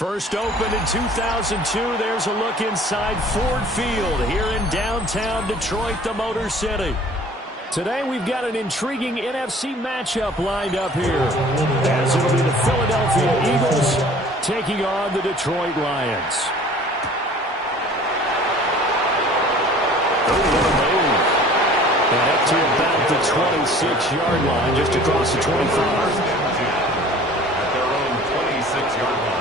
First opened in 2002. There's a look inside Ford Field here in downtown Detroit, the Motor City. Today we've got an intriguing NFC matchup lined up here, as it'll be the Philadelphia Eagles taking on the Detroit Lions. And up to about the 26-yard line, just across the 25. At their own 26-yard line.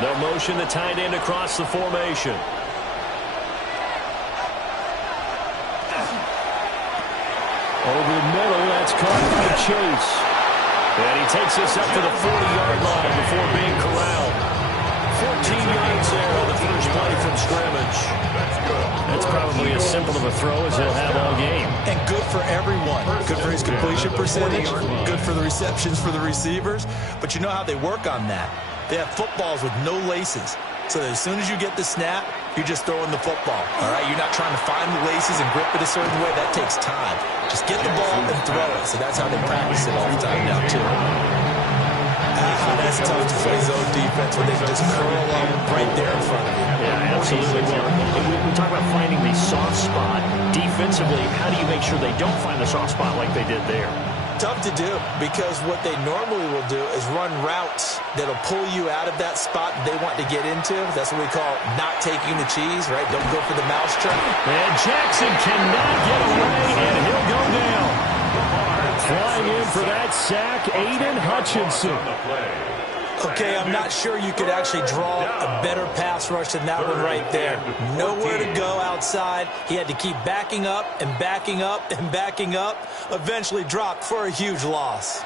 They'll motion the tight end across the formation. Over the middle, that's caught by Chase. And he takes this up to the 40-yard line before being corralled. 14 yards there on the first play from scrimmage. That's probably as simple of a throw as he'll have all game. And good for everyone. Good for his completion percentage. Good for the receptions for the receivers. But you know how they work on that. They have footballs with no laces. So that as soon as you get the snap, you're just throwing the football. All right? You're not trying to find the laces and grip it a certain way. That takes time. Just get the ball and throw it. So that's how they practice it all the time now, too. That's tough to play zone defense when they can just curl up right there in front of you. Yeah, absolutely. Well, we talk about finding the soft spot. Defensively, how do you make sure they don't find the soft spot like they did there? Tough to do, because what they normally will do is run routes that'll pull you out of that spot they want to get into. That's what we call not taking the cheese, right? Don't go for the mousetrap. And Jackson cannot get away, and he'll go down. Flying in for that sack, Aiden Hutchinson. Okay, I'm not sure you could actually draw a better pass rush than that one right there. Nowhere to go outside. He had to keep backing up and backing up and backing up. Eventually dropped for a huge loss.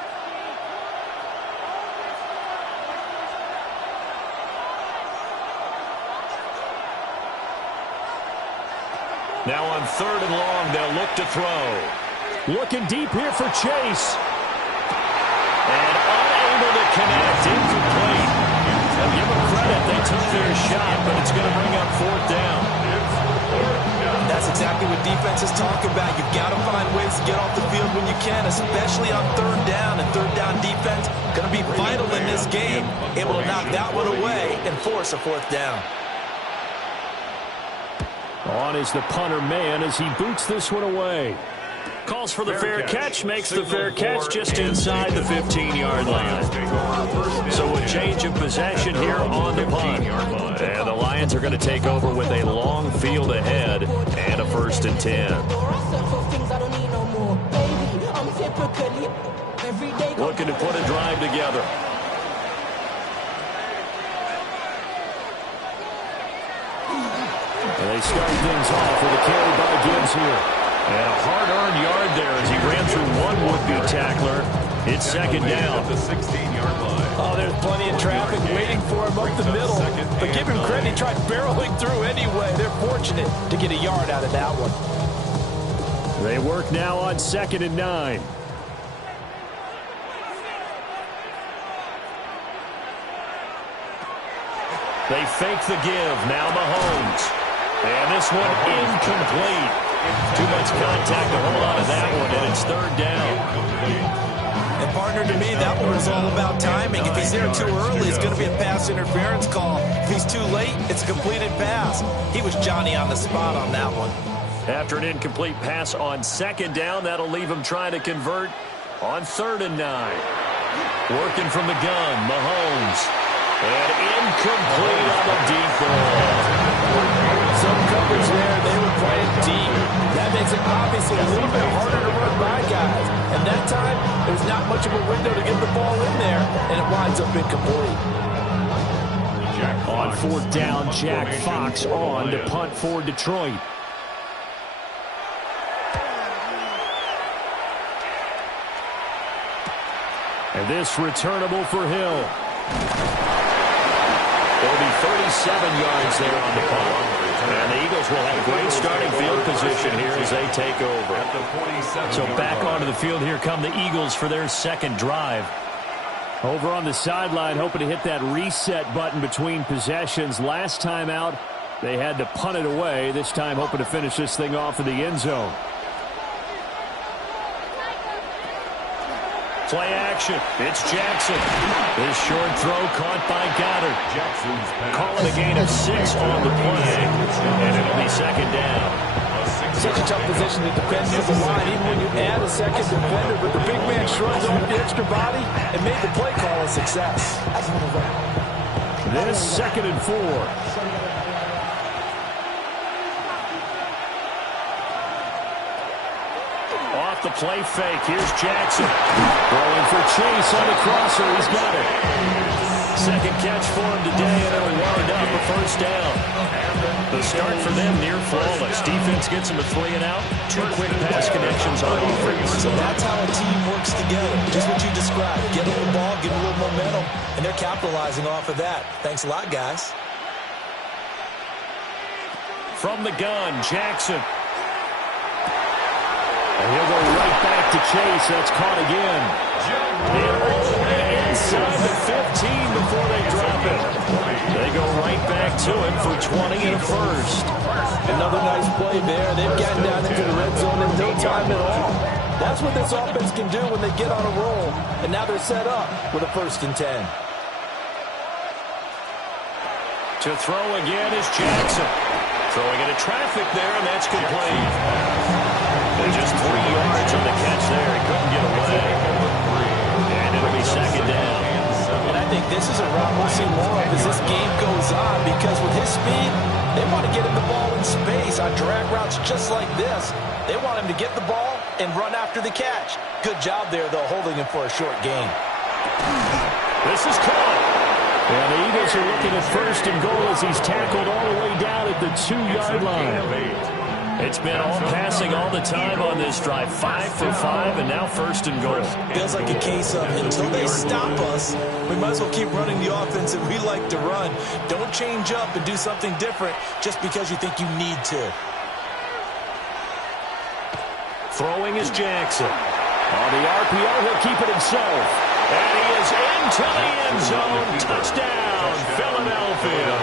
Now on 3rd and long, they'll look to throw. Looking deep here for Chase. And unable to connect, incomplete. Now give them credit, they took their shot, but it's going to bring up 4th down. That's exactly what defenses talk about. You've got to find ways to get off the field when you can, especially on 3rd down. And 3rd down defense going to be vital in this game. Able to knock that one away and force a 4th down. On is the punter man as he boots this one away. Calls for the fair catch, makes the fair catch just inside the 15-yard line. So a change of possession here on the punt. And the Lions are going to take over with a long field ahead and a 1st and 10. Looking to put a drive together. And they start things off with a carry by Gibbs here. And a hard-earned yard there as he ran through one would-be tackler. It's 2nd down. At the 16-yard line. Oh, there's plenty of traffic waiting for him up the middle. But give him credit, he tried barreling through anyway. They're fortunate to get a yard out of that one. They work now on 2nd and 9. They fake the give. Now Mahomes. And this one incomplete. Too much contact to hold on to that one, and it's 3rd down. And partner, to me, that one is all about timing. If he's there too early, it's going to be a pass interference call. If he's too late, it's a completed pass. He was Johnny on the spot on that one. After an incomplete pass on 2nd down, that'll leave him trying to convert on 3rd and 9. Working from the gun, Mahomes. And incomplete on the deep ball. Some coverage there, they were playing deep. That makes it obviously a little bit harder to run by guys. And that time, there's not much of a window to get the ball in there, and it winds up incomplete. On 4th down, Jack Fox on to punt for Detroit. And this returnable for Hill. There'll be 37 yards there on the punt. And the Eagles will have great starting field position here as they take over. So back onto the field, here come the Eagles for their 2nd drive. Over on the sideline, hoping to hit that reset button between possessions. Last time out, they had to punt it away. This time hoping to finish this thing off in the end zone. Play action. It's Jackson. This short throw caught by Goddard. Calling a gain of 6 on the play, and it'll be second down. Such a tough position to defend near the line, even when you add a second defender, but the big man shrugged off the extra body and made the play call a success. This second and 4. Off the play fake. Here's Jackson. Throwing for Chase on the crosser. He's got it. Second catch for him today, and it'll wind up a first down. The start for them near flawless. Defense gets them a 3 and out. 2 quick pass connections on offense. So that's how a team works together. Just what you described. Get them the ball, give them a little momentum, and they're capitalizing off of that. Thanks a lot, guys. From the gun, Jackson. And he'll go right back to Chase. That's caught again. And all the way inside the 15 before they drop it. They go right back to it for 20 and a first. Another nice play there. They've gotten down into the red zone in no time at all. That's what this offense can do when they get on a roll. And now they're set up with a 1st and 10. To throw again is Jackson. Throwing into traffic there, and that's complete. And just 3 yards on the catch there. He couldn't get away. And it'll be second down. And I think this is a route we'll see more of as this game goes on, because with his speed, they want to get him the ball in space on drag routes just like this. They want him to get the ball and run after the catch. Good job there, though, holding him for a short gain. This is caught. And the Eagles are looking at 1st and goal as he's tackled all the way down at the 2-yard line. It's been all passing all the time on this drive. 5 for 5, and now 1st and goal. Feels like a case of until they stop us, we might as well keep running the offense that we like to run. Don't change up and do something different just because you think you need to. Throwing is Jackson. On the RPO, he'll keep it himself. And he is into the end zone. Touchdown, Philadelphia.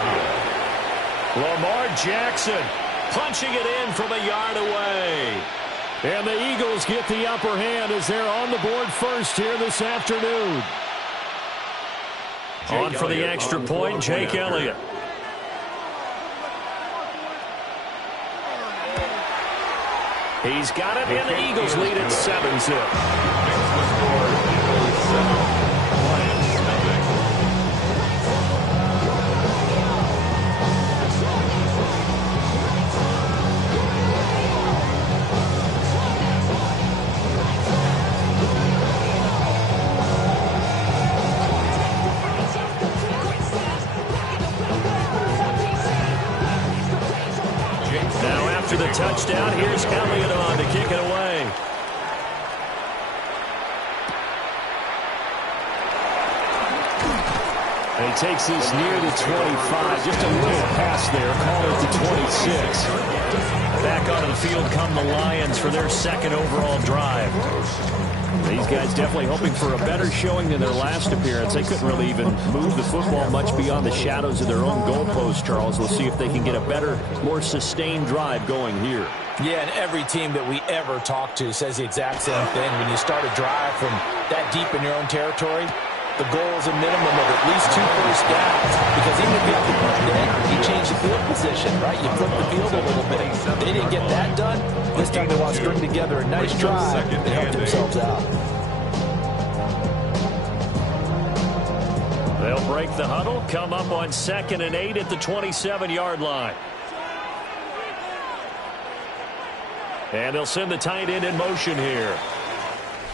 Lamar Jackson punching it in from a yard away. And the Eagles get the upper hand as they're on the board first here this afternoon. On for the extra point, Jake Elliott. He's got it, and the Eagles lead at 7-zip. After the touchdown, here's Elliott on to kick it away. And he takes this near the 25. Just a little pass there. Call it to 26. Back onto the field come the Lions for their 2nd overall drive. These guys definitely hoping for a better showing than their last appearance. They couldn't really even move the football much beyond the shadows of their own goalpost, Charles. We'll see if they can get a better, more sustained drive going here. Yeah, and every team that we ever talk to says the exact same thing. When you start a drive from that deep in your own territory, the goal is a minimum of at least 2 first downs. Because even if you have to put it in, you change the field position, right? You flip the field a little bit. They didn't get that done. This time they want to string together a nice drive and help themselves out. They'll break the huddle, come up on 2nd and 8 at the 27-yard line. And they'll send the tight end in motion here.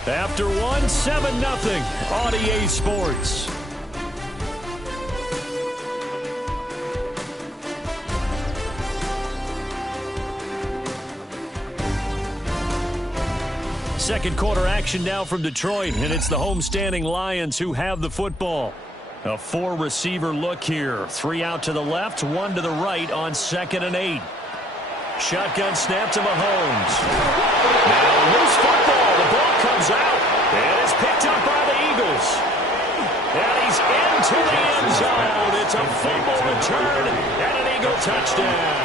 After 1, 7-0 on EA Sports. Second quarter action now from Detroit, and it's the homestanding Lions who have the football. A 4-receiver look here. 3 out to the left, 1 to the right on 2nd and 8. Shotgun snap to Mahomes. Now loose football. The ball comes out, and it's picked up by the Eagles. And he's into the end zone. It's a fumble return and an Eagle touchdown.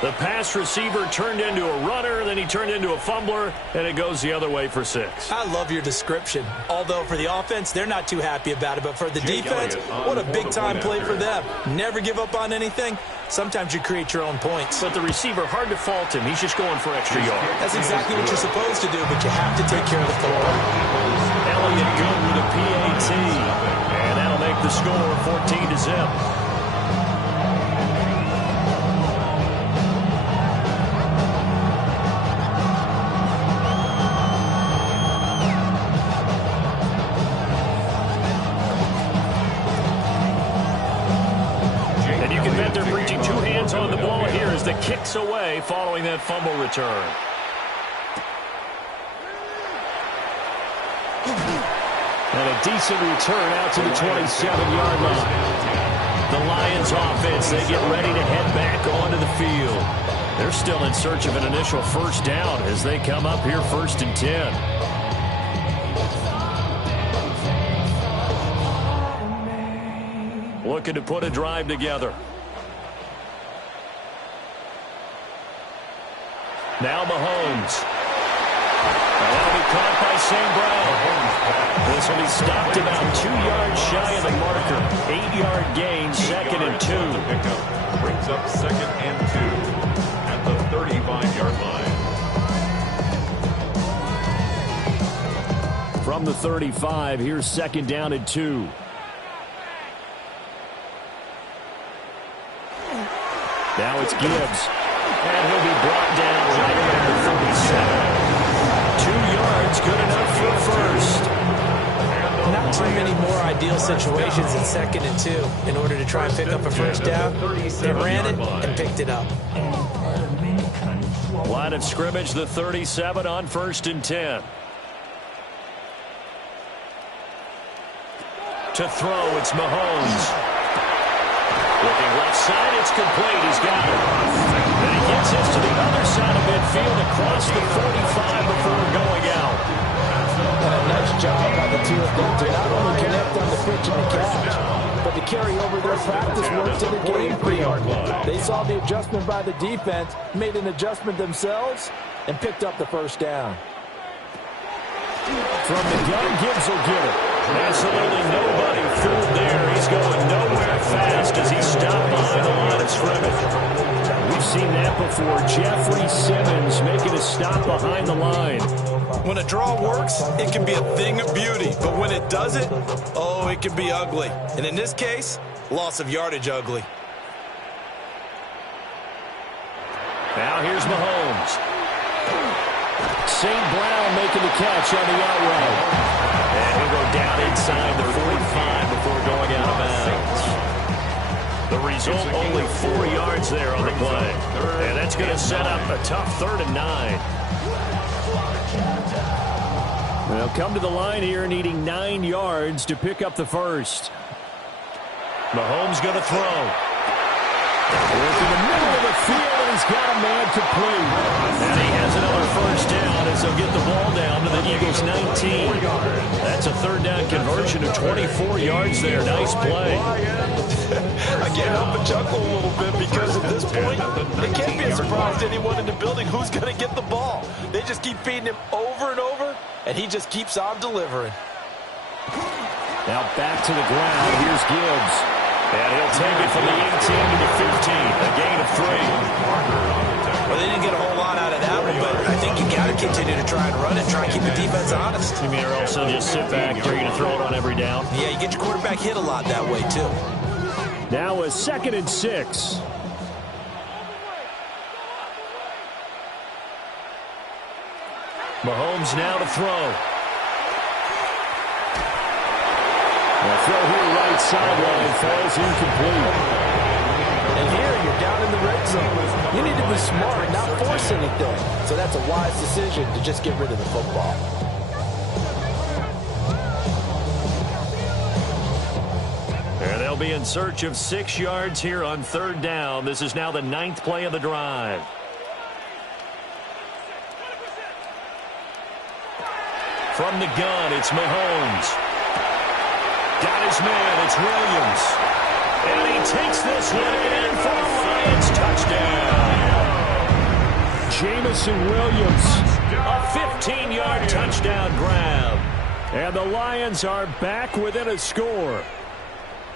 The pass receiver turned into a runner, then he turned into a fumbler, and it goes the other way for 6. I love your description. Although for the offense, they're not too happy about it. But for the defense, what a big-time play for them. Never give up on anything. Sometimes you create your own points. But the receiver, hard to fault him. He's just going for extra yards. That's exactly what you're supposed to do, but you have to take care of the football. Elliott good with a PAT. And that'll make the score 14-0. On the ball here as the kicks away following that fumble return. And a decent return out to the 27-yard line. The Lions offense, they get ready to head back onto the field. They're still in search of an initial first down as they come up here 1st and 10. Looking to put a drive together. Now Mahomes. And that'll be caught by St. Brown. This will be stopped about 2 yards shy of the marker. 8-yard gain, 2nd and 2. Brings up 2nd and 2 at the 35-yard line. From the 35, here's 2nd down and 2. Now it's Gibbs. And he'll be brought down right around the 37. 2 yards, good enough for first. Not too many more ideal situations in 2nd and 2 in order to try and pick up a first down. They ran it and picked it up. Line of scrimmage, the 37 on 1st and 10. To throw, it's Mahomes. Looking left side, it's complete. He's got it. And he gets this to the other side of midfield across the 45 before going out. And a nice job by the two of them to not only connect on the pitch and the catch, but to carry over their practice work to the game field. They saw the adjustment by the defense, made an adjustment themselves, and picked up the first down. From the gun, Gibbs will get it. Absolutely nobody fooled there. He's going nowhere fast as he stopped behind the line of scrimmage. We've seen that before. Jeffrey Simmons making a stop behind the line. When a draw works, it can be a thing of beauty. But when it doesn't, oh, it can be ugly. And in this case, loss of yardage ugly. Now here's Mahomes. St. Brown making the catch on the out route. And he'll go down inside the 45 before going out of bounds. The result, only 4 yards there on the play. And that's going to set up a tough 3rd and 9. They'll come to the line here needing 9 yards to pick up the first. Mahomes going to throw. Working the middle of the field, and he's got a man complete. And he has another first down as they'll get the ball down to the Eagles' 19. That's a 3rd down conversion of 24 yards there. Nice play. I can't help but chuckle a little bit because at this point, it can't be a surprise to anyone in the building who's going to get the ball. They just keep feeding him over and over, and he just keeps on delivering. Now back to the ground. Here's Gibbs. And he'll take it from the 18 to the 15. A gain of 3. Well, they didn't get a whole lot out of that one, but I think you got to continue to try and run it, try and keep the defense honest. You mean, or also just sit back, you're going to throw it on every down? Yeah, you get your quarterback hit a lot that way, too. Now a 2nd and 6. Mahomes now to throw. The throw here right sideline falls incomplete. And here you're down in the red zone. You need to be smart, not force anything. So that's a wise decision to just get rid of the football. And they'll be in search of 6 yards here on 3rd down. This is now the 9th play of the drive. From the gun, it's Mahomes. Got his man, it's Williams. And he takes this one in for a Lions touchdown. Jameson Williams. A 15-yard touchdown grab. And the Lions are back within a score.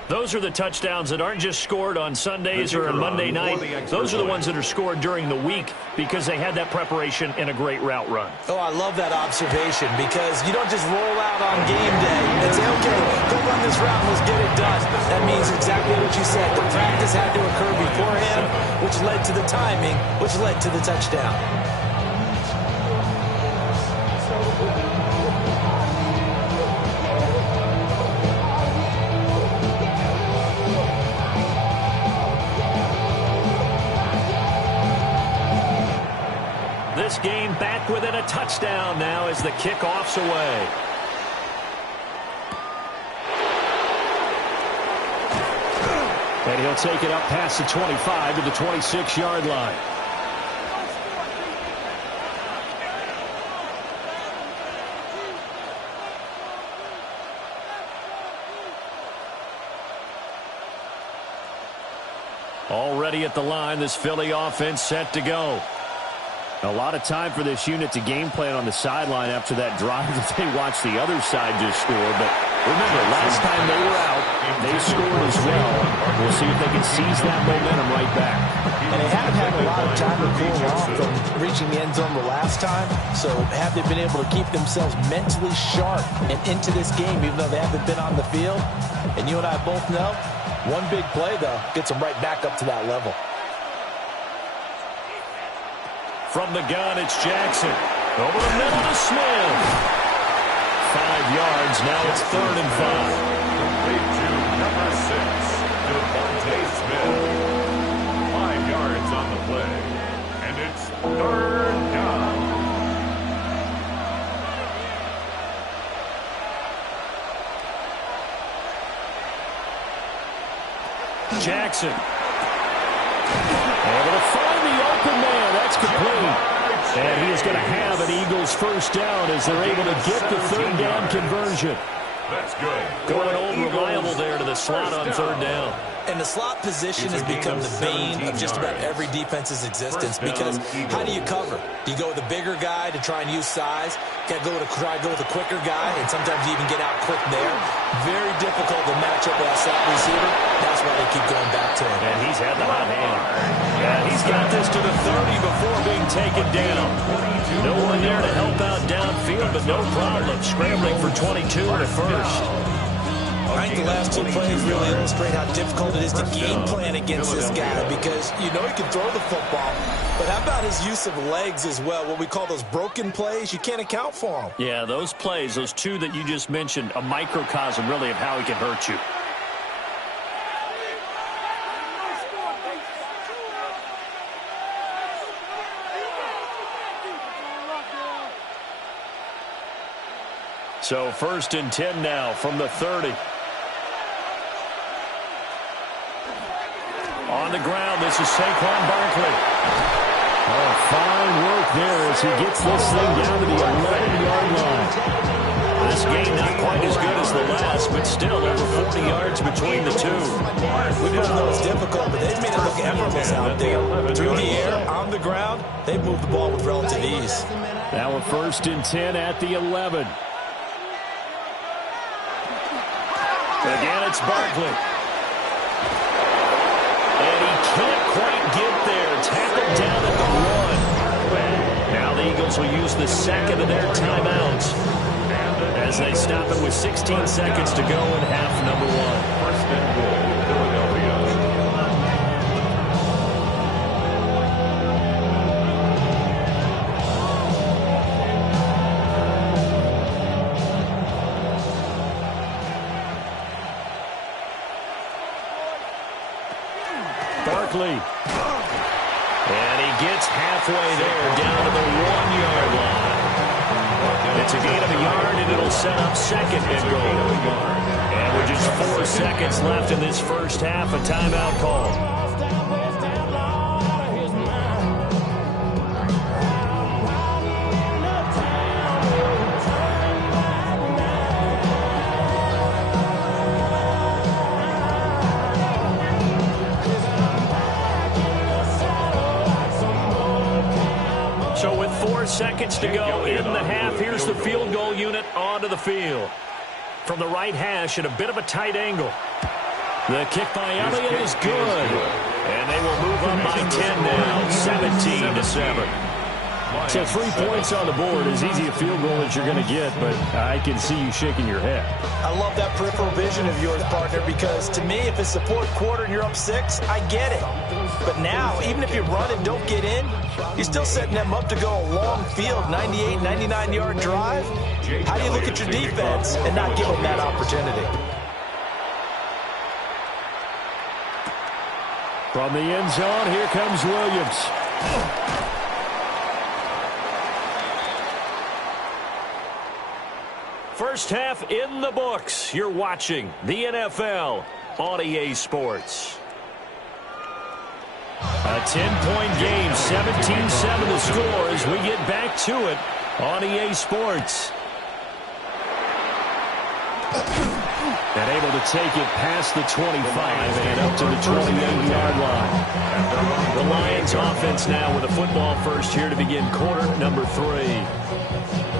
Those are the touchdowns that aren't just scored on Sundays or on Monday night. Those are the ones that are scored during the week because they had that preparation and a great route run. Oh, I love that observation because you don't just roll out on game day and say, okay, go run this route and let's get it done. That means exactly what you said. The practice had to occur beforehand, which led to the timing, which led to the touchdown. This game back within a touchdown now as the kickoff's away. And he'll take it up past the 25 to the 26-yard line. Already at the line, this Philly offense set to go. A lot of time for this unit to game plan on the sideline after that drive that they watched the other side just score. But remember, last time they were out, they scored as well. We'll see if they can seize that momentum right back. And they haven't had a lot of time to cool off from reaching the end zone the last time. So have they been able to keep themselves mentally sharp and into this game, even though they haven't been on the field? And you and I both know, one big play, though, gets them right back up to that level. From the gun, it's Jackson. Over the middle to Smith. 5 yards. Now it's 3rd and 5. Complete to number 6, Devontae Smith. 5 yards on the play. And it's 3rd down. Jackson. Able to find the open man. That's complete. And he is going to have an Eagles first down as they're able to get the 3rd down conversion. That's good. Going old reliable there to the slot on 3rd down. And the slot position has become the bane of just about every defense's existence because how do you cover? Do you go with a bigger guy to try and use size? Got to try to go with a quicker guy, and sometimes you even get out quick there. Very difficult to match up with that slot receiver. That's why they keep going back to him. And he's had the hot hand. Yeah, he's got this to the 30 before being taken down. No one there to help out downfield, but no problem. Scrambling for 22 and a first. I think the last 2 plays really illustrate how difficult it is to game plan against this guy because you know he can throw the football, but how about his use of legs as well, what we call those broken plays? You can't account for them. Yeah, those plays, those 2 that you just mentioned, a microcosm really of how he can hurt you. So 1st and 10 now from the 30. On the ground, this is Saquon Barkley. Oh, fine work there as he gets this thing down to the 11-yard line. This game not quite as good as the last, but still over 40 yards between the 2. We both know it's difficult, but they've made it look effortless out there. Through the air, on the ground, they've moved the ball with relative ease. Now a 1st and 10 at the 11. Again, it's Barkley. And he can't quite get there. Tackled down at the 1. Now the Eagles will use the 2nd of their timeouts as they stop it with 16 seconds to go in half number 1. 1st and goal, Philadelphia. Barkley. And he gets halfway there, down to the 1-yard line. It's a gain of a yard, and it'll set up 2nd and goal. And with just 4 seconds left in this first half, a timeout call. seconds to go in the half. Here's the field goal unit onto the field. From the right hash at a bit of a tight angle. The kick by Elliott is good. And they will move up by 10 now, 17-7. So 3 points on the board, as easy a field goal as you're going to get, but I can see you shaking your head. I love that peripheral vision of yours, partner, because to me, if it's the fourth quarter and you're up 6, I get it. But now, even if you run and don't get in, you're still setting them up to go a long field, 98, 99-yard drive. How do you look at your defense and not give them that opportunity? From the end zone, here comes Williams. First half in the books. You're watching the NFL on EA Sports. A 10-point game, 17-7 the score as we get back to it on EA Sports. And able to take it past the 25 and up to the 28-yard line. The Lions offense now with a football first here to begin quarter number 3.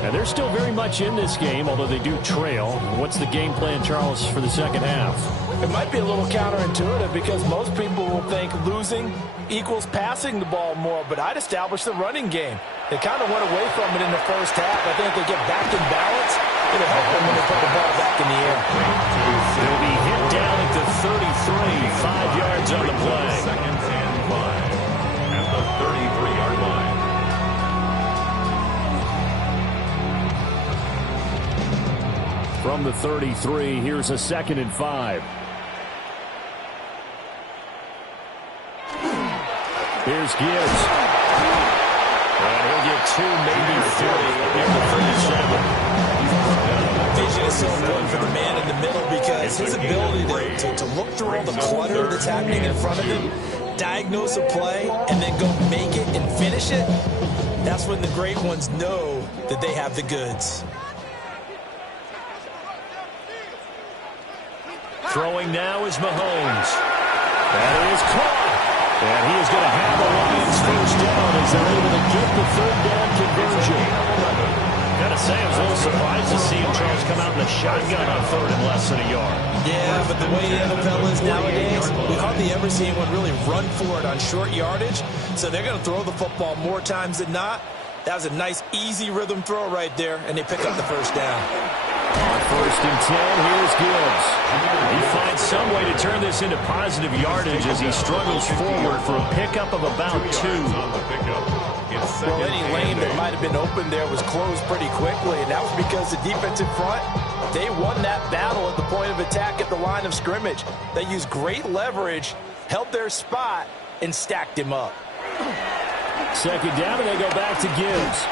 And they're still very much in this game, although they do trail. What's the game plan, Charles, for the second half? It might be a little counterintuitive because most people will think losing equals passing the ball more, but I'd establish the running game. They kind of went away from it in the first half. I think they get back in balance. It'll help them when they put the ball back in the air. They'll be hit down at the 33, 5 yards on the play. Second and 5 at the 33-yard line. From the 33, here's a 2nd and 5. Here's Gibbs. And he'll get 2, maybe 3 near the 37. Vision is so important for the man in the middle because his ability to look through all the clutter that's happening in front of him, diagnose a play, and then go make it and finish it, that's when the great ones know that they have the goods. Throwing now is Mahomes. That is caught. And he is going to have the Lions first down as they're able to get the 3rd down conversion. Got to say, I was a little surprised to see him, Charles, come out in the shotgun on 3rd and less than a yard. Yeah, but the way the NFL is nowadays, we hardly ever see anyone really run for it on short yardage. So they're going to throw the football more times than not. That was a nice, easy rhythm throw right there, and they pick up the first down. On 1st and 10, here's Gibbs. He finds some way to turn this into positive yardage as he struggles forward for a pickup of about 2. Well, any lane that might have been open there was closed pretty quickly, and that was because the defensive front, they won that battle at the point of attack at the line of scrimmage. They used great leverage, held their spot, and stacked him up. 2nd down, and they go back to Gibbs.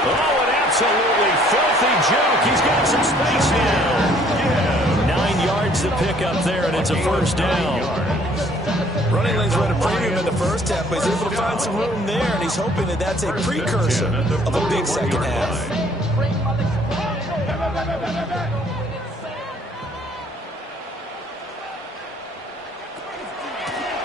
Oh, an absolutely filthy joke. He's got some space now. 9 yards to pick up there, and it's a first down. Running lanes were at a premium in the first half, but he's able to find some room there, and he's hoping that that's a precursor of a big second half.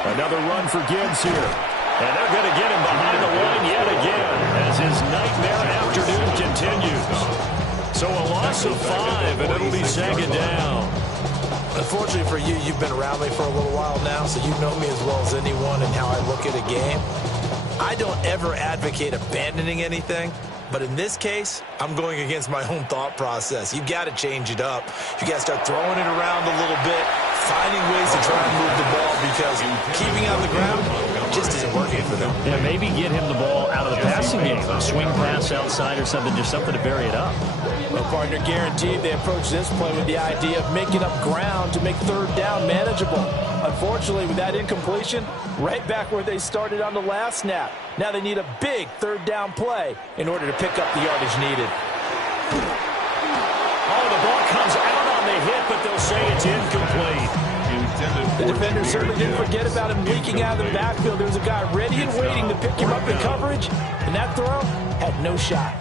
Another run for Gibbs here. And they're going to get him behind the line yet again as his nightmare afternoon continues. So a loss of 5, and it'll be 2nd down. Unfortunately for you, you've been around me for a little while now, so you know me as well as anyone and how I look at a game. I don't ever advocate abandoning anything, but in this case, I'm going against my own thought process. You got to change it up. You got to start throwing it around a little bit, finding ways to try and move the ball because keeping it on the ground just isn't working for them. Yeah, maybe get him the ball out of the passing game. A swing pass outside or something, just something to bury it up. Well, partner, guaranteed they approach this play with the idea of making up ground to make 3rd down manageable. Unfortunately, with that incompletion, right back where they started on the last snap. Now they need a big 3rd down play in order to pick up the yardage needed. Oh, the ball comes out on the hit, but they'll say it's incomplete. The defender certainly didn't forget about him leaking out of the backfield. There was a guy ready and waiting to pick him up in coverage, and that throw had no shot.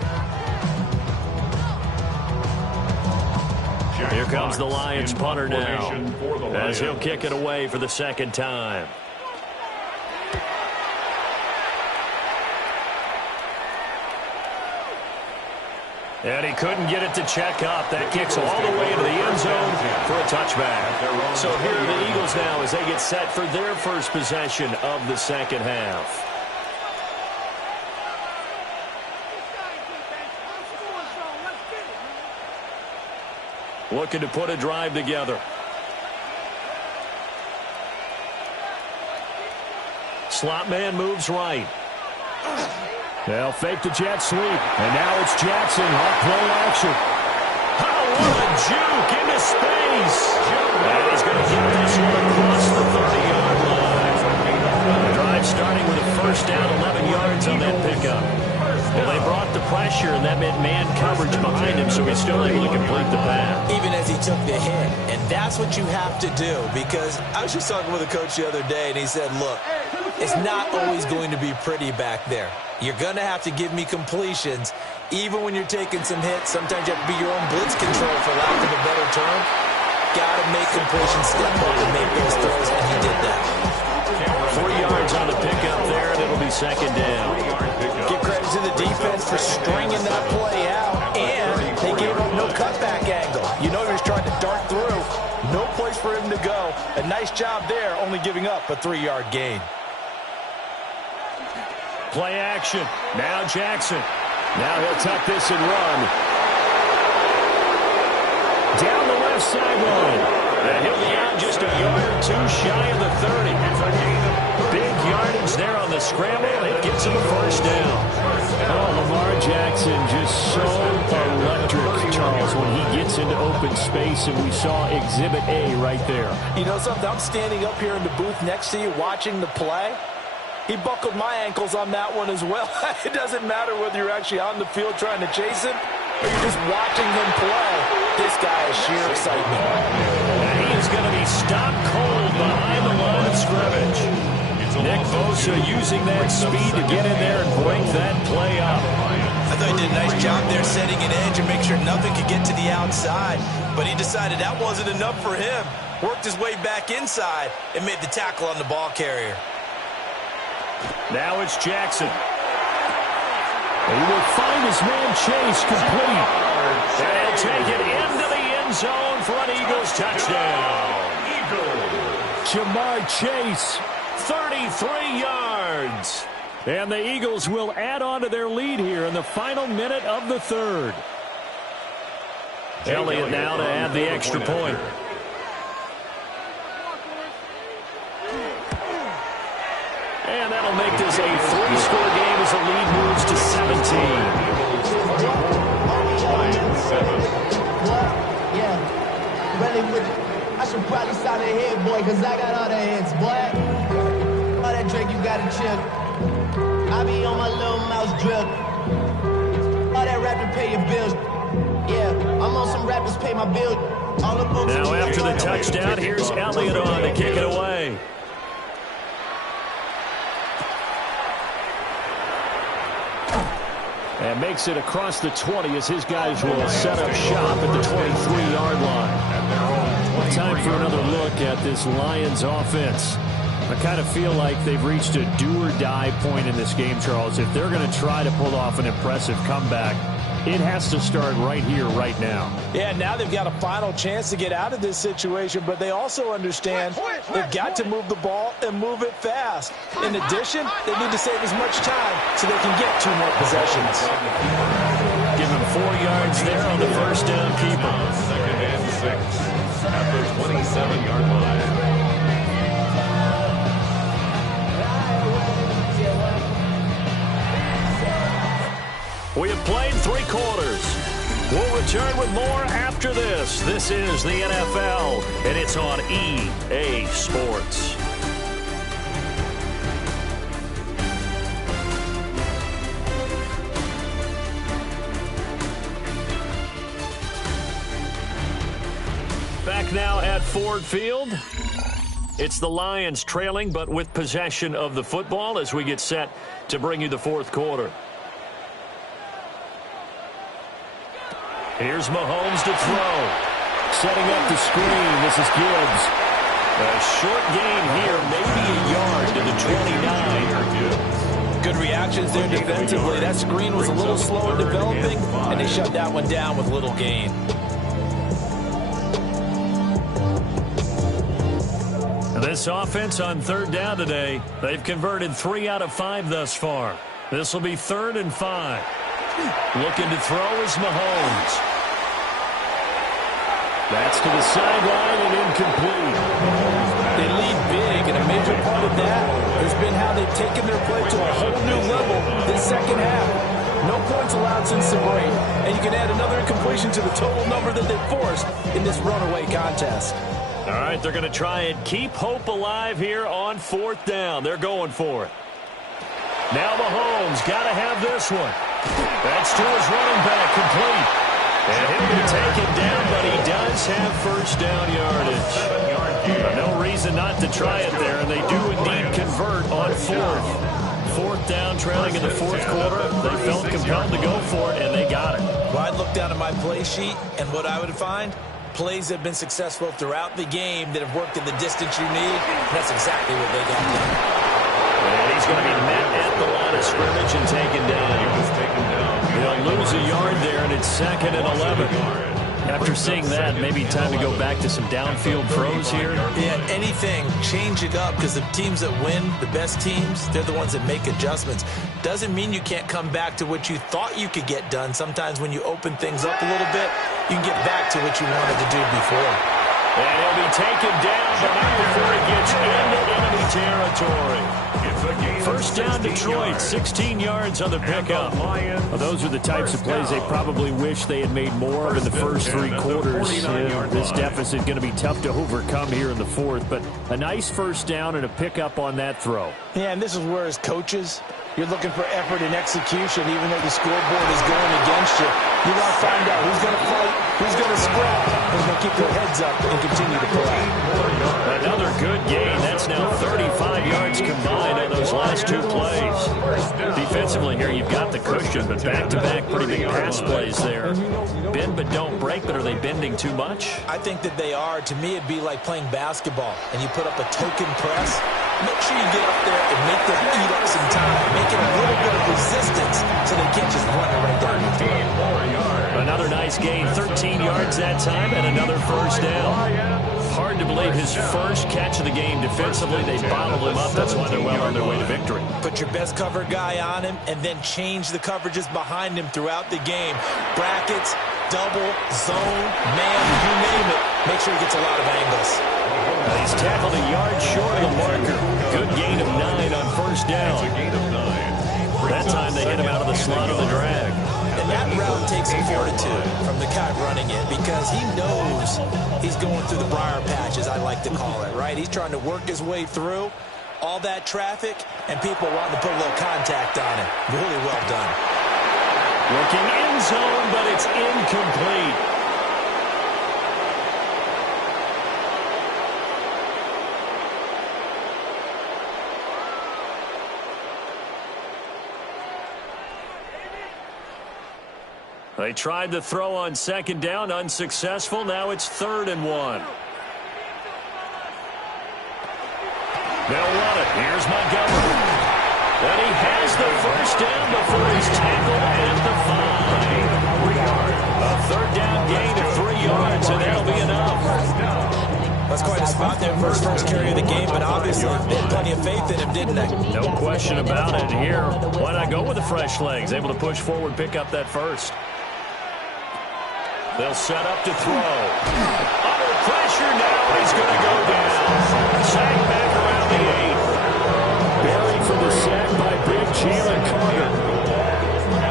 Here comes the Lions punter now as he'll kick it away for the 2nd time. And he couldn't get it to check up. That kicks all the way into the end zone for a touchback. So here are the Eagles now as they get set for their first possession of the second half. Looking to put a drive together. Slot man moves right. They'll fake the jet sweep. And now it's Jackson off play action. Oh, what a juke into space. And he's going to get this one across the 30-yard line. The drive starting with a first down, 11 yards on that pickup. Well, they brought the pressure, and that meant man coverage behind him, so he's still able to complete the pass. Even as he took the hit. And that's what you have to do, because I was just talking with a coach the other day, and he said, look, it's not always going to be pretty back there. You're going to have to give me completions. Even when you're taking some hits, sometimes you have to be your own blitz control, for lack of a better term. Got to make completions, step up and make those throws, and he did that. 3 yards on the pickup there, and it'll be second down. Give credit to the defense for stringing that play out, and they gave up no cutback angle. You know he was trying to dart through. No place for him to go. A nice job there, only giving up a 3-yard gain. Play action. Now Jackson. Now he'll tuck this and run. Down the left sideline. And he'll be out just a yard or two shy of the 30. Big yardage there on the scramble. It gets him a first down. Oh, Lamar Jackson just so electric, Charles, when he gets into open space, and we saw Exhibit A right there. You know something? I'm standing up here in the booth next to you watching the play. He buckled my ankles on that one as well. It doesn't matter whether you're actually on the field trying to chase him or you're just watching him play. This guy is sheer excitement. And he is going to be stopped cold behind the line of scrimmage. Nick Bosa using that speed to get in there and break that play up. I thought he did a nice job there setting an edge and make sure nothing could get to the outside. But he decided that wasn't enough for him. Worked his way back inside and made the tackle on the ball carrier. Now it's Jackson. He will find his man Chase complete. And he'll take it into the end zone for an Eagles touchdown. Jamar Chase. 33 yards. And the Eagles will add on to their lead here in the final minute of the third. Elliott now to add the extra point. And that'll make this a 3-score game as the lead moves to 17. Yeah, really with it. I should probably sign a head, boy, because I got all the heads, boy. All that drink, you got to chill. I be on my little mouse drip. All that rap to pay your bills. Yeah, I'm on some rappers pay my bill. All the books. Now after the touchdown, here's Elliott on to kick it away. And makes it across the 20 as his guys will set up shop at the 23-yard line. Time for another look at this Lions offense. I kind of feel like they've reached a do-or-die point in this game, Charles. If they're going to try to pull off an impressive comeback, it has to start right here, right now. Yeah, now they've got a final chance to get out of this situation, but they also understand they've got to move the ball and move it fast. In addition, they need to save as much time so they can get 2 more possessions. Give him 4 yards there on the first down keeper. Second and 6 at the 27-yard line. We have played 3 quarters. We'll return with more after this. This is the NFL, and it's on EA Sports. Back now at Ford Field. It's the Lions trailing, but with possession of the football as we get set to bring you the 4th quarter. Here's Mahomes to throw. Setting up the screen. This is Gibbs. A short gain here, maybe a yard to the 29. Good reactions there defensively. That screen was a little slow in developing, and they shut that one down with little gain. This offense on third down today, they've converted 3 out of 5 thus far. This will be 3rd and 5. Looking to throw is Mahomes. That's to the sideline and incomplete. They lead big, and a major part of that has been how they've taken their play to a whole new level this second half. No points allowed since the break, and you can add another incompletion to the total number that they've forced in this runaway contest. All right, they're going to try and keep hope alive here on 4th down. They're going for it. Now Mahomes got to have this one. That's to his running back, complete. And he'll be taken down, but he does have first down yardage. No reason not to try it there, and they do indeed convert on 4th down, trailing in the 4th quarter. They felt compelled to go for it, and they got it. Well, I'd look down at my play sheet, and what I would find, plays that have been successful throughout the game that have worked in the distance you need. That's exactly what they got done. And he's going to be met at the line of scrimmage and taken down. They'll lose a yard there, and it's 2nd and 11. After seeing that, maybe time to go back to some downfield throws here. Yeah, anything, change it up, because the teams that win, the best teams, they're the ones that make adjustments. Doesn't mean you can't come back to what you thought you could get done. Sometimes when you open things up a little bit, you can get back to what you wanted to do before. And he'll be taken down, but not before he gets into enemy territory. First down, Detroit, 16 yards on the pickup. Well, those are the types of plays they probably wish they had made more of in the first 3 quarters. This deficit going to be tough to overcome here in the 4th, but a nice first down and a pickup on that throw. Yeah, and this is where as coaches, you're looking for effort and execution, even though the scoreboard is going against you. You want to find out who's going to fight, who's going to scrap, who's going to keep their heads up and continue to play. Another good gain. That's now 35 yards combined on those last 2 plays. Defensively here, you've got the cushion, but back-to-back pretty big pass plays there. Bend but don't break, but are they bending too much? I think that they are. To me, it'd be like playing basketball, and you put up a token press. Make sure you get up there and make them eat up some time. Make it a little bit of resistance so they can't just run it right down your throat. Another nice gain, 13 yards that time, and another first down. Hard to believe his first catch of the game defensively. They bottled him up. That's why they're well on their way to victory. Put your best cover guy on him and then change the coverages behind him throughout the game. Brackets, double, zone, man, you name it. Make sure he gets a lot of angles. He's tackled a yard short of the marker. Good gain of 9 on first down. That time they hit him out of the slot of the drag. And that route takes some fortitude from the guy running it because he knows he's going through the briar patch, as I like to call it, right? He's trying to work his way through all that traffic and people wanting to put a little contact on it. Really well done. Looking in zone, but it's incomplete. They tried to throw on second down, unsuccessful. Now it's 3rd and 1. They'll run it. Here's Montgomery. And he has the first down before he's tackled at the 5. A 3rd down gain of 3 yards, and that'll be enough. That's quite a spot there for his first carry of the game, but obviously they had plenty of faith in him, didn't they? No question about it here. Why not go with the fresh legs? Able to push forward, pick up that first. They'll set up to throw. Under pressure now, he's going to go down. Sack back around the 8. Buried for the sack by big Jalen Carter.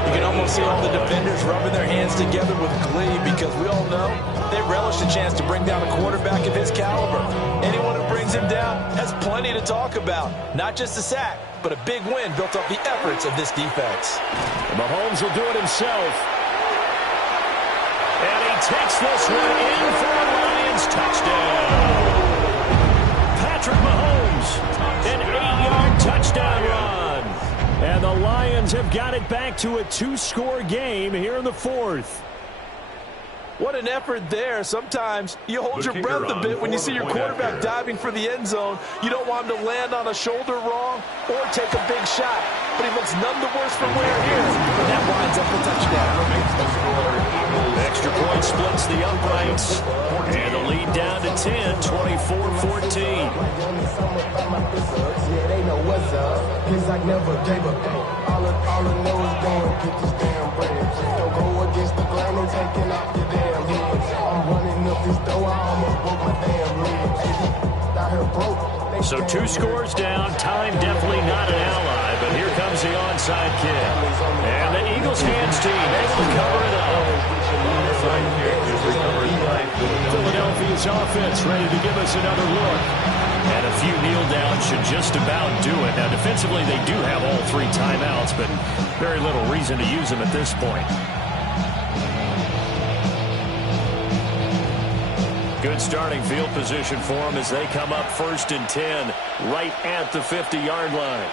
You can almost see all the defenders rubbing their hands together with glee because we all know they relish the chance to bring down a quarterback of his caliber. Anyone who brings him down has plenty to talk about. Not just a sack, but a big win built off the efforts of this defense. Mahomes will do it himself. And he takes this one in for a Lions touchdown. Patrick Mahomes, an 8-yard touchdown run. And the Lions have got it back to a 2-score game here in the 4th. What an effort there. Sometimes you hold your breath a bit when you see your quarterback diving for the end zone. You don't want him to land on a shoulder wrong or take a big shot. but he looks none the worse for wear here. And that winds up a touchdown. Extra point splits the uprights. And the lead down to 10, 24-14. All I know is go and get this damn bread. Don't go against the grain and taking off your damn head. I'm running up this door, I almost broke my damn leg. Out here broke. So 2 scores down. Time definitely not an ally, but here comes the onside kick. And the Eagles hands team able to cover it up. Philadelphia's offense ready to give us another look. And a few kneel downs should just about do it. Now, defensively, they do have all 3 timeouts, but very little reason to use them at this point. Good starting field position for them as they come up 1st and 10, right at the 50-yard line.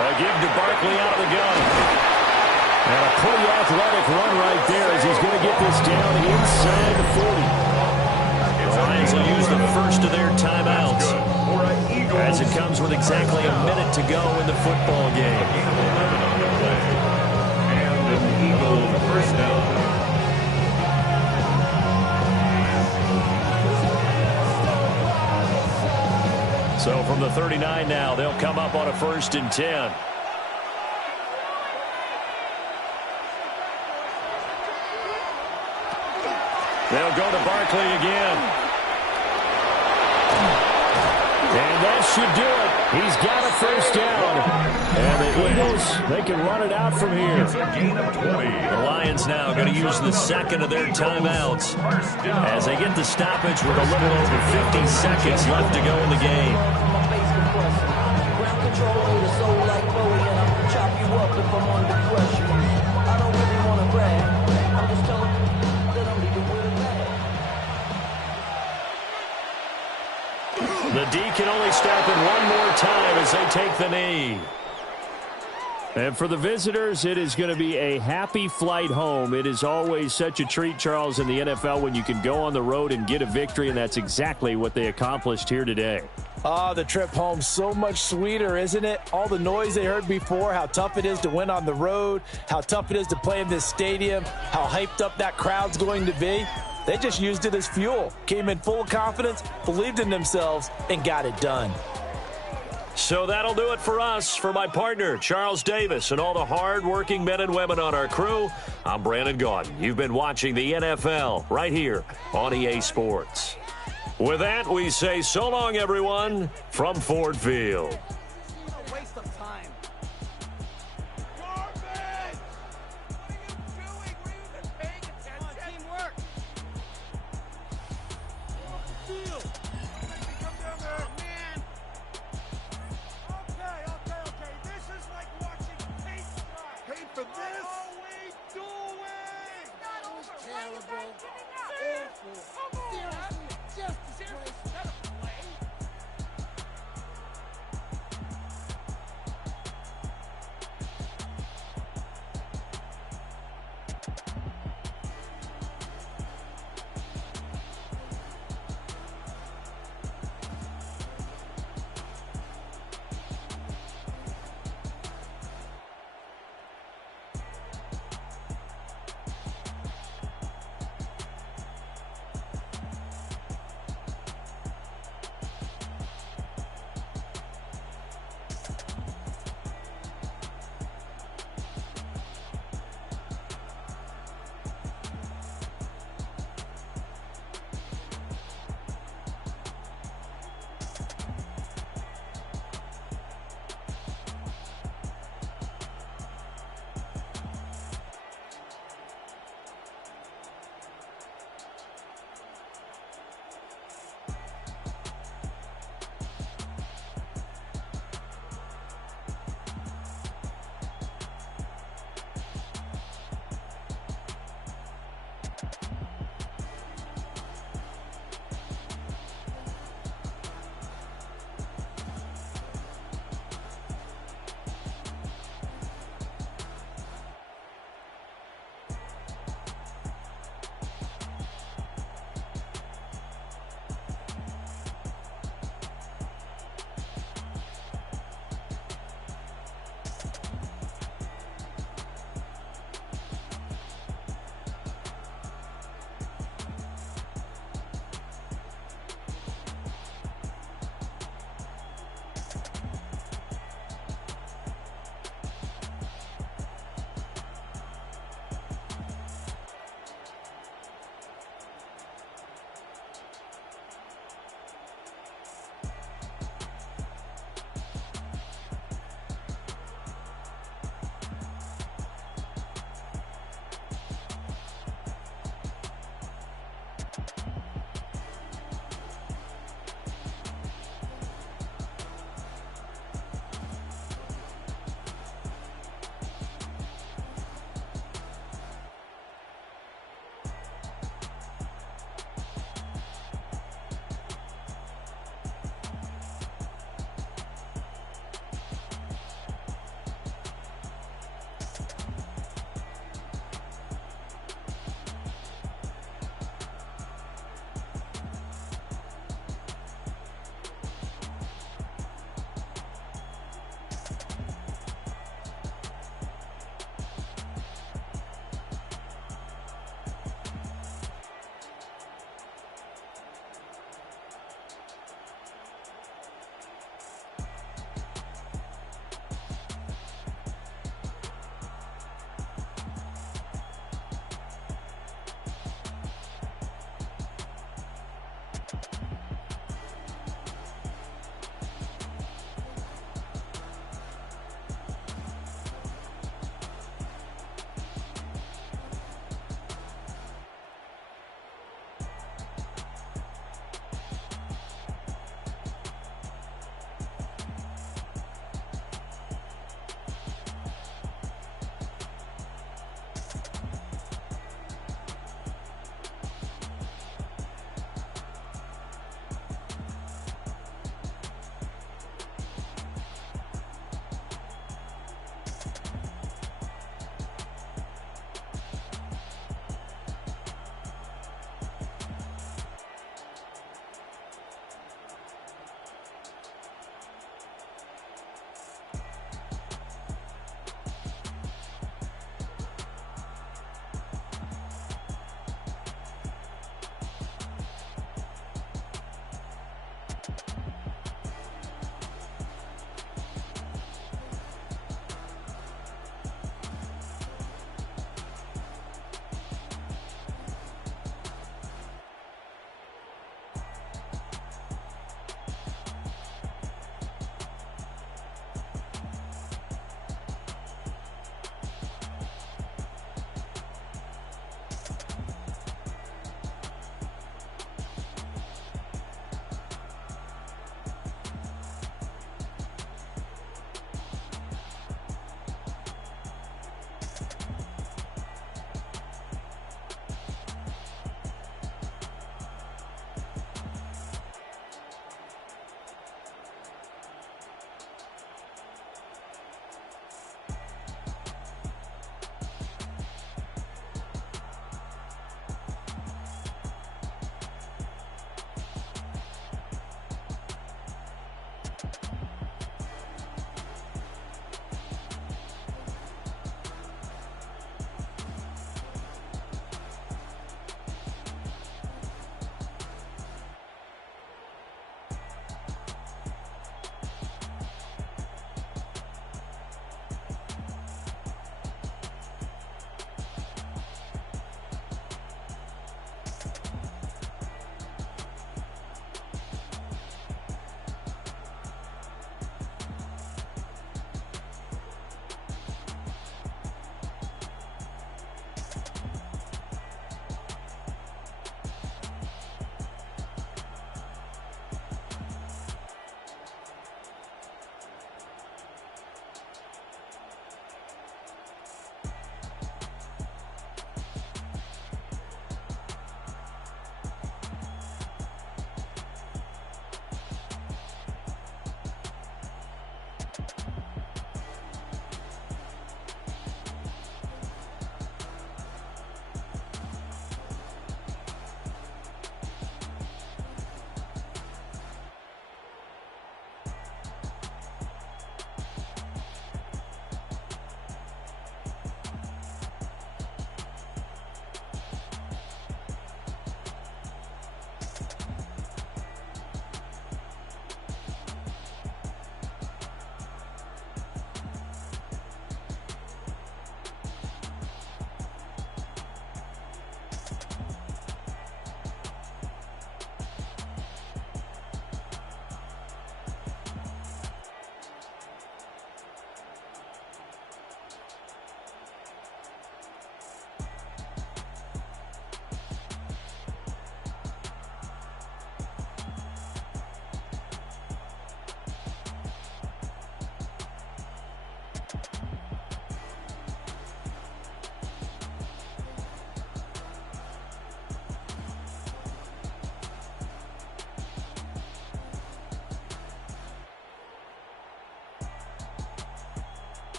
A give to Barkley out of the gun. And a pretty athletic run right there as he's going to get this down inside the 40. The Lions will use the first of their timeouts as it comes with exactly a minute to go in the football game. And an Eagle first down. So from the 39 now, they'll come up on a 1st and 10. They'll go to Barkley again. And that should do it. He's got a first down. And the Eagles, they can run it out from here. It's a gain of 20. The Lions now going to use the second of their timeouts as they get the stoppage with a little over 50 seconds left to go in the game. Ground control ain't a soul like Chloe, and I'll chop you up if I'm under pressure. I don't really want to brag. I'm just telling you that I'm leaving with a bag. The D can only stop it one more time as they take the knee. And for the visitors, it is going to be a happy flight home. It is always such a treat, Charles, in the NFL when you can go on the road and get a victory, and that's exactly what they accomplished here today. Oh, the trip home, so much sweeter, isn't it? All the noise they heard before, how tough it is to win on the road, how tough it is to play in this stadium, how hyped up that crowd's going to be. They just used it as fuel, came in full of confidence, believed in themselves, and got it done. So that'll do it for us. For my partner, Charles Davis, and all the hard-working men and women on our crew, I'm Brandon Gaudin. You've been watching the NFL right here on EA Sports. With that, we say so long, everyone, from Ford Field. Waste of time.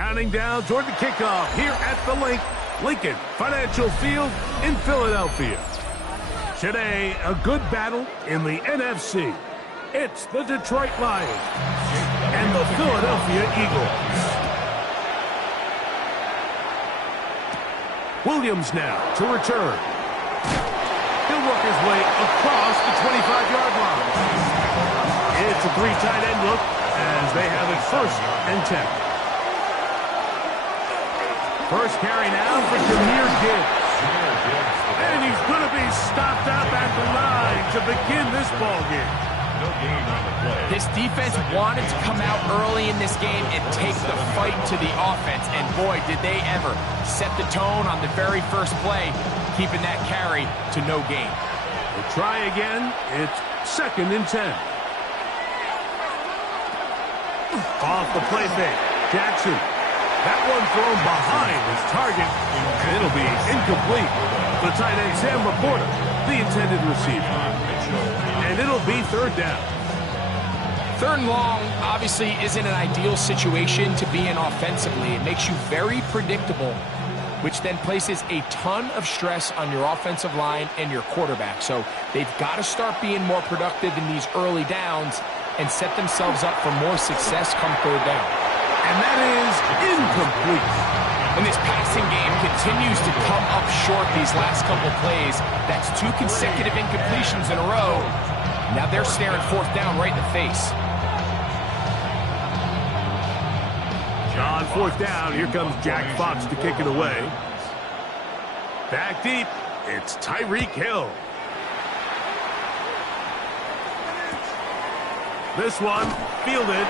Counting down toward the kickoff here at the Lincoln Financial Field in Philadelphia. Today, a good battle in the NFC. It's the Detroit Lions and the Philadelphia Eagles. Williams now to return. He'll work his way across the 25-yard line. It's a 3 tight end look as they have it 1st and 10. First carry now for Jahmyr Gibbs. And he's going to be stopped up at the line to begin this ball game. This defense wanted to come out early in this game and take the fight to the offense. And boy, did they ever set the tone on the very first play, keeping that carry to no gain. We'll try again. It's 2nd and 10. Off the play fake. Jackson. That one thrown behind his target. And it'll be incomplete. The tight end, Sam Laporta, the intended receiver. And it'll be 3rd down. 3rd and long obviously isn't an ideal situation to be in offensively. It makes you very predictable, which then places a ton of stress on your offensive line and your quarterback. So they've got to start being more productive in these early downs and set themselves up for more success come 3rd down. And that is incomplete. And this passing game continues to come up short these last couple plays. That's 2 consecutive incompletions in a row. Now they're staring 4th down right in the face. On 4th down, here comes Jack Fox to kick it away. Back deep, it's Tyreek Hill. This one fielded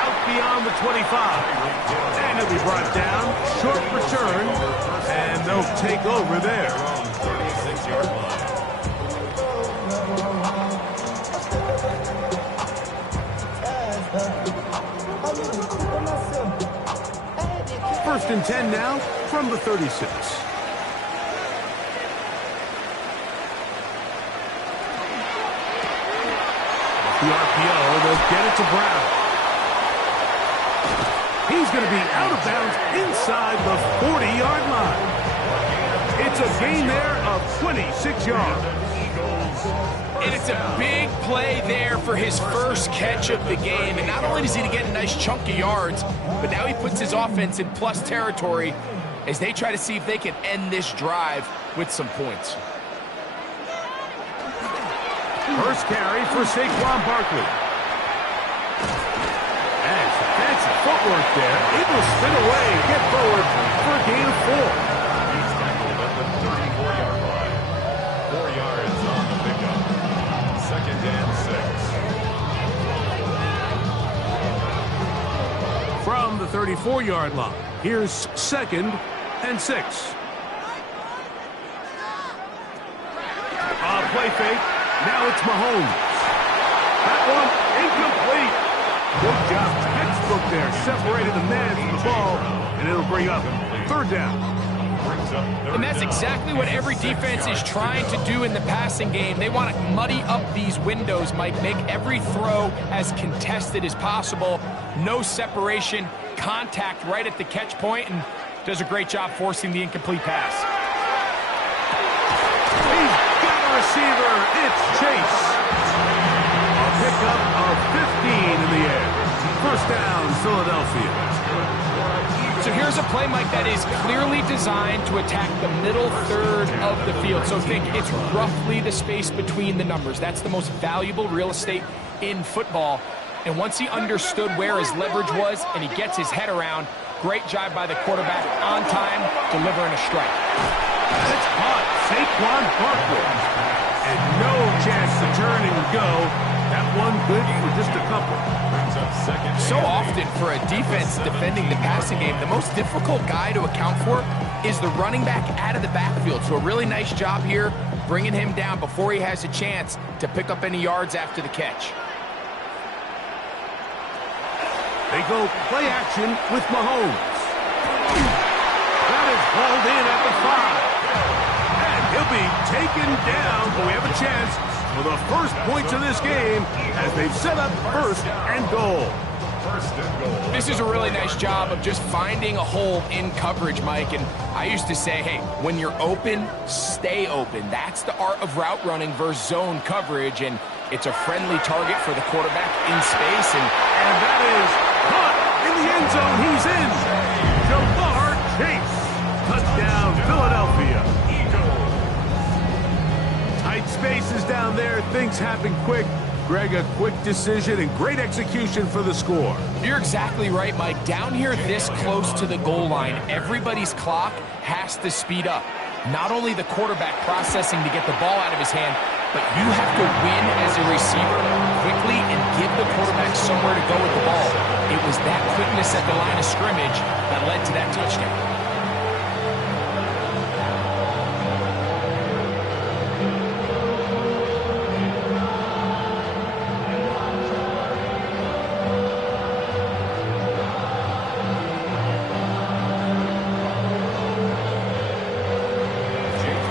out beyond the 25. And he'll be brought down. Short return. And they'll take over there. 36-yard line. 1st and 10 now from the 36. The RPO, they'll get it to Brown. He's going to be out of bounds inside the 40-yard line. It's a gain there of 26 yards. And it's a big play there for his first catch of the game. And not only does he get a nice chunk of yards, but now he puts his offense in plus territory as they try to see if they can end this drive with some points. First carry for Saquon Barkley. And some fancy footwork there. Able to spin away and get forward for a gain of 4. He's tackled at the 34-yard line. 4 yards on the pickup. 2nd and 6. From the 34-yard line, here's 2nd and 6. Play fake. Now it's Mahomes. That one incomplete. Good job. Textbook there. Separated the man from the ball, and it'll bring up 3rd down. And that's exactly what every defense is trying to do in the passing game. They want to muddy up these windows, Mike, make every throw as contested as possible. No separation, contact right at the catch point, and does a great job forcing the incomplete pass. Receiver, it's Chase. A pickup of 15 in the air. 1st down, Philadelphia. So here's a play, Mike, that is clearly designed to attack the middle 3rd of the field. So think it's roughly the space between the numbers. That's the most valuable real estate in football. And once he understood where his leverage was and he gets his head around, great job by the quarterback on time, delivering a strike. It's caught. Saquon Barkley. And no chance to turn and go. That one good for just a couple. So often for a defense defending the passing game, the most difficult guy to account for is the running back out of the backfield. So a really nice job here, bringing him down before he has a chance to pick up any yards after the catch. They go play action with Mahomes. That is hauled in at the 5. He'll be taken down, but we have a chance for the first points of this game as they've set up 1st and goal. First and goal. This is a really nice job of just finding a hole in coverage, Mike. And I used to say, hey, when you're open, stay open. That's the art of route running versus zone coverage. And it's a friendly target for the quarterback in space. And that is caught in the end zone. He's in. Ja'Marr Chase. Touchdown, Philadelphia. Tight spaces down there. Things happen quick. Greg, a quick decision and great execution for the score. You're exactly right, Mike. Down here this close to the goal line, everybody's clock has to speed up. Not only the quarterback processing to get the ball out of his hand, but you have to win as a receiver quickly and give the quarterback somewhere to go with the ball. It was that quickness at the line of scrimmage that led to that touchdown.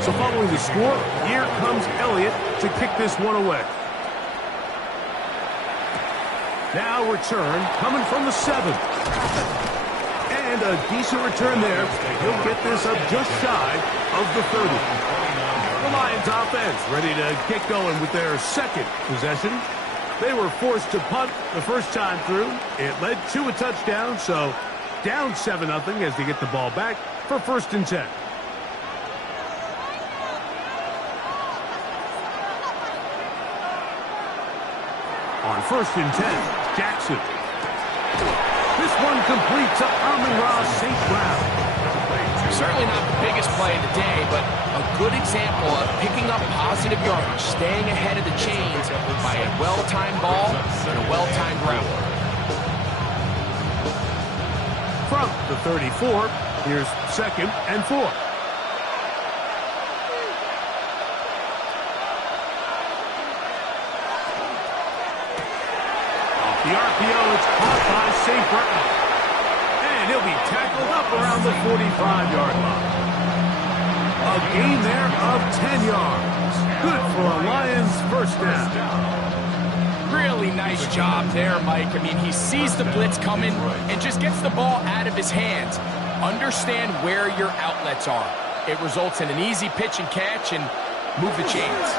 So following the score, here comes Elliott to kick this one away. Now return coming from the 7. And a decent return there. He'll get this up just shy of the 30. The Lions offense ready to get going with their second possession. They were forced to punt the first time through. It led to a touchdown, so down 7-0 as they get the ball back for 1st and 10. On 1st and 10, Jackson. This one complete to Amon-Ra St. Brown. Certainly not the biggest play of the day, but a good example of picking up positive yardage, staying ahead of the chains by a well-timed ball and a well-timed route. From the 34, here's 2nd and 4. The RPO, it's caught by St. Brown. And he'll be tackled up around the 45-yard line. A gain there of 10 yards. Good for a Lions first down. Really nice job there, Mike. I mean, he sees the blitz coming and just gets the ball out of his hands. Understand where your outlets are. It results in an easy pitch and catch and move the chains.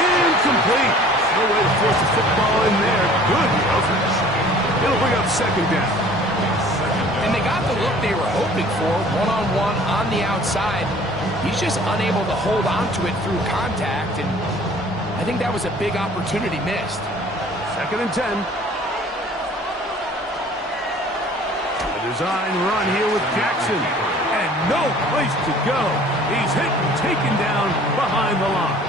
Incomplete. No way to force the football in there. Good coverage. It'll bring up 2nd down. And they got the look they were hoping for, one-on-one on the outside. He's just unable to hold on to it through contact, and I think that was a big opportunity missed. 2nd and 10. A design run here with Jackson. And no place to go. He's hit and taken down behind the line.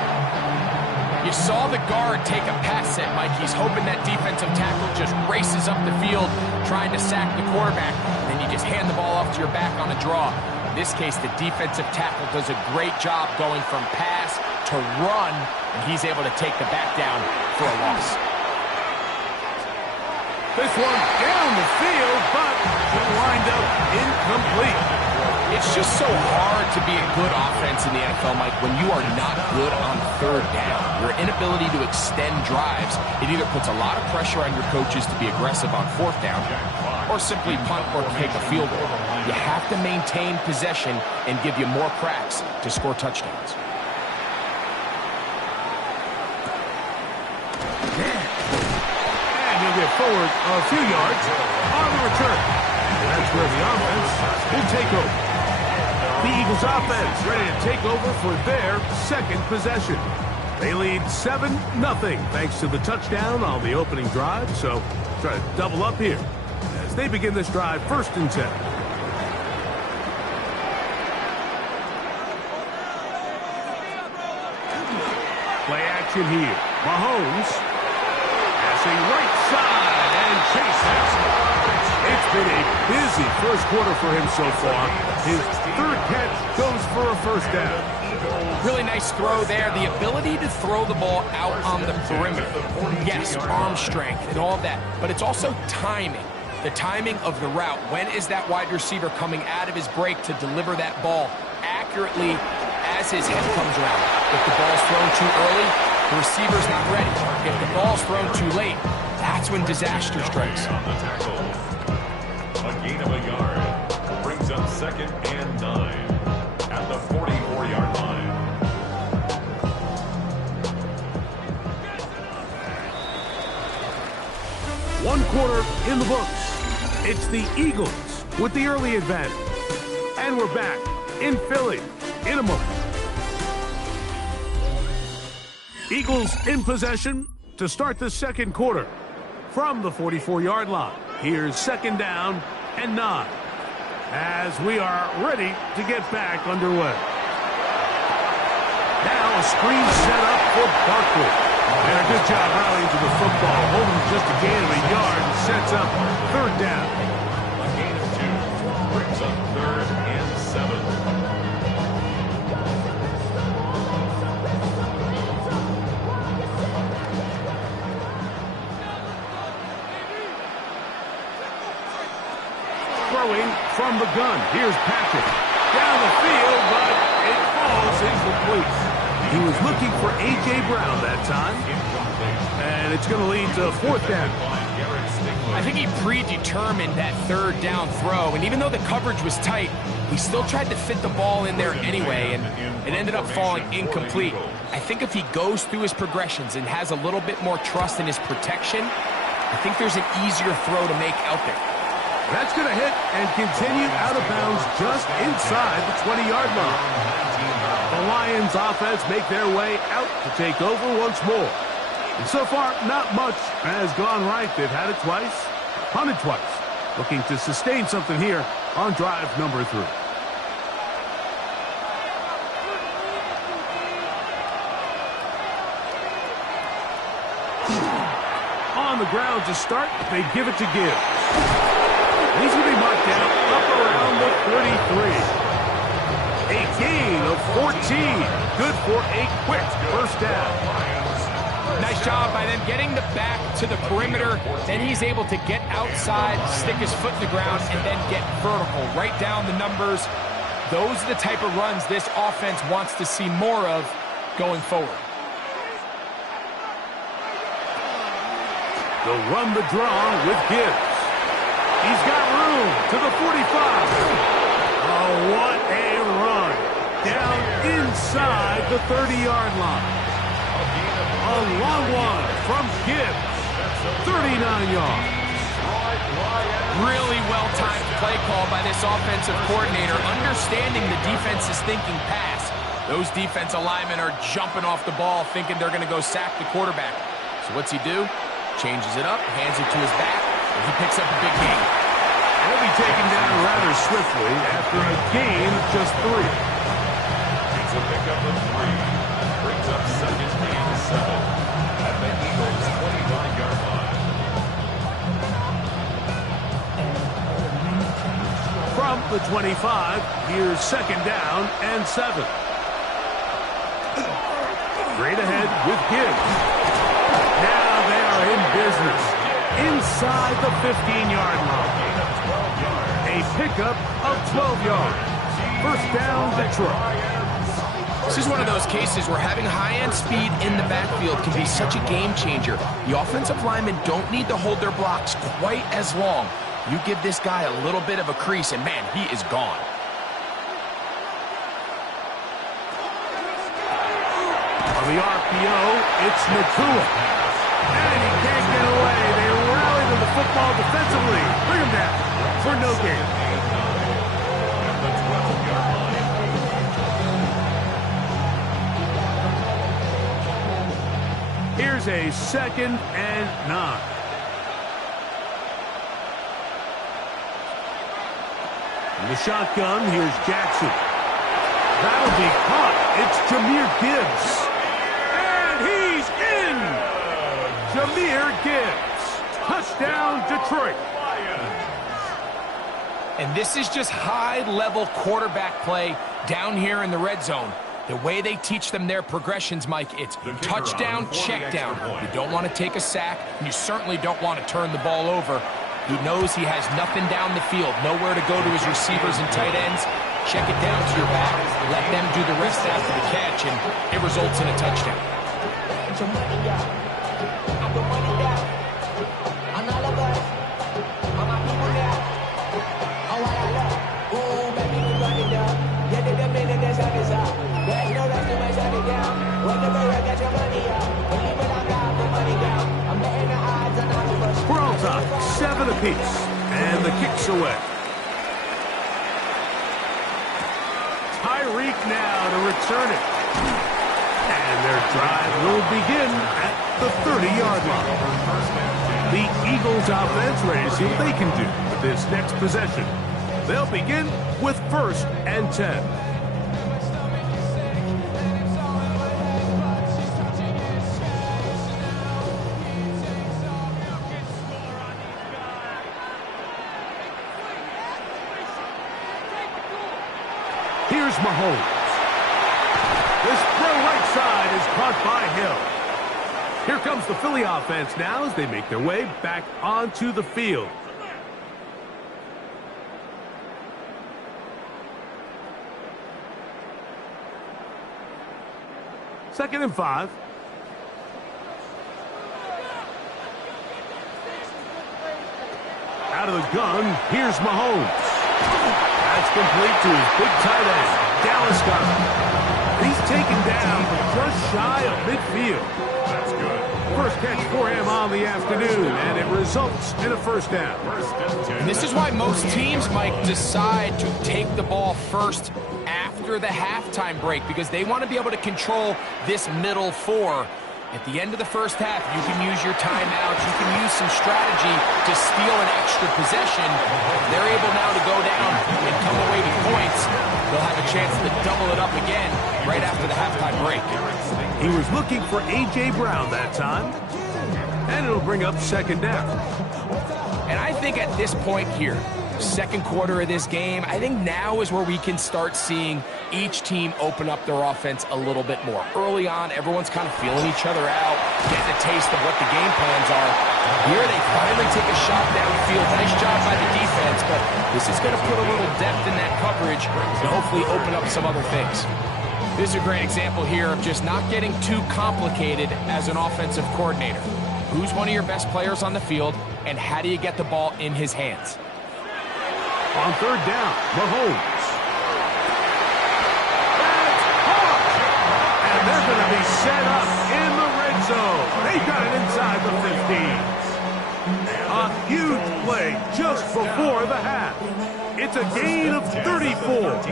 You saw the guard take a pass set, Mike. He's hoping that defensive tackle just races up the field trying to sack the quarterback. Then you just hand the ball off to your back on a draw. In this case, the defensive tackle does a great job going from pass to run, and he's able to take the back down for a loss. This one down the field, but it lined up incomplete. It's just so hard to be a good offense in the NFL, Mike, when you are not good on 3rd down. Your inability to extend drives, it either puts a lot of pressure on your coaches to be aggressive on 4th down or simply punt or take a field goal. You have to maintain possession and give you more cracks to score touchdowns. And he'll get forward a few yards on the return. And that's where the offense will take over. The Eagles offense ready to take over for their 2nd possession. They lead 7-0 thanks to the touchdown on the opening drive. So try to double up here as they begin this drive 1st and 10. Play action here. Mahomes passing right side and Chase has it. It's been a busy first quarter for him so far. His 3rd catch goes for a 1st down. Really nice throw there. The ability to throw the ball out on the perimeter. Yes, arm strength and all that, but it's also timing. The timing of the route. When is that wide receiver coming out of his break to deliver that ball accurately as his head comes around? If the ball's thrown too early, The receiver's not ready. If the ball's thrown too late, that's when disaster strikes. On the tackle. A gain of a yard. Brings up 2nd and 9 at the 44-yard line. One quarter in the books. It's the Eagles with the early advantage. And we're back in Philly in a moment. Eagles in possession to start the second quarter. From the 44-yard line, here's 2nd down and 9. As we are ready to get back underway. Now a screen set up for Barkley. And a good job rallying to the football. Holding just a gain of a yard and sets up 3rd down. A gain of 2 brings up 3rd and 7. Throwing from the gun. Here's Patrick. Down the field, but it falls incomplete. He was looking for A.J. Brown that time. And it's going to lead to 4th down. I think he predetermined that 3rd down throw, and even though the coverage was tight, he still tried to fit the ball in there anyway, and it ended up falling incomplete. I think if he goes through his progressions and has a little bit more trust in his protection, I think there's an easier throw to make out there. That's going to hit and continue out of bounds just inside the 20-yard line. The Lions offense make their way out to take over once more. And so far, not much has gone right. They've had it twice, punted twice. Looking to sustain something here on drive number 3. On the ground to start, they give it to Gibbs. He's going to be marked down up around the 33. A gain of 14. Good for a quick 1st down. Nice job by them getting the back to the perimeter. Then he's able to get outside, stick his foot in the ground, and then get vertical. Right down the numbers. Those are the type of runs this offense wants to see more of going forward. They'll run the draw with Gibbs. He's got room to the 45. Oh, what a run. Down inside the 30-yard line. A long one from Gibbs. 39 yards. Really well-timed play call by this offensive coordinator, understanding the defense's thinking pass. Those defensive linemen are jumping off the ball, thinking they're going to go sack the quarterback. So what's he do? Changes it up, hands it to his back, and he picks up a big gain. He'll be taken down rather swiftly after a gain of just 3. It's a pickup of 3. Brings up 2nd and 7 at the Eagles' 29-yard line. From the 25, here's 2nd down and 7. Straight ahead with Gibbs. Now they are in business inside the 15-yard line. A pickup of 12 yards. 1st down, Detroit. This is one of those cases where having high-end speed in the backfield can be such a game changer. The offensive linemen don't need to hold their blocks quite as long. You give this guy a little bit of a crease, and man, he is gone. On the RPO, it's Nakua. And he can't get away. They rally to the football defensively. Bring him down for no gain. Here's a 2nd and 9. In the shotgun, here's Jackson. That'll be caught. It's Jahmyr Gibbs. And he's in! Jahmyr Gibbs. Touchdown, Detroit. And this is just high-level quarterback play down here in the red zone. The way they teach them their progressions, Mike, it's touchdown, check down. You don't want to take a sack, and you certainly don't want to turn the ball over. He knows he has nothing down the field, nowhere to go to his receivers and tight ends. Check it down to your back, let them do the rest after the catch, and it results in a touchdown. your money up. I put money down. On all of us. On my people now. On what I love. Ooh, baby, we run it up. Yeah, the minute that's how it's up. There's no rest to my shut it down. Whenever I get your money up. Believe it or not, put money down. I'm betting the odds on all of us. We're all top, 7 apiece. And the kick's away. Tyreek now to return it. And their drive will begin at the 30-yard line. The Eagles offense ready to see what they can do with this next possession. They'll begin with 1st and 10. Here's Mahomes. This throw right side is caught by Hill. Here comes the Philly offense now as they make their way back onto the field. Second and 5. Out of the gun, here's Mahomes. That's complete to his big tight end, Dallas Goedert. He's taken down just shy of midfield. That's good. First catch for him on the afternoon, and it results in a first down. And this is why most teams might decide to take the ball first after the halftime break, because they want to be able to control this middle 4. At the end of the first half, you can use your timeouts, you can use some strategy to steal an extra possession. If they're able now to go down and come away with points, they'll have a chance to double it up again right after the halftime break. He was looking for A.J. Brown that time, and it'll bring up second down. And I think at this point here, second quarter of this game, I think now is where we can start seeing each team open up their offense a little bit more. Early on, everyone's kind of feeling each other out, getting a taste of what the game plans are. Here they finally take a shot downfield. Nice job by the defense, but this is going to put a little depth in that coverage and hopefully open up some other things. This is a great example here of just not getting too complicated as an offensive coordinator. Who's one of your best players on the field, and how do you get the ball in his hands? On third down, Mahomes. And they're going to be set up in the red zone. They got it inside the 15. A huge play just before the half. It's a gain of 34.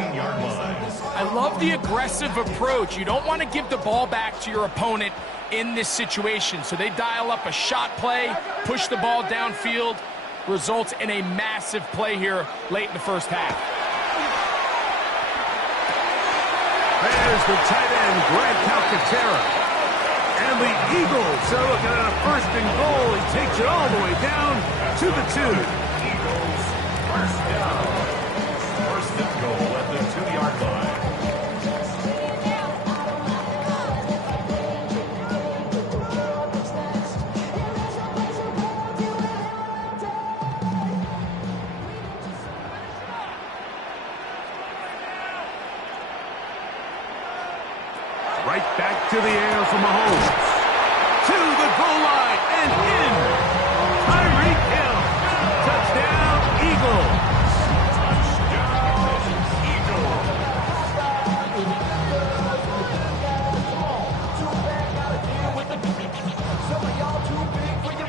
I love the aggressive approach. You don't want to give the ball back to your opponent in this situation. So they dial up a shot play, push the ball downfield, results in a massive play here late in the first half. There's the tight end, Grant Calcaterra. And the Eagles are looking at a first and goal. He takes it all the way down to the 2. Eagles, first down. First and goal at the 2-yard line. Right back to the air for Mahomes. To the goal line and in. Tyreek Hill. Touchdown, Eagles.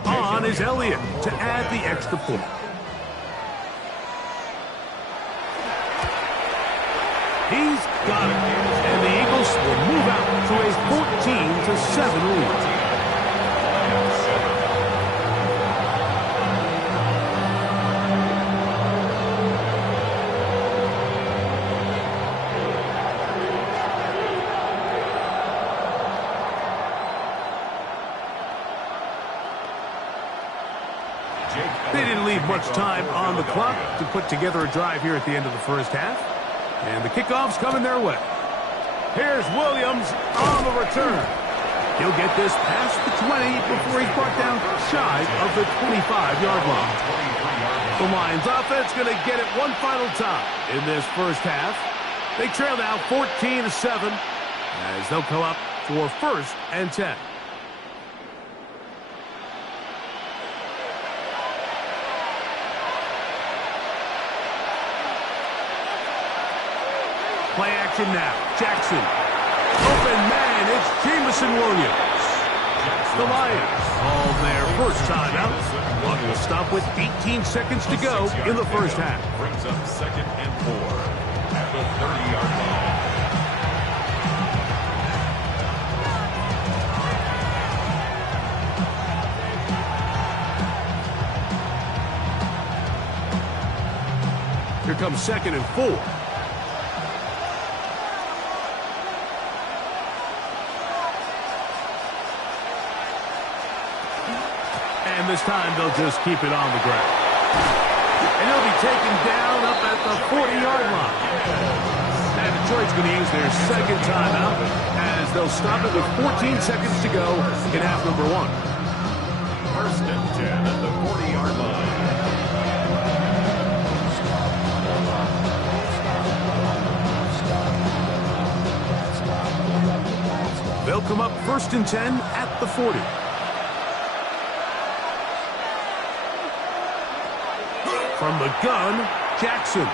On is Elliott to add the extra point. He's got it. And the Eagles will move out to a 14-7 lead. They didn't leave much time on the clock to put together a drive here at the end of the first half. And the kickoff's coming their way. Here's Williams on the return. He'll get this past the 20 before he's brought down shy of the 25-yard line. The Lions offense going to get it one final time in this first half. They trail now 14-7 as they'll come up for first and 10. action now. Jackson. Open man, it's Jameson Williams. The Lions call their first timeout. Clock will stop with 18 seconds to go in the first half. Brings up 2nd and 4 at the 30-yard line. Here comes 2nd and 4. And this time they'll just keep it on the ground. And he'll be taken down up at the 40-yard line. And Detroit's going to use their second timeout as they'll stop it with 14 seconds to go in half number 1. 1st and 10 at the 40-yard line. They'll come up 1st and 10 at the 40. From the gun, Jackson.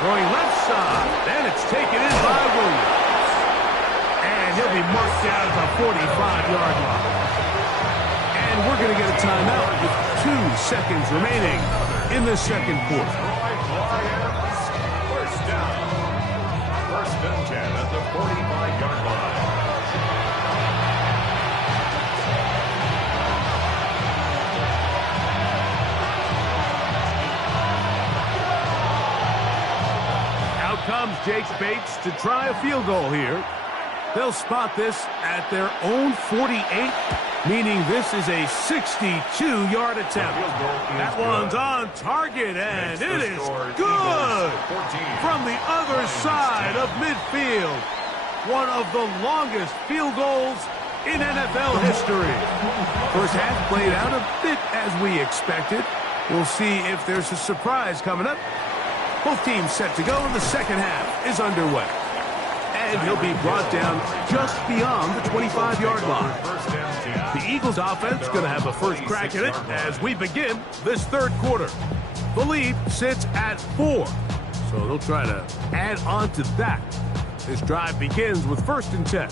Throwing left side, and it's taken in by Williams. And he'll be marked down at the 45-yard line. And we're going to get a timeout with 2 seconds remaining in the second quarter. First down. 1st and 10 at the 45-yard line. Comes Jake Bates to try a field goal here. They'll spot this at their own 48, meaning this is a 62-yard attempt. That one's on target, and it is good from the other side of midfield. One of the longest field goals in NFL history. First half played out a bit as we expected. We'll see if there's a surprise coming up. Both teams set to go, and the second half is underway. And he'll be brought down just beyond the 25-yard line. The Eagles offense going to have a first crack at it as we begin this third quarter. The lead sits at 4, so they'll try to add on to that. This drive begins with 1st and 10.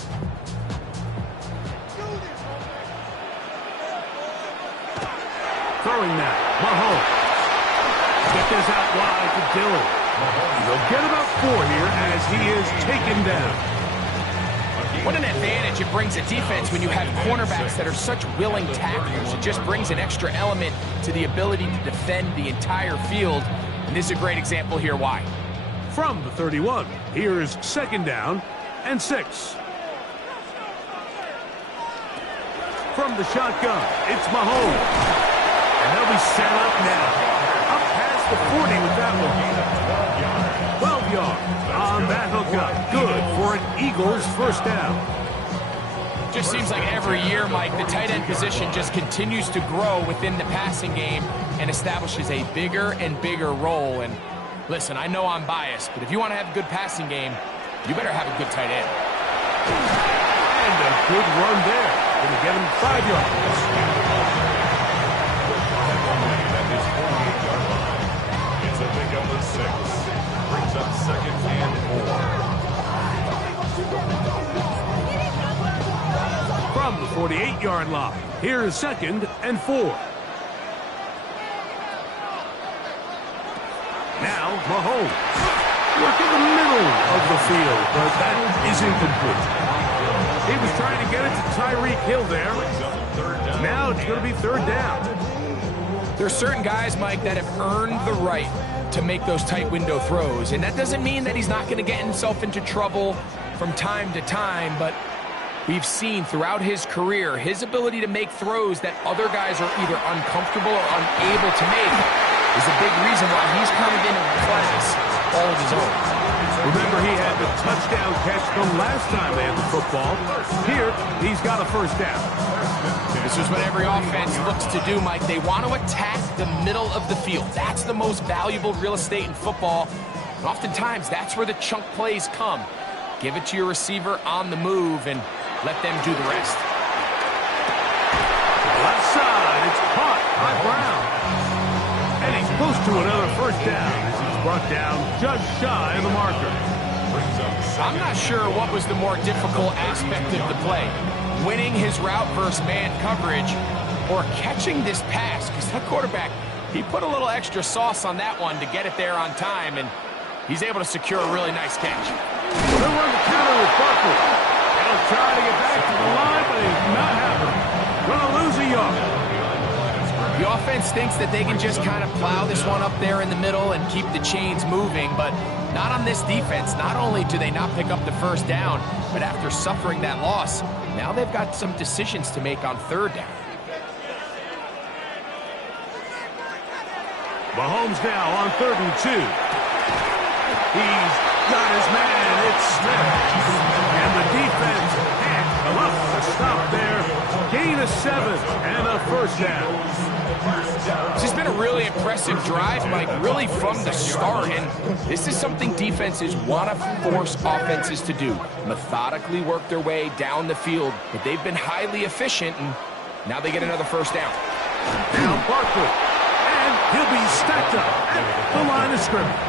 Throwing now, Mahomes. Get this out wide to Dillon. They'll get about 4 here as he is taken down. What an advantage it brings a defense when you have cornerbacks that are such willing tacklers. It just brings an extra element to the ability to defend the entire field. And this is a great example here why. From the 31, here's 2nd down and 6. From the shotgun, it's Mahomes. And they'll be set up now. Up past the 40 with that one. 12 yards on that hookup. Good for an Eagles first down. Just seems like every year, Mike, the tight end position just continues to grow within the passing game and establishes a bigger and bigger role. And listen, I know I'm biased, but if you want to have a good passing game, you better have a good tight end. And a good run there. Going to get him 5 yards. It's a pickup of 6. Brings up 2nd and 4. From the 48-yard line, here's 2nd and 4. Now Mahomes. Look in the middle of the field, but that is incomplete. He was trying to get it to Tyreek Hill there. Now it's going to be 3rd down. There's certain guys, Mike, that have earned the right to make those tight window throws. And that doesn't mean that he's not going to get himself into trouble from time to time, but we've seen throughout his career his ability to make throws that other guys are either uncomfortable or unable to make is a big reason why he's kind of in a class all of his own. Remember, he had the touchdown catch the last time they had the football. Here, he's got a first down. This is what every offense looks to do, Mike. They want to attack the middle of the field. That's the most valuable real estate in football. And oftentimes, that's where the chunk plays come. Give it to your receiver on the move and let them do the rest. Left side, it's caught by Brown. And he's close to another first down as he's brought down just shy of the marker. I'm not sure what was the more difficult aspect of the play. Winning his route versus man coverage or catching this pass. Because that quarterback, he put a little extra sauce on that one to get it there on time, and he's able to secure a really nice catch. They'll run the counter with Barkley. They'll try to get back to the line, but it's not happening. Gonna lose a yard. The offense thinks that they can just kind of plow this one up there in the middle and keep the chains moving, but not on this defense. Not only do they not pick up the first down, but after suffering that loss, now they've got some decisions to make on third down. Mahomes now on 3rd and 2. He's got his man. It's Smith. And the defense can't come up to stop there. Gain of 7 and a first down. This has been a really impressive drive, Mike, really from the start. And this is something defenses want to force offenses to do. Methodically work their way down the field. But they've been highly efficient, and now they get another first down. Now Barkley. And he'll be stacked up at the line of scrimmage.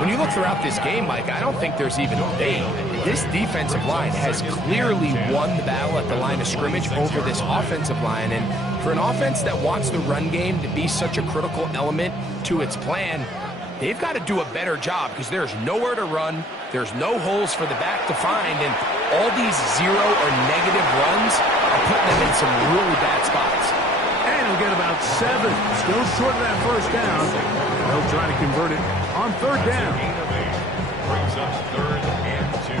When you look throughout this game, Mike, I don't think there's even a debate. This defensive line has clearly won the battle at the line of scrimmage over this offensive line. And for an offense that wants the run game to be such a critical element to its plan, they've got to do a better job because there's nowhere to run. There's no holes for the back to find. And all these 0 or negative runs are putting them in some really bad spots. And he'll get about 7. Still short of that first down. They'll try to convert it on 3rd down. Brings up 3rd and 2.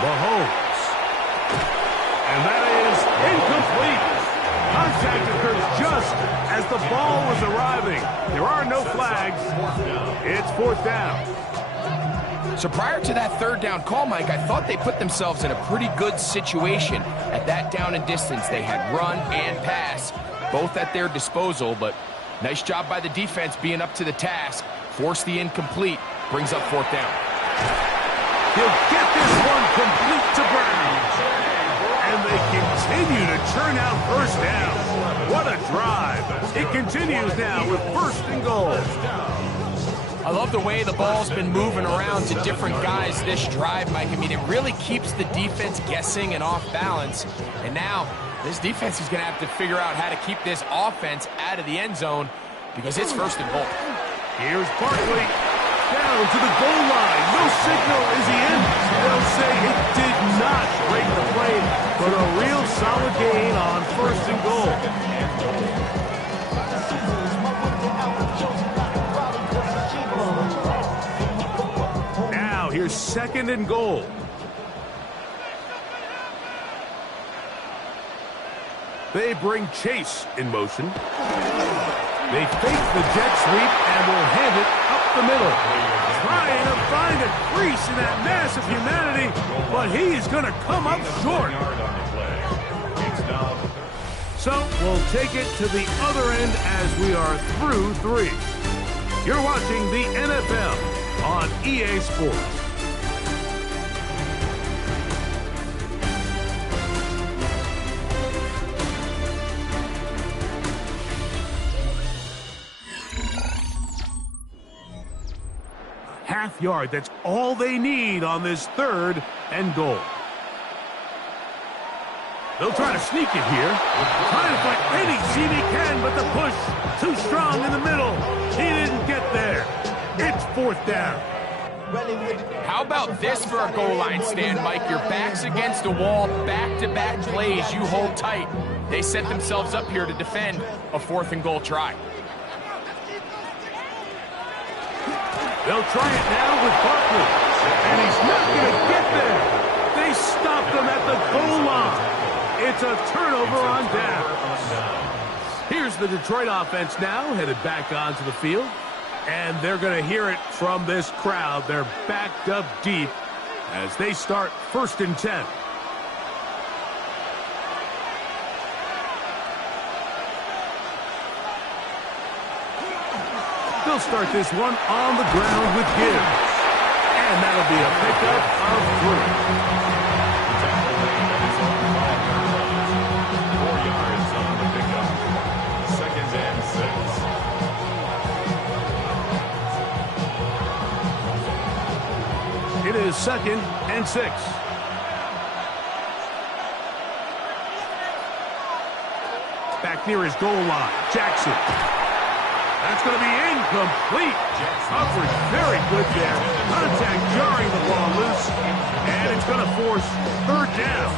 Mahomes. And that is incomplete. Contact occurs just as the ball was arriving. There are no flags. It's 4th down. So prior to that 3rd down call, Mike, I thought they put themselves in a pretty good situation at that down and distance. They had run and pass, both at their disposal, but nice job by the defense being up to the task. Force the incomplete, brings up 4th down. He'll get this one complete to Brown. And they continue to churn out first down. What a drive. It continues now with 1st and goal. I love the way the ball's been moving around to different guys this drive, Mike. I mean, it really keeps the defense guessing and off balance. And now this defense is going to have to figure out how to keep this offense out of the end zone because it's 1st and goal. Here's Barkley down to the goal line. No signal. Is he in? They'll say it did not break the play, but a real solid gain on 1st and goal. Now here's 2nd and goal. They bring Chase in motion. They fake the jet sweep and will hand it up the middle. Trying to find a crease in that mass of humanity, but he's going to come up short. So we'll take it to the other end as we are through 3. You're watching the NFL on EA Sports. Half yard, that's all they need on this 3rd and goal. They'll try to sneak it here. Trying to find any seam he can, but the push too strong in the middle. He didn't get there. It's 4th down. How about this for a goal line stand, Mike? Your back's against a wall, back-to-back plays, you hold tight. They set themselves up here to defend a 4th and goal try. They'll try it now with Barkley, and he's not going to get there. They stopped him at the goal line. It's a turnover on down. Here's the Detroit offense now, headed back onto the field, and they're going to hear it from this crowd. They're backed up deep as they start 1st and 10. They'll start this one on the ground with Gibbs. And that'll be a pickup of 3. It is 2nd and 6. Back near his goal line. Jackson. That's going to be incomplete. Coverage very good there. Contact jarring the ball loose. And it's going to force 3rd down.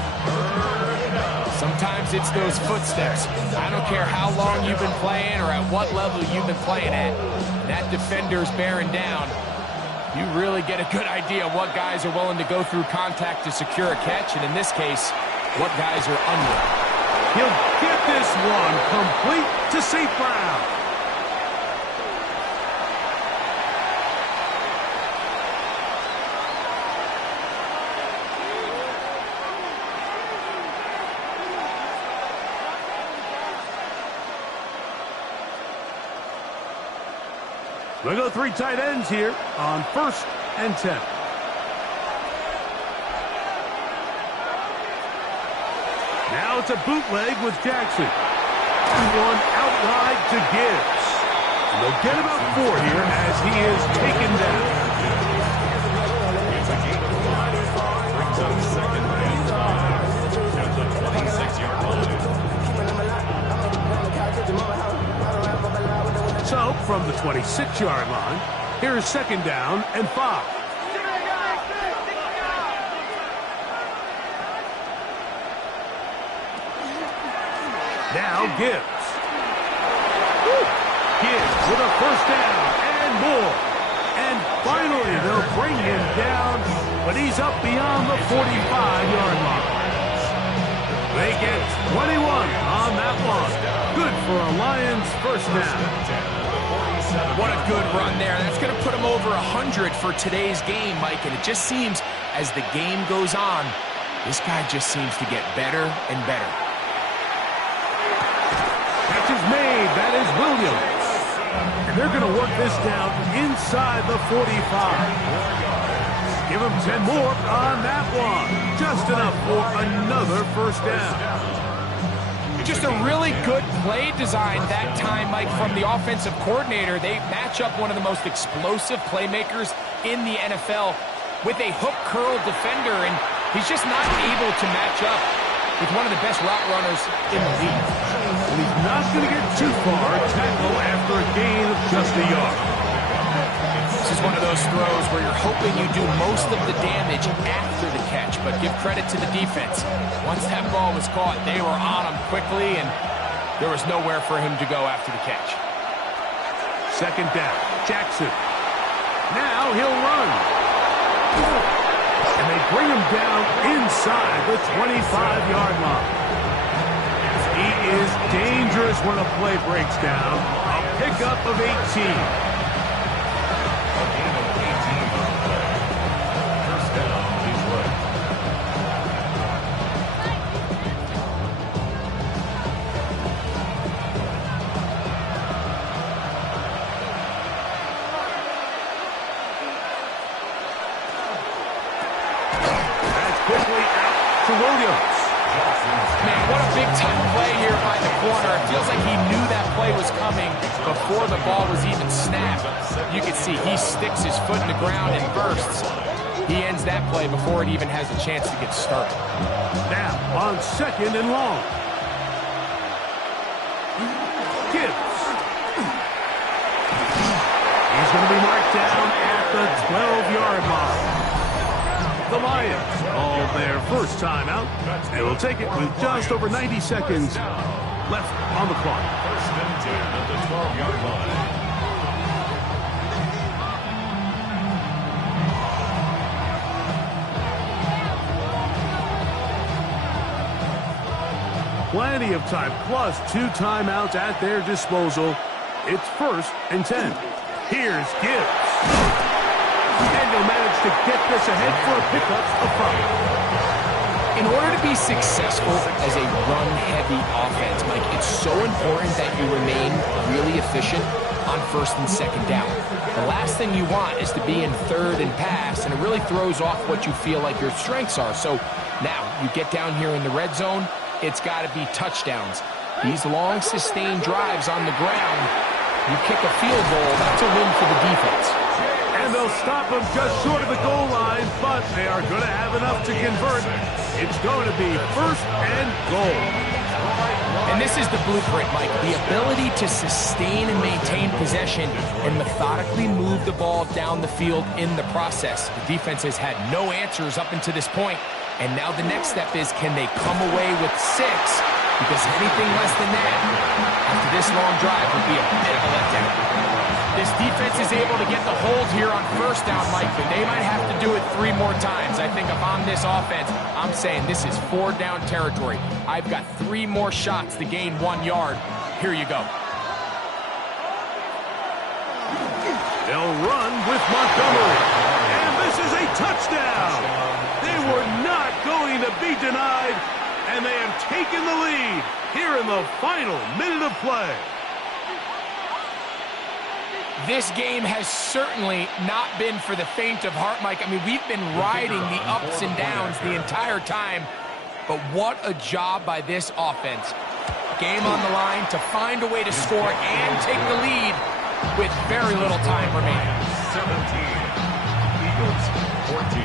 Sometimes it's those footsteps. I don't care how long you've been playing or at what level you've been playing at. That defender's bearing down. You really get a good idea of what guys are willing to go through contact to secure a catch, and in this case, what guys are under. He'll get this one complete to St. Brown. We'll go 3 tight ends here on 1st and 10. Now it's a bootleg with Jackson. One out wide to Gibbs. And they'll get about 4 here as he is taken down. Brings up 2nd and 5 at the 26-yard line. So, from the 26-yard line, here's 2nd down and 5. Now Gibbs. Gibbs with a 1st down and more. And finally, they'll bring him down, but he's up beyond the 45-yard line. They get 21 on that one. Good for a Lions 1st down. What a good run there. That's going to put him over 100 for today's game, Mike. And it just seems as the game goes on, this guy just seems to get better and better. Catch is made. That is Williams. And they're going to work this down inside the 45. Give him 10 more on that one. Just enough for another 1st down. Just a really good play design that time, Mike, from the offensive coordinator. They match up one of the most explosive playmakers in the NFL with a hook curl defender, and he's just not able to match up with one of the best route runners in the league. And he's not going to get too far. Tackle after a gain of just a yard. This is one of those throws where you're hoping you do most of the damage after the catch, but give credit to the defense. Once that ball was caught, they were on him quickly, and there was nowhere for him to go after the catch. 2nd down. Jackson. Now he'll run. And they bring him down inside the 25-yard line. He is dangerous when a play breaks down. A pickup of 18. Williams. Man, what a big-time play here by the corner. It feels like he knew that play was coming before the ball was even snapped. You can see he sticks his foot in the ground and bursts. He ends that play before it even has a chance to get started. Now, on 2nd and long. Gibbs. He's going to be marked down at the 12-yard line. The Lions call their 1st timeout. They will take it with just over 90 seconds left on the clock. 1st and 10 at the 12-yard line. Plenty of time, plus 2 timeouts at their disposal. It's 1st and 10. Here's Gibbs. And they'll manage to get this ahead for a pickup of 5. In order to be successful as a run-heavy offense, Mike, it's so important that you remain really efficient on 1st and 2nd down. The last thing you want is to be in 3rd and pass, and it really throws off what you feel like your strengths are. So now you get down here in the red zone, it's got to be touchdowns. These long, sustained drives on the ground, you kick a field goal, that's a win for the defense. And they'll stop them just short of the goal line, but they are going to have enough to convert. It's going to be 1st and goal. And this is the blueprint, Mike. The ability to sustain and maintain possession and methodically move the ball down the field in the process. The defense has had no answers up until this point, and now the next step is, can they come away with 6? Because anything less than that, after this long drive, would be a bit of a letdown. This defense is able to get the hold here on 1st down, Mike, but they might have to do it 3 more times. I think if I'm this offense, I'm saying this is 4 down territory. I've got 3 more shots to gain 1 yard. Here you go. They'll run with Montgomery. And this is a touchdown. They were not going to be denied, and they have taken the lead here in the final minute of play. This game has certainly not been for the faint of heart, Mike. I mean, we've been riding the ups and downs the entire time, but what a job by this offense. Game on the line to find a way to score and take the lead with very little time remaining. 17, Eagles 14.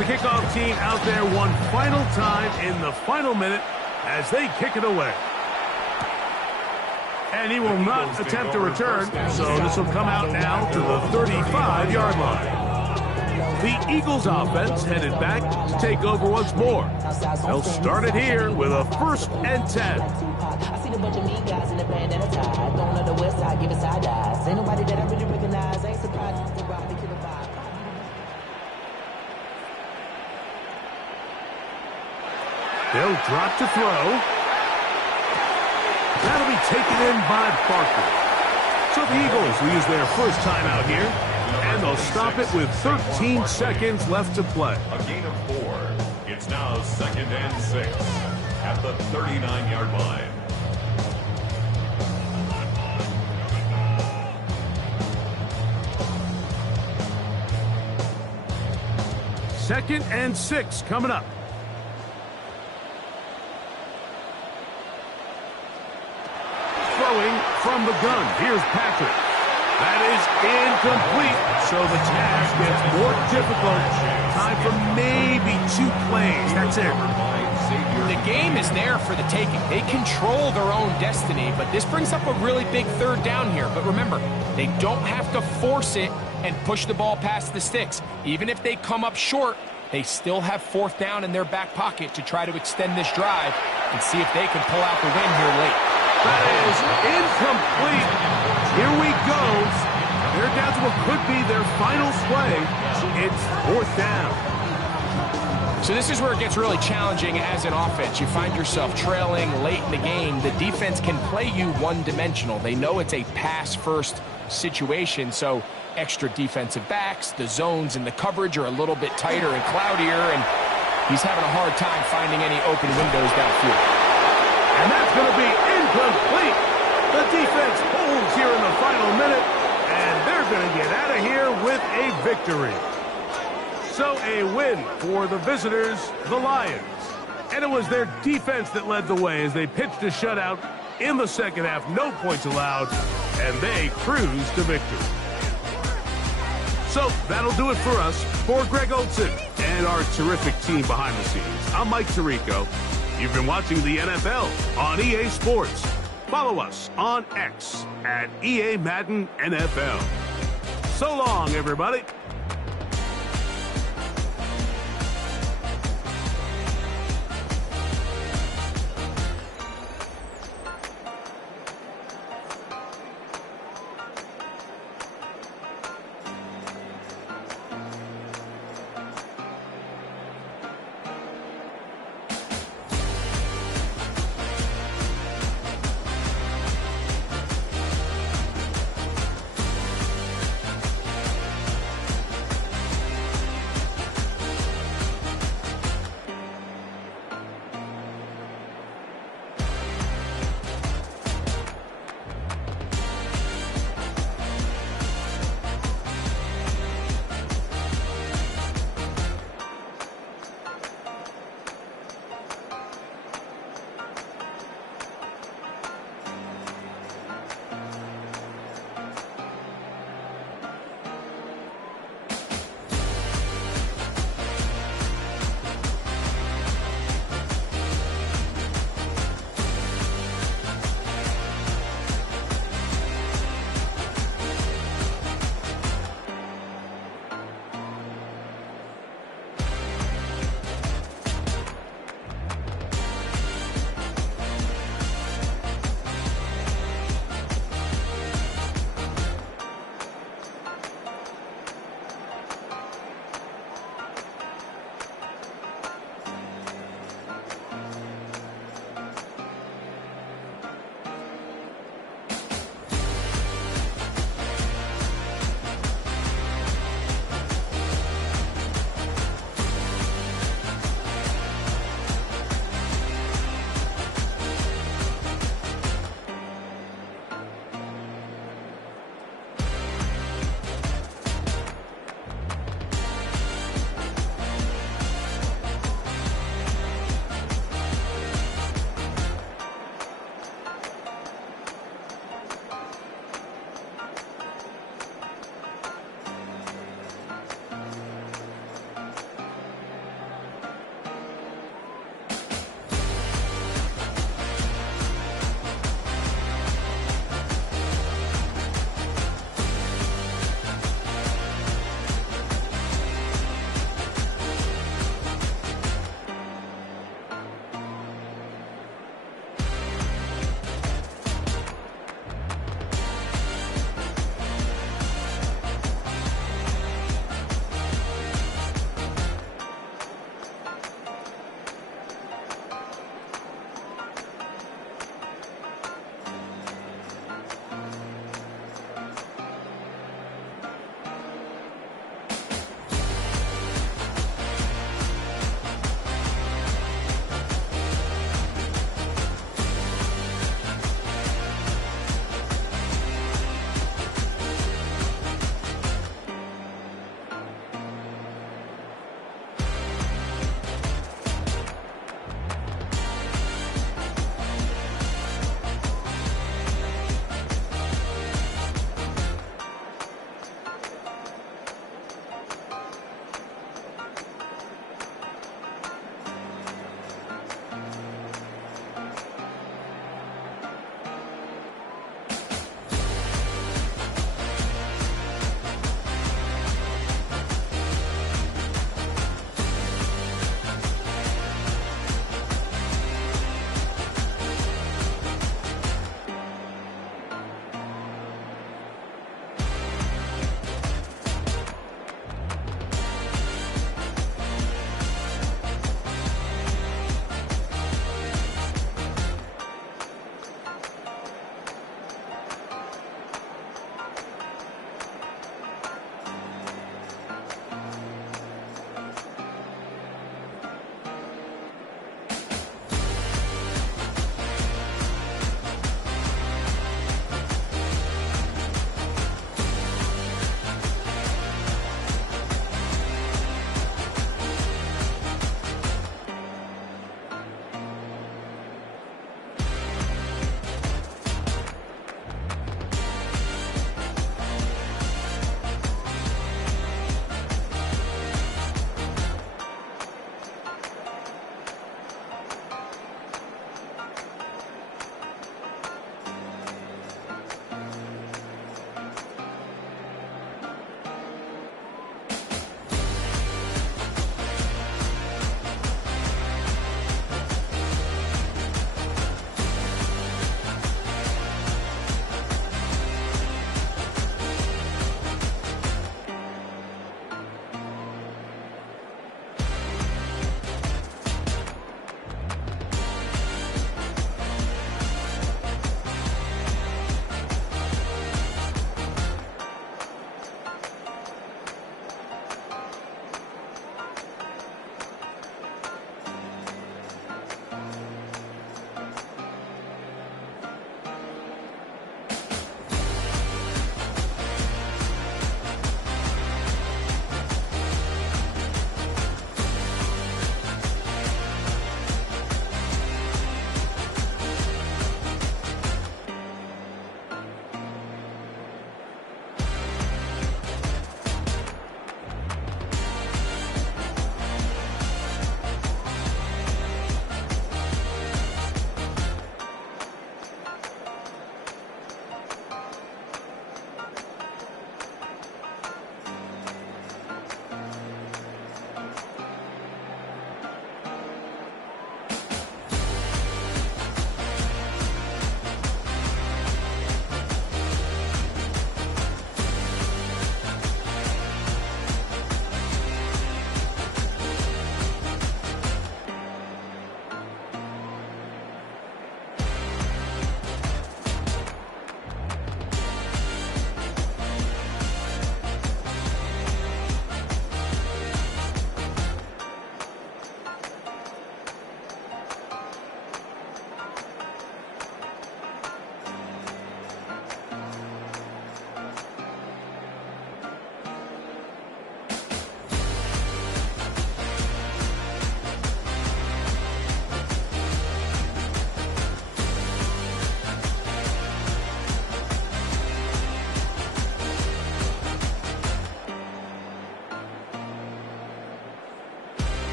Kickoff team out there one final time in the final minute as they kick it away. And he will not attempt to return, so this will come out now to the 35-yard line. The Eagles offense headed back to take over once more. They'll start it here with a 1st and 10. I see a bunch of mean guys in the band and a tie. Going on the west side, giving side eyes. Ain't nobody that I really recognize. Ain't surprised to rock the killer vibe. They'll drop to throw. That'll be taken in by Barker. So the Eagles will use their first time out here, and they'll stop it with 13 seconds left to play. A gain of 4. It's now 2nd and 6 at the 39-yard line. Second and 6 coming up. Throwing from the gun. Here's Patrick. That is incomplete. So the task gets more difficult. Time for maybe 2 plays. That's it. The game is there for the taking. They control their own destiny, but this brings up a really big 3rd down here. But remember, they don't have to force it and push the ball past the sticks. Even if they come up short, they still have 4th down in their back pocket to try to extend this drive and see if they can pull out the win here late. That is incomplete. Here we go. They're down to what could be their final play. It's 4th down. So this is where it gets really challenging as an offense. You find yourself trailing late in the game. The defense can play you one-dimensional. They know it's a pass-first situation, so extra defensive backs, the zones and the coverage are a little bit tighter and cloudier, and he's having a hard time finding any open windows downfield. And that's going to be incomplete. The defense holds here in the final minute, and they're going to get out of here with a victory. So a win for the visitors, the Lions. And it was their defense that led the way as they pitched a shutout in the second half. No points allowed, and they cruised to victory. So that'll do it for us. For Greg Olson and our terrific team behind the scenes, I'm Mike Tirico. You've been watching the NFL on EA Sports. Follow us on X at EA Madden NFL. So long, everybody.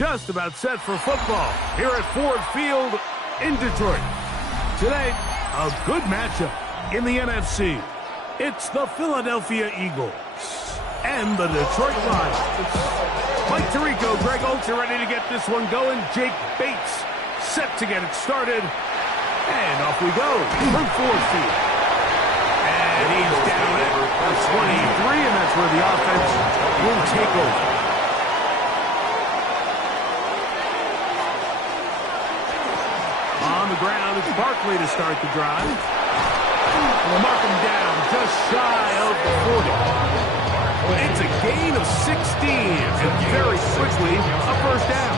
just about set for football here at Ford Field in Detroit. Today, a good matchup in the NFC. It's the Philadelphia Eagles and the Detroit Lions. Mike Tirico, Greg Oates are ready to get this one going. Jake Bates set to get it started. And off we go from Ford Field. And he's down at 23, and that's where the offense will take over. On the ground, it's Barkley to start the drive. We'll mark him down just shy of the 40. It's a gain of 16, and very quickly, a first down.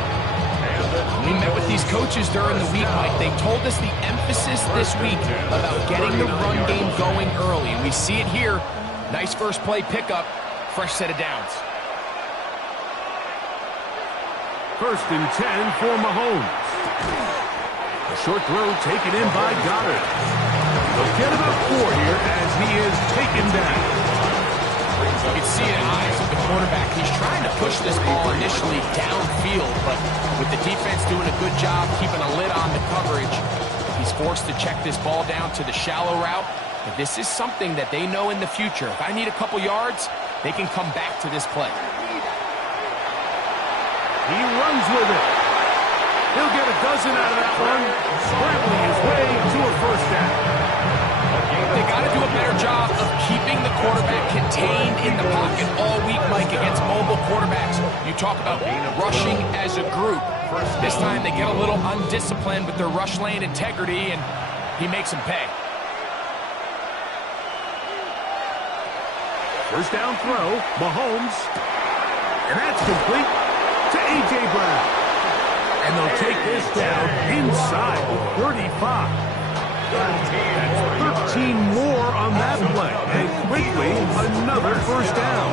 We met with these coaches during the week, Mike. They told us the emphasis this week about getting the run game going early. And we see it here. Nice first play pickup, fresh set of downs. First and 10 for Mahomes. A short throw taken in by Goddard. They'll get about 4 here as he is taken down. You can see in the eyes of the quarterback. He's trying to push this ball initially downfield, but with the defense doing a good job keeping a lid on the coverage, he's forced to check this ball down to the shallow route. But this is something that they know in the future. If I need a couple yards, they can come back to this play. He runs with it. He'll get a dozen out of that one, scrambling his way to a first down. They got to do a better job of keeping the quarterback contained in the pocket all week, Mike, against mobile quarterbacks. You talk about rushing as a group. This time they get a little undisciplined with their rush lane integrity, and he makes them pay. First down throw, Mahomes. And that's complete to A.J. Brown. And they'll take this down inside 35. That's 13 more on that play. And quickly, another first down.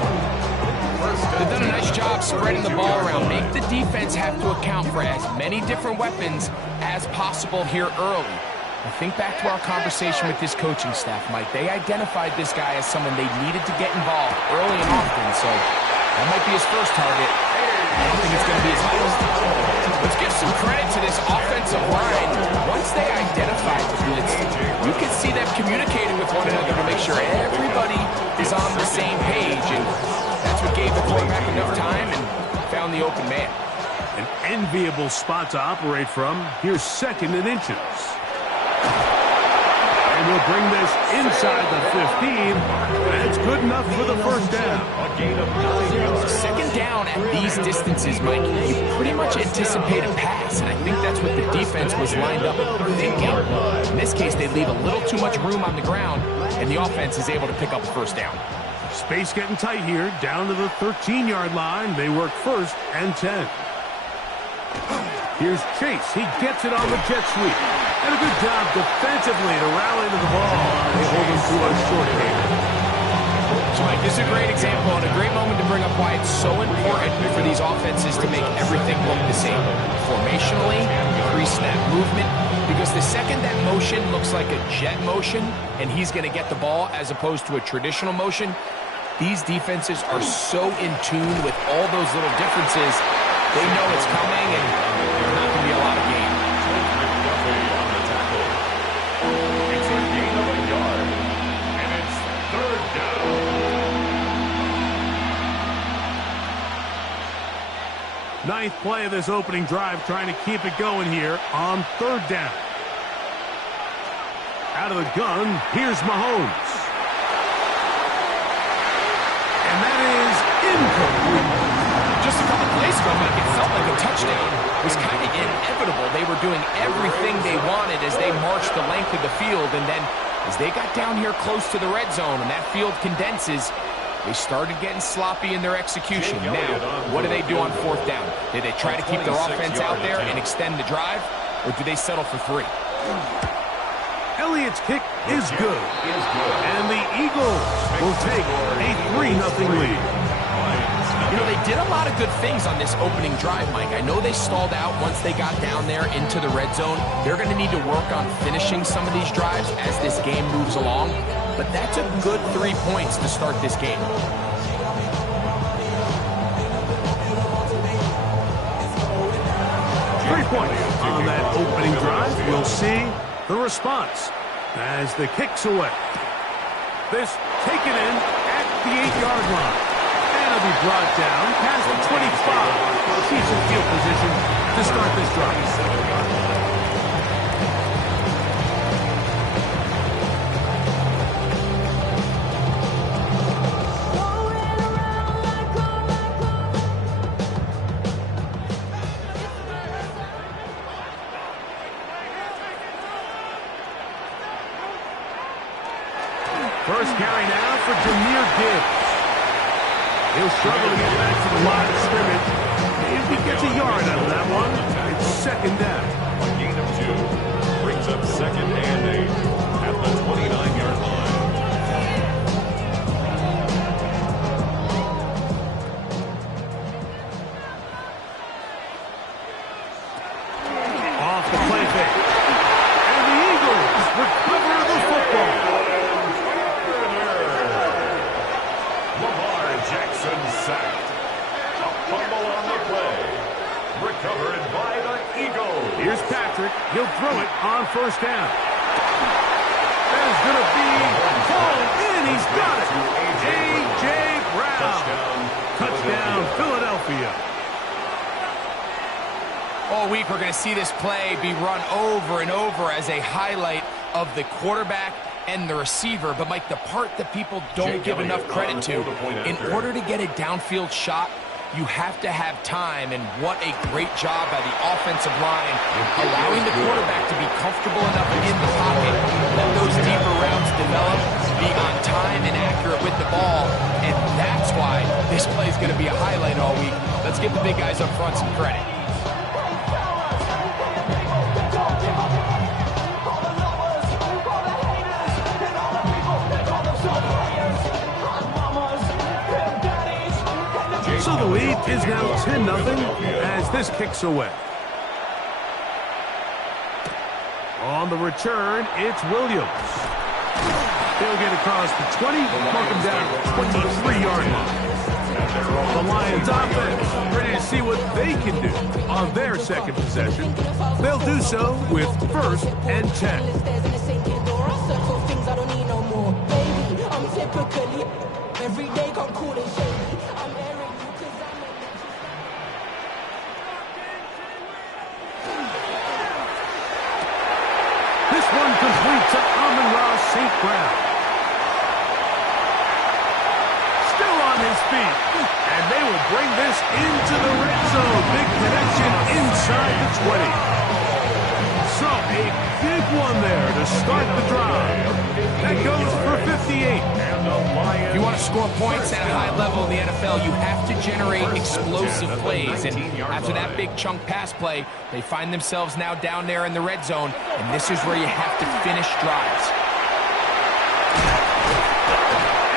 They've done a nice job spreading the ball around. Make the defense have to account for as many different weapons as possible here early. And think back to our conversation with this coaching staff, Mike. They identified this guy as someone they needed to get involved early and often. So that might be his first target. I don't think it's going to be his last. Let's give some credit to this offensive line. Once they identified the blitz, you can see them communicating with one another to make sure everybody is on the same page. And that's what gave the quarterback enough time and found the open man. An enviable spot to operate from. Here's second and inches. And we'll bring this inside the 15. That's good enough for the first down. Second down at these distances, Mike, you pretty much anticipate a pass, and I think that's what the defense was lined up thinking. In this case, they leave a little too much room on the ground, and the offense is able to pick up a first down. Space getting tight here, down to the 13-yard line. They work first and 10. Here's Chase. He gets it on the jet sweep. And a good job defensively to rally to the ball. They hold him to a short game. So, Mike, this is a great example and a great moment to bring up why it's so important for these offenses to make everything look the same. Formationally, pre-snap movement, because the second that motion looks like a jet motion and he's going to get the ball as opposed to a traditional motion, these defenses are so in tune with all those little differences. They know it's coming, and there's not going to be a lot of gain. It's a gain of a yard, and it's third down. Ninth play of this opening drive, trying to keep it going here on third down. Out of the gun, here's Mahomes. And that is incomplete. Just a couple plays ago, Mike, it felt like a touchdown. It was kind of inevitable. They were doing everything they wanted as they marched the length of the field, and then as they got down here close to the red zone and that field condenses, they started getting sloppy in their execution. Now, what do they do on fourth down? Do they try to keep their offense out there and extend the drive, or do they settle for 3? Elliott's kick is good. And the Eagles will take a 3-0 lead. You know, they did a lot of good things on this opening drive, Mike. I know they stalled out once they got down there into the red zone. They're going to need to work on finishing some of these drives as this game moves along. But that's a good 3 points to start this game. point on that opening drive. We'll see the response as the kick's away. This taken in at the 8-yard line. And it'll be brought down past the 25. Decent field position to start this drive. First carry now for Jahmyr Gibbs. He'll struggle to get back to the line of scrimmage. If he gets a yard out of that one, it's second down. A gain of 2 brings up second and 8 at the 29-yard line. Off the play fake. And the Eagles recover the football. Jackson sacked. A fumble on the play. Recovered by the Eagles. Here's Patrick. He'll throw it on first down. That is going to be hauled in. He's got it. A.J. Brown. Touchdown, Philadelphia. All week, we're going to see this play be run over and over as a highlight of the quarterback and the receiver. But, Mike, the part that people don't give enough credit to, in order to get a downfield shot, you have to have time, and what a great job by the offensive line, allowing the quarterback to be comfortable enough in the pocket, let those deeper routes develop, be on time and accurate with the ball, and that's why this play is going to be a highlight all week. Let's give the big guys up front some credit. So the lead is now 10-0 as this kicks away. On the return, it's Williams. He'll get across the 20, mark him down 23-yard line. The Lions offense ready to see what they can do on their second possession. They'll do so with 1st and 10. Every day come cool and shady. I'm airing you 'cause I'm in This one complete to Amon-Ra St. Brown. Still on his feet. And they will bring this into the red zone. Big connection inside the 20. So a big one there to start the drive. That goes for 58. If you want to score points at a high level in the NFL, you have to generate explosive plays. And after that big chunk pass play, they find themselves now down there in the red zone. And this is where you have to finish drives.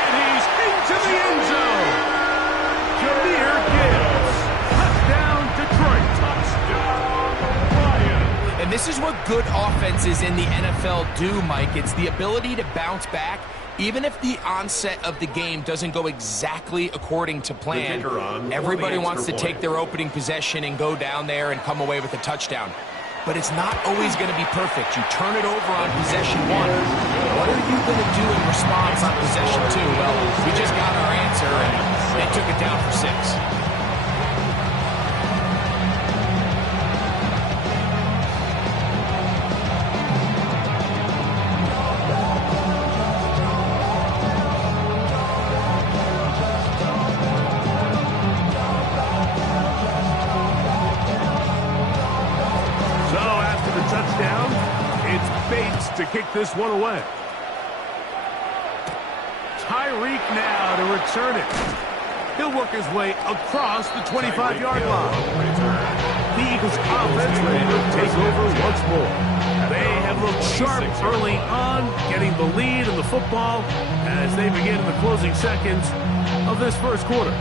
And he's into the end zone. Jahmyr Gibbs. Touchdown, Detroit. Touchdown, Lions. And this is what good offenses in the NFL do, Mike. It's the ability to bounce back. Even if the onset of the game doesn't go exactly according to plan, everybody wants to take their opening possession and go down there and come away with a touchdown. But it's not always going to be perfect. You turn it over on possession 1. What are you going to do in response on possession 2? Well, we just got our answer, and they took it down for 6. To kick this one away. Tyreek now to return it. He'll work his way across the 25-yard line. The Eagles offense ready to take over once more. They have looked sharp early on, getting the lead in the football as they begin in the closing seconds of this first quarter.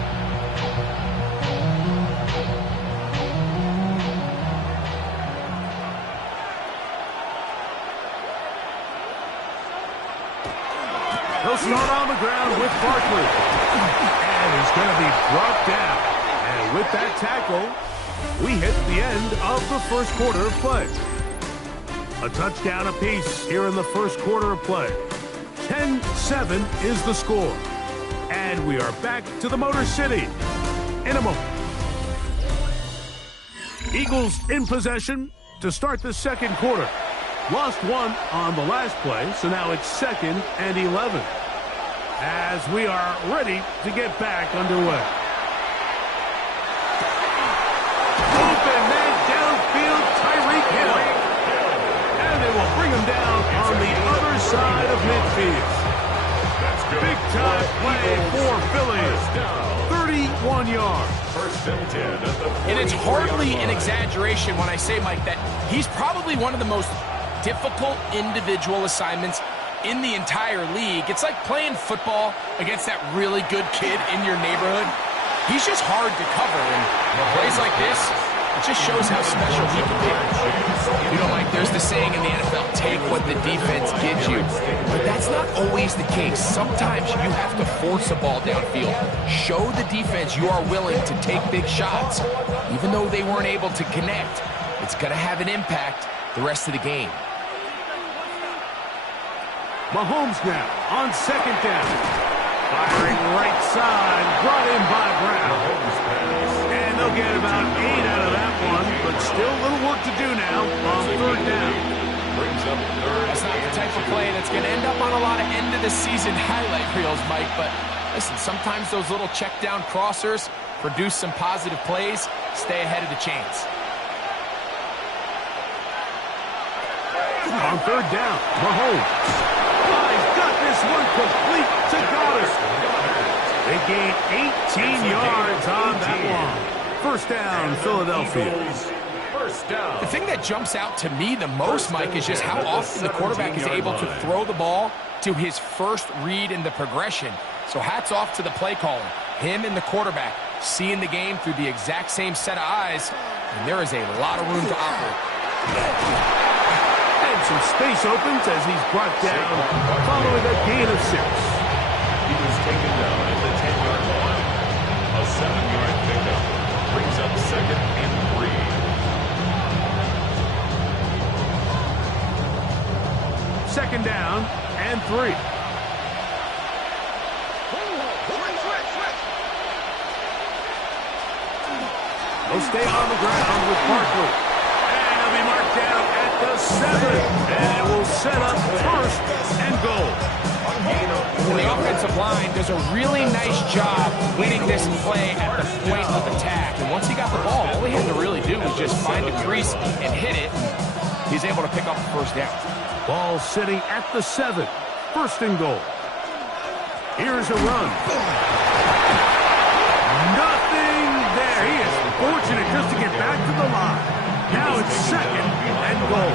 He'll start on the ground with Barkley. And he's going to be brought down. And with that tackle, We hit the end of the first quarter of play. A touchdown apiece here in the first quarter of play. 10-7 is the score. And we are back to the Motor City in a moment. Eagles in possession to start the second quarter. Lost one on the last play, so now it's 2nd and 11. As we are ready to get back underway. Open man downfield, Tyreek Hill. And they will bring him down on the other side of midfield. Big time play for Philly. 31 yards. And it's hardly an exaggeration when I say, Mike, that he's probably one of the most difficult individual assignments in the entire league. It's like playing football against that really good kid in your neighborhood. He's just hard to cover, and plays like this, it just shows how special he can be. You know, Mike, there's the saying in the NFL, take what the defense gives you. But that's not always the case. Sometimes you have to force a ball downfield. Show the defense you are willing to take big shots. Even though they weren't able to connect, it's going to have an impact the rest of the game. Mahomes now on 2nd down. Firing right side, brought in by Brown. And they'll get about 8 out of that one, but still a little work to do now on 3rd down. That's not the type of play that's going to end up on a lot of end-of-the-season highlight reels, Mike, but listen, sometimes those little check-down crossers produce some positive plays. Stay ahead of the chains. On 3rd down, Mahomes. He's got this one complete to Goddard. They gain 18 yards on that one. 1st down, Philadelphia. The thing that jumps out to me the most, Mike, is just how often the quarterback is able to throw the ball to his first read in the progression. So hats off to the play caller. Him and the quarterback seeing the game through the exact same set of eyes, and there is a lot of room to operate. Some space opens as he's brought down following a gain of 6. He was taken down at the 10-yard line. A 7-yard pickup brings up 2nd and 3. 2nd down and 3. They'll stay on the ground with Barkley. And he'll be marked down at the 7. And it will set up 1st and goal. The offensive line does a really nice job winning this play at the point of attack. And once he got the ball, all he had to really do was just find a crease and hit it. He's able to pick up the 1st down. Ball sitting at the 7. 1st and goal. Here's a run. Nothing there. He is fortunate just to get back to the line. Now it's 2nd and goal.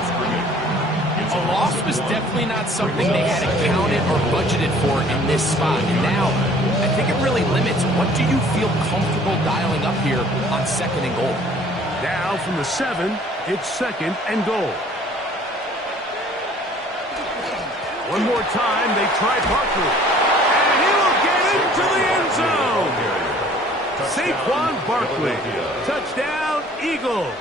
A loss was definitely not something they had accounted or budgeted for in this spot. And now, I think it really limits what do you feel comfortable dialing up here on 2nd and goal. Now from the 7, it's 2nd and goal. One more time, they try Barkley. And he will get into the end zone. Saquon Barkley. Touchdown, Eagles.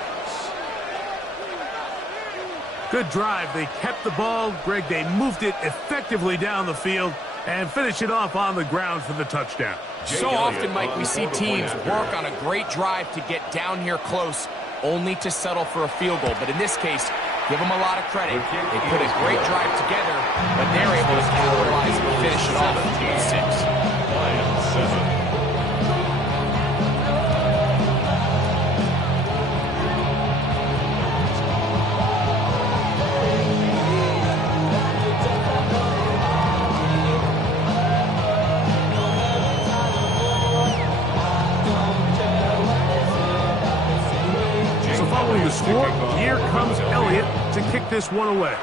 Good drive. They kept the ball. Greg, they moved it effectively down the field and finish it off on the ground for the touchdown. So often, Mike, we see teams work on a great drive to get down here close, only to settle for a field goal. But in this case, give them a lot of credit. They put a great drive together, but they're able to capitalize and finish it off with 6. Lions 7. The score, here comes Elliott to kick this one away.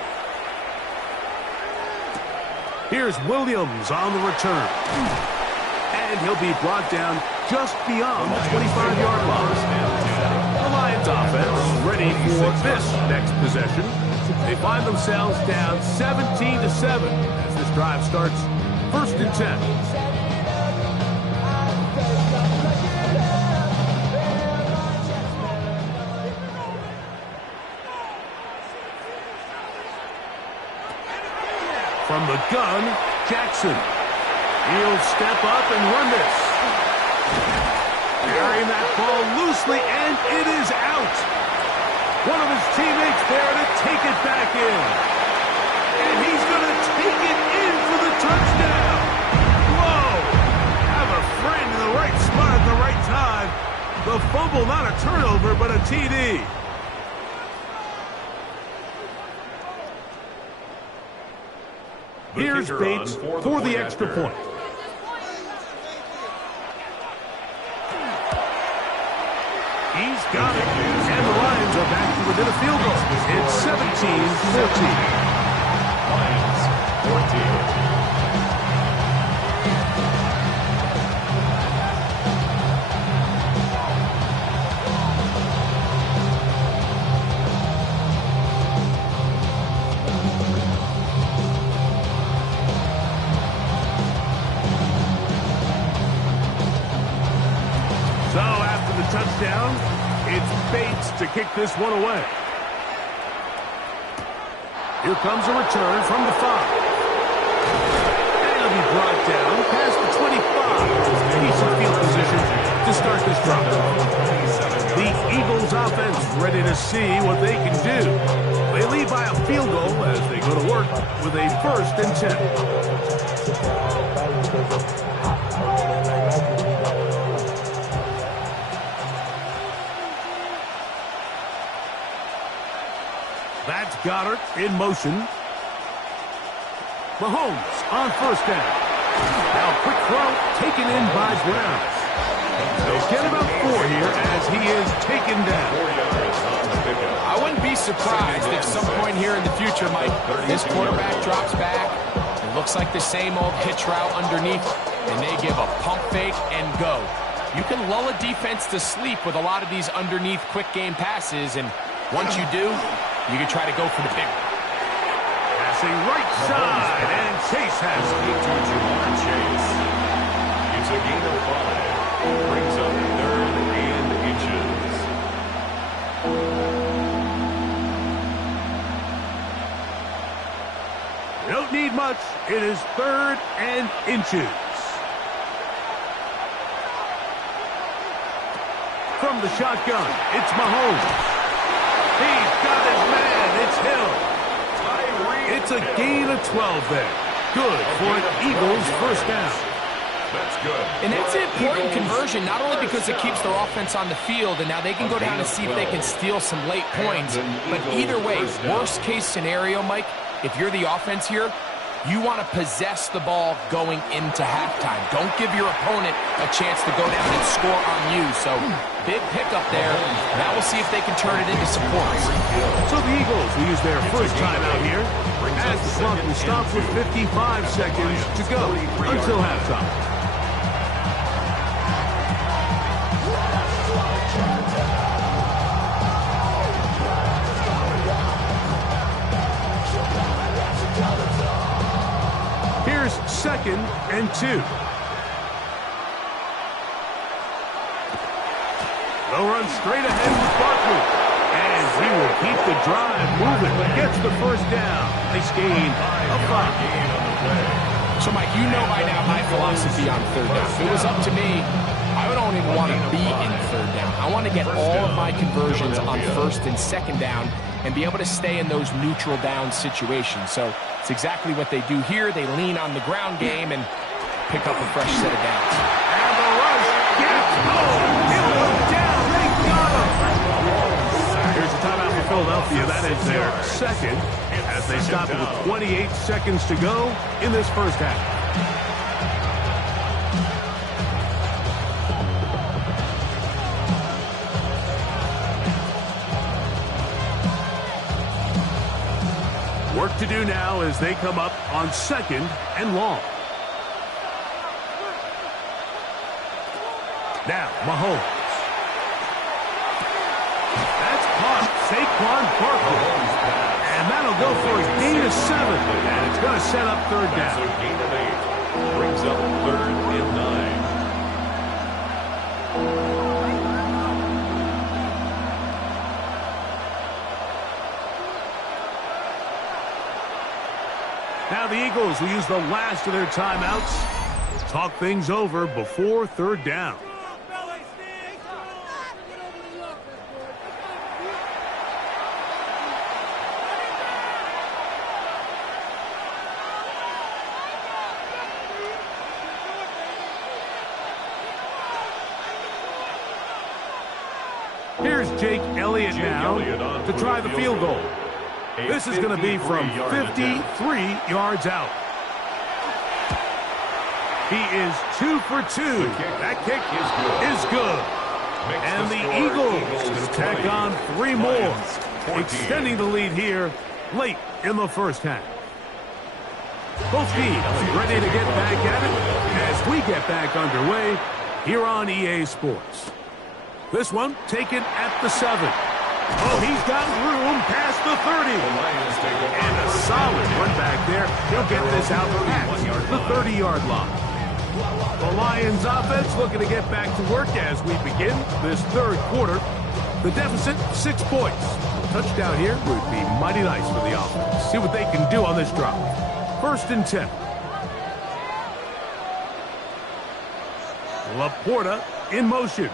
Here's Williams on the return. And he'll be brought down just beyond the 25-yard line. The Lions offense ready for this next possession. They find themselves down 17-7 as this drive starts 1st and 10. From the gun, Jackson. He'll step up and run this. Carrying that ball loosely, and it is out. One of his teammates there to take it back in. And he's going to take it in for the touchdown. Whoa! Have a friend in the right spot at the right time. The fumble, not a turnover, but a TD. Here's Bates for the extra point. He's got it. And the Lions are back to within a field goal. It's 17-14. Lions, 14. Touchdown. It's Bates to kick this one away. Here comes a return from the 5. And he'll be brought down past the 25. Decent field position to start this drive. The Eagles offense ready to see what they can do. They lead by a field goal as they go to work with a 1st and 10. That's Goddard in motion. Mahomes on 1st down. Now quick throw taken in by Brown. They'll get about 4 here as he is taken down. I wouldn't be surprised if some point here in the future, Mike, this quarterback drops back. It looks like the same old hitch route underneath, and they give a pump fake and go. You can lull a defense to sleep with a lot of these underneath quick game passes, and once you do, you can try to go for the big one. Passing right side, and Chase has it. To Jamar Chase. It's a gain of 5. Brings up 3rd and inches. Don't need much. It is 3rd and inches. From the shotgun, it's Mahomes. He's got his man. It's Hill. It's a gain of 12 there. Good for an Eagles 1st down. That's good. And that's an important conversion, not only because it keeps their offense on the field, and now they can go down and see if they can steal some late points. But either way, worst case scenario, Mike, if you're the offense here, you want to possess the ball going into halftime. Don't give your opponent a chance to go down and score on you. So, big pickup there. Now we'll see if they can turn it into some points. So the Eagles will use their first timeout here as the clock will stop with 55 seconds to go until halftime. Here's 2nd and 2. They'll run straight ahead with Barkley. And he will keep the drive moving. Gets the 1st down. Nice gain of 5. So, Mike, you know by now my philosophy on 3rd down. If it was up to me, I don't even want to be in 3rd down. I want to get all of my conversions on 1st and 2nd down and be able to stay in those neutral down situations. So it's exactly what they do here. They lean on the ground game and pick up a fresh set of downs. And the rush gets he'll go down. They got him. Here's a timeout for Philadelphia. That is their 2nd as they stop it with 28 seconds to go in this 1st half. Work to do now as they come up on 2nd and long. Now, Mahomes. That's caught. Saquon Barkley. And that'll go for a gain of 7. And it's going to set up 3rd down. So gain of 8. Brings up 3rd and 9. Now the Eagles will use the last of their timeouts. Talk things over before third down. Here's Jake Elliott now to try the field goal. This is going to be from 53 yards out. He is 2 for 2. That kick is good. And the Eagles going to tack on 3 more, extending the lead here late in the first half. Both teams ready to get back at it as we get back underway here on EA Sports. This one taken at the 7. Oh, he's got room past the 30. And a solid run back there. He'll get this out past the 30-yard line. The Lions offense looking to get back to work as we begin this third quarter. The deficit, 6 points. Touchdown here would be mighty nice for the offense. See what they can do on this drive. 1st and 10. Laporta in motion.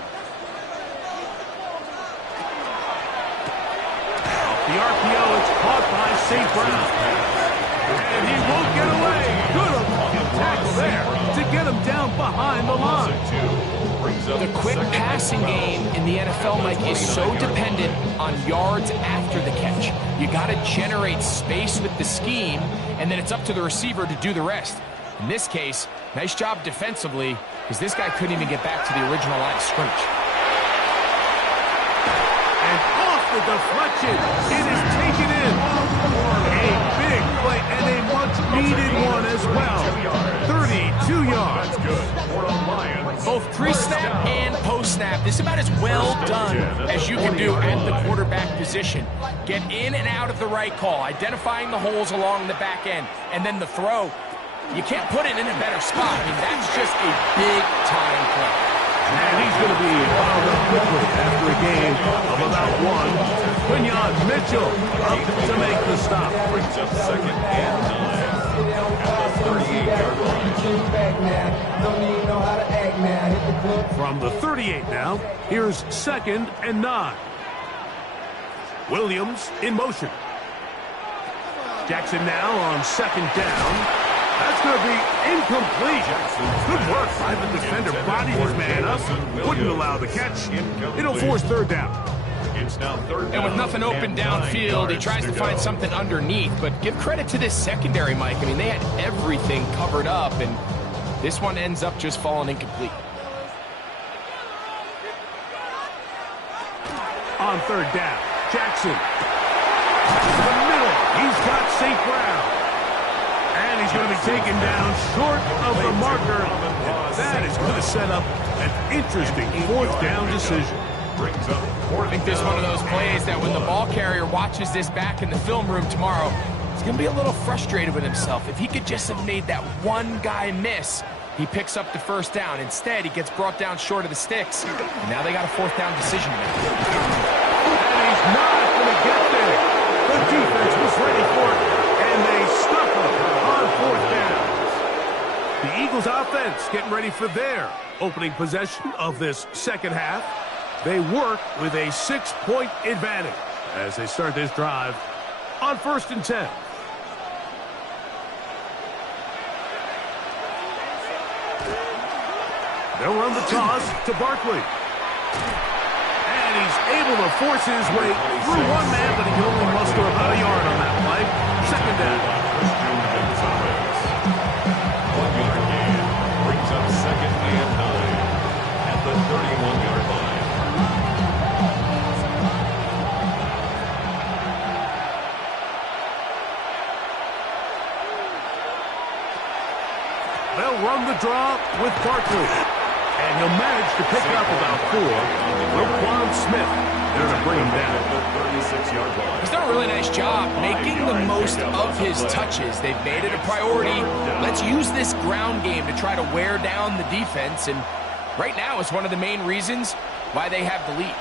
The RPO is caught by St. Brown. And he won't get away. Good tackle there to get him down behind the line. The quick passing game in the NFL, Mike, is so dependent on yards after the catch. You got to generate space with the scheme, and then it's up to the receiver to do the rest. In this case, nice job defensively, because this guy couldn't even get back to the original line of scrimmage. The deflection, it is taken in. A big play and a much-needed one as well. 32 yards. Both pre-snap and post-snap. This is about as well done as you can do at the quarterback position. Get in and out of the right call, identifying the holes along the back end, and then the throw. You can't put it in a better spot. I mean, that's just a big-time play. And he's going to be fouled up quickly after a game of about 1. Quinyon Mitchell up to make the stop. Brings up 2nd and 9 at the 38-yard line. From the 38 now, here's 2nd and 9. Williams in motion. Jackson now on 2nd down. That's going to be incomplete. Good work by the defender. Bodied his man up. Wouldn't allow the catch. It'll force 3rd down. It's now 3rd down. And with nothing open downfield, he tries to find something underneath. But give credit to this secondary, Mike. I mean, they had everything covered up, and this one ends up just falling incomplete. On 3rd down, Jackson. The middle. He's got St. Brown. And he's going to be taken down short of the marker. That is going to set up an interesting 4th down decision. I think this is one of those plays that when the ball carrier watches this back in the film room tomorrow, he's going to be a little frustrated with himself. If he could just have made that one guy miss, he picks up the 1st down. Instead, he gets brought down short of the sticks. And now they got a 4th down decision to make. And he's not going to get there. The defense was ready for it, and they stuck him on 4th down. The Eagles offense getting ready for their opening possession of this second half. They work with a 6-point advantage as they start this drive on 1st and 10. They'll run the toss to Barkley. And he's able to force his way through one man, but he can only muster about a yard on that play. 2nd down. 1-yard gain brings up 2nd and 9 at the 31-yard line. They'll run the draw with Barkley. And he'll manage to pick up about 4. Roquan Smith there to bring him down. He's done a really nice job making the most of his touches. They've made it a priority. Let's use this ground game to try to wear down the defense. And right now is one of the main reasons why they have the lead.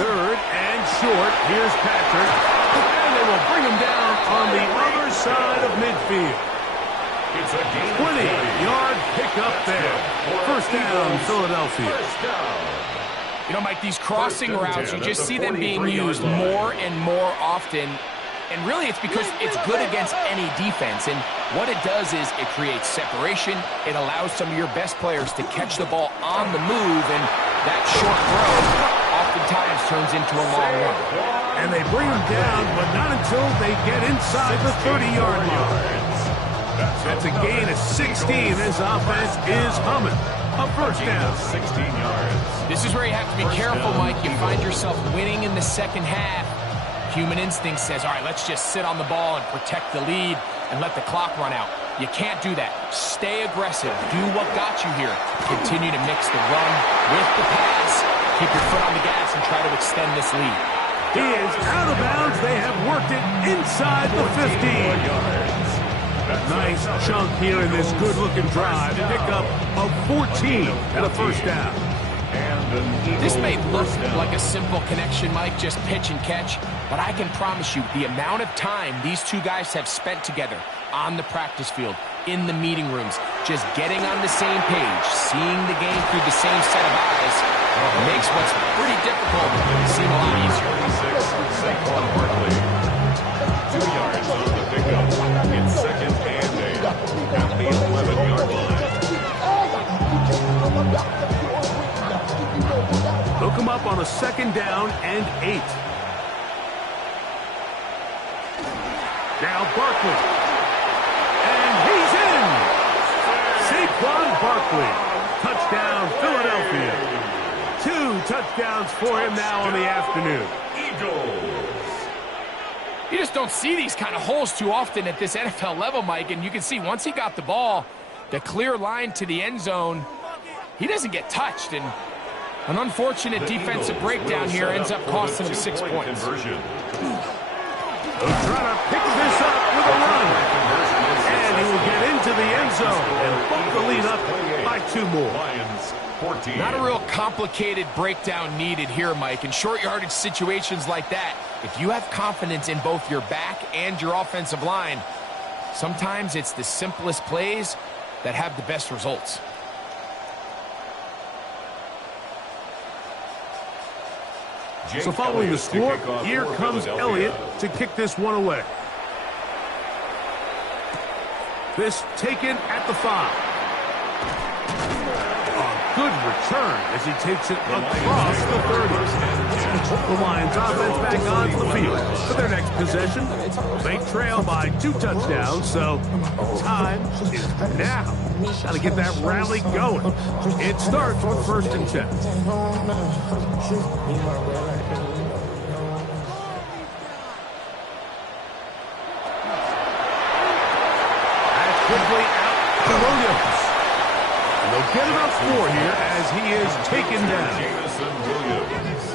3rd and short. Here's Patrick. And they will bring him down on the other side of midfield. It's a gain 20-yard pickup there. First down, Philadelphia. You know, Mike, these crossing routes, you just see them being used more and more often. And really, it's because it's good against any defense. And what it does is it creates separation. It allows some of your best players to catch the ball on the move. And that short throw oftentimes turns into a long run. And they bring him down, but not until they get inside the 30-yard line. That's a gain of 16. This offense is humming. A first down. 16 yards. This is where you have to be careful, Mike. You find yourself winning in the second half. Human instinct says, all right, let's just sit on the ball and protect the lead and let the clock run out. You can't do that. Stay aggressive. Do what got you here. Continue to mix the run with the pass. Keep your foot on the gas and try to extend this lead. He is out of bounds. They have worked it inside the 15. Nice chunk here in this good-looking drive. Pick up of 14 and a first down. This may look like a simple connection, Mike, just pitch and catch, but I can promise you the amount of time these two guys have spent together on the practice field, in the meeting rooms, just getting on the same page, seeing the game through the same set of eyes, makes what's pretty difficult seem a lot easier. Saquon Barkley, 2 yards on the pickup. It's 2nd and 8 at the 11-yard line. Hook him up on a 2nd down and 8. Now Barkley. And he's in! Saquon Barkley. Touchdown, Philadelphia. 2 touchdowns for him now on the afternoon. Eagles. You just don't see these kind of holes too often at this NFL level, Mike, and you can see once he got the ball, the clear line to the end zone, he doesn't get touched, and an unfortunate defensive breakdown here ends up costing him 6 points. They'll try to pick this up with a run. And he will get into the end zone and bump the lead up by 2 more. Not a real complicated breakdown needed here, Mike. In short yardage situations like that, if you have confidence in both your back and your offensive line, sometimes it's the simplest plays that have the best results. So following the score, here comes Elliott to kick this one away. This taken at the 5. A good return as he takes it across the 30. The Lions offense back onto the field for their next possession. They trail by 2 touchdowns, so time is now. Got to get that rally going. It starts with 1st and 10. Quickly out to Williams. And they'll get about 4 here as he is taken down. Jameson Williams.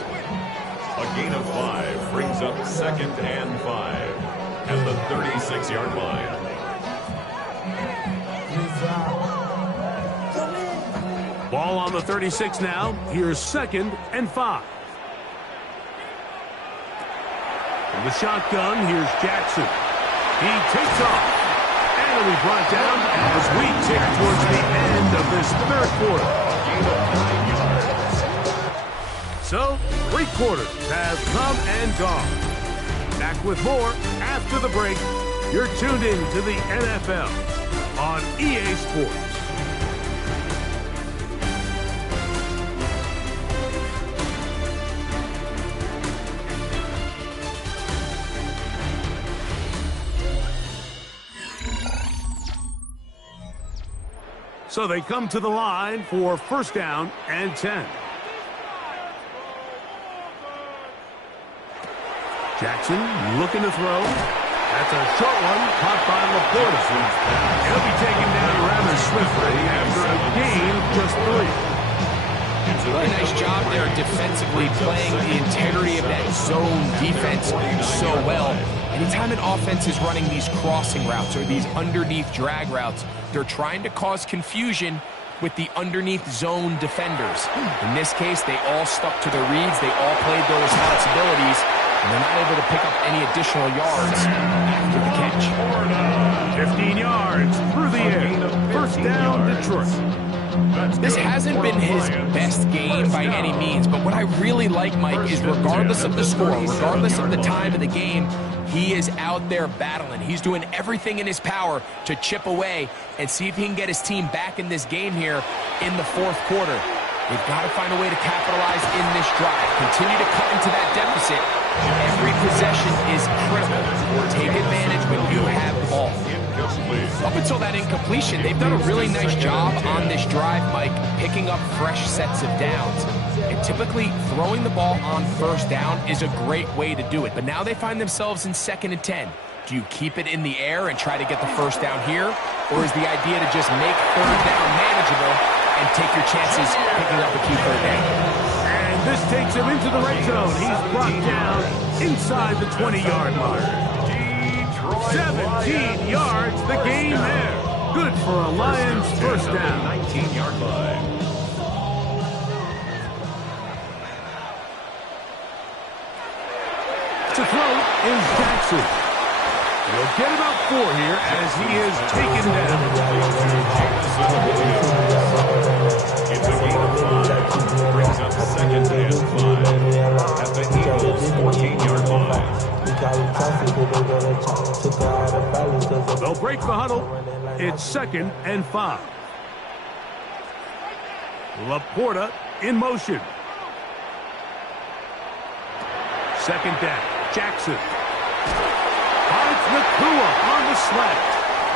A gain of 5 brings up 2nd and 5 at the 36-yard line. Ball on the 36 now. Here's 2nd and 5. From the shotgun, here's Jackson. He takes off. And he'll be brought down as we tick towards the end of this 3rd quarter. So, 3 quarters have come and gone. Back with more after the break. You're tuned in to the NFL on EA Sports. So they come to the line for 1st down and 10. Jackson looking to throw. That's a short one caught by Laporta. He'll be taken down rather swiftly after a gain of just 3. Really nice job there defensively, playing the integrity of that zone defense so well. Anytime an offense is running these crossing routes or these underneath drag routes, they're trying to cause confusion with the underneath zone defenders. In this case, they all stuck to their reads. They all played their responsibilities, and they're not able to pick up any additional yards after the catch. 15 yards through the air. First down, Detroit. This hasn't been his best game by any means, but what I really like, Mike, is regardless of the score, regardless of the time of the game, he is out there battling. He's doing everything in his power to chip away and see if he can get his team back in this game here in the fourth quarter. They've got to find a way to capitalize in this drive. Continue to cut into that deficit. Every possession is critical. Take advantage when you have the ball. Up until that incompletion, they've done a really nice job on this drive, Mike, picking up fresh sets of downs. And typically, throwing the ball on first down is a great way to do it. But now they find themselves in 2nd and 10. Do you keep it in the air and try to get the first down here? Or is the idea to just make third down manageable and take your chances picking up a key third down? And this takes him into the red zone. He's brought down inside the 20-yard mark. 17 yards, the game there. Good for a Lions first down. 19-yard line. To throw is Jackson. He'll get about 4 here as he is taken down. It's a gain of 5. Brings up 2nd and 5 at the Eagles' 14-yard line. They'll break the huddle. It's 2nd and 5. Laporta in motion. 2nd down. Jackson. Finds Nakua on the slant.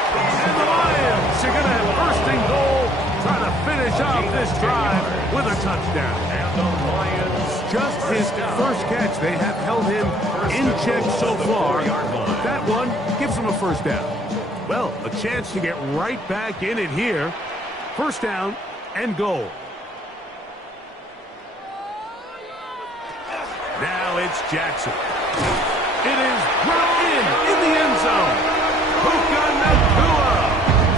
And the Lions are going to have 1st and goal, trying to finish off this drive with a touchdown. And the Lions, just his first catch. They have held him in check so far. That one gives him a first down. Well, a chance to get right back in it here. First down and goal. Now it's Jackson. It is brought in the end zone. Puka Nakua.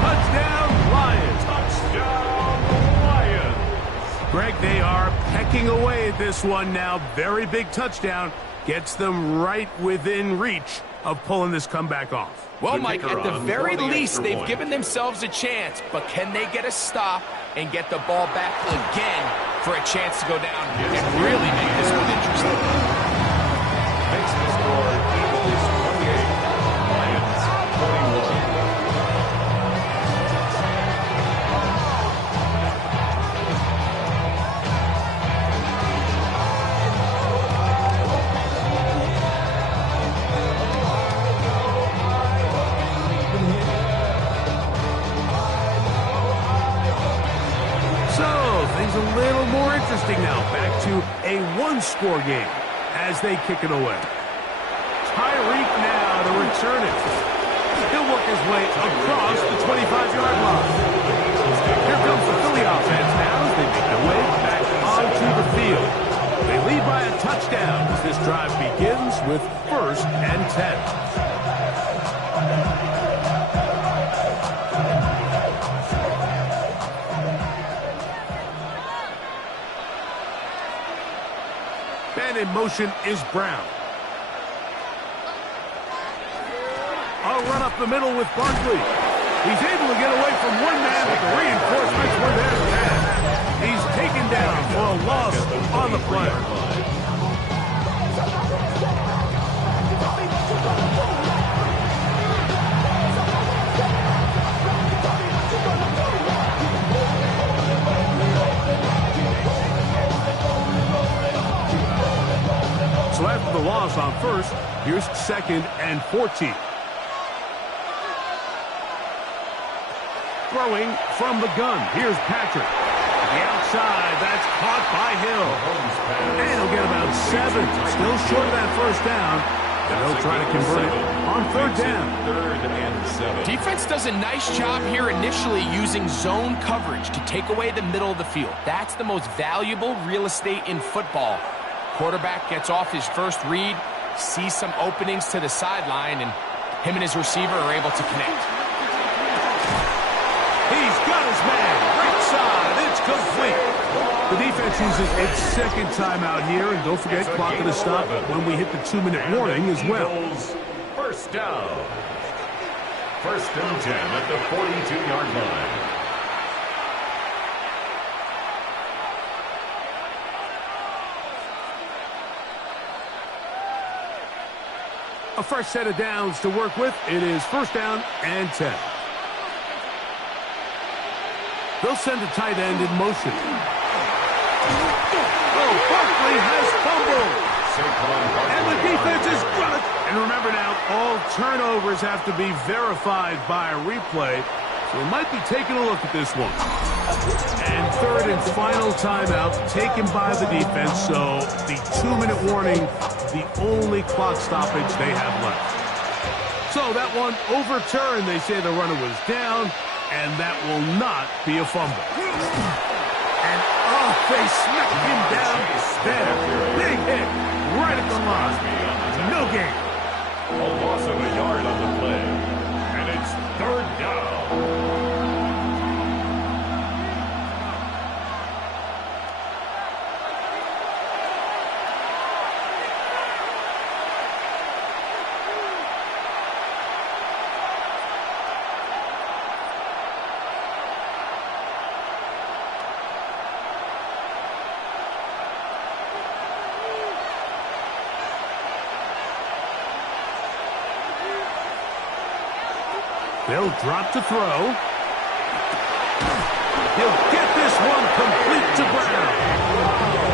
Touchdown, Lions. touchdown, Lions. Greg, they are pecking away at this one now. Very big touchdown. Gets them right within reach of pulling this comeback off. Well, Mike, at the very least, they've given themselves a chance, but can they get a stop and get the ball back again for a chance to go down and really make this one interesting? Makes the score Eagles 28, Lions 21. Things a little more interesting now. Back to a one-score game as they kick it away. Tyreek now to return it. He'll work his way across the 25-yard line. Here comes the Philly offense now as they make their way back onto the field. They lead by a touchdown as this drive begins with 1st and 10. And in motion is Brown. A run up the middle with Barkley. He's able to get away from one man, but the reinforcements were there to pass. He's taken down for a loss on the play. So after the loss on 1st, here's 2nd and 14. Throwing from the gun. Here's Patrick. The outside, that's caught by Hill. And he'll get about 7. Still short of that first down. And they'll try to convert it on 3rd down. 3rd and 7. Defense does a nice job here initially using zone coverage to take away the middle of the field. That's the most valuable real estate in football. Quarterback gets off his first read, sees some openings to the sideline, and him and his receiver are able to connect. He's got his man right side. The defense uses its second timeout here, and don't forget, clock to stop when we hit the 2-minute warning as well. First down. 1st and 10 at the 42-yard line. A fresh set of downs to work with. It is 1st down and 10. They'll send the tight end in motion. Oh, Barkley has fumbled. And the defense is got it. And remember now, all turnovers have to be verified by a replay. So we might be taking a look at this one. And 3rd and final timeout taken by the defense. So the 2-minute warning, the only clock stoppage they have left. So that one overturned. They say the runner was down, and that will not be a fumble. And they smacked him down there. Big hit right at the line. No gain. A loss of a yard on the play. And it's 3rd down. They'll drop to throw. He'll get this one complete to Brown.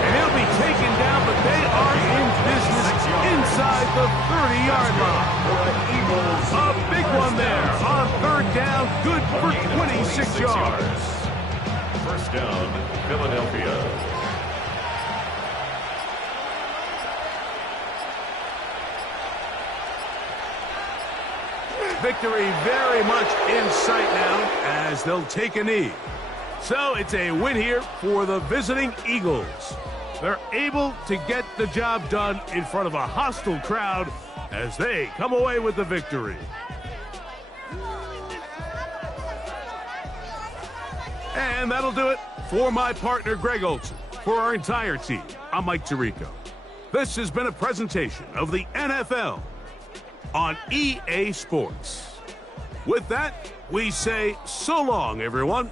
And he'll be taken down, but they are in business inside the 30-yard line. A big one there on 3rd down, good for 26 yards. 1st down, Philadelphia. Victory very much in sight now as they'll take a knee. So it's a win here for the visiting Eagles. They're able to get the job done in front of a hostile crowd as they come away with the victory. And that'll do it for my partner, Greg Olsen. For our entire team, I'm Mike Tirico. This has been a presentation of the NFL on EA Sports. With that, we say so long, everyone.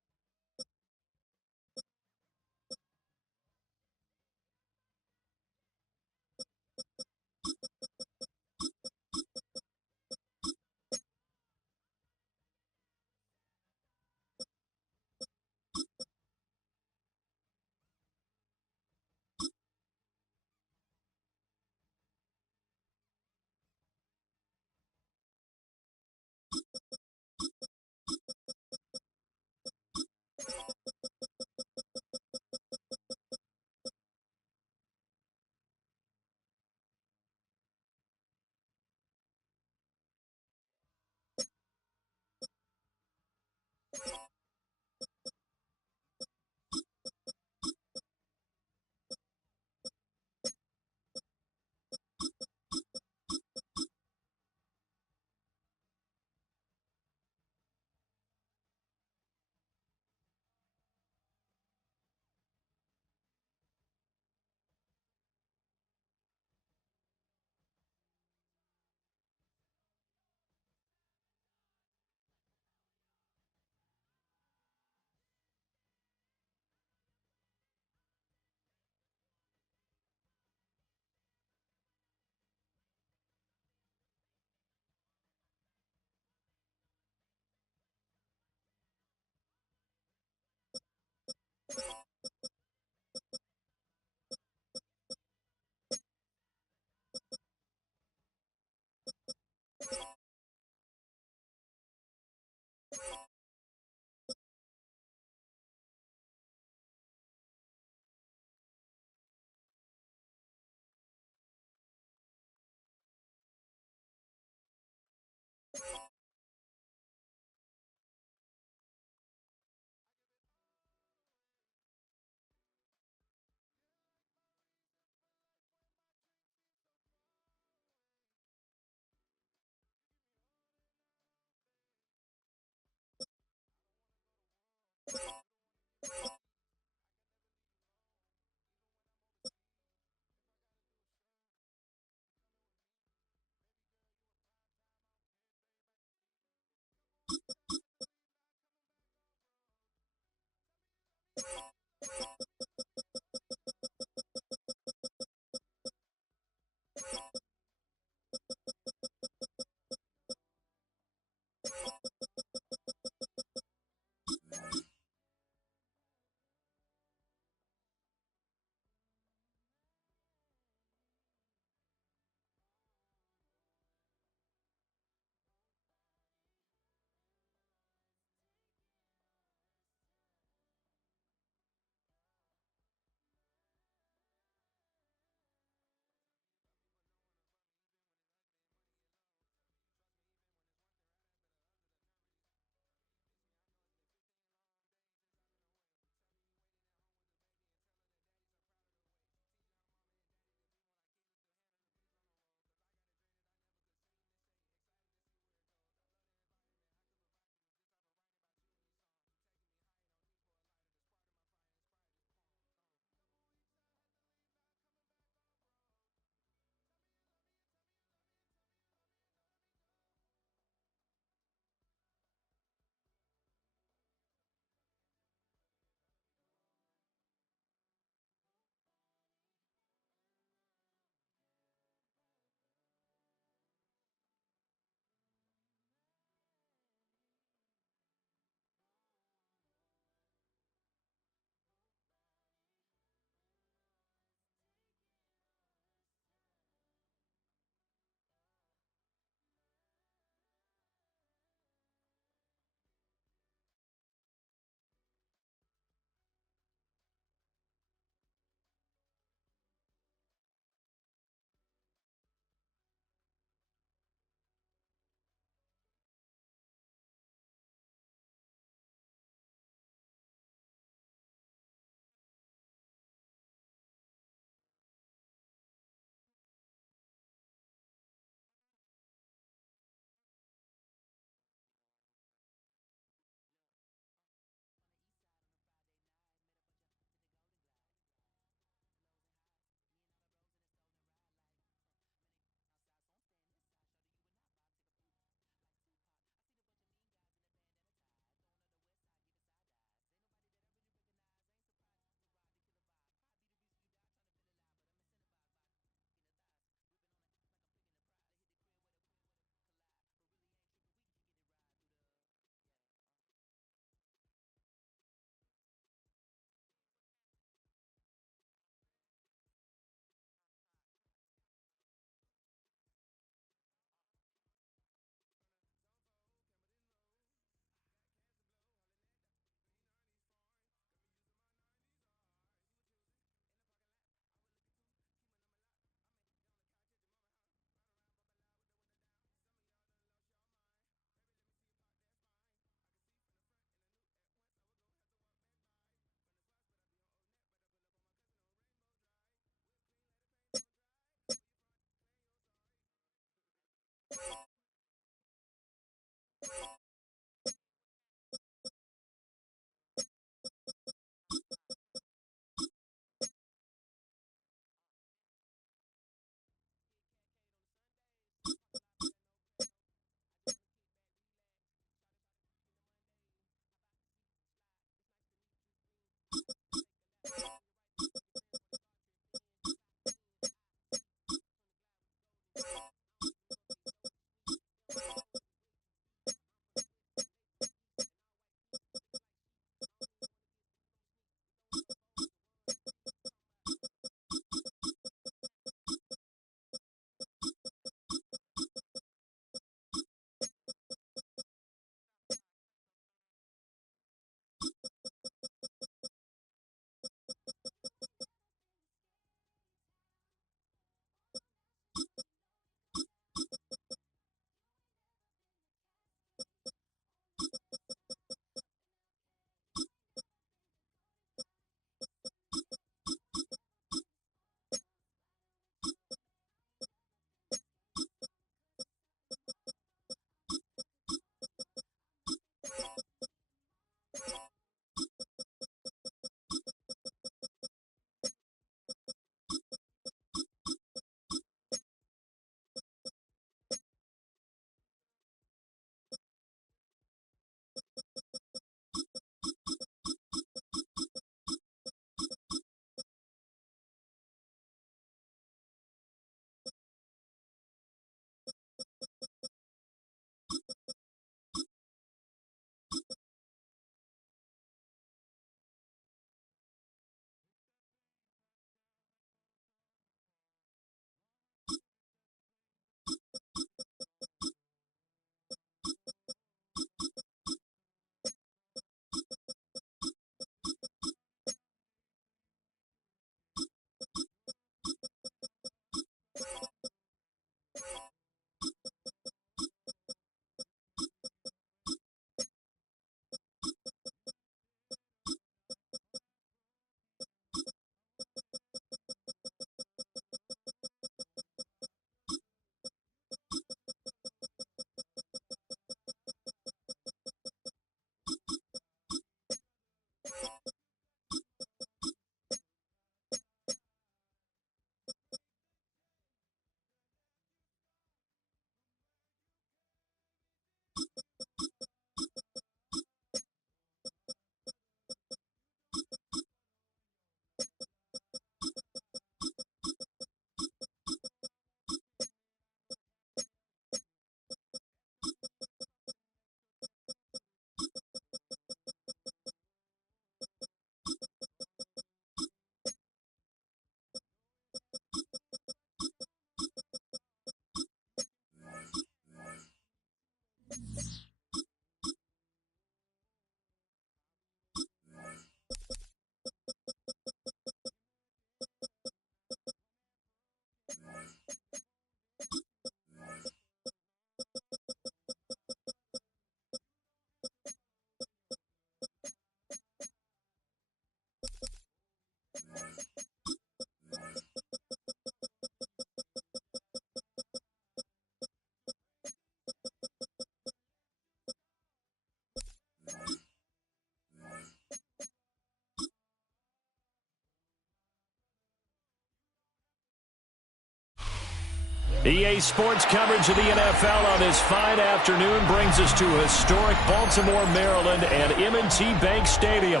EA Sports coverage of the NFL on this fine afternoon brings us to historic Baltimore, Maryland and M&T Bank Stadium.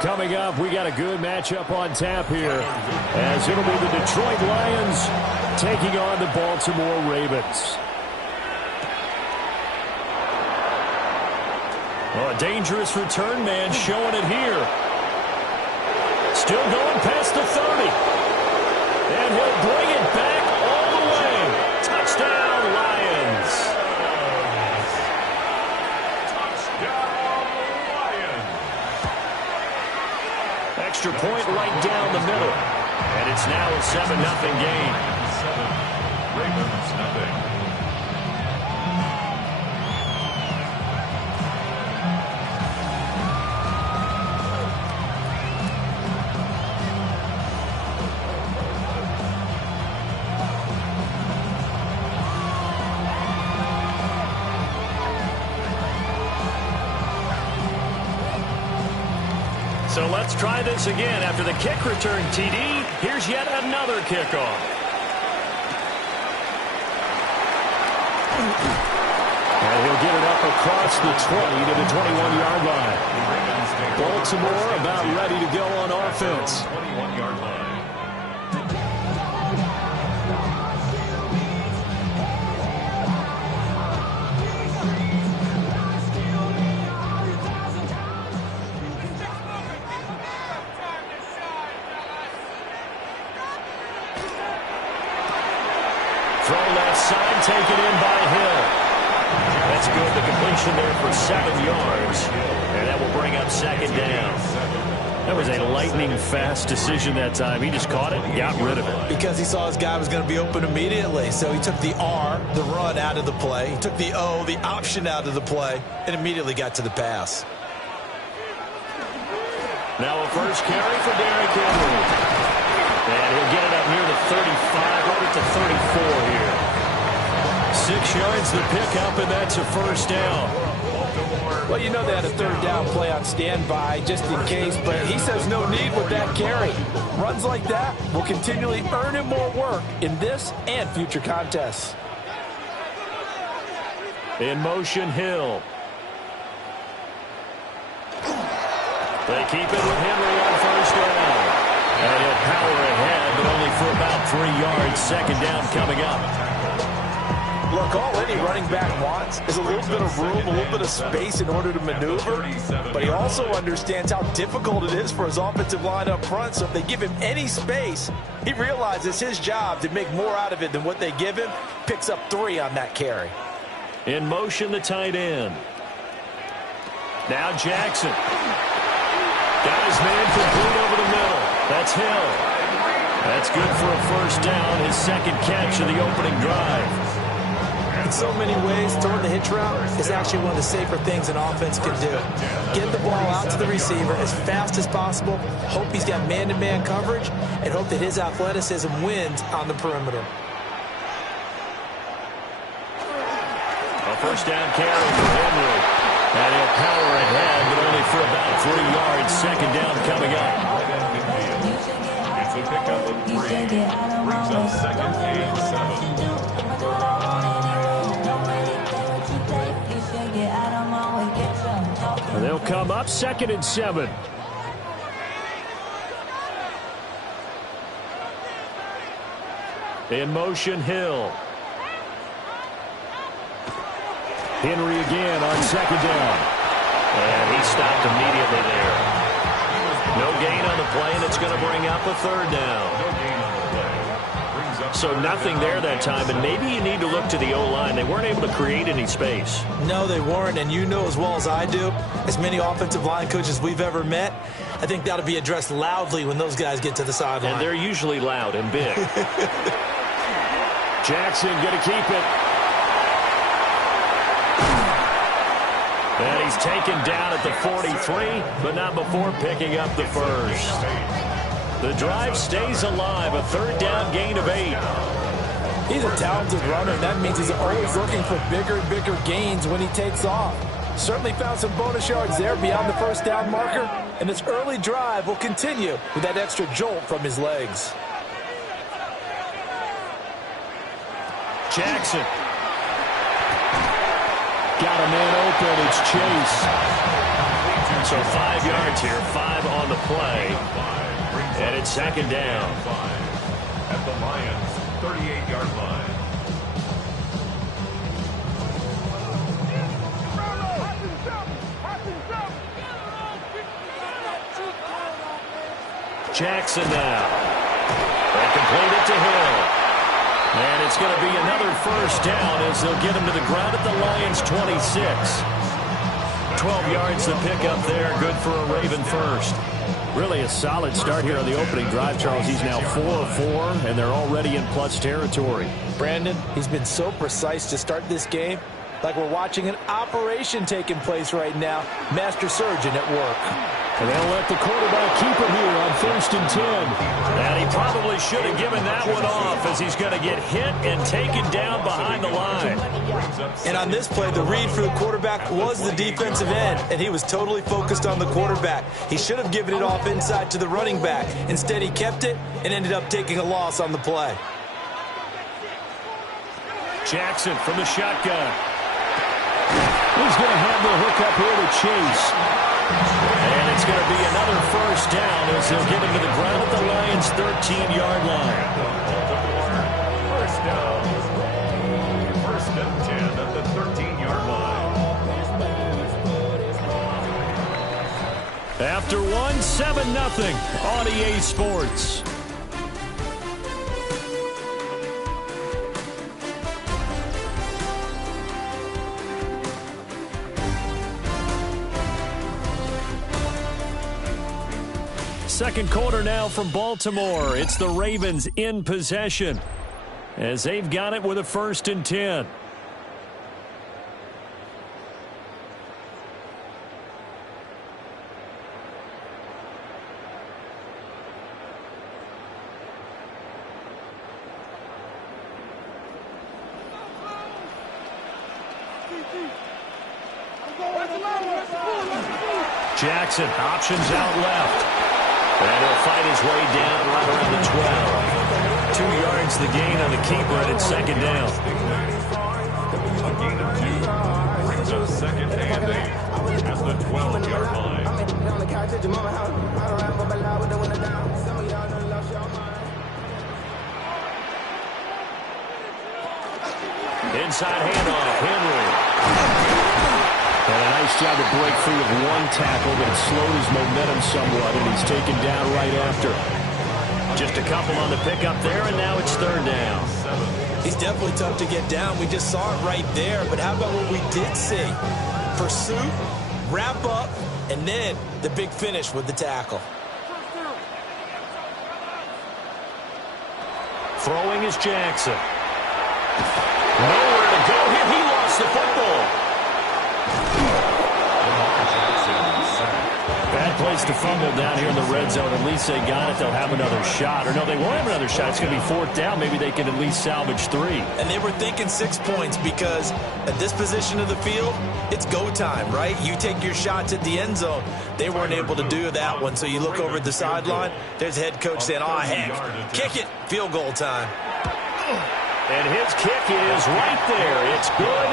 Coming up, we got a good matchup on tap here, as it'll be the Detroit Lions taking on the Baltimore Ravens. Well, a dangerous return man showing it here. Still going past the 30. And he'll bring it back all the way. Touchdown, Lions. Touchdown, Lions. Extra point right down the middle. And it's now a 7-0 game. 7, Ravens nothing. So let's try this again. After the kick return TD, here's yet another kickoff. And he'll get it up across the 20 to the 21-yard line. Baltimore about ready to go on offense. 21-yard line. Taken in by Hill. That's good. The completion there for 7 yards. And that will bring up second down. That was a lightning-fast decision that time. He just caught it and got rid of it. Because he saw his guy was going to be open immediately. So he took the R, the run, out of the play. He took the O, the option, out of the play, and immediately got to the pass. Now a first carry for Derrick Henry. And he'll get it up near the 35, over to 34 here. 6 yards the pickup, and that's a first down. Well, you know they had a third down play on standby just in case, but he says no need with that carry. Runs like that will continually earn him more work in this and future contests. In motion, Hill. They keep it with Henry on first down. And he'll power ahead, but only for about 3 yards. Second down coming up. Look, all any running back wants is a little bit of room, a little bit of space in order to maneuver. But he also understands how difficult it is for his offensive line up front. So if they give him any space, he realizes his job to make more out of it than what they give him. Picks up 3 on that carry. In motion, the tight end. Now Jackson. Got his man complete over the middle. That's Hill. That's good for a first down, his second catch of the opening drive. In so many ways, throwing the hitch route is actually one of the safer things an offense can do. Get the ball out to the receiver as fast as possible, hope he's got man-to-man coverage, and hope that his athleticism wins on the perimeter. A first down carry for Henry. And he'll power ahead, but only for about 3 yards. Second down coming up. It's a pickup of 3. Brings up second and 7. And they'll come up second and 7. In motion, Hill. Henry again on second down. And he stopped immediately there. No gain on the play, and it's going to bring up a third down. No gain on the play. Brings up So nothing there that time, and maybe you need to look to the O-line. They weren't able to create any space. No, they weren't, and you know as well as I do, as many offensive line coaches we've ever met, I think that'll be addressed loudly when those guys get to the sideline. And they're usually loud and big. Jackson going to keep it. And he's taken down at the 43, but not before picking up the first. The drive stays alive, a third down gain of 8. He's a talented runner, and that means he's always looking for bigger and bigger gains when he takes off. Certainly found some bonus yards there beyond the first down marker, and this early drive will continue with that extra jolt from his legs. Jackson. Got a man open. It's Chase. So 5 yards here, 5 on the play. And it's second down. At the Lions' 38-yard line. Jackson now. They complete it to Hill. And it's going to be another first down as they'll get him to the ground at the Lions' 26. 12 yards to pick up there. Good for a Raven first. Really a solid start here on the opening drive, Charles. He's now 4 of 4, and they're already in plus territory. Brandon, he's been so precise to start this game, like we're watching an operation taking place right now. Master surgeon at work. And they'll let the quarterback keep it here on 1st and 10. And he probably should have given that one off as he's going to get hit and taken down behind the line. And on this play, the read for the quarterback was the defensive end, and he was totally focused on the quarterback. He should have given it off inside to the running back. Instead, he kept it and ended up taking a loss on the play. Jackson from the shotgun. He's going to have the hook up here to Chase. And it's going to be another first down as they'll get him to the ground at the Lions' 13-yard line. First down. First and 10 at the 13-yard line. After 7-0 on EA Sports. Second quarter now from Baltimore. It's the Ravens in possession as they've got it with a 1st and 10. Jackson options out left. And he'll fight his way down right around the 12. 2 yards the gain on the keeper, and it's second down. A gain of 2 brings up second and 8 at the 12-yard line. Inside handoff, Henry. And a nice job to break free of one tackle, but it slowed his momentum somewhat, and he's taken down right after. Just a couple on the pickup there, and now it's third down. He's definitely tough to get down. We just saw it right there, but how about what we did see? Pursuit, wrap up, and then the big finish with the tackle. Throwing is Jackson. Nowhere to go here. He lost the football. Bad place to fumble down here in the red zone. At least they got it. They'll have another shot. Or no, they won't have another shot. It's going to be 4th down. Maybe they can at least salvage 3. And they were thinking 6 points because at this position of the field, it's go time, right? You take your shots at the end zone. They weren't able to do that one. So you look over at the sideline. There's the head coach saying, oh, heck, kick it. Field goal time. And his kick is right there. It's good.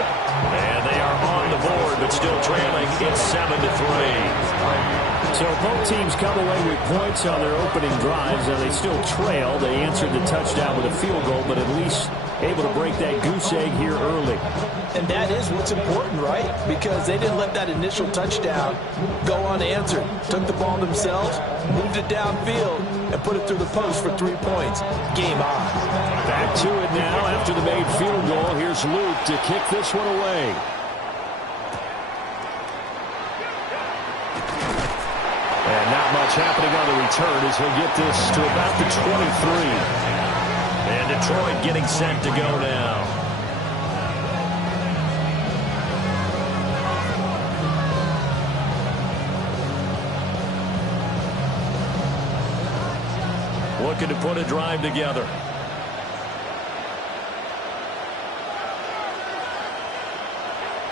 And they are on the board, but still trailing. It's 7-3. So both teams come away with points on their opening drives, and they still trail. They answered the touchdown with a field goal, but at least able to break that goose egg here early. And that is what's important, right? Because they didn't let that initial touchdown go unanswered. Took the ball themselves, moved it downfield, and put it through the post for 3 points. Game on. Back to it now after the made field goal. Here's Luke to kick this one away. And not much happening on the return as he'll get this to about the 23. And Detroit getting set to go now. Looking to put a drive together.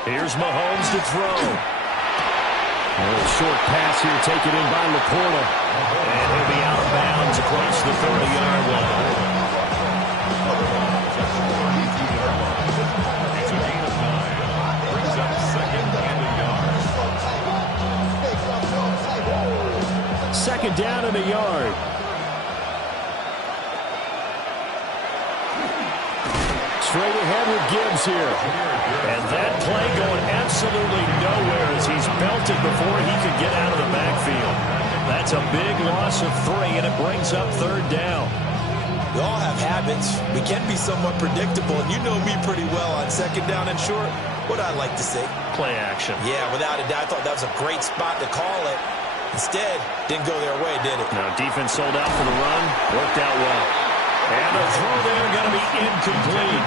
Here's Mahomes to throw. A little short pass here taken in by Laporta. And he'll be out of bounds across the 30-yard line. second down and a yard. Straight ahead with Gibbs here. And that play going absolutely nowhere as he's belted before he could get out of the backfield. That's a big loss of 3, and it brings up third down. We all have habits. We can be somewhat predictable, and you know me pretty well on second down and short. What I like to say? Play action. Yeah, without a doubt. I thought that was a great spot to call it. Instead, didn't go their way, did it? No, defense sold out for the run. Worked out well. And the throw there going to be incomplete.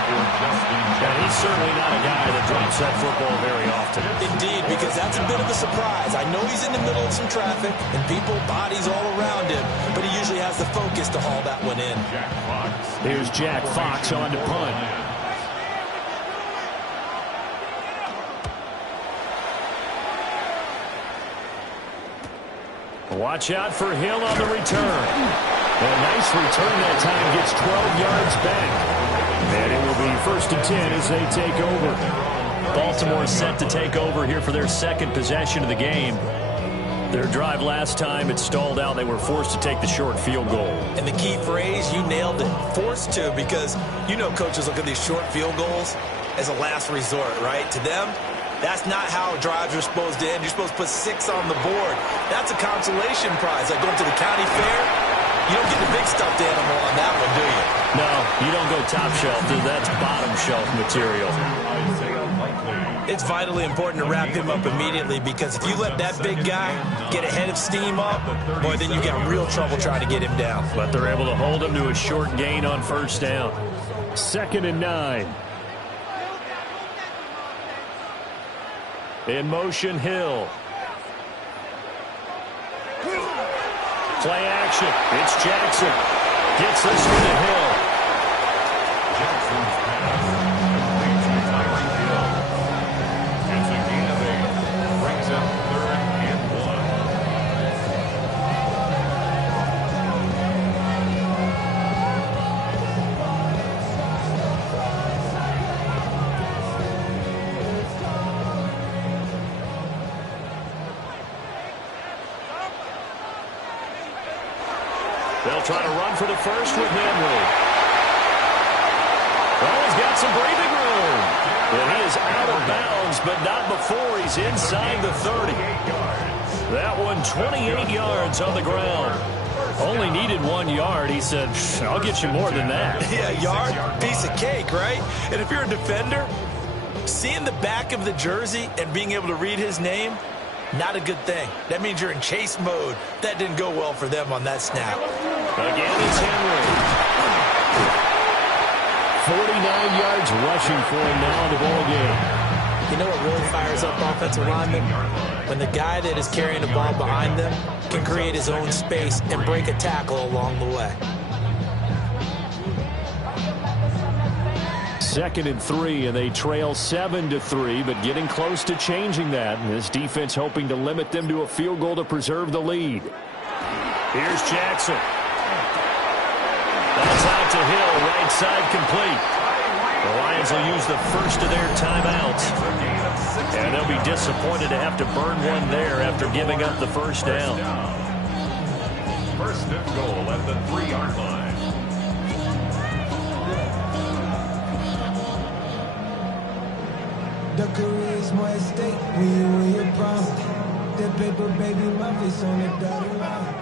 And he's certainly not a guy that drops that football very often. Indeed, because that's a bit of a surprise. I know he's in the middle of some traffic and people, bodies all around him, but he usually has the focus to haul that one in. Here's Jack Fox on to punt. Watch out for Hill on the return. A nice return that time, gets 12 yards back. And it will be 1st and 10 as they take over. Baltimore set to take over here for their second possession of the game. Their drive last time, it stalled out. They were forced to take the short field goal. And the key phrase, you nailed it, forced to, because you know coaches look at these short field goals as a last resort, right? To them, that's not how drives are supposed to end. You're supposed to put 6 on the board. That's a consolation prize. Like going to the county fair, you don't get the big stuffed animal on that one, do you? No, you don't go top shelf. That's bottom shelf material. It's vitally important to wrap him up immediately, because if you let that big guy get a head of steam up, boy, then you got real trouble trying to get him down. But they're able to hold him to a short gain on first down. 2nd and 9. In motion, Hill. Play action. It's Jackson. Gets this one to Hill. Jackson's pass leads to Tyreek Hill. It's a gain of 8. Brings up 3rd and 1. They'll try to run for the first with Henry. Well, he's got some breathing room. And he is out of bounds, but not before he's inside the 30. That one, 28 yards on the ground. Only needed 1 yard. He said, I'll get you more than that. Yeah, yard, piece of cake, right? And if you're a defender, seeing the back of the jersey and being able to read his name, not a good thing. That means you're in chase mode. That didn't go well for them on that snap. Again, it's Henry. 49 yards rushing for him now in the ball game. You know what really fires up offensive linemen? When the guy that is carrying the ball behind them can create his own space and break a tackle along the way. 2nd and 3, and they trail 7-3, but getting close to changing that. And this defense hoping to limit them to a field goal to preserve the lead. Here's Jackson. That's out to Hill, right side complete. The Lions will use the first of their timeouts. And they'll be disappointed to have to burn one there after giving up the first down. 1st and goal at the 3-yard line. The career is more at stake when you're proud. That paper, baby, my face on the dotted line.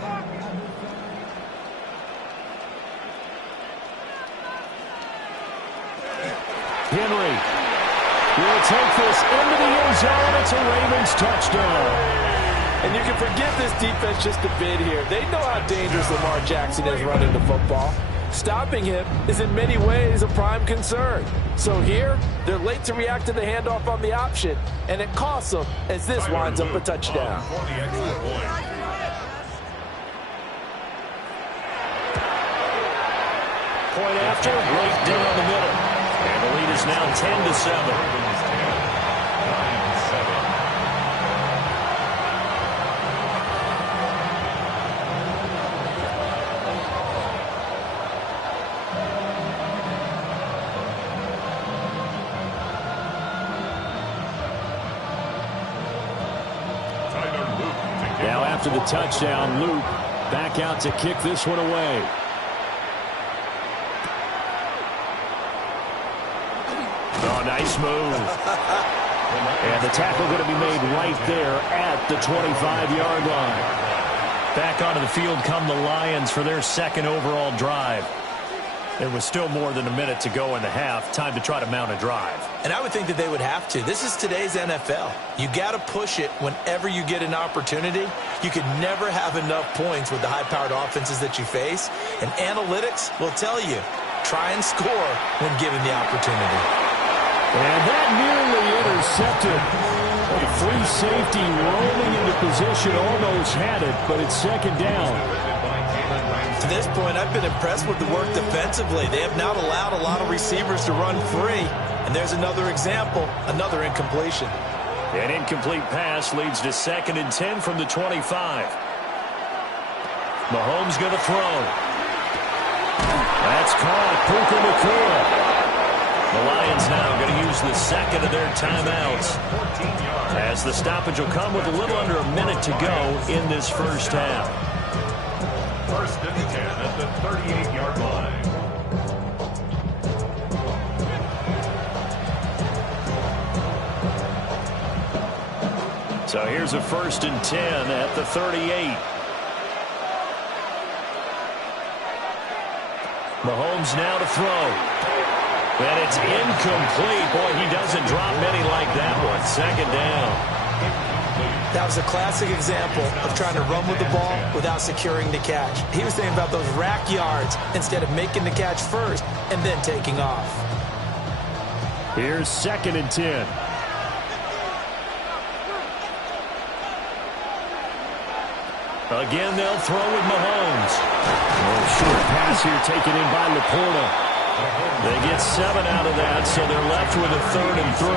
Henry will take this into the end zone. It's a Ravens touchdown. And you can forgive this defense just a bit here. They know how dangerous Lamar Jackson is running the football. Stopping him is in many ways a prime concern. So here, they're late to react to the handoff on the option, and it costs them as this winds up a touchdown. Point after, right down the middle. And the lead is now 10-7. Now after the touchdown, Luke back out to kick this one away. Oh, nice move. And the tackle going to be made right there at the 25-yard line. Back onto the field come the Lions for their second overall drive. There was still more than a minute to go in the half. Time to try to mount a drive. And I would think that they would have to. This is today's NFL. You got to push it whenever you get an opportunity. You could never have enough points with the high-powered offenses that you face. And analytics will tell you, try and score when given the opportunity. And that nearly intercepted. A free safety rolling into position, almost had it, but it's second down. To this point, I've been impressed with the work defensively. They have not allowed a lot of receivers to run free. And there's another example, another incompletion. An incomplete pass leads to 2nd and 10 from the 25. Mahomes going to throw. That's caught. Puka Nacua. The Lions now going to use the second of their timeouts, as the stoppage will come with a little under a minute to go in this first half. 1st and 10 at the 38-yard line. So here's a 1st and 10 at the 38. Mahomes now to throw. And it's incomplete. Boy, he doesn't drop many like that one. 2nd down. That was a classic example of trying to run with the ball without securing the catch. He was thinking about those rack yards instead of making the catch first and then taking off. Here's 2nd and 10. Again, they'll throw with Mahomes. Short pass here taken in by Laporta. They get 7 out of that, so they're left with a 3rd and 3.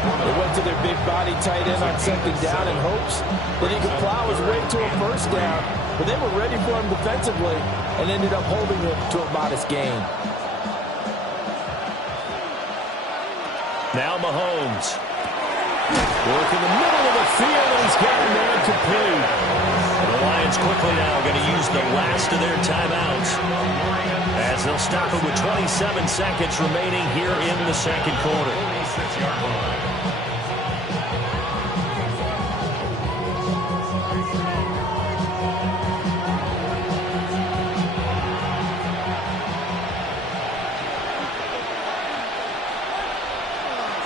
They went to their big body tight end on 2nd down in hopes that he could plow his way to a 1st down. But they were ready for him defensively and ended up holding it to a modest gain. Now Mahomes. Work in the middle of the field, and he's got a man complete. The Lions quickly now going to use the last of their timeouts, as they'll stop it with 27 seconds remaining here in the 2nd quarter.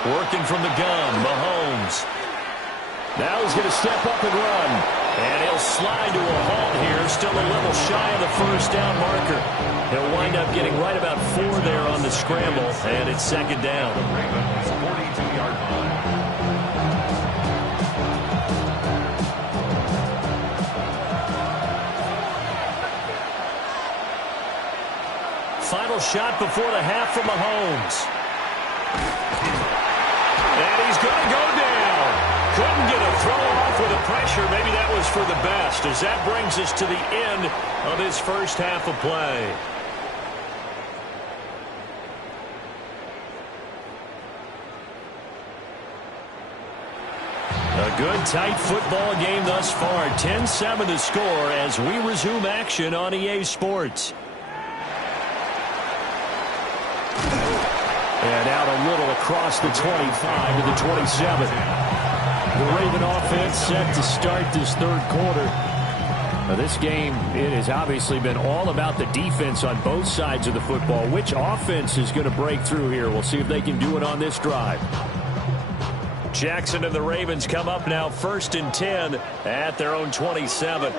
Working from the gun, Mahomes. Now he's going to step up and run. And he'll slide to a halt here, still a little shy of the 1st down marker. He'll wind up getting right about 4 there on the scramble, and it's 2nd down. Final shot before the half from Mahomes. And he's going to go down. Couldn't get a throw off with the pressure. Maybe that was for the best, as that brings us to the end of his first half of play. A good, tight football game thus far. 10-7 the score as we resume action on EA Sports. And out a little across the 25 to the 27. The Raven offense set to start this 3rd quarter. Now this game, it has obviously been all about the defense on both sides of the football. Which offense is going to break through here? We'll see if they can do it on this drive. Jackson and the Ravens come up now 1st and 10 at their own 27.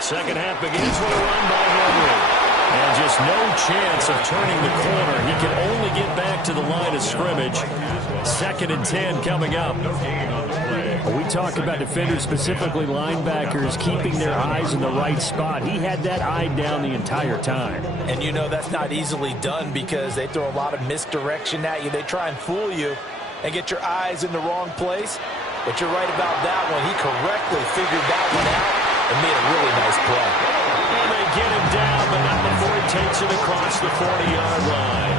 Second half begins with a run by Henry. And just no chance of turning the corner. He can only get back to the line of scrimmage. 2nd and 10 coming up. We talk about defenders, specifically linebackers, keeping their eyes in the right spot. He had that eye down the entire time. And you know that's not easily done because they throw a lot of misdirection at you. They try and fool you and get your eyes in the wrong place. But you're right about that one. He correctly figured that one out and made a really nice play. And they get him down, but not before he takes it across the 40-yard line.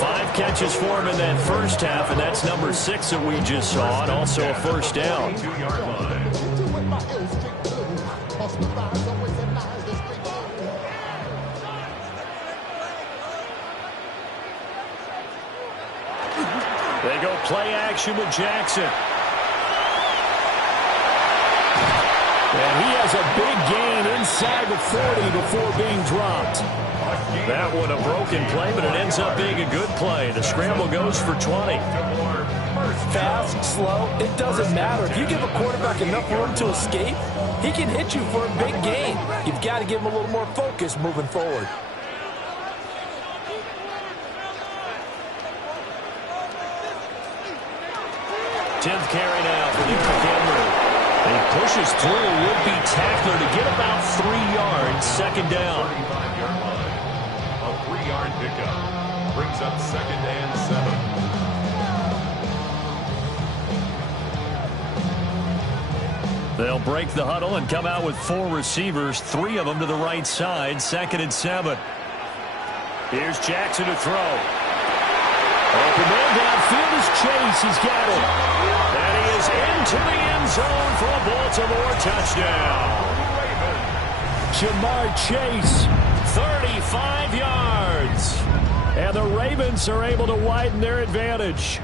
5 catches for him in that first half, and that's number 6 that we just saw, and also a first down. 2-yard line. They go play action with Jackson. And he has a big gain inside the 40 before being dropped. That one a broken play, but it ends up being a good play. The scramble goes for 20. Fast, slow, it doesn't matter. If you give a quarterback enough room to escape, he can hit you for a big gain. You've got to give him a little more focus moving forward. Tenth carry now for Derrick Henry. And he pushes through a would-be tackler to get about 3 yards, second down. 35-yard line. A 3-yard pickup brings up 2nd and 7. They'll break the huddle and come out with 4 receivers, 3 of them to the right side, 2nd and 7. Here's Jackson to throw. Open man downfield is Chase. He's got it. And he is into the end zone for a Baltimore touchdown. Jamar Chase, 35 yards. And the Ravens are able to widen their advantage.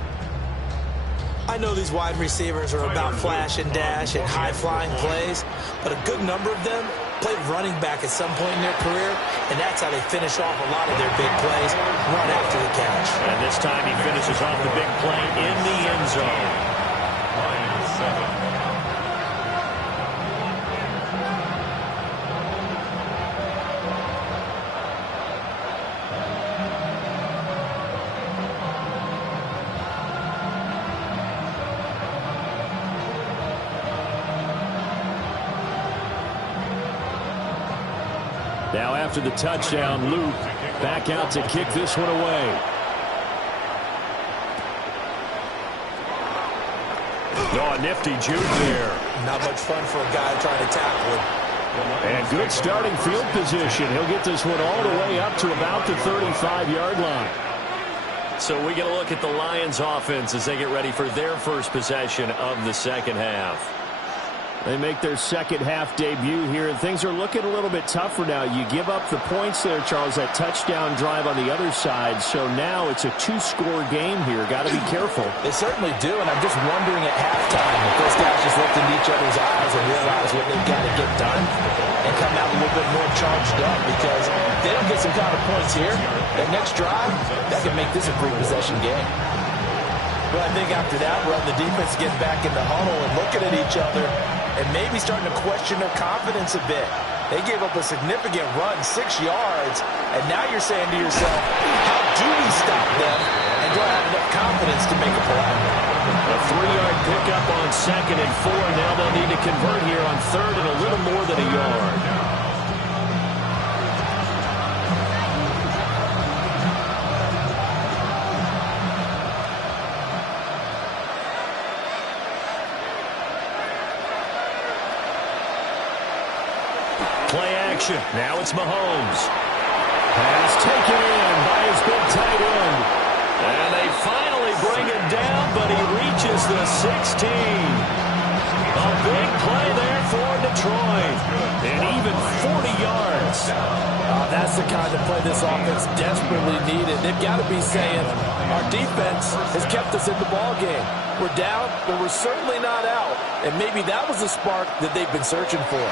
I know these wide receivers are about flash and dash and high-flying plays, but a good number of them played running back at some point in their career, and that's how they finish off a lot of their big plays, run after the catch. And this time he finishes off the big play in the end zone. Lions 7. Now after the touchdown, Luke back out to kick this one away. Oh, a nifty juke there. Not much fun for a guy trying to tackle him. And good starting field position. He'll get this one all the way up to about the 35-yard line. So we get a look at the Lions offense as they get ready for their first possession of the second half. They make their second half debut here, and things are looking a little bit tougher now. You give up the points there, Charles, that touchdown drive on the other side. So now it's a 2-score game here. Got to be careful. They certainly do, and I'm just wondering at halftime if those guys just looked into each other's eyes and realize what they've got to get done and come out a little bit more charged up, because if they don't get some kind of points here, that next drive, that can make this a 3-possession game. Well, I think after that run, the defense getting back in the huddle and looking at each other and maybe starting to question their confidence a bit. They gave up a significant run, 6 yards, and now you're saying to yourself, how do we stop them, and do I have enough confidence to make a play? A 3-yard pickup on 2nd and 4. Now they'll need to convert here on 3rd and a little more than a yard. Play action. Now it's Mahomes. Pass taken in by his big tight end. And they finally bring him down, but he reaches the 16. A big play there for Detroit. And even 40 yards. That's the kind of play this offense desperately needed. They've got to be saying, our defense has kept us in the ballgame. We're down, but we're certainly not out. And maybe that was the spark that they've been searching for.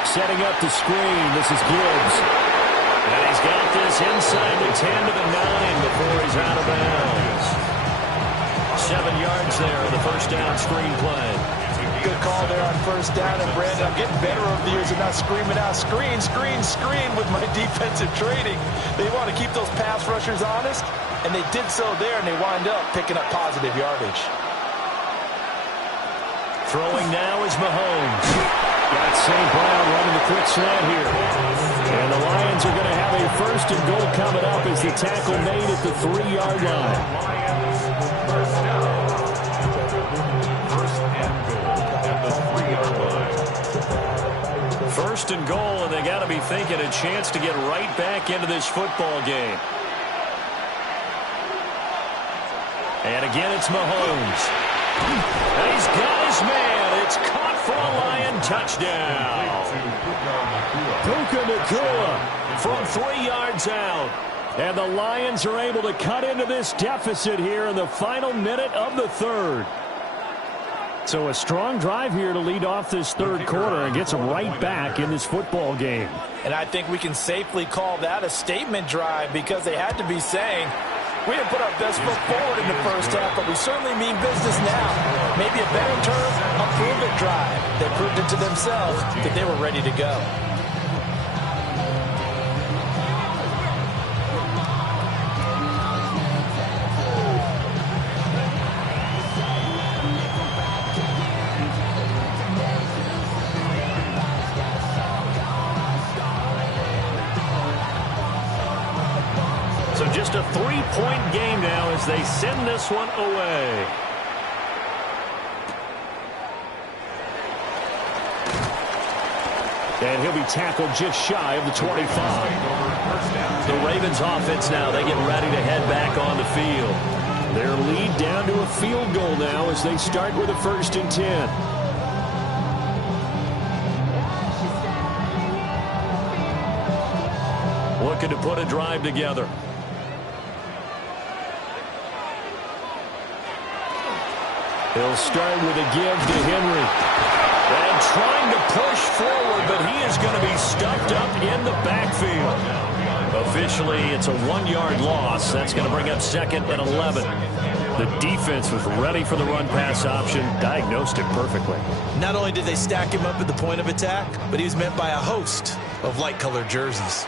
Setting up the screen. This is Gibbs. And he's got this inside the 10 to the 9 before he's out of bounds. 7 yards there on the first down screen play. Good call there on first down. And Brandon, I'm getting better over the years of not screaming out, screen, screen, screen with my defensive training. They want to keep those pass rushers honest, and they did so there, and they wind up picking up positive yardage. Throwing now is Mahomes. Got St. Brown running the quick slant here. And the Lions are going to have a 1st and goal coming up as the tackle made at the 3-yard line. Lions first down. 1st and goal at the 3-yard line. 1st and goal, and they got to be thinking a chance to get right back into this football game. And again, it's Mahomes. And he's got his man. It's caught for a Lion touchdown. Puka Nacua from 3 yards out. And the Lions are able to cut into this deficit here in the final minute of the third. So a strong drive here to lead off this third quarter and gets them right back in this football game. And I think we can safely call that a statement drive because they had to be saying, we didn't put our best foot forward in the first half, but we certainly mean business now. Maybe a better term, a prove-it drive. They proved it to themselves that they were ready to go. So just a 3-point game now as they send this one away. And he'll be tackled just shy of the 25. The Ravens offense now, they get ready to head back on the field. Their lead down to a field goal now as they start with a 1st and 10. Looking to put a drive together. He'll start with a give to Henry. And trying to push forward, but he is going to be stuffed up in the backfield. Officially, it's a 1-yard loss. That's going to bring up 2nd and 11. The defense was ready for the run-pass option, diagnosed it perfectly. Not only did they stack him up at the point of attack, but he was met by a host of light-colored jerseys.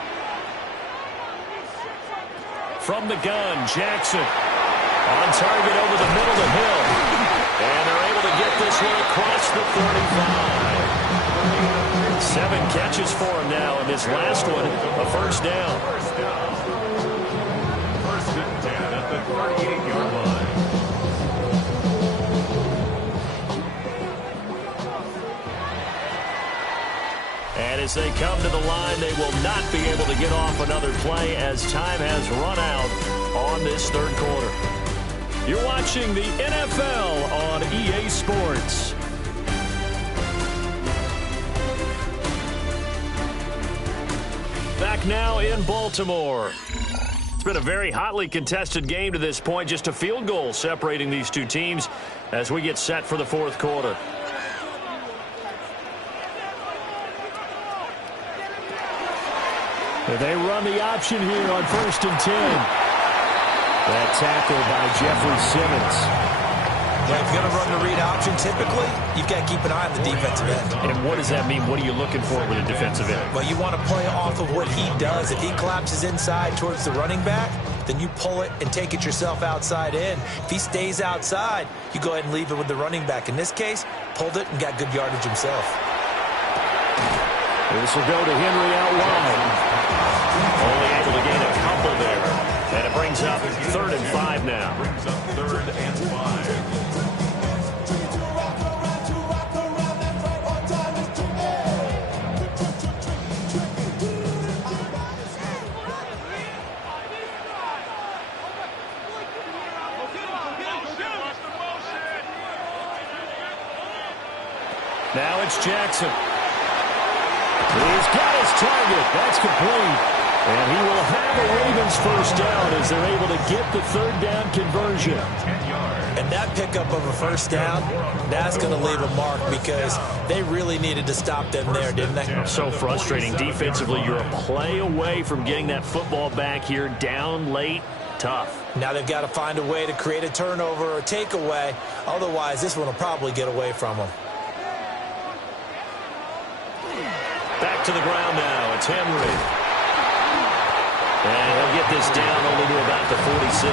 From the gun, Jackson. On target over the middle to Hill. And they're able to get this one across the 35. 7 catches for him now, and this last one, a 1st down. 1st and 10 at the 38-yard line. And as they come to the line, they will not be able to get off another play as time has run out on this third quarter. You're watching the NFL on EA Sports. Back now in Baltimore. It's been a very hotly contested game to this point. Just a field goal separating these two teams as we get set for the fourth quarter. They run the option here on 1st and 10. That tackle by Jeffrey Simmons. Yeah, if you're going to run the read option, typically, you've got to keep an eye on the defensive end. And what does that mean? What are you looking for with a defensive end? Well, you want to play off of what he does. If he collapses inside towards the running back, then you pull it and take it yourself outside in. If he stays outside, you go ahead and leave it with the running back. In this case, pulled it and got good yardage himself. This will go to Henry out wide. Only able to gain a couple there. And it brings up 3rd and 5 now. Brings up 3rd and 5. Now it's Jackson. He's got his target. That's complete. And he will have the Ravens 1st down as they're able to get the 3rd down conversion. And that pickup of a 1st down, that's going to leave a mark because they really needed to stop them there, didn't they? So frustrating. Defensively, you're a play away from getting that football back here down late. Tough. Now they've got to find a way to create a turnover or a takeaway. Otherwise, this one will probably get away from them. Back to the ground now. It's Henry. And he'll get this down only to about the 46.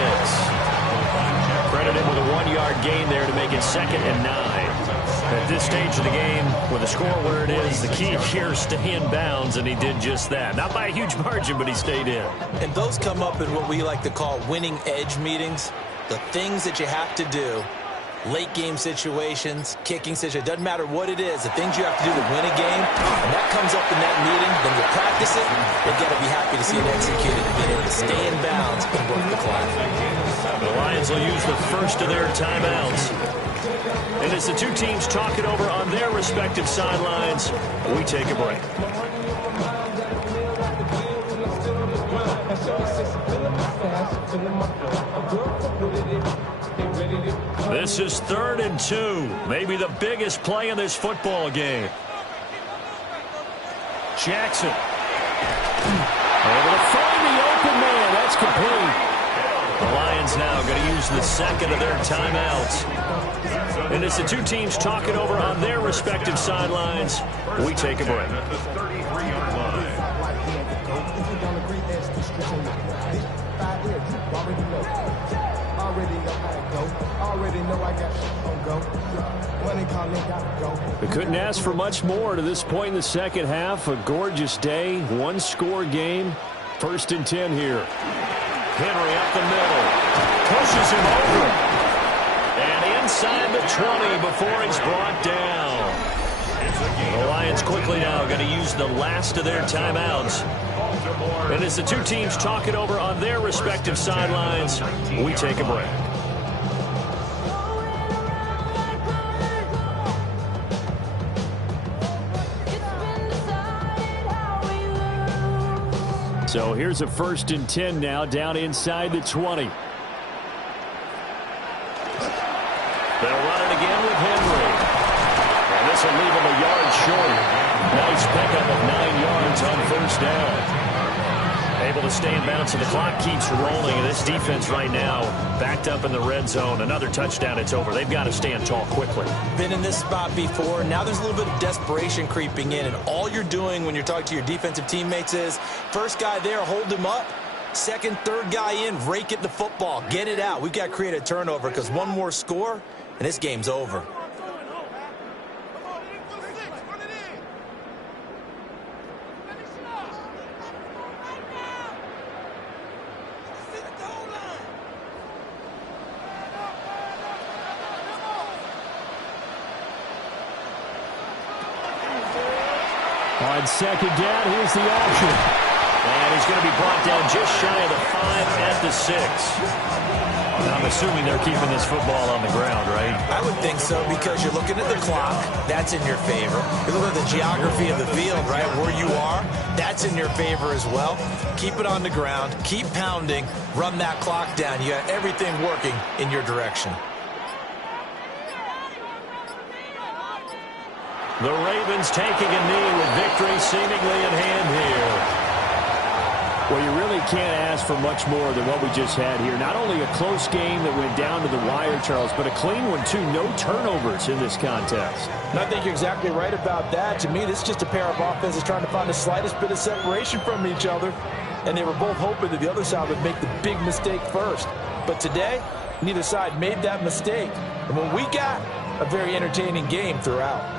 Credit him with a 1-yard gain there to make it 2nd and 9. At this stage of the game, with the score where it is, the key here is stay in bounds, and he did just that. Not by a huge margin, but he stayed in. And those come up in what we like to call winning edge meetings. The things that you have to do, late game situations, kicking situations, doesn't matter what it is, the things you have to do to win a game, and that comes up in that meeting, then you practice it, you've got to be happy to see it executed and get in to stay in bounds and work the clock. The Lions will use the first of their timeouts. And as the two teams talk it over on their respective sidelines, we take a break. This is 3rd and 2. Maybe the biggest play in this football game. Jackson. Able to find the open man. That's complete. The Lions now going to use the second of their timeouts. And as the two teams talk it over on their respective sidelines, we take a break. We couldn't ask for much more to this point in the second half. A gorgeous day, one-score game. 1st and 10 here. Henry up the middle. Pushes him over. And inside the 20 before he's brought down. The Lions quickly now going to use the last of their timeouts. And as the two teams talk it over on their respective sidelines, we take a break. So here's a 1st and 10 now, down inside the 20. They'll run it again with Henry. And this will leave him a yard short. Nice pickup of 9 yards on 1st down. Able to stay in bounds, and the clock keeps rolling. And this defense right now backed up in the red zone. Another touchdown, it's over. They've got to stand tall quickly. Been in this spot before. Now there's a little bit of desperation creeping in, and all you're doing when you're talking to your defensive teammates is first guy there, hold him up. Second, third guy in, rake at the football. Get it out. We've got to create a turnover because one more score, and this game's over. On 2nd down, here's the option. And he's going to be brought down just shy of the 5 at the 6. I'm assuming they're keeping this football on the ground, right? I would think so because you're looking at the clock. That's in your favor. You look at the geography of the field, right, where you are. That's in your favor as well. Keep it on the ground. Keep pounding. Run that clock down. You got everything working in your direction. The Ravens taking a knee with victory seemingly in hand here. Well, you really can't ask for much more than what we just had here. Not only a close game that went down to the wire, Charles, but a clean one, too. No turnovers in this contest. And I think you're exactly right about that. To me, this is just a pair of offenses trying to find the slightest bit of separation from each other. And they were both hoping that the other side would make the big mistake first. But today, neither side made that mistake. And when we got a very entertaining game throughout.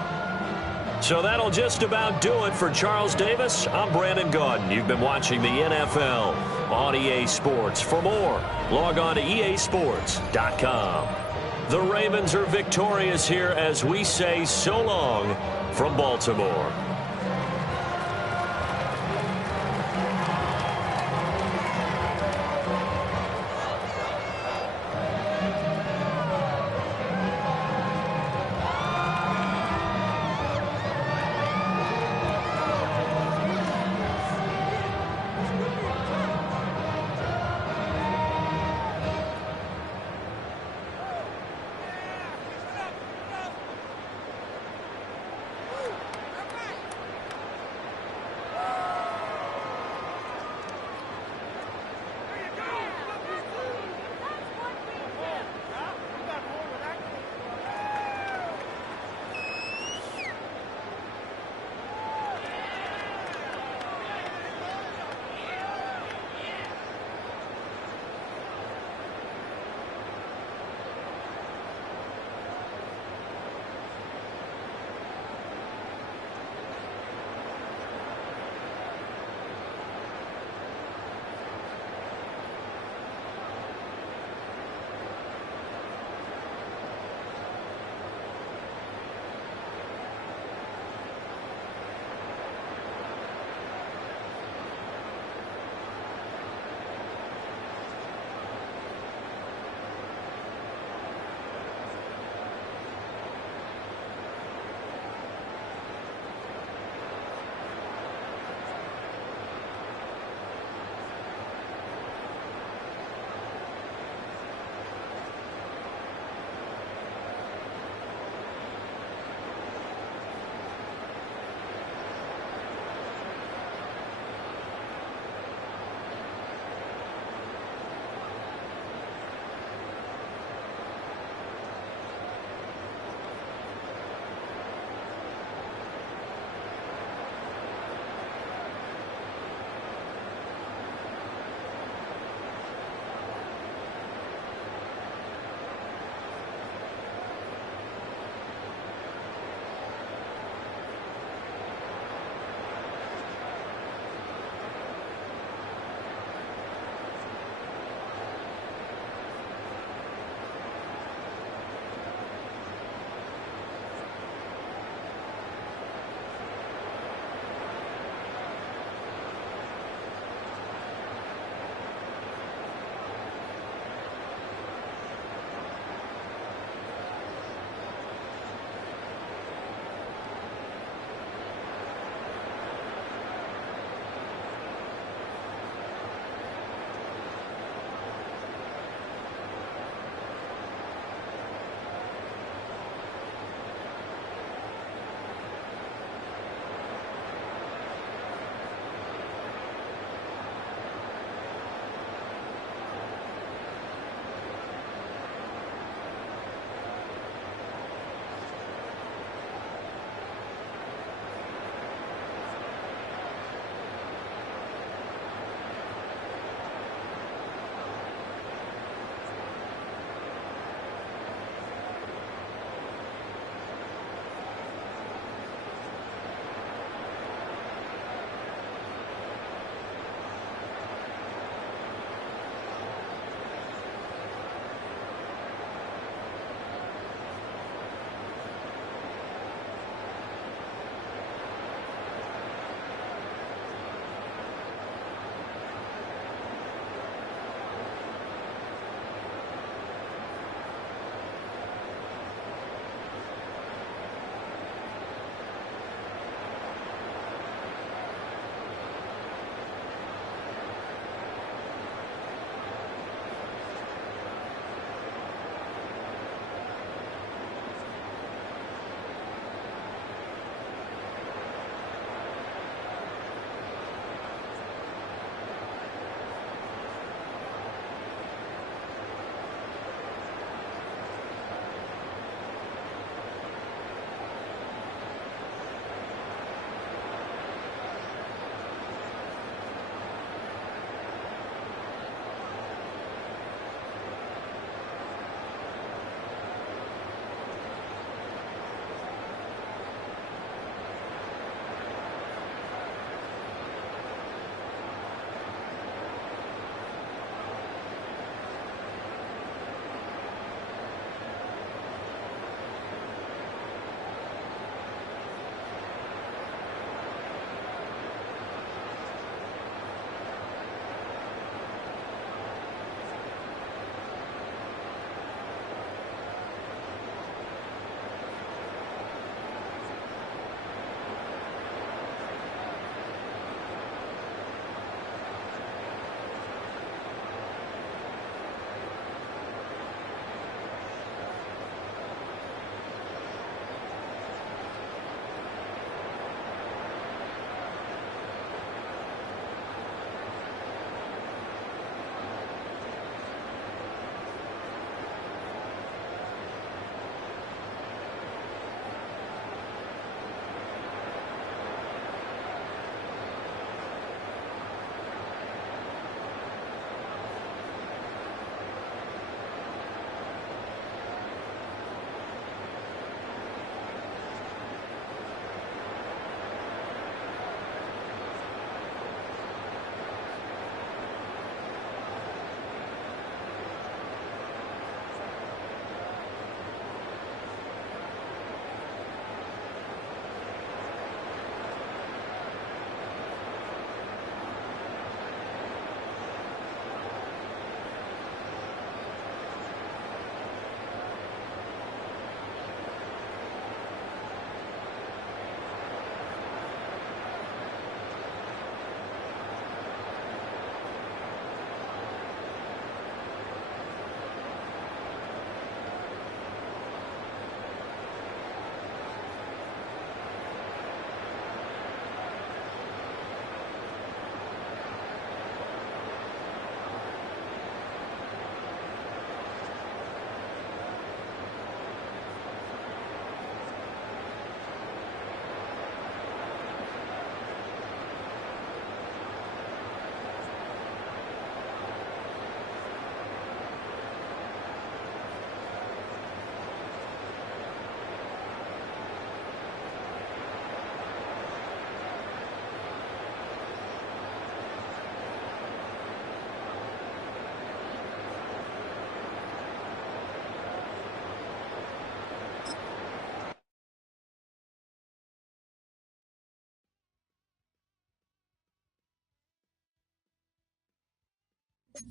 So that'll just about do it for Charles Davis. I'm Brandon Gaudin. You've been watching the NFL on EA Sports. For more, log on to easports.com. The Ravens are victorious here as we say so long from Baltimore. you.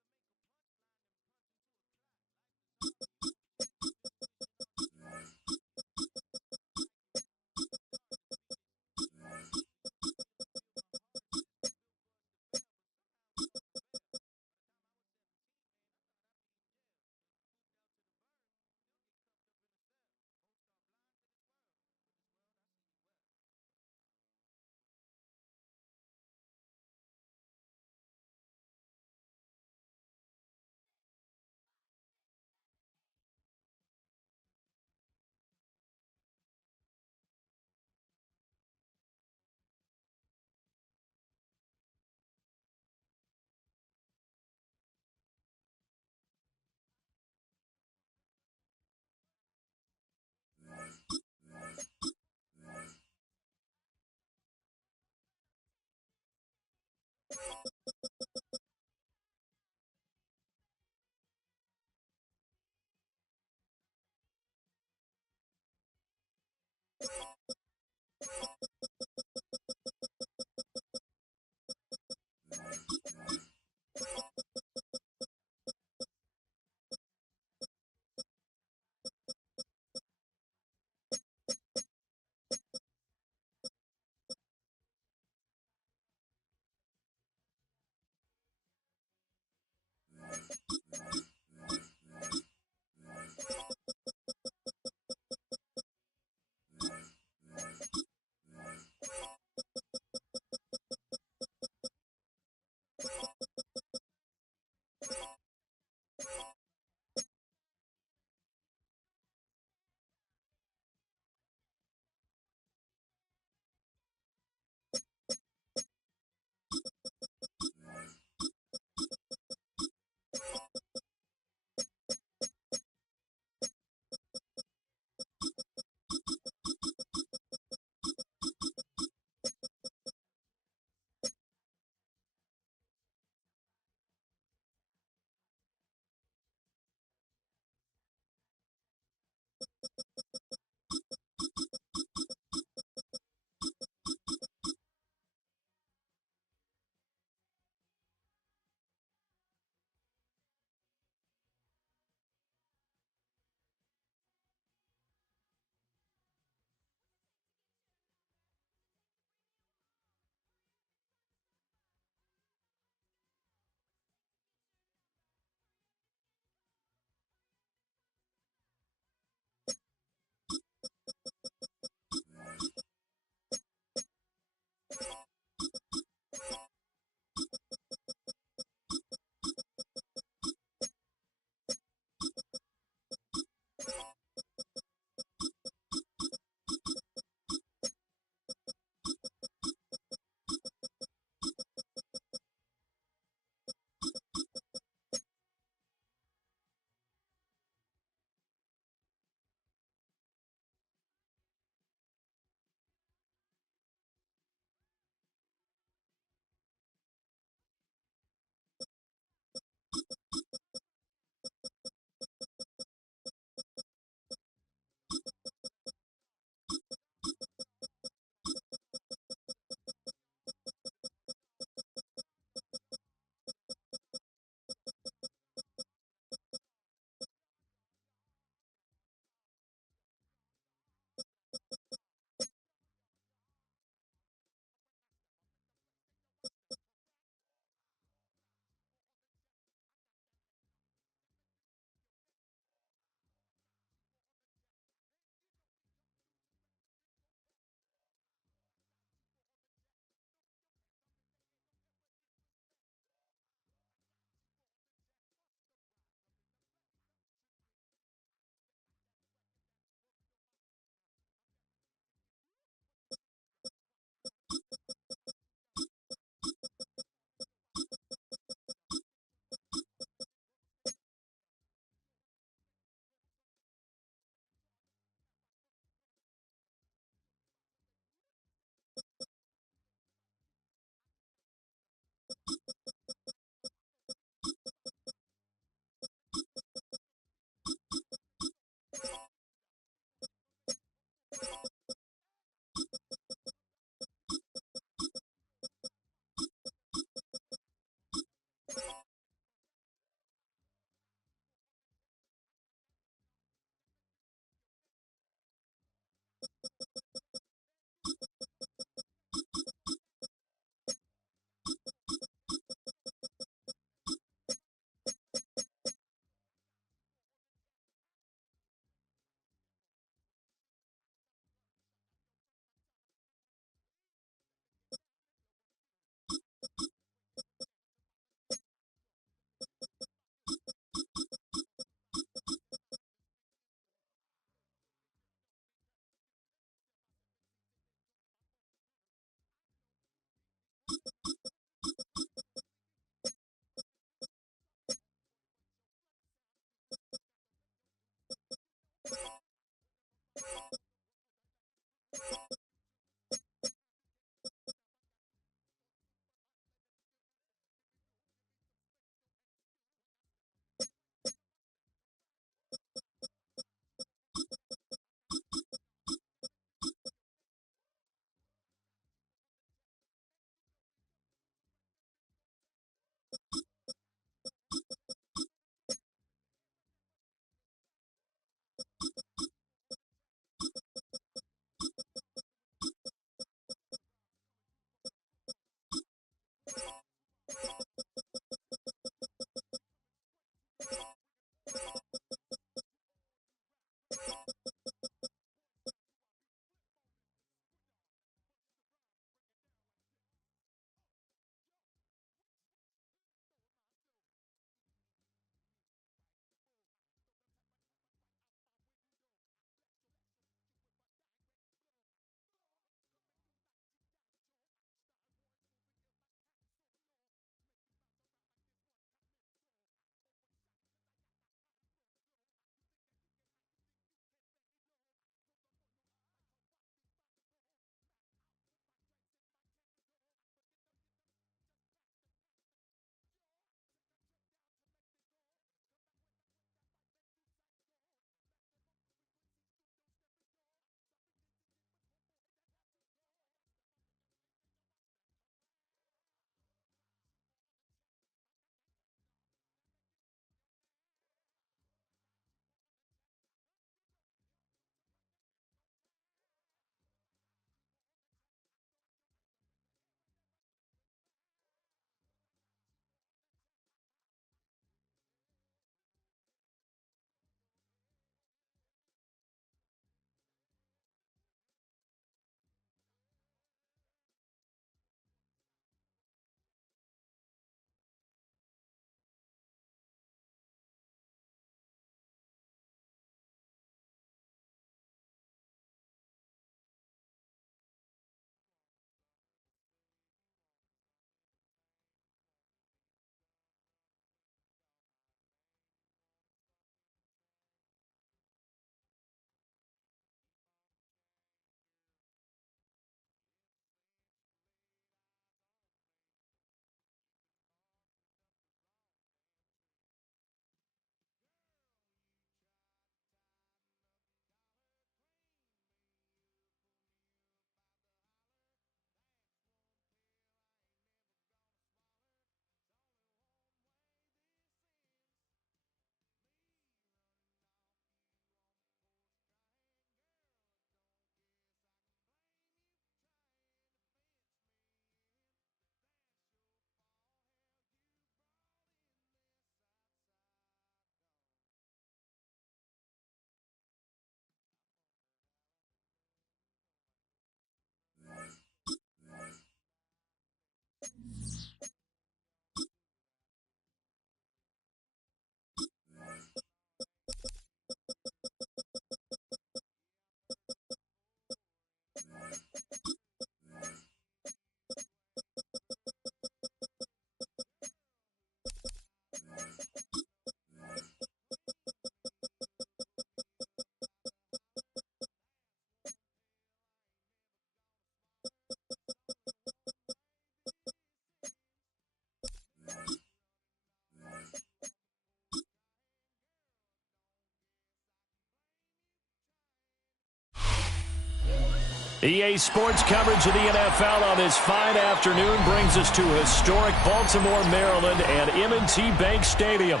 EA Sports coverage of the NFL on this fine afternoon brings us to historic Baltimore, Maryland, and M&T Bank Stadium.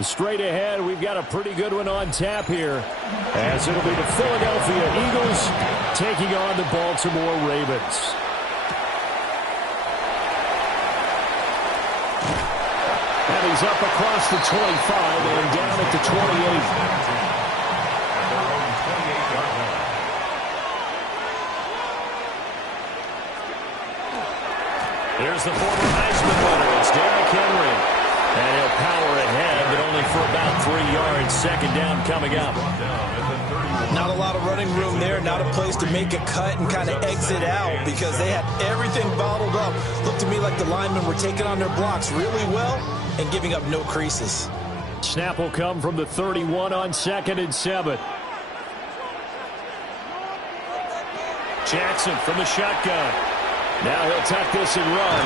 Straight ahead, we've got a pretty good one on tap here, as it'll be the Philadelphia Eagles taking on the Baltimore Ravens. And he's up across the 25 and down at the 28. Here's the former Heisman winner. It's Derrick Henry. And he'll power ahead, but only for about 3 yards. Second down coming up. Not a lot of running room there. Not a place to make a cut and kind of exit out because they had everything bottled up. Looked to me like the linemen were taking on their blocks really well and giving up no creases. Snap will come from the 31 on 2nd and 7. Jackson from the shotgun. Now he'll tuck this and run.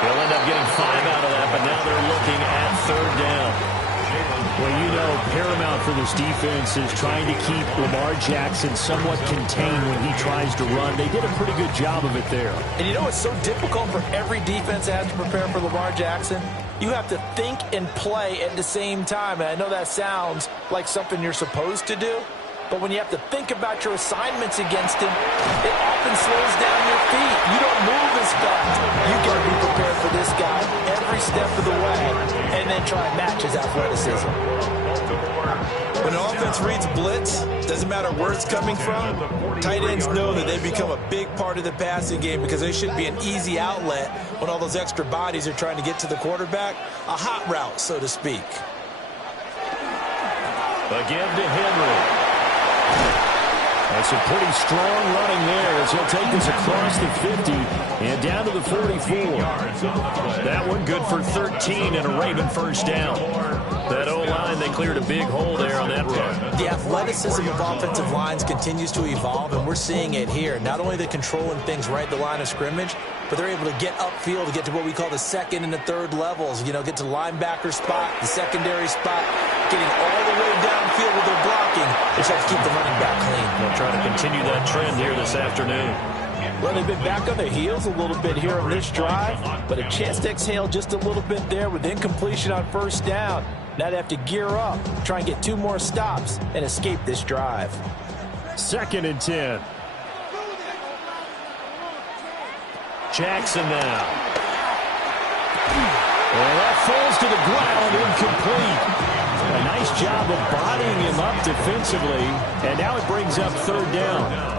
He'll end up getting 5 out of that, but now they're looking at 3rd down. Well, you know, paramount for this defense is trying to keep Lamar Jackson somewhat contained when he tries to run. They did a pretty good job of it there. And you know it's so difficult for every defense that has to prepare for Lamar Jackson? You have to think and play at the same time. And I know that sounds like something you're supposed to do. But when you have to think about your assignments against him, it often slows down your feet. You don't move as fast. You got to be prepared for this guy every step of the way and then try and match his athleticism. When an offense reads blitz, doesn't matter where it's coming from, tight ends know that they become a big part of the passing game because they should be an easy outlet when all those extra bodies are trying to get to the quarterback. A hot route, so to speak. Again to Henry. That's a pretty strong running there as he'll take this across the 50 and down to the 44. That one good for 13 and a Raven first down. That O-line, they cleared a big hole there on that run. The athleticism of offensive lines continues to evolve, and we're seeing it here. Not only are they controlling things right at the line of scrimmage, but they're able to get upfield to get to what we call the 2nd and the 3rd levels. You know, get to the linebacker spot, the secondary spot, getting all the way downfield with their blocking. They try to keep the running back clean. They'll try to continue that trend here this afternoon. Well, they've been back on their heels a little bit here on this drive, but a chance to exhale just a little bit there with incompletion on 1st down. Now they have to gear up, try and get 2 more stops, and escape this drive. 2nd and 10. Jackson now. And that falls to the ground, incomplete. A nice job of bodying him up defensively, and now it brings up 3rd down.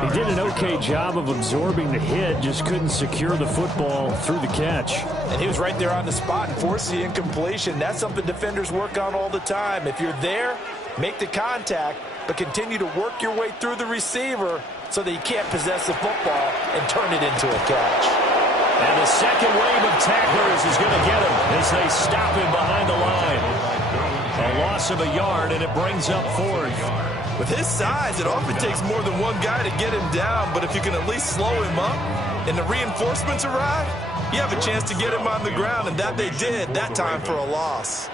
He did an okay job of absorbing the hit, just couldn't secure the football through the catch. And he was right there on the spot and forced the incompletion. That's something defenders work on all the time. If you're there, make the contact, but continue to work your way through the receiver so that you can't possess the football and turn it into a catch. And the second wave of tacklers is going to get him as they stop him behind the line. A loss of a yard, and it brings up 4th. With his size, it often takes more than one guy to get him down, but if you can at least slow him up and the reinforcements arrive, you have a chance to get him on the ground, and that they did that time for a loss.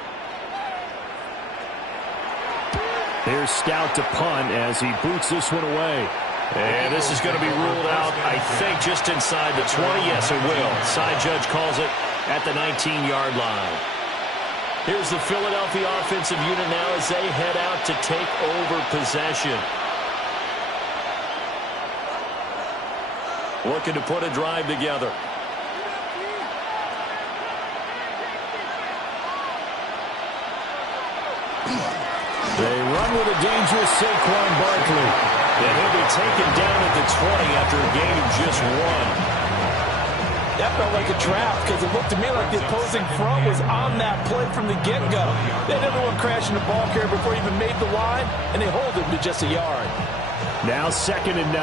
Here's Stout to punt as he boots this one away. And this is going to be ruled out, I think, just inside the 20. Yes, it will. Side judge calls it at the 19-yard line. Here's the Philadelphia offensive unit now as they head out to take over possession. Looking to put a drive together. They run with a dangerous Saquon Barkley. And he'll be taken down at the 20 after a gain of just 1. That felt like a trap because it looked to me like the opposing front was on that play from the get-go. They had everyone crashing the ball carrier before he even made the line, and they hold him to just a yard. Now 2nd and 9.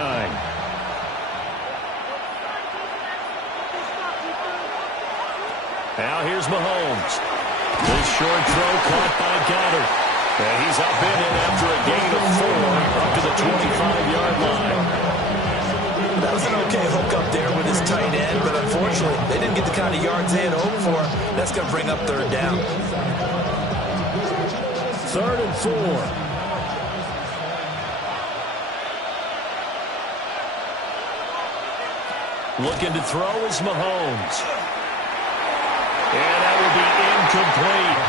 Now here's Mahomes. This short throw caught by Goddard. And he's up in it after a gain of 4 up to the 25-yard line. That was an okay hook up there with his tight end, but unfortunately, they didn't get the kind of yards they had hoped for. That's going to bring up 3rd down. 3rd and 4. Looking to throw is Mahomes. And that will be incomplete.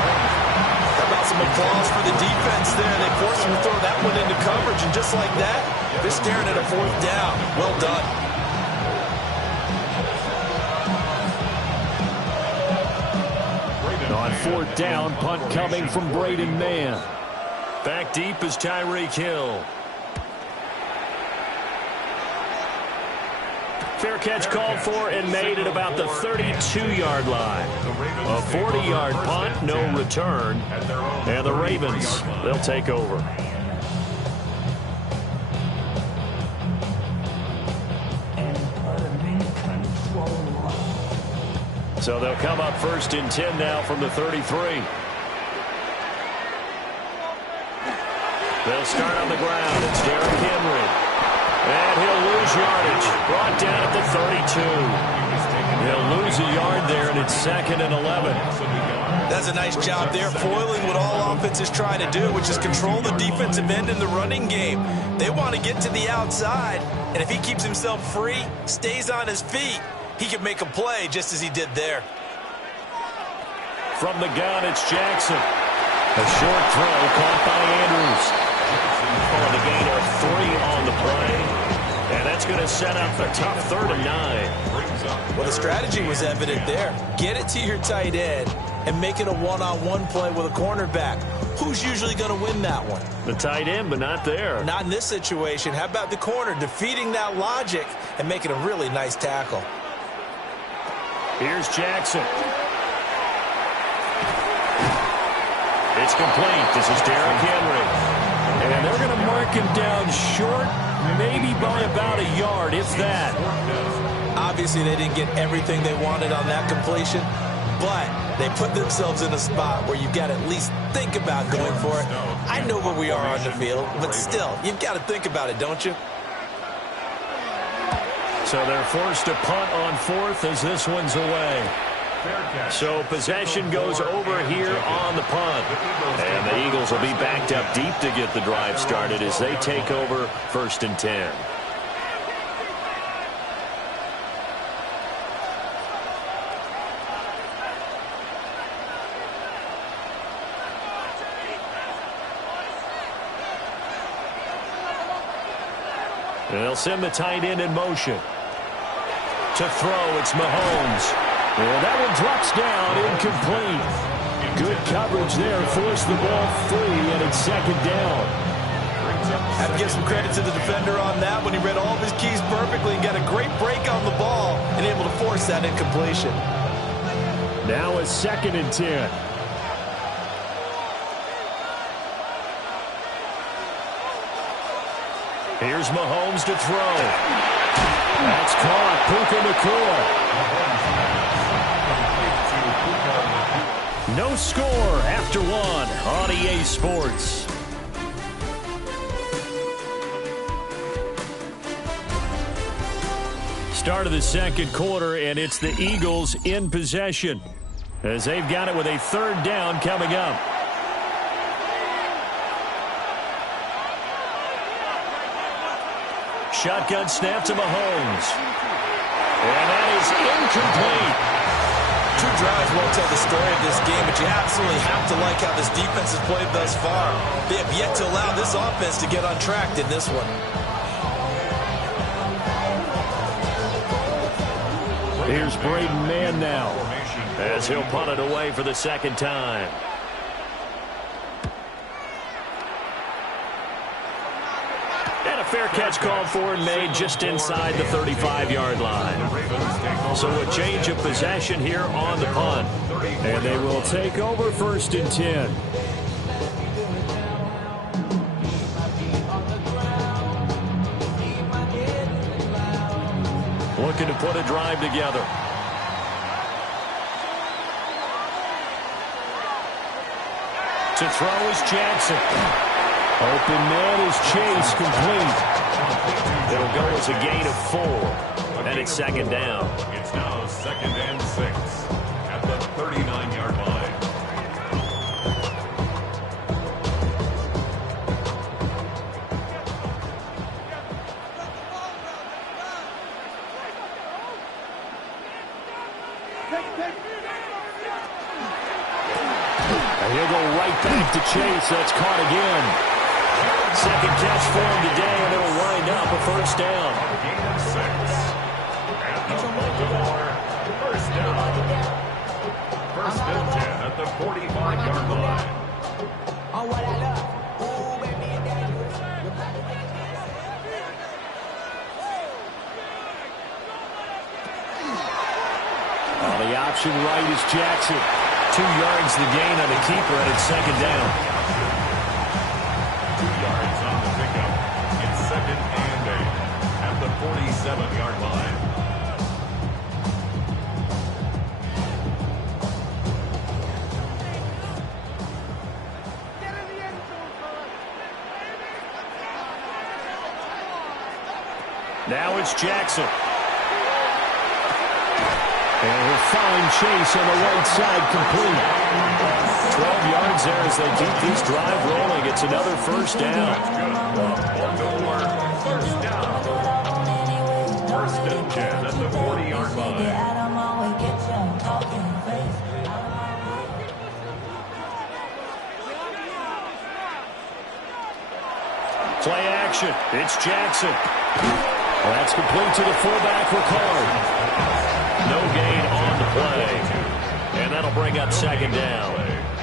How about some applause for the defense there? They forced him to throw that one into coverage, and just like that, they're staring at a 4th down. Well done. On 4th down, punt coming from Braden Mann. Back deep is Tyreek Hill. Fair catch called for and made at about the 32-yard line. A 40-yard punt, no return. And the Ravens, they'll take over. So they'll come up 1st and 10 now from the 33. They'll start on the ground. It's Derrick Henry. And he'll lose yardage. Brought down at the 32. He'll lose a yard there, and it's 2nd and 11. That's a nice job there, foiling what all offenses try to do, which is control the defensive end in the running game. They want to get to the outside, and if he keeps himself free, stays on his feet, he can make a play just as he did there. From the gun, it's Jackson. A short throw caught by Andrews. For the gain of 3 on the play. And that's going to set up a tough 3rd and 9. Well, the strategy was evident there. Get it to your tight end and make it a one-on-one play with a cornerback. Who's usually going to win that one? The tight end, but not there. Not in this situation. How about the corner defeating that logic and making a really nice tackle? Here's Jackson. It's complete. This is Derrick Henry. And they're going to mark him down short, maybe by about a yard, if that. Obviously, they didn't get everything they wanted on that completion, but they put themselves in a spot where you've got to at least think about going for it. I know where we are on the field, but still, you've got to think about it, don't you? So they're forced to punt on 4th as this one's away. So possession goes over here on the punt. And the Eagles will be backed up deep to get the drive started as they take over 1st and 10. And they'll send the tight end in motion. To throw, it's Mahomes. And that one drops down, incomplete. Good coverage there, forced the ball free, and it's 2nd down. Have to give some credit to the defender on that when he read all of his keys perfectly and got a great break on the ball and able to force that incompletion. Now it's 2nd and 10. Here's Mahomes to throw. That's caught. Puka Nacua. No score after 1 on EA Sports. Start of the 2nd quarter, and it's the Eagles in possession as they've got it with a 3rd down coming up. Shotgun snap to Mahomes. And that is incomplete. 2 drives won't tell the story of this game, but you absolutely have to like how this defense has played thus far. They have yet to allow this offense to get on track in this one. Here's Braden Mann now, as he'll punt it away for the 2nd time. And a fair catch called for and made just inside the 35-yard line. So a change of possession here on the punt. And they will take over 1st and 10. Looking to put a drive together. To throw is Jackson. Open man is Chase, complete. It'll go as a gain of 4. And it's 2nd down. It's now 2nd and 6 at the 39-yard line. chase. That's caught again. Second catch for him today, and it'll wind up a first down. Gain of 6. And the Baltimore first down. First and 10 at the 45-yard line. On what I love. Ooh, baby, dangerous. On the option right is Jackson. 2 yards the gain on the keeper, and it's second down. 2 yards on the pickup. It's second and 8 at the 47-yard line. Now it's Jackson. And he'll find Chase on the right side, complete. 12 yards there as they keep this drive rolling. It's another first down. Baltimore first down. First and 10 at the 40-yard line. Play action. It's Jackson. That's complete to the fullback, Ricard. No gain on the play. And that'll bring up second down.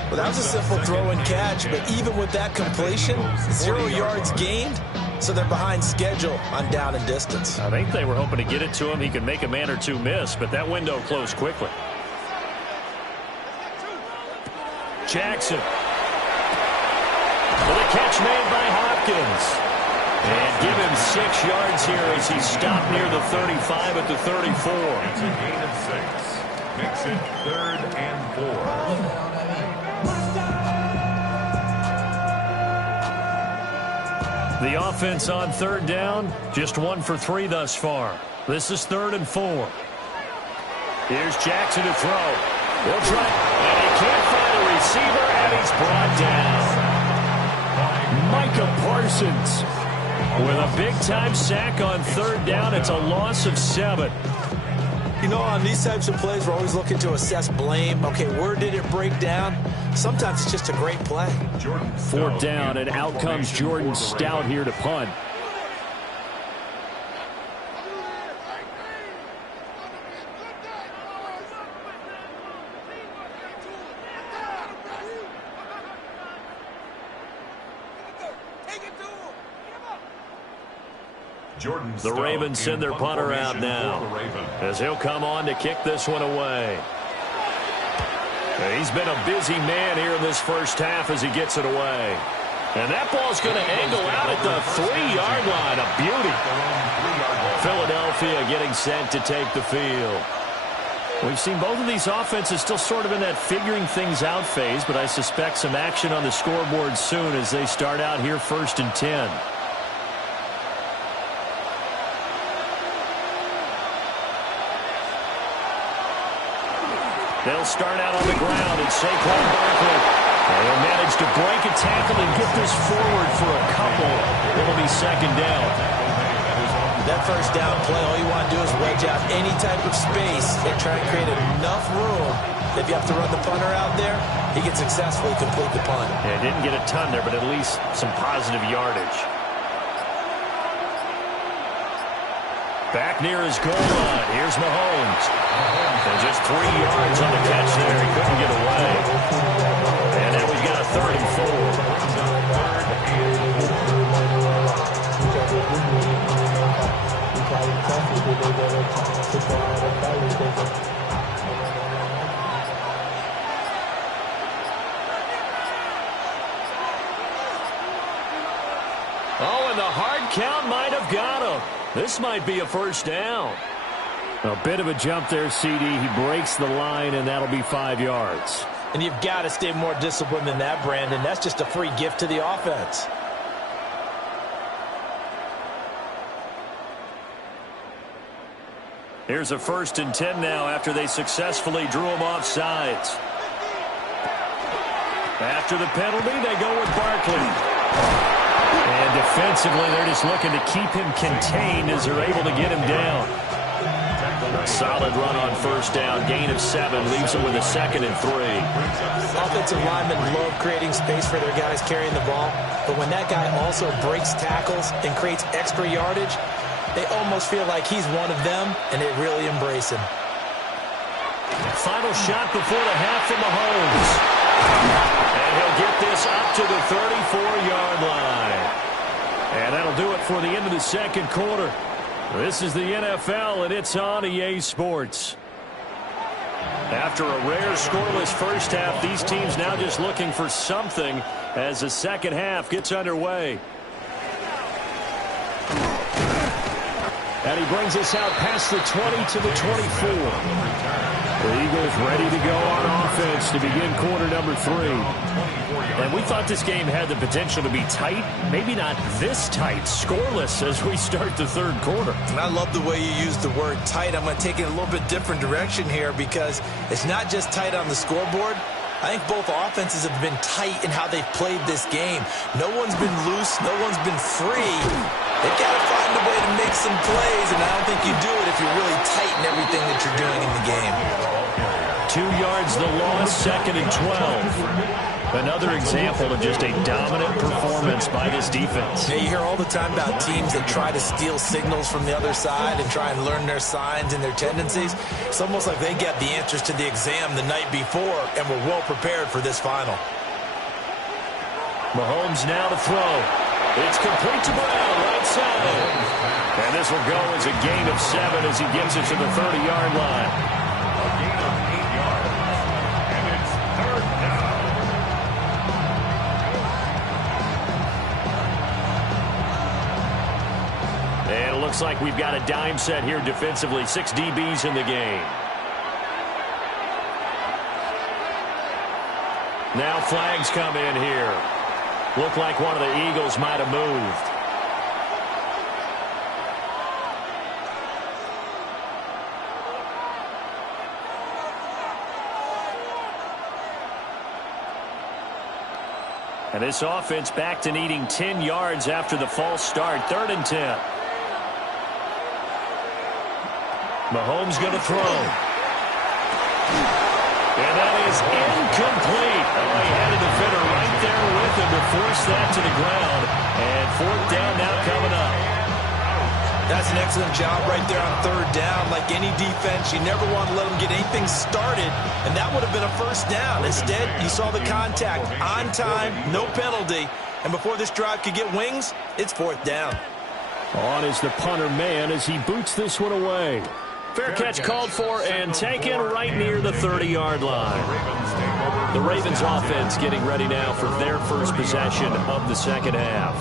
Well, that was a simple throw and catch, but even with that completion, 0 yards gained, so they're behind schedule on down and distance. I think they were hoping to get it to him. He could make a man or two miss, but that window closed quickly. Jackson. With a catch made by Hopkins. And give him 6 yards here as he stopped near the 35 at the 34. It's a gain of 6. Makes it 3rd and 4. The offense on 3rd down, just 1 for 3 thus far. This is 3rd and 4. Here's Jackson to throw. We'll try, and he can't find a receiver, and he's brought down. Micah Parsons with a big-time sack on 3rd down. It's a loss of 7. You know, on these types of plays, we're always looking to assess blame. Okay, where did it break down? Sometimes it's just a great play. 4th down, and out comes Jordan Stout here to punt. The Ravens send their punter out now as he'll come on to kick this one away. He's been a busy man here in this first half as he gets it away. And that ball's going to angle out at the 3-yard line. A beauty. Philadelphia getting set to take the field. We've seen both of these offenses still sort of in that figuring things out phase, but I suspect some action on the scoreboard soon as they start out here 1st and 10. They'll start out on the ground, and Saquon Barkley. They'll manage to break a tackle and get this forward for a couple. It'll be second down. That first down play, all you want to do is wedge out any type of space and try and create enough room. If you have to run the punter out there, he can successfully complete the punt. Yeah, didn't get a ton there, but at least some positive yardage. Back near his goal line. Here's Mahomes. And just 3 yards on the catch there. He couldn't get away. And now we've got a 3rd and 4. Oh, and the hard count might have got him. This might be a first down. A bit of a jump there, CD. He breaks the line, and that'll be 5 yards. And you've got to stay more disciplined than that, Brandon. That's just a free gift to the offense. Here's a 1st and 10 now after they successfully drew him off sides. After the penalty, they go with Barkley. And defensively, they're just looking to keep him contained as they're able to get him down. Solid run on first down. Gain of 7 leaves them with a 2nd and 3. Offensive linemen love creating space for their guys carrying the ball, but when that guy also breaks tackles and creates extra yardage, they almost feel like he's one of them, and they really embrace him. Final shot before the half from Mahomes. And he'll get this up to the 34-yard line. And that'll do it for the end of the second quarter. This is the NFL, and it's on EA Sports. After a rare scoreless first half, these teams now just looking for something as the second half gets underway. And he brings us out past the 20 to the 24. The Eagles ready to go on offense to begin quarter number 3. And we thought this game had the potential to be tight, maybe not this tight, scoreless as we start the third quarter. And I love the way you use the word tight. I'm going to take it a little bit different direction here because it's not just tight on the scoreboard. I think both offenses have been tight in how they've played this game. No one's been loose. No one's been free. They've got to find a way to make some plays, and I don't think you do it if you're really tight in everything that you're doing in the game. 2 yards the loss, 2nd and 12. Another example of just a dominant performance by this defense. Yeah, you hear all the time about teams that try to steal signals from the other side and try and learn their signs and their tendencies. It's almost like they get the answers to the exam the night before and were well prepared for this final. Mahomes now to throw. It's complete to Brown, right side. And this will go as a gain of 7 as he gets it to the 30-yard line. A gain of 8 yards. And it's 3rd down. And it looks like we've got a dime set here defensively. 6 DBs in the game. Now flags come in here. Looked like one of the Eagles might have moved. And this offense back to needing 10 yards after the false start. 3rd and 10. Mahomes going to throw. And that is incomplete. Oh, he had a defender right there with him to force that to the ground. And 4th down now coming up. That's an excellent job right there on 3rd down. Like any defense, you never want to let them get anything started, and that would have been a 1st down. Instead, you saw the contact on time, no penalty, and before this drive could get wings, it's 4th down. On is the punter man as he boots this one away. Fair catch called for and taken right near the 30-yard line. The Ravens offense getting ready now for their first possession of the second half.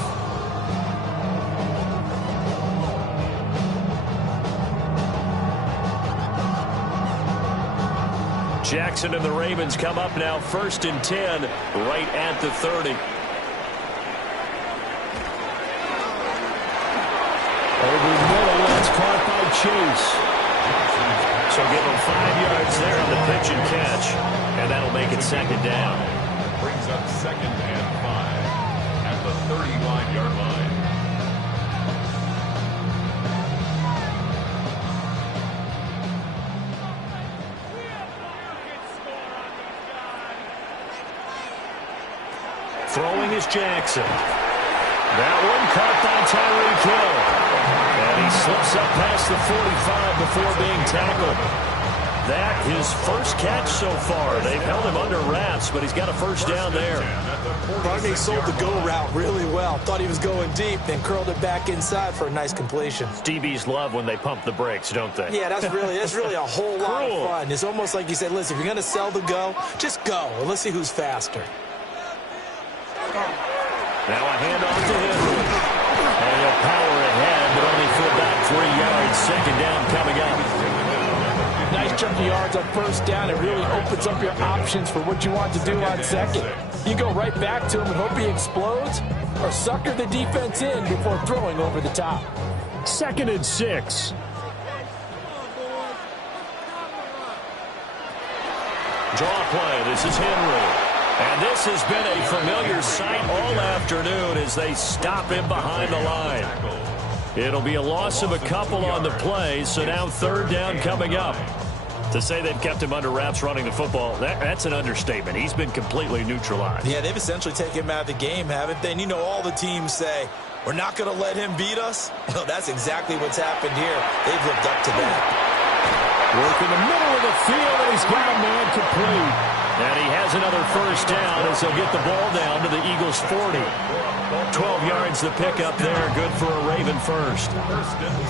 Jackson and the Ravens come up now 1st and 10 right at the 30. Over the middle, that's caught by Chase. So give them 5 yards there on the pitch and catch, and that'll make it 2nd down. Brings up 2nd and 5 at the 31-yard line. Throwing is Jackson. That one caught by Tyreek Hill. And he slips up past the 45 before being tackled. That his first catch so far. They've held him under wraps, but he's got a 1st down there. Barney sold the go route really well. Thought he was going deep, then curled it back inside for a nice completion. DBs love when they pump the brakes, don't they? Yeah, that's really a whole lot of fun. It's almost like you said, listen, if you're going to sell the go, just go, and let's see who's faster. Now a handoff to Henry. And he'll power ahead, but only for about 3 yards. 2nd down coming up. Nice chunk of yards on 1st down. It really opens up your options for what you want to do on 2nd. You go right back to him and hope he explodes, or sucker the defense in before throwing over the top. 2nd and 6. Draw play. This is Henry. And this has been a familiar sight all afternoon as they stop him behind the line. It'll be a loss of a couple on the play, so now third down coming up. To say they've kept him under wraps running the football, that's an understatement. He's been completely neutralized. Yeah, they've essentially taken him out of the game, haven't they? And you know all the teams say, we're not going to let him beat us. Well, that's exactly what's happened here. They've lived up to that. Work in the middle of the field, and he's got a man complete. And he has another first down as he'll get the ball down to the Eagles' 40. 12 yards the pickup there, good for a Raven first.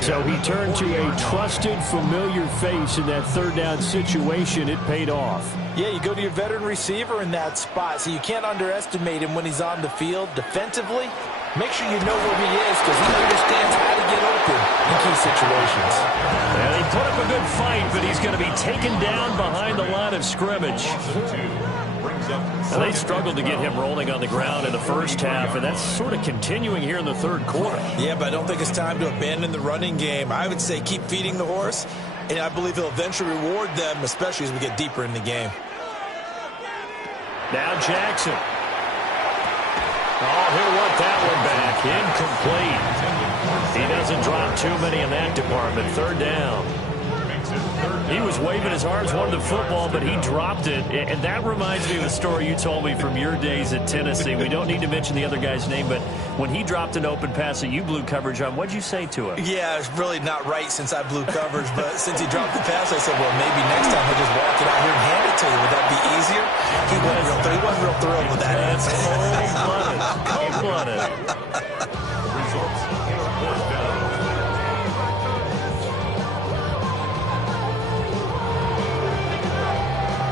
So he turned to a trusted, familiar face in that third down situation. It paid off. Yeah, you go to your veteran receiver in that spot, so you can't underestimate him when he's on the field defensively. Make sure you know where he is because he understands how to get open in key situations. And he put up a good fight, but he's going to be taken down behind the line of scrimmage. And they struggled to get him rolling on the ground in the first half, and that's sort of continuing here in the third quarter. Yeah, but I don't think it's time to abandon the running game. I would say keep feeding the horse, and I believe he'll eventually reward them, especially as we get deeper in the game. Now Jackson. Oh, he'll want that one back. Incomplete. He doesn't drop too many in that department. Third down. He was waving his arms, wanted the football, but he dropped it. And that reminds me of the story you told me from your days at Tennessee. We don't need to mention the other guy's name, but when he dropped an open pass that you blew coverage on, what'd you say to him? Yeah, it's really not right since I blew coverage, but since he dropped the pass, I said, well, maybe next time he'll just walk it out here and hand it to you. Would that be easier? He wasn't real thrilled with that answer. Cold-blooded.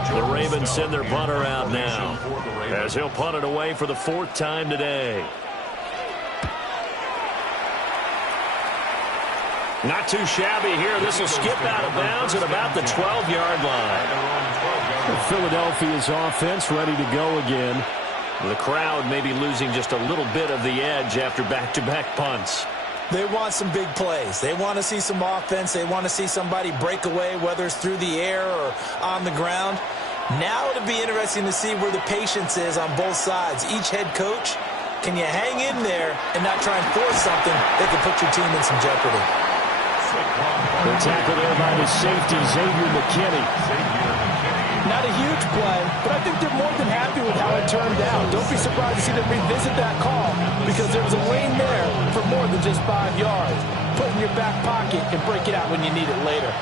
The Ravens send their punter out now as he'll punt it away for the fourth time today. Not too shabby here. This will skip out of bounds at about the 12-yard line. Philadelphia's offense ready to go again. The crowd may be losing just a little bit of the edge after back-to-back punts. They want some big plays. They want to see some offense. They want to see somebody break away, whether it's through the air or on the ground. Now it'll be interesting to see where the patience is on both sides. Each head coach, can you hang in there and not try and force something that could put your team in some jeopardy? The tackle there by the safety, Xavier McKinney. Not a huge play, but I think they're more than happy with how it turned out. Don't be surprised to see them revisit that call because there was a lane there for more than just 5 yards. Put it in your back pocket and break it out when you need it later.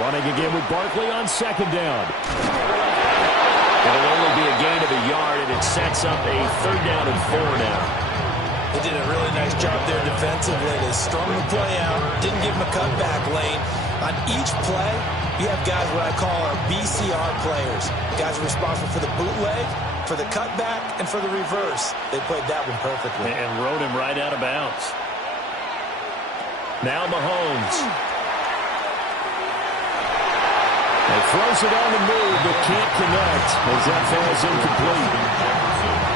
Running again with Barkley on second down. It'll only be a gain of a yard, and it sets up a third down and 4 now. They did a really nice job there defensively. They strung the play out, didn't give them a cutback lane. On each play, you have guys what I call our BCR players. Guys are responsible for the bootleg, for the cutback, and for the reverse. They played that one perfectly. And rode him right out of bounds. Now Mahomes. He throws it on the move, but can't connect as that falls incomplete.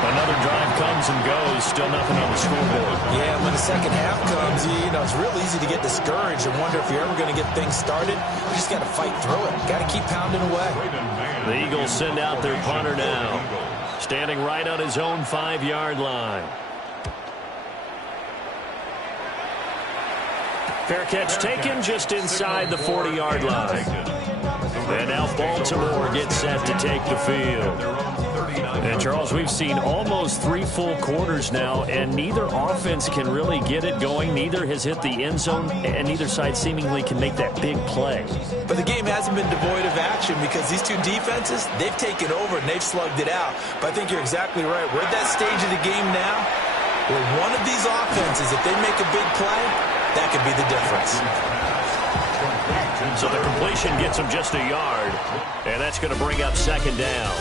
Another drive comes and goes, still nothing on the scoreboard. Yeah, when the second half comes, you know, it's real easy to get discouraged and wonder if you're ever going to get things started. You just got to fight through it. Got to keep pounding away. The Eagles send out their punter now, standing right on his own 5-yard line. Fair catch taken just inside the 40-yard line. And now Baltimore gets set to take the field. And, Charles, we've seen almost 3 full quarters now, and neither offense can really get it going. Neither has hit the end zone, and neither side seemingly can make that big play. But the game hasn't been devoid of action because these two defenses, they've taken over and they've slugged it out. But I think you're exactly right. We're at that stage of the game now where one of these offenses, if they make a big play, that could be the difference. So the completion gets them just a yard, and that's going to bring up second down.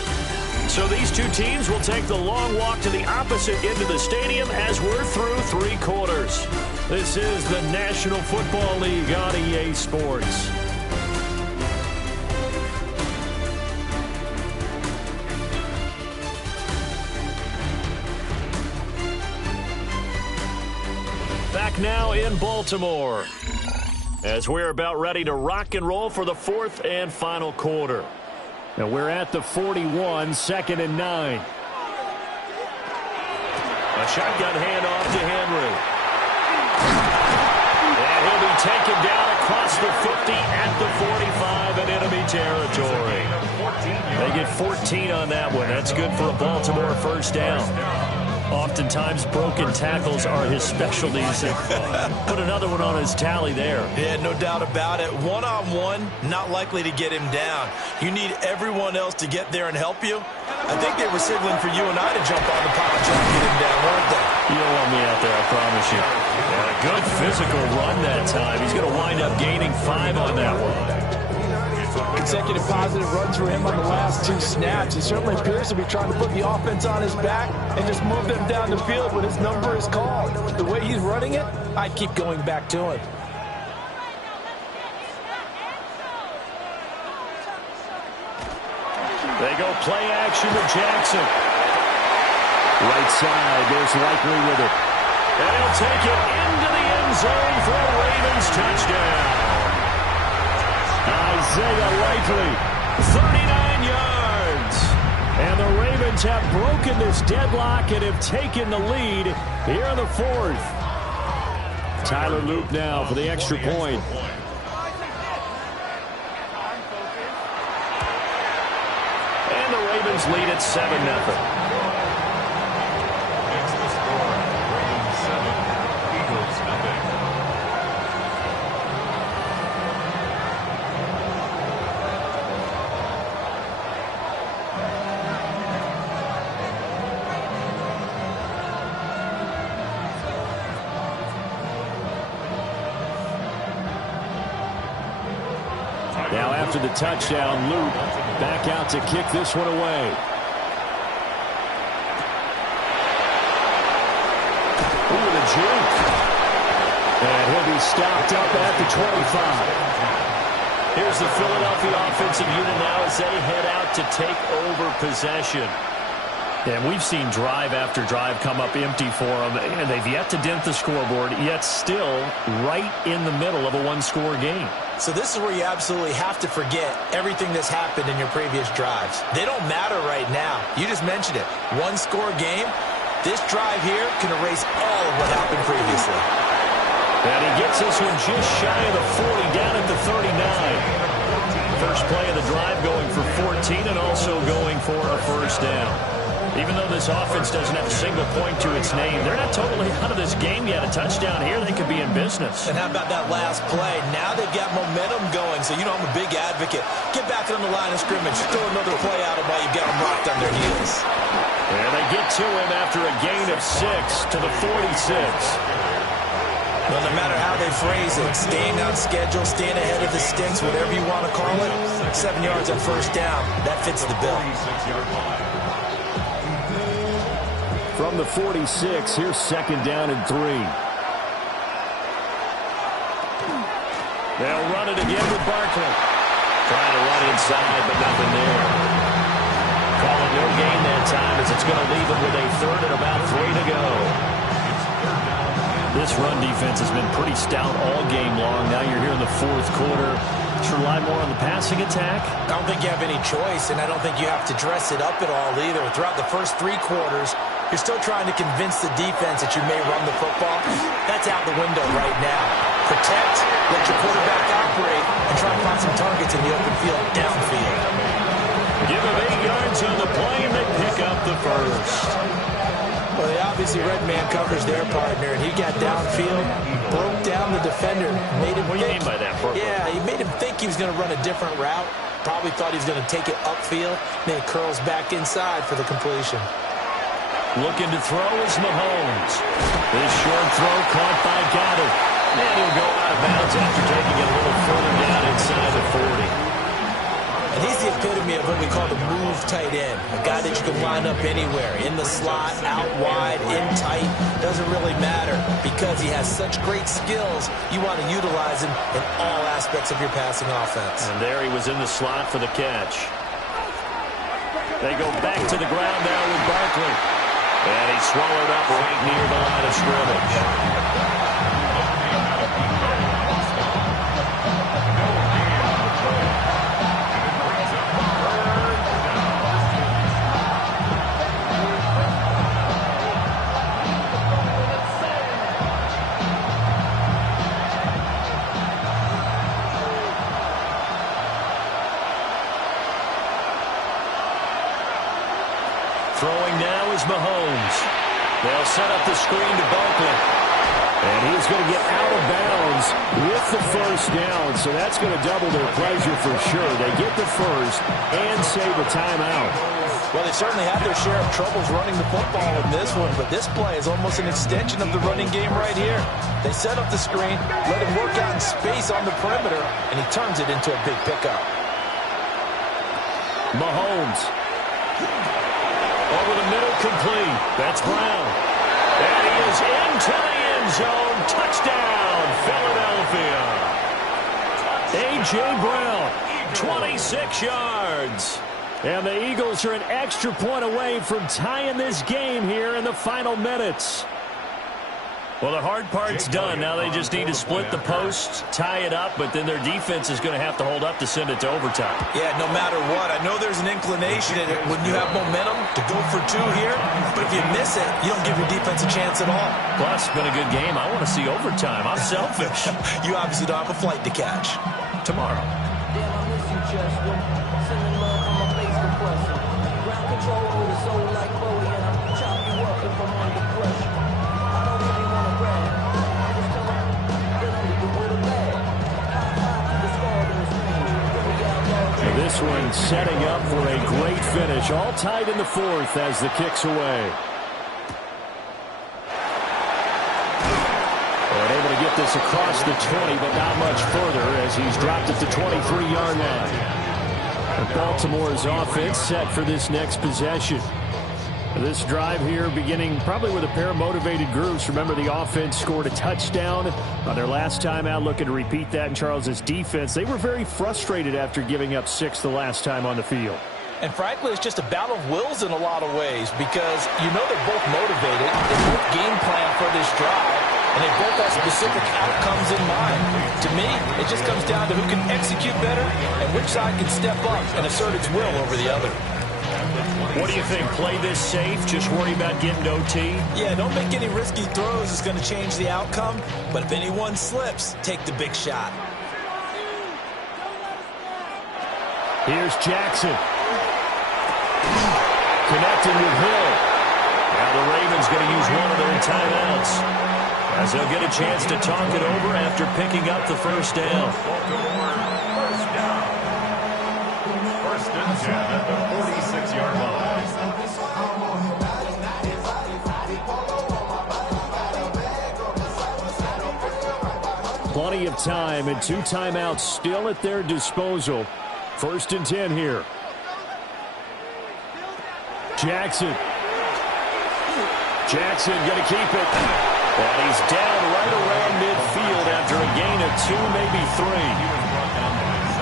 So these two teams will take the long walk to the opposite end of the stadium as we're through 3 quarters. This is the National Football League on EA Sports. Back now in Baltimore as we're about ready to rock and roll for the 4th and final quarter. And we're at the 41, 2nd and 9. A shotgun handoff to Henry. And he'll be taken down across the 50 at the 45 in enemy territory. They get 14 on that one. That's good for a Baltimore first down. Oftentimes, broken tackles are his specialties. Put another one on his tally there. Yeah, no doubt about it. One-on-one, not likely to get him down. You need everyone else to get there and help you. I think they were signaling for you and I to jump on the pile and get him down, weren't they? You don't want me out there, I promise you. And a good physical run that time. He's going to wind up gaining 5 on that one. Consecutive positive runs for him on the last 2 snaps. He certainly appears to be trying to put the offense on his back and just move them down the field when his number is called. The way he's running it, I'd keep going back to him. They go play action with Jackson. Right side, there's Likely with it. And he'll take it into the end zone for a Ravens touchdown. Isaiah Likely, 39 yards. and the Ravens have broken this deadlock and have taken the lead here in the 4th. Tyler Loop now for the extra point. And the Ravens lead at 7-0. Now after the touchdown, Loop back out to kick this one away. Ooh, the juke. And he'll be stopped up at the 25. Here's the Philadelphia offensive unit now as they head out to take over possession. And we've seen drive after drive come up empty for them, and they've yet to dent the scoreboard, yet still right in the middle of a one-score game. So this is where you absolutely have to forget everything that's happened in your previous drives. They don't matter right now. You just mentioned it. One-score game. This drive here can erase all of what happened previously. And he gets this one just shy of the 40, down at the 39. First play of the drive going for 14 and also going for a first down. Even though this offense doesn't have a single point to its name, they're not totally out of this game yet. A touchdown here, they could be in business. And how about that last play? Now they've got momentum going, so you know I'm a big advocate. Get back on the line of scrimmage. Throw another play out of while you've got them locked on their heels. And they get to him after a gain of 6 to the 46. Well, no matter how they phrase it, staying on schedule, staying ahead of the sticks, whatever you want to call it, 7 yards on first down, that fits the bill. From the 46, here's 2nd down and 3. They'll run it again with Barkley. Trying to run inside, but nothing there. Calling no gain that time as it's going to leave them with a 3rd and about 3 to go. This run defense has been pretty stout all game long. Now you're here in the 4th quarter. Should rely more on the passing attack? I don't think you have any choice, and I don't think you have to dress it up at all either. Throughout the first 3 quarters, you're still trying to convince the defense that you may run the football. That's out the window right now. Protect, let your quarterback operate, and try to find some targets in the open field downfield. Give them 8 yards on the play, and they pick up the first. Well, they obviously red man covers their partner, and he got downfield, broke down the defender, made him What do you mean by that? Yeah, he made him think he was going to run a different route. Probably thought he was going to take it upfield, then he curls back inside for the completion. Looking to throw is Mahomes. This short throw caught by Goddard. And he'll go out of bounds after taking it a little further down inside the 40. And he's the epitome of what we call the move tight end. A guy that you can line up anywhere. In the slot, out wide, in tight. Doesn't really matter because he has such great skills. You want to utilize him in all aspects of your passing offense. And there he was in the slot for the catch. They go back to the ground now with Barkley. And he swallowed up right near the line of scrimmage. Throwing now is Mahomes. They'll set up the screen to Barkley. And he's going to get out of bounds with the first down, so that's going to double their pleasure for sure. They get the first and save a timeout. Well, they certainly had their share of troubles running the football in this one, but this play is almost an extension of the running game right here. They set up the screen, let him work out in space on the perimeter, and he turns it into a big pickup. Mahomes. Over the middle, complete. That's Brown. And he is into the end zone. Touchdown, Philadelphia. A.J. Brown. 26 yards. And the Eagles are an extra point away from tying this game here in the final minutes. Well, the hard part's done. Now they just need to split the posts, tie it up, but then their defense is going to have to hold up to send it to overtime. Yeah, no matter what. I know there's an inclination in it when you have momentum to go for two here, but if you miss it, you don't give your defense a chance at all. Plus, it's been a good game. I want to see overtime. I'm selfish. You obviously don't have a flight to catch. Tomorrow. Damn, I miss you, Chester. Sending love from my face compressor. Ground control with a soul like Bowie, and I'll chop you up if I'm under pressure. I don't really want to brag. I just tell them that I'm leaving with a bag. High to the scar in this ring. And this one setting up for a great finish. All tied in the fourth as the kick's away. And able to get this across the 20, but not much further as he's dropped at the 23-yard line. And Baltimore's offense set for this next possession. This drive here beginning probably with a pair of motivated groups. Remember, the offense scored a touchdown on their last time out, looking to repeat that in Charles's defense. They were very frustrated after giving up 6 the last time on the field. And frankly, it's just a battle of wills in a lot of ways because you know they're both motivated. They both game plan for this drive, and they both have specific outcomes in mind. To me, it just comes down to who can execute better and which side can step up and assert its will over the other. What do you think? Play this safe? Just worry about getting to OT? Yeah, don't make any risky throws. It's going to change the outcome. But if anyone slips, take the big shot. Here's Jackson. Connecting with Hill. Now the Ravens going to use one of their timeouts as they'll get a chance to talk it over after picking up the first down. First and 10 at the 46-yard line. Plenty of time and 2 timeouts still at their disposal. First and 10 here. Jackson. Jackson going to keep it. And he's down right around midfield after a gain of 2, maybe 3.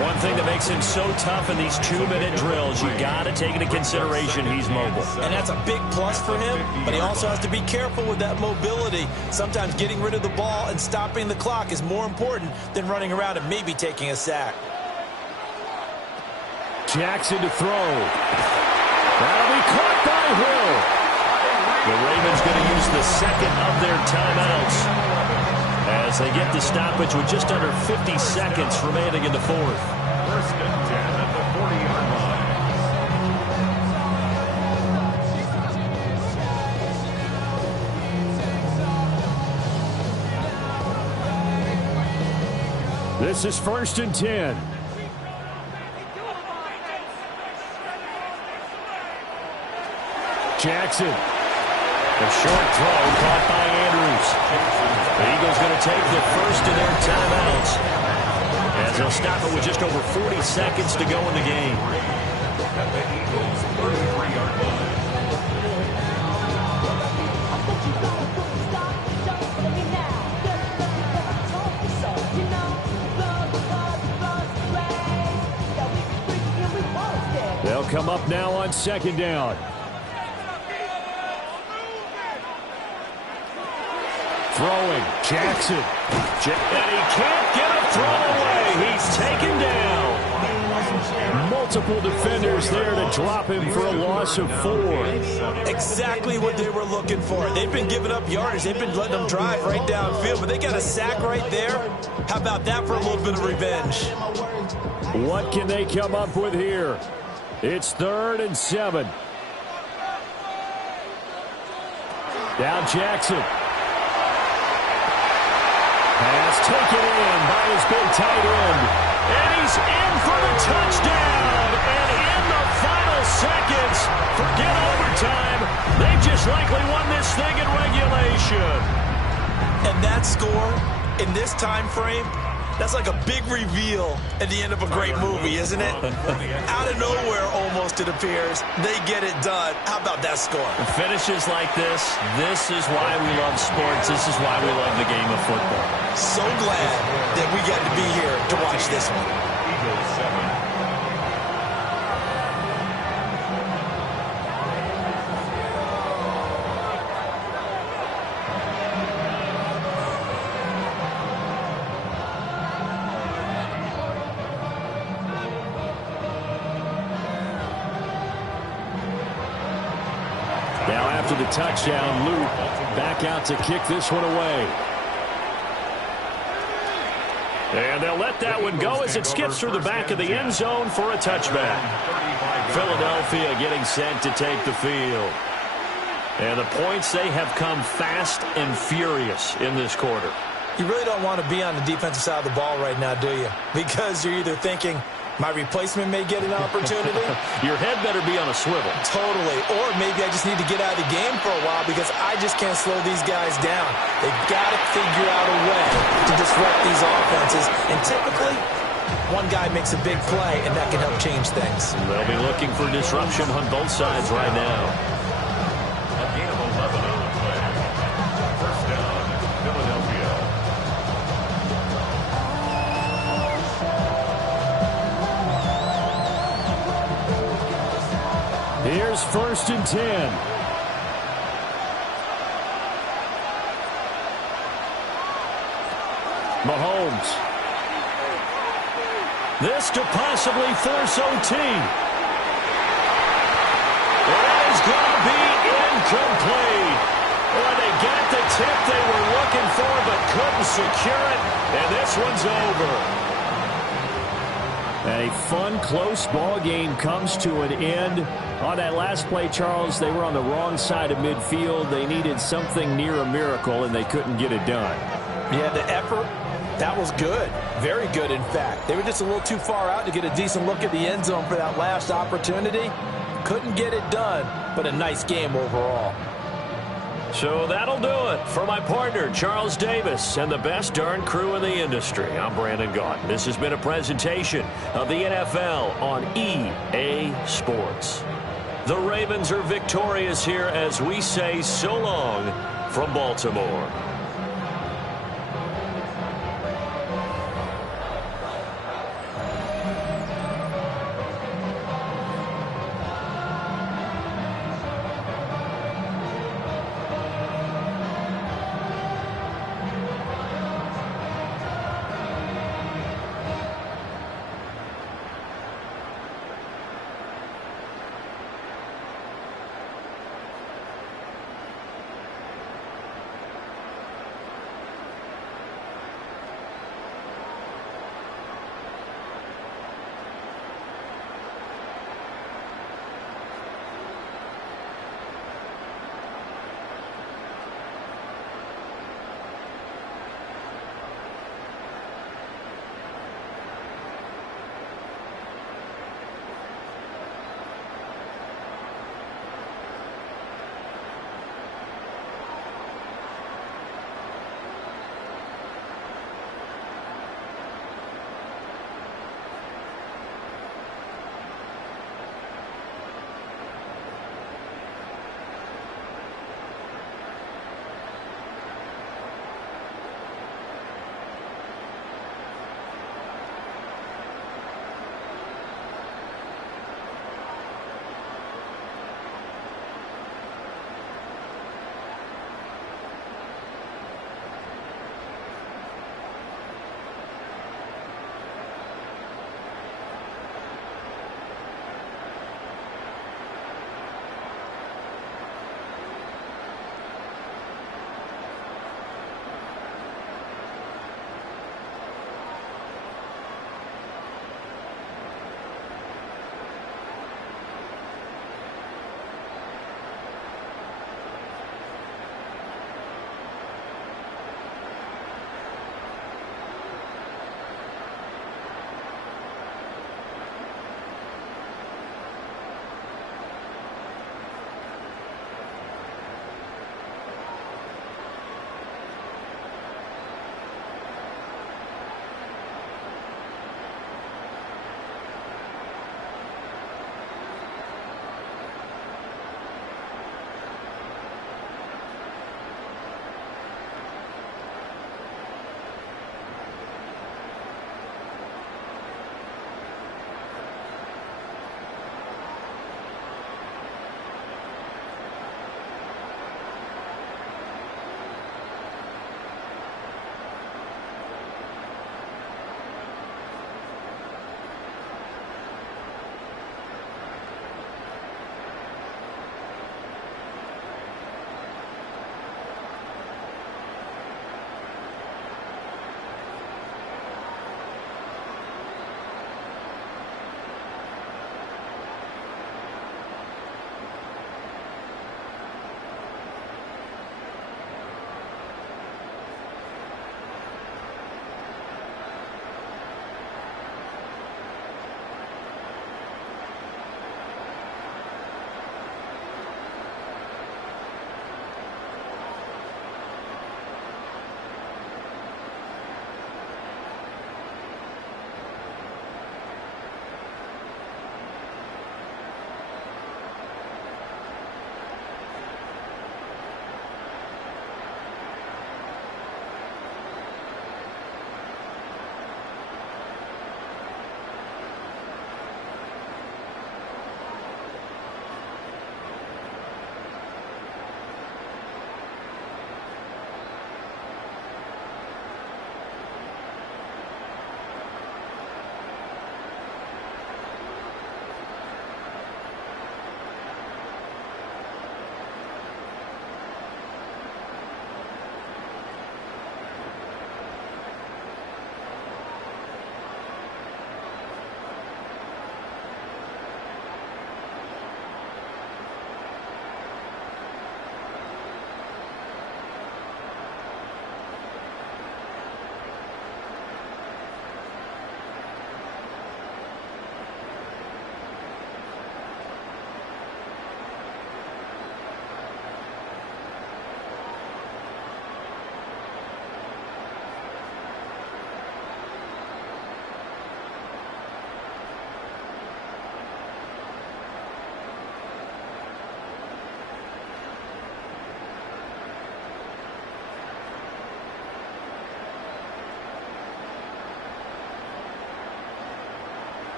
One thing that makes him so tough in these 2-minute drills, you got to take into consideration he's mobile. And that's a big plus for him, but he also has to be careful with that mobility. Sometimes getting rid of the ball and stopping the clock is more important than running around and maybe taking a sack. Jackson to throw. That'll be caught by Hill. The Ravens going to use the second of their timeouts as they get the stoppage with just under 50 seconds remaining in the fourth. First and 10 at the 40-yard line. This is first and 10. Jackson. A short throw caught by Andrews. The Eagles going to take the first of their timeouts as they'll stop it with just over 40 seconds to go in the game. At the Eagles' 33-yard line. They'll come up now on second down. Throwing, Jackson. And he can't get a throw away. He's taken down. Multiple defenders there to drop him for a loss of 4. Exactly what they were looking for. They've been giving up yardage. They've been letting them drive right downfield, but they got a sack right there. How about that for a little bit of revenge? What can they come up with here? It's 3rd and 7. Now Jackson. Pass taken in by his big tight end. And he's in for the touchdown. And in the final seconds, forget overtime, they just likely won this thing in regulation. And that score in this time frame, that's like a big reveal at the end of a great movie, isn't it? Out of nowhere, almost, it appears. They get it done. How about that score? Finishes like this is why we love sports. This is why we love the game of football. So glad that we got to be here to watch this one. Eagles 7. Now after the touchdown, Luke back out to kick this one away. And they'll let that one go as it skips through the back of the end zone for a touchback. Philadelphia getting set to take the field. And the points, they have come fast and furious in this quarter. You really don't want to be on the defensive side of the ball right now, do you? Because you're either thinking, my replacement may get an opportunity. Your head better be on a swivel. Totally. Or maybe I just need to get out of the game for a while because I just can't slow these guys down. They've got to figure out a way to disrupt these offenses. And typically, one guy makes a big play, and that can help change things. They'll be looking for disruption on both sides right now. A gain of 11 on the play. First down, Philadelphia. Here's 1st and 10. Mahomes. This to possibly force OT. That is going to be incomplete. Well, they got the tip they were looking for but couldn't secure it, and this one's over. A fun, close ball game comes to an end. On that last play, Charles, they were on the wrong side of midfield. They needed something near a miracle, and they couldn't get it done. Yeah, the effort, that was good. Very good, in fact. They were just a little too far out to get a decent look at the end zone for that last opportunity. Couldn't get it done, but a nice game overall. So that'll do it for my partner, Charles Davis, and the best darn crew in the industry. I'm Brandon Gaudin. This has been a presentation of the NFL on EA Sports. The Ravens are victorious here as we say so long from Baltimore.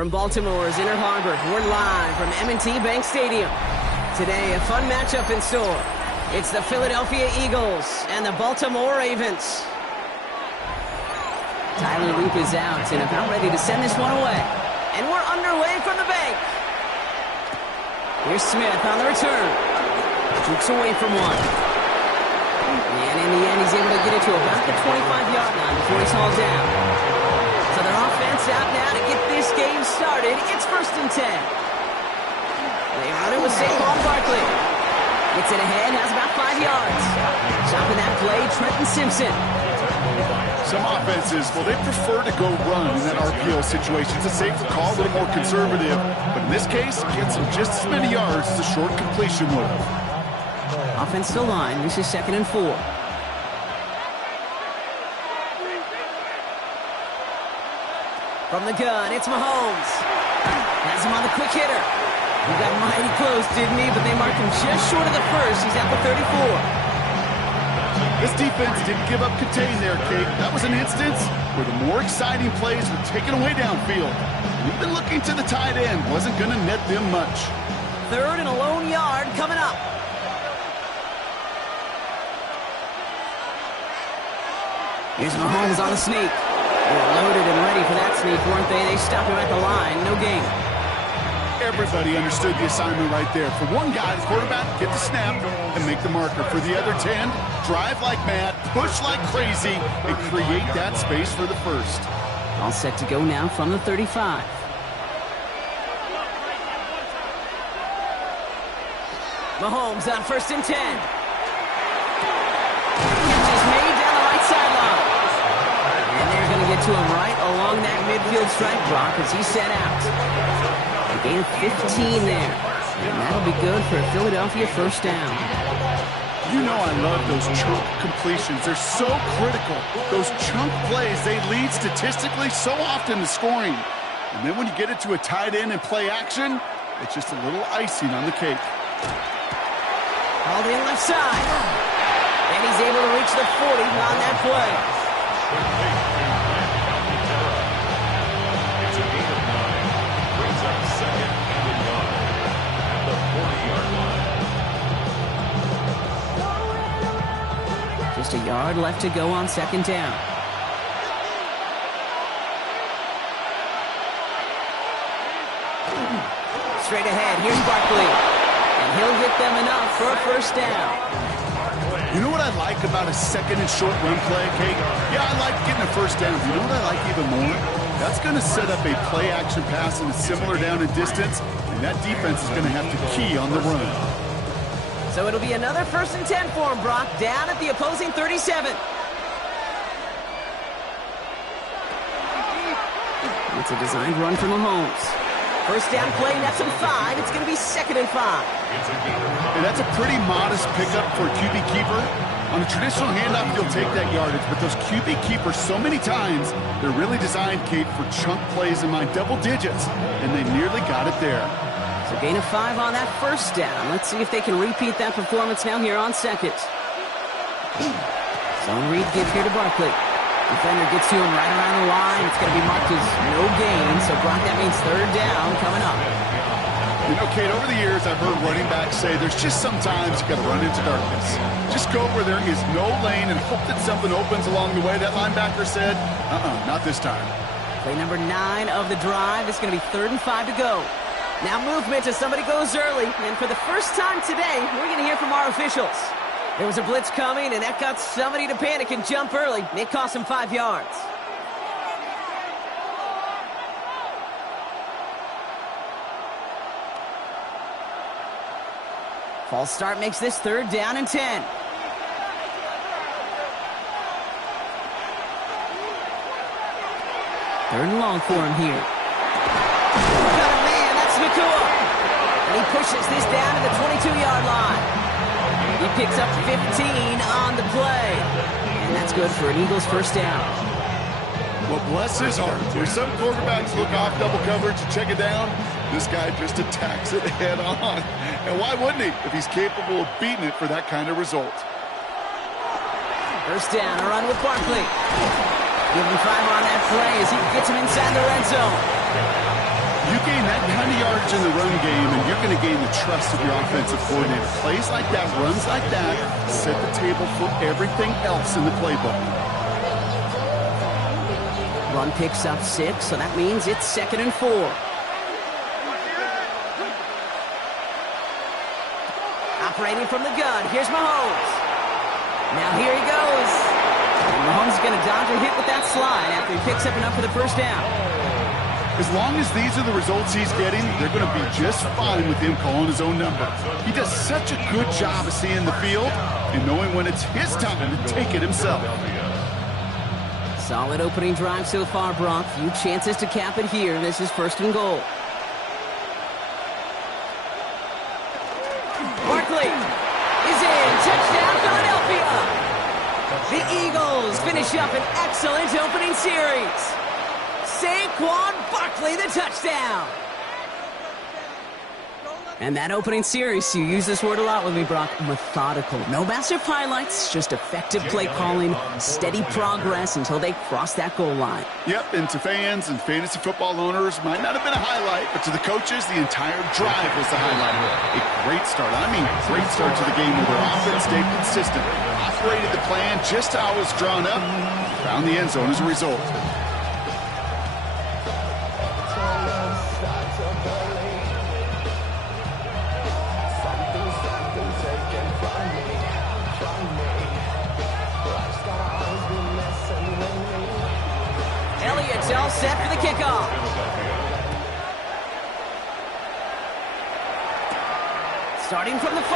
From Baltimore's Inner Harbor, we're live from M&T Bank Stadium. Today, a fun matchup in store. It's the Philadelphia Eagles and the Baltimore Ravens. Tyler Loop is out and about ready to send this one away. And we're underway from the bank. Here's Smith on the return. Jukes away from one. And in the end, he's able to get it to about the 25-yard line before he's hauled down. So their offense out now to get this game started. It's 1st and 10. They run it with Saquon Barkley. Gets it ahead, has about 5 yards. Stopping that play, Trenton Simpson. Some offenses, well, they prefer to go run in that RPO situation. It's a safer call, a little more conservative. But in this case, gets him just as many yards as a short completion would. Offense to line. This is 2nd and 4. From the gun, it's Mahomes. Has him on the quick hitter. He got mighty close, didn't he? But they marked him just short of the first. He's at the 34. This defense didn't give up contain there, Kate. That was an instance where the more exciting plays were taken away downfield. And even looking to the tight end wasn't going to net them much. 3rd and a lone yard coming up. Here's Mahomes on the sneak. They were loaded and ready for that sneak, weren't they? They stopped him at the line. No gain. Everybody understood the assignment right there. For one guy, the quarterback, get the snap and make the marker. For the other 10, drive like mad, push like crazy, and create that space for the first. All set to go now from the 35. Mahomes on 1st and 10. Catch is made down the right sideline. And they're going to get to him right along that midfield strike block as he's set out. A gain of 15 there. And that'll be good for a Philadelphia 1st down. You know I love those chunk completions. They're so critical. Those chunk plays, they lead statistically so often to scoring. And then when you get it to a tight end and play action, it's just a little icing on the cake. All the left side. And he's able to reach the 40 on that play. It's a gain of 9. Brings up 2nd and 1 at the 40-yard line. Just a yard left to go on 2nd down. Straight ahead, here's Barkley. And he'll get them enough for a 1st down. You know what I like about a 2nd and short run play, Kate? Yeah, I like getting a 1st down. You know what I like even more? That's going to set up a play action pass in a similar down and distance, and that defense is going to have to key on the run. So it'll be another 1st and 10 for him, Brock, down at the opposing 37. It's a designed run for Mahomes. 1st down play, nets him 5. It's going to be 2nd and 5. And that's a pretty modest pickup for a QB keeper. On a traditional handoff, you'll take that yardage, but those QB keepers, so many times, they're really designed, Kate, for chunk plays in my double digits, and they nearly got it there. So gain of 5 on that 1st down. Let's see if they can repeat that performance now here on 2nd. Zone read give here to Barkley. Defender gets to him right around the line. It's going to be marked as no gain. So, Brock, that means 3rd down coming up. You know, Kate, over the years, I've heard running backs say there's just sometimes you got to run into darkness. Just go where there is no lane and hope that something opens along the way. That linebacker said, not this time. Play number 9 of the drive. It's going to be 3rd and 5 to go. Now movement as somebody goes early. And for the first time today, we're going to hear from our officials. There was a blitz coming, and that got somebody to panic and jump early. It cost him 5 yards. False start makes this 3rd down and 10. Third and long for him here. Got a man, that's Nacua. And he pushes this down to the 22-yard line. He picks up 15 on the play. And that's good for an Eagles 1st down. Well, bless his heart. Where some quarterbacks look off double coverage to check it down, this guy just attacks it head on. And why wouldn't he if he's capable of beating it for that kind of result? 1st down, a run with Barkley. Give him 5 on that play as he gets him inside the red zone. You gain that kind of yardage in the run game, and you're going to gain the trust of your offensive coordinator. Plays like that, runs like that, set the table for everything else in the playbook. Run picks up 6, so that means it's 2nd and 4. Operating from the gun, here's Mahomes. Now here he goes. And Mahomes is going to dodge a hit with that slide after he picks up enough for the first down. As long as these are the results he's getting, they're going to be just fine with him calling his own number. He does such a good job of seeing the field and knowing when it's his time to take it himself. Solid opening drive so far, Brock. Few chances to cap it here. This is 1st and goal. Barkley is in. Touchdown, Philadelphia. The Eagles finish up an excellent opening series. Saquon Barkley, the touchdown. And that opening series, you use this word a lot with me, Brock, methodical. No massive highlights, just effective play calling, steady progress until they cross that goal line. Yep, and to fans and fantasy football owners, might not have been a highlight, but to the coaches, the entire drive was the highlight. A great start. I mean, great start to the game where their offense stayed consistent, operated the plan just how it was drawn up, found the end zone as a result. Elliott's all set for the kickoff. Starting from the 5.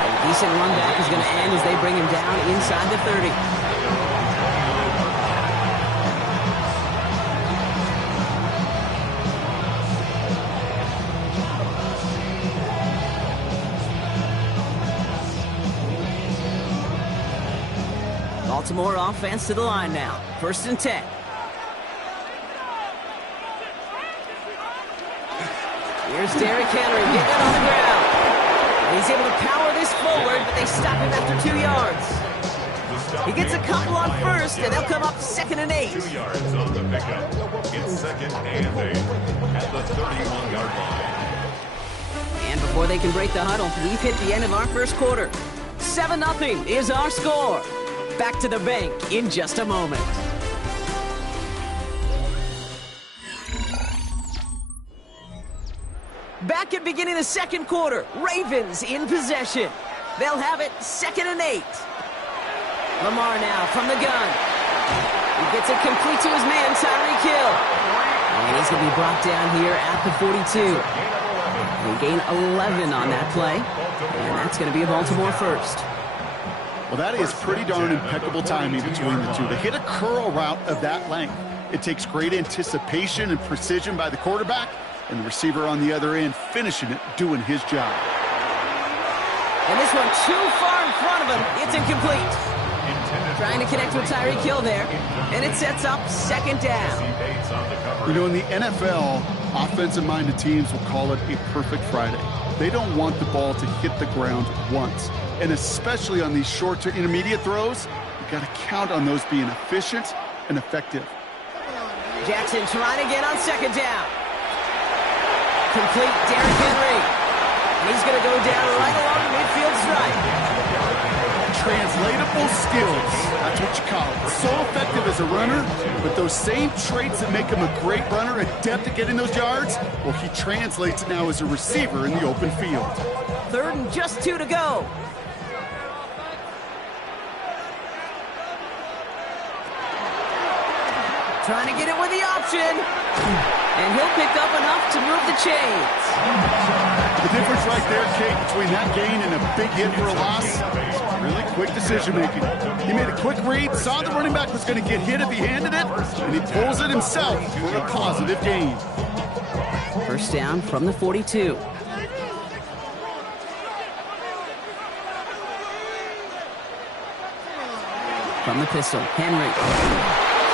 A decent run back is going to end as they bring him down inside the 30. Baltimore offense to the line now. 1st and 10. Here's Derrick Henry getting it on the ground. And he's able to power this forward, but they stop him after 2 yards. He gets a couple on 1st, and they'll come up 2nd and 8. 2 yards on the pickup. It's 2nd and 8 at the 31-yard line. And before they can break the huddle, we've hit the end of our 1st quarter. 7-0 is our score. Back to the bank in just a moment. Back at beginning the 2nd quarter, Ravens in possession. They'll have it 2nd and 8. Lamar now from the gun. He gets it complete to his man, Tyreek Hill. And he's going to be brought down here at the 42. They gain 11 on that play. And that's going to be a Baltimore 1st. Well, that is pretty darn impeccable timing between the two. To hit a curl route of that length, it takes great anticipation and precision by the quarterback, and the receiver on the other end finishing it, doing his job. And this one too far in front of him. It's incomplete. Trying to connect with Tyreek Hill there, and it sets up 2nd down. You know, in the NFL, offensive-minded teams will call it a perfect Friday. They don't want the ball to hit the ground once. And especially on these short to intermediate throws, you've got to count on those being efficient and effective. Jackson trying to get on 2nd down. Complete Derrick Henry. And he's going to go down right along the midfield stripe. Translatable skills. That's what you call it. So effective as a runner, but those same traits that make him a great runner, adept at getting those yards, well, he translates it now as a receiver in the open field. 3rd and just 2 to go. Trying to get it with the option. And he'll pick up enough to move the chains. The difference right there, Kate, between that gain and a big hit for a loss, really quick decision-making. He made a quick read, saw the running back was going to get hit if he handed it, and he pulls it himself for a positive gain. 1st down from the 42. From the pistol, Henry.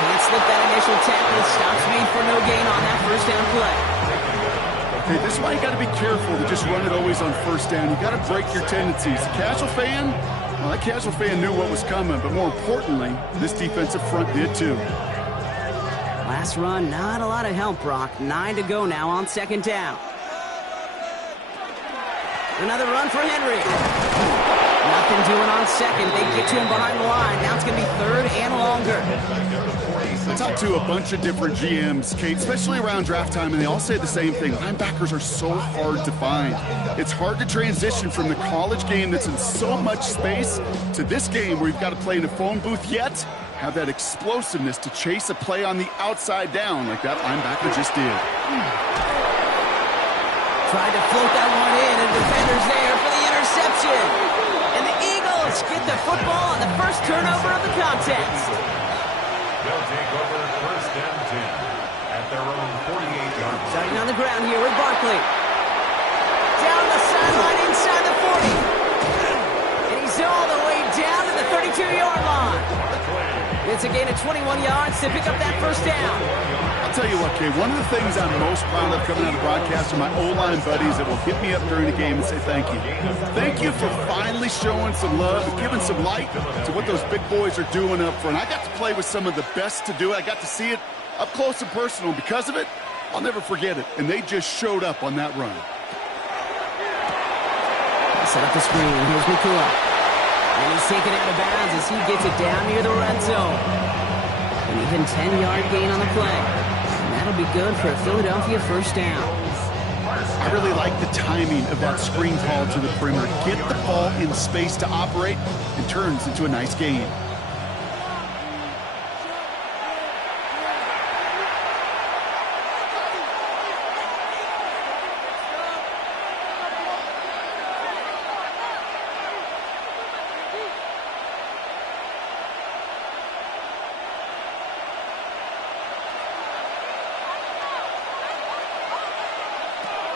Can't slip that initial tackle. Stops made for no gain on that 1st down play. Okay, this is why you got to be careful to just run it always on 1st down. You got to break your tendencies. The casual fan, well, that casual fan knew what was coming, but more importantly, this defensive front did too. Last run, not a lot of help, Brock. 9 to go now on second down. Another run for Henry. Nothing doing on second. They get to him behind the line. Now it's going to be third and longer. I talked to a bunch of different GMs, Kate, especially around draft time, and they all say the same thing. Linebackers are so hard to find. It's hard to transition from the college game that's in so much space to this game where you've got to play in a phone booth, yet have that explosiveness to chase a play on the outside down like that linebacker just did. Tried to float that one in, and defender's there for the interception. And the Eagles get the football on the first turnover of the contest. They'll take over first and 10 at their own 48-yard line. Starting on the ground here with Barkley. Down the sideline inside the 40. And he's all the way down to the 32-yard line. It's a gain of 21 yards to pick up that first down. I'll tell you what, Kate, one of the things I'm most proud of coming out of broadcast are my O-line buddies that will hit me up during the game and say thank you. Thank you for finally showing some love and giving some light to what those big boys are doing up front. I got to play with some of the best to do it. I got to see it up close and personal. Because of it, I'll never forget it. And they just showed up on that run. Set up the screen. Here's Mikula. And he's taken out of bounds as he gets it down near the red zone. An even 10-yard gain on the play. And that'll be good for a Philadelphia first down. I really like the timing of that screen call to the perimeter. Get the ball in space to operate and turns into a nice gain.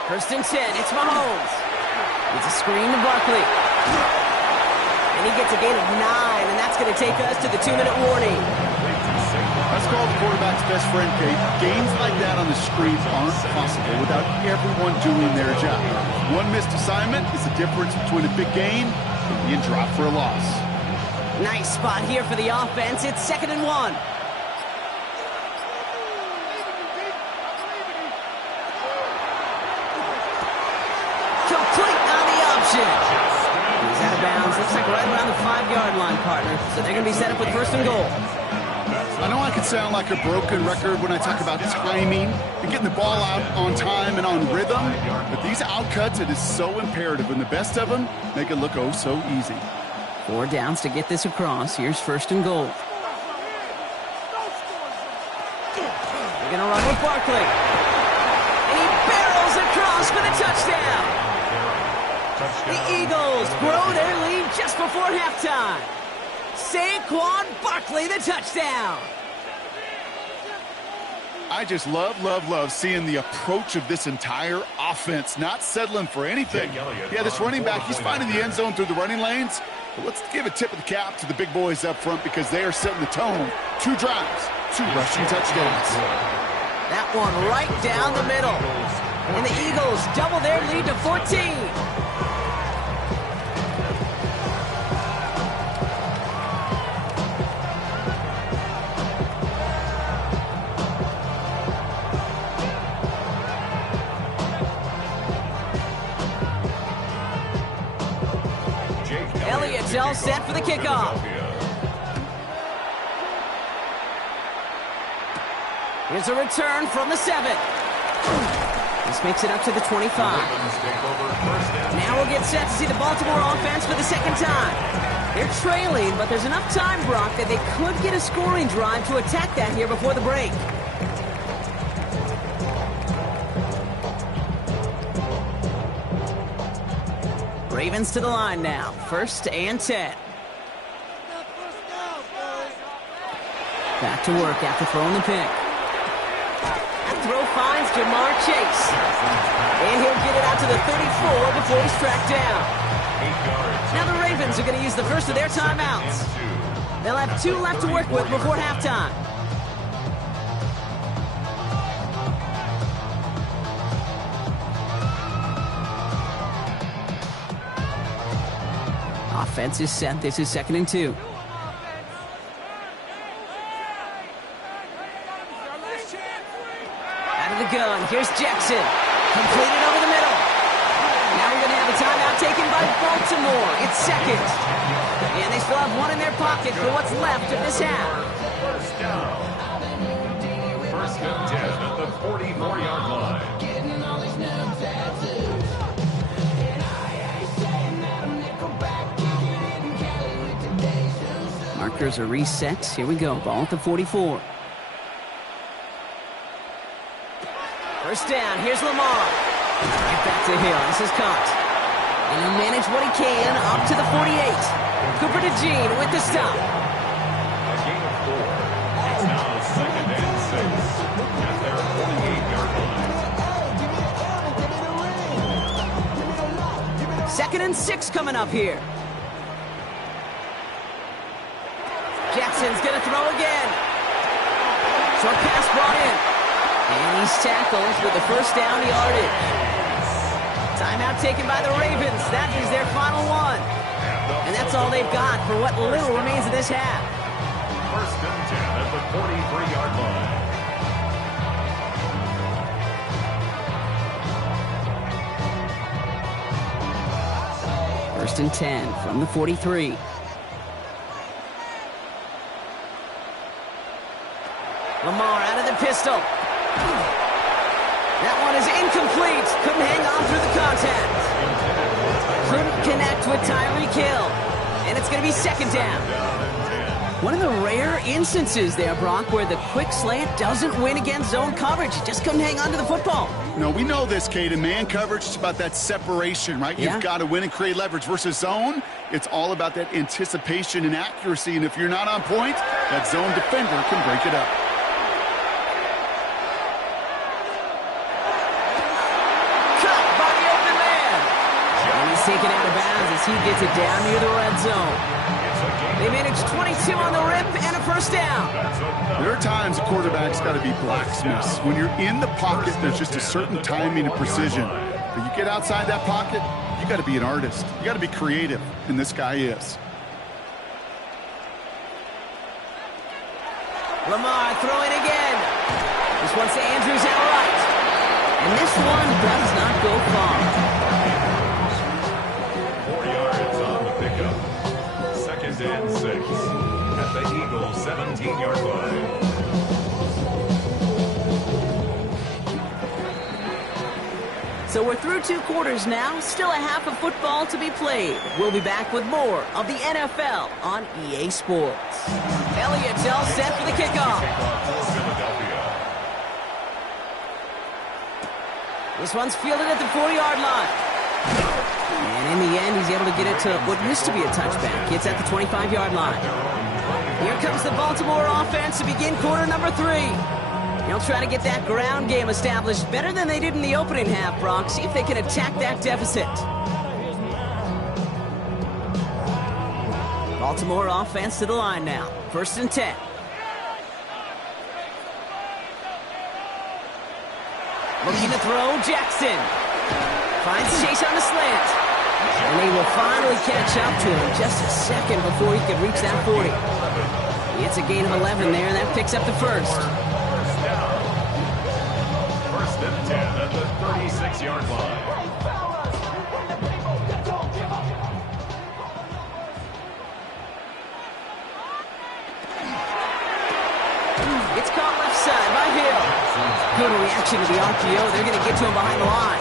First and 10, it's Mahomes. It's a screen to Barkley. And he gets a gain of 9, and that's going to take us to the 2-minute warning. That's called the quarterback's best friend, Kate. Games like that on the screen aren't possible without everyone doing their job. One missed assignment is the difference between a big gain and being dropped for a loss. Nice spot here for the offense. It's 2nd and 1. Complete on the option. He's out of bounds. Looks like right around the 5-yard line, partner. So they're going to be set up with first and goal. I know I can sound like a broken record when I talk about timing and getting the ball out on time and on rhythm, but these outcuts, it is so imperative, and the best of them make it look oh so easy. 4 downs to get this across. Here's first and goal. They're going to run with Barkley. And he barrels across for the touchdown. The Eagles grow their lead just before halftime. Saquon Barkley, the touchdown. I just love seeing the approach of this entire offense, not settling for anything. Yeah, this running back, he's finding the end zone through the running lanes. But let's give a tip of the cap to the big boys up front because they are setting the tone. 2 drives, 2 rushing touchdowns. That one right down the middle. And the Eagles double their lead to 14. Elliott's all set for the kickoff. Here's a return from the 7. This makes it up to the 25. Now we'll get set to see the Baltimore offense for the second time. They're trailing, but there's enough time, Brock, that they could get a scoring drive to attack that here before the break. Ravens to the line now. First and 10. Back to work after throwing the pick. That throw finds Jamar Chase. And he'll get it out to the 34 before he's tracked down. Now the Ravens are going to use the first of their timeouts. They'll have 2 left to work with before halftime. Offense is set. This is 2nd and 2. Out of the gun. Here's Jackson. Completed over the middle. Now we're going to have a timeout taken by Baltimore. It's second. And they still have one in their pocket for what's left of this half. First down. First and 10 at the 44-yard line. Markers are reset. Here we go. Ball at the 44. First down. Here's Lamar. Right back to Hill. This is caught. And he'll manage what he can up to the 48. Cooper DeJean with the stop. A gain of 4. It's now second and 6 at their 48-yard line. Second and 6 coming up here. Jackson's going to throw again. Short pass brought in. And he's tackled with the first down yardage. Timeout taken by the Ravens. That is their final one. And that's all they've got for what little remains of this half. First and 10 at the 43-yard line. First and 10 from the 43. Lamar out of the pistol. That one is incomplete. Couldn't hang on through the contact. Couldn't connect with Tyreek Hill. And it's going to be second down. One of the rare instances there, Brock, where the quick slant doesn't win against zone coverage. Just couldn't hang on to the football. No, we know this, Kate. In man coverage, it's about that separation, right? Yeah. You've got to win and create leverage versus zone. It's all about that anticipation and accuracy. And if you're not on point, that zone defender can break it up. Taken out of bounds as he gets it down near the red zone. They managed 22 on the rip and a first down. There are times a quarterback's got to be blacksmiths. When you're in the pocket, there's just a certain timing and precision. But you get outside that pocket, you got to be an artist. You got to be creative, and this guy is. Lamar throwing again. This one's to Andrews outright. And this one does not go far. And 6 at the Eagles' 17-yard line. So we're through 2 quarters now. Still a half of football to be played. We'll be back with more of the NFL on EA Sports. Elliott's all set for the kickoff. This one's fielded at the 40-yard line. And in the end, he's able to get it to what used to be a touchback. It's at the 25-yard line. Here comes the Baltimore offense to begin quarter number 3. They'll try to get that ground game established better than they did in the opening half, Brock. See if they can attack that deficit. Baltimore offense to the line now. First and 10. Looking to throw, Jackson. Finds Chase on the slant. And they will finally catch up to him just a second before he can reach that 40. It's a gain of 11 there, and that picks up the first. First and 10 at the 36-yard line. It's caught left side by Hill. Good reaction to the RPO. They're going to get to him behind the line.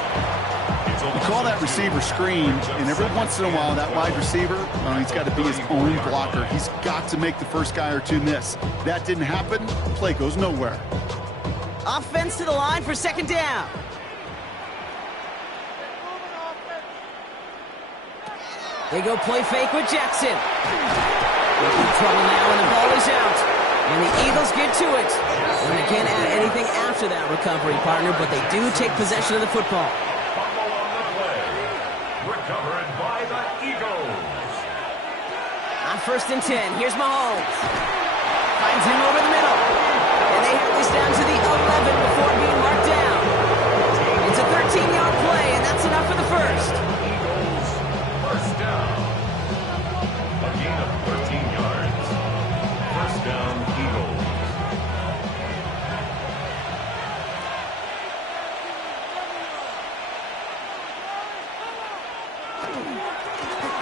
You call that receiver screen, and every once in a while, that wide receiver, he's got to be his own blocker. He's got to make the first guy or two miss. That didn't happen. The play goes nowhere. Offense to the line for second down. They go play fake with Jackson. In trouble now, and the ball is out. And the Eagles get to it. And they can't add anything after that recovery, partner, but they do take possession of the football. Recovered by the Eagles. On first and 10, here's Mahomes. Finds him over the middle. And they have this down to the 11 before being marked down. It's a 13-yard play, and that's enough for the first. Eagles, first down. A gain of 13 yards. First down, Eagles.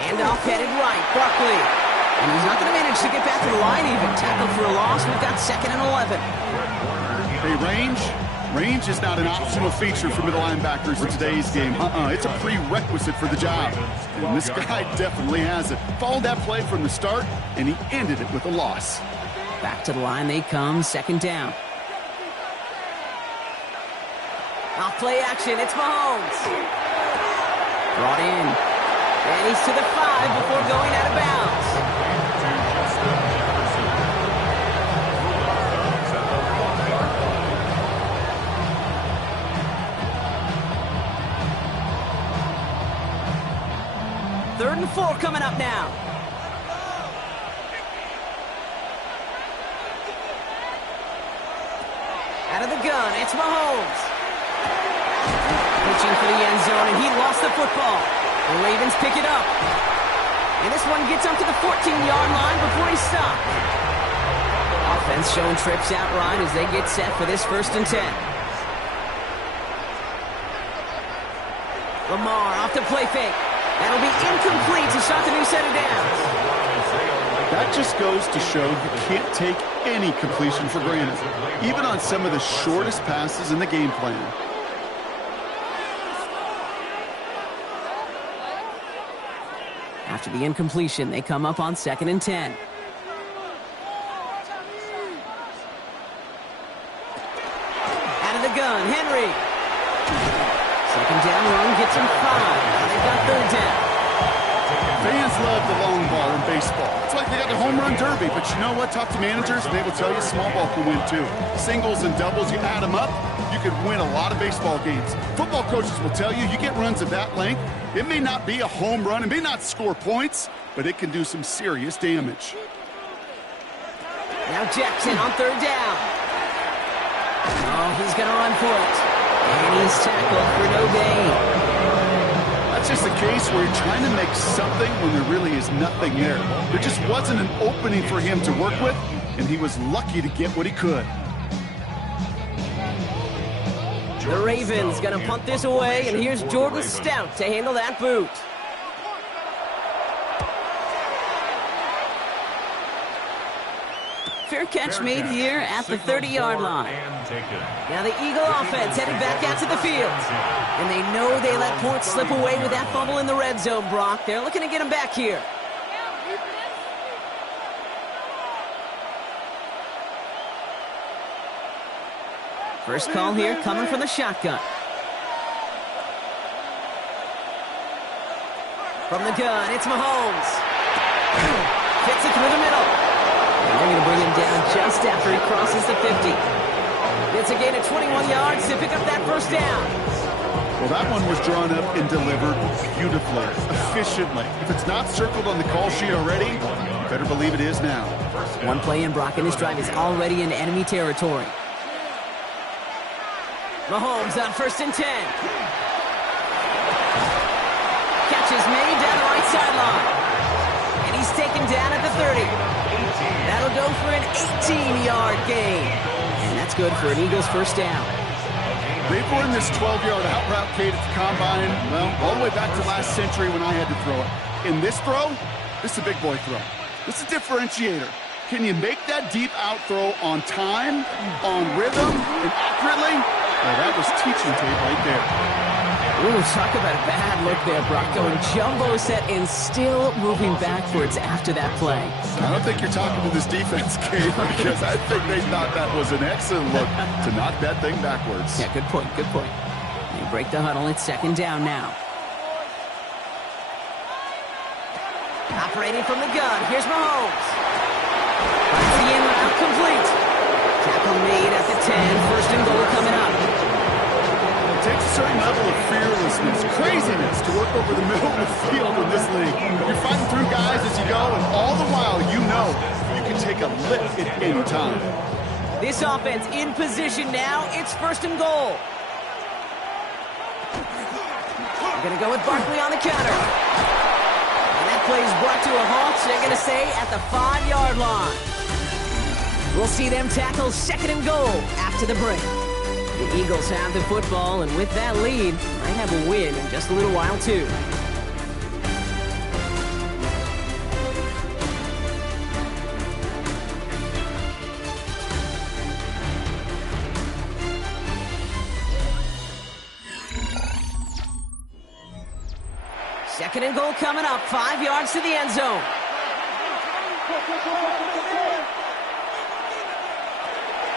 Handoff headed right, Barkley. And he's not going to manage to get back to the line even. Tackled for a loss. We've got 2nd and 11. Hey, range is not an optional feature for middle linebackers in today's game. It's a prerequisite for the job. And this guy definitely has it. Followed that play from the start, and he ended it with a loss. Back to the line they come, 2nd down. Off play action, it's Mahomes. Brought in. And he's to the 5 before going out of bounds. Third and 4 coming up now. Out of the gun, it's Mahomes. Pitching for the end zone, and he lost the football. The Ravens pick it up. And this one gets up to the 14-yard line before he's stopped. Offense showing trips out right as they get set for this 1st and 10. Lamar off the play fake. That'll be incomplete to start the new set of downs. That just goes to show you can't take any completion for granted, even on some of the shortest passes in the game plan. After the incompletion, they come up on 2nd and 10. Out of the gun, Henry. 2nd down run gets him 5. They've got 3rd down. Fans love the long ball in baseball. It's like they got the home run derby, but you know what? Talk to managers, and they will tell you small ball can win too. Singles and doubles, you add them up, you could win a lot of baseball games. Football coaches will tell you, you get runs of that length, it may not be a home run, it may not score points, but it can do some serious damage. Now Jackson on 3rd down. Oh, he's going to run for it. And he's tackled for no gain. That's just a case where you're trying to make something when there really is nothing there. There just wasn't an opening for him to work with, and he was lucky to get what he could. The Ravens going to punt this away, and here's Jordan Stout to handle that boot. Fair catch made here at the 30-yard line. Now the Eagle offense headed back out to the field. And they know they let points slip away with that fumble in the red zone, Brock. They're looking to get him back here. First call here coming from the shotgun. From the gun, it's Mahomes. Gets it through the middle. And they're going to bring him down just after he crosses the 50. It's a gain of 21 yards to pick up that 1st down. Well, that one was drawn up and delivered beautifully, efficiently. If it's not circled on the call sheet already, you better believe it is now. One play in, Brock, and this drive is already in enemy territory. Mahomes on 1st and 10. Catch is made down the right sideline. And he's taken down at the 30. That'll go for an 18-yard gain. And that's good for an Eagles 1st down. They've run this 12-yard out route, Kate, at the combine, well, all the way back to last century when I had to throw it. In this throw, this is a big boy throw. This is a differentiator. Can you make that deep out throw on time, on rhythm, and accurately? Well, that was teaching tape right there. Ooh, talk about a bad look there, Brock. Going jumbo set and still moving backwards after that play. I don't think you're talking to this defense, Kate, because I think they thought that was an excellent look to knock that thing backwards. Yeah, good point, good point. They break the huddle. It's 2nd down now. Operating from the gun. Here's Mahomes. Finds the in route complete. Tackle made at the 10. 1st and goal coming up. It takes a certain level of fearlessness, craziness to work over the middle of the field in this league. You're fighting through guys as you go, and all the while you know you can take a lift at any time. This offense in position now. It's 1st and goal. We're going to go with Barkley on the counter. And that play is brought to a halt. They're going to stay at the 5-yard line. We'll see them tackle 2nd and goal after the break. The Eagles have the football, and with that lead, might have a win in just a little while, too. Second and goal coming up, 5 yards to the end zone.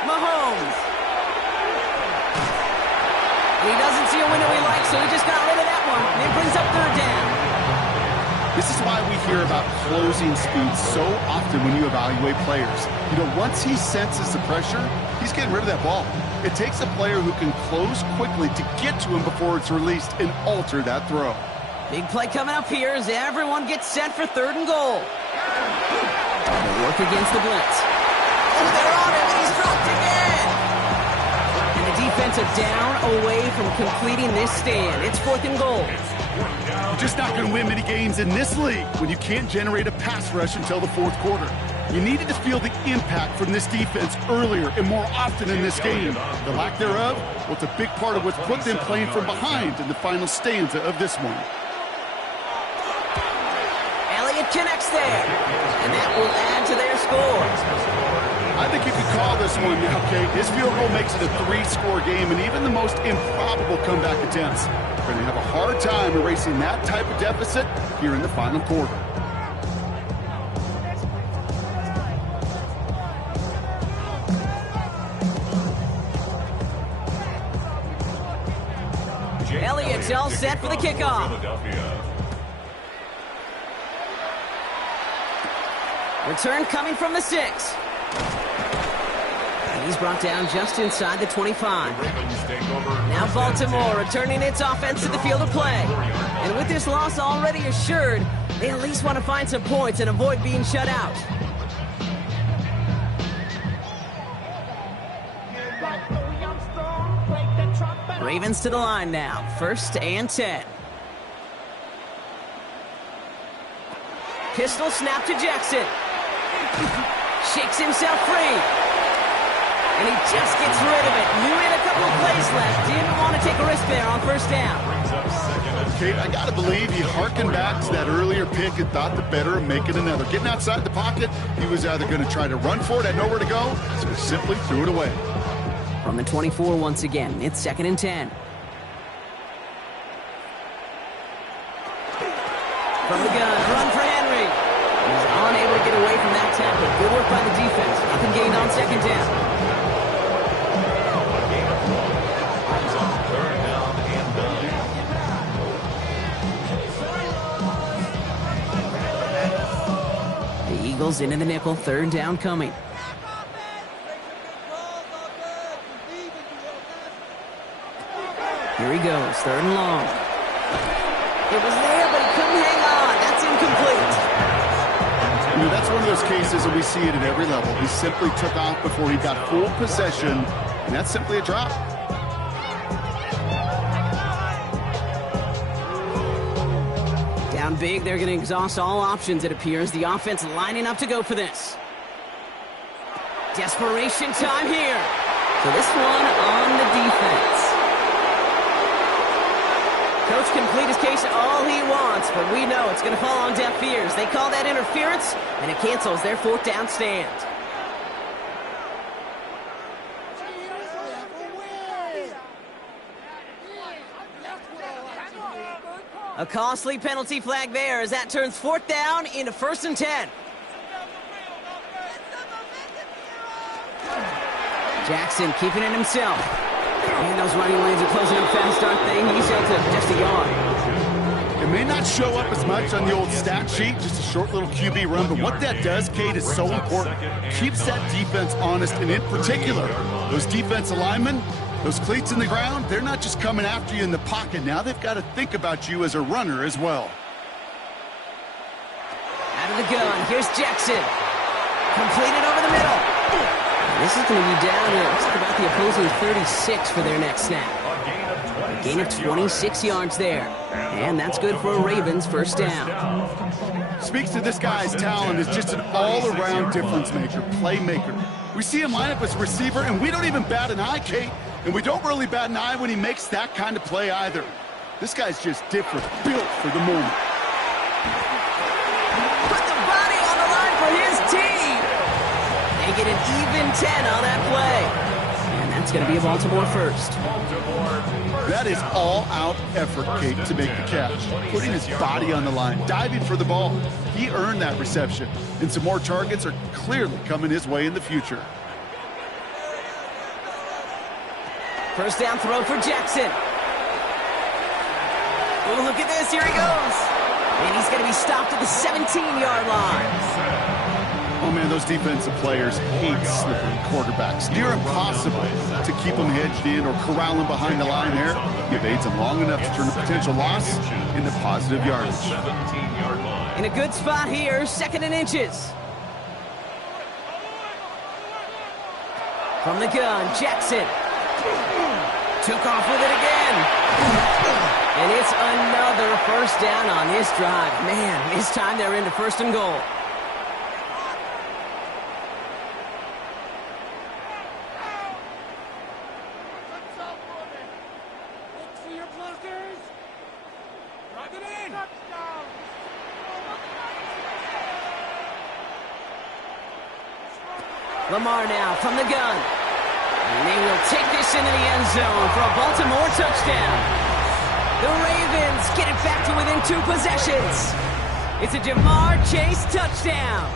Mahomes. He doesn't see a window he likes, so he just got rid of that one. And it brings up third down. This is why we hear about closing speed so often when you evaluate players. You know, once he senses the pressure, he's getting rid of that ball. It takes a player who can close quickly to get to him before it's released and alter that throw. Big play coming up here as everyone gets set for third and goal. They work against the blitz. Oh, they're on him, and he's dropped again. And the defensive down away from completing this stand. It's fourth and goal. You're just not going to win many games in this league when you can't generate a pass rush until the fourth quarter. You needed to feel the impact from this defense earlier and more often in this game. The lack thereof, well, it's a big part of what's put them playing from behind in the final stanza of this one. Elliott connects there, and that will add to their score. I think you could call this one now, Kate. His field goal makes it a 3-score game, and even the most improbable comeback attempts are going to have a hard time erasing that type of deficit here in the final quarter. Elliott's all set for the kickoff. Return coming from the 6. And he's brought down just inside the 25. Now Baltimore returning its offense to the field of play. And with this loss already assured, they at least want to find some points and avoid being shut out. Ravens to the line now. 1st and 10. Pistol snap to Jackson. Shakes himself free. And he just gets rid of it. Knew he had a couple of plays left. Didn't want to take a risk there on 1st down. Kate, I got to believe he harkened back to that earlier pick and thought the better of making another. Getting outside the pocket, he was either going to try to run for it, had nowhere to go, so he simply threw it away. From the 24 once again, it's 2nd and 10. From the gun, run for Henry. He's unable to get away from that tackle. Good work by the defense. Nothing gained on 2nd down. The Eagles into the nickel, 3rd down coming. Here he goes, 3rd and long. It was there, but he couldn't hang on. That's incomplete. You know, that's one of those cases, and we see it at every level. He simply took off before he got full possession, and that's simply a drop. Down big, they're going to exhaust all options, it appears. The offense lining up to go for this. Desperation time here. So this one on the defense. Coach can plead his case all he wants, but we know it's going to fall on deaf ears. They call that interference, and it cancels their 4th down stand. A costly penalty flag there as that turns 4th down into 1st and 10. Jackson keeping it himself. And those running lanes are closing up fast, aren't they? He's held to just a yard. It may not show up as much on the old stat sheet, just a short little QB run, but what that does, Kate, is so important. Keeps that defense honest, and in particular, those defensive linemen, those cleats in the ground, they're not just coming after you in the pocket. Now they've got to think about you as a runner as well. Out of the gun, here's Jackson. Completed over the middle. This is going to be down to about the opposing 36 for their next snap. A gain of 26 yards there. And that's good for a Ravens 1st down. Speaks to this guy's talent as just an all-around difference maker, playmaker. We see him line up as a receiver, and we don't even bat an eye, Kate. And we don't really bat an eye when he makes that kind of play either. This guy's just different, built for the moment. Put the body on the line for his team. They get an even 10 on that play. And that It's going to be a Baltimore first. That is all-out effort, Kate, to make the catch. Putting his body on the line, diving for the ball. He earned that reception, and some more targets are clearly coming his way in the future. First down throw for Jackson. Oh, look at this. Here he goes. And he's going to be stopped at the 17-yard line. Oh, man, those defensive players hate slippery quarterbacks. Near impossible to keep them hedged in or corral them behind the line there. He evades them long enough to turn a potential loss into positive yardage. In a good spot here, 2nd and inches. From the gun, Jackson. Took off with it again. And it's another first down on this drive. Man, this time they're into 1st and goal. Lamar now from the gun. And they will take this into the end zone for a Baltimore touchdown. The Ravens get it back to within 2 possessions. It's a Jamar Chase touchdown.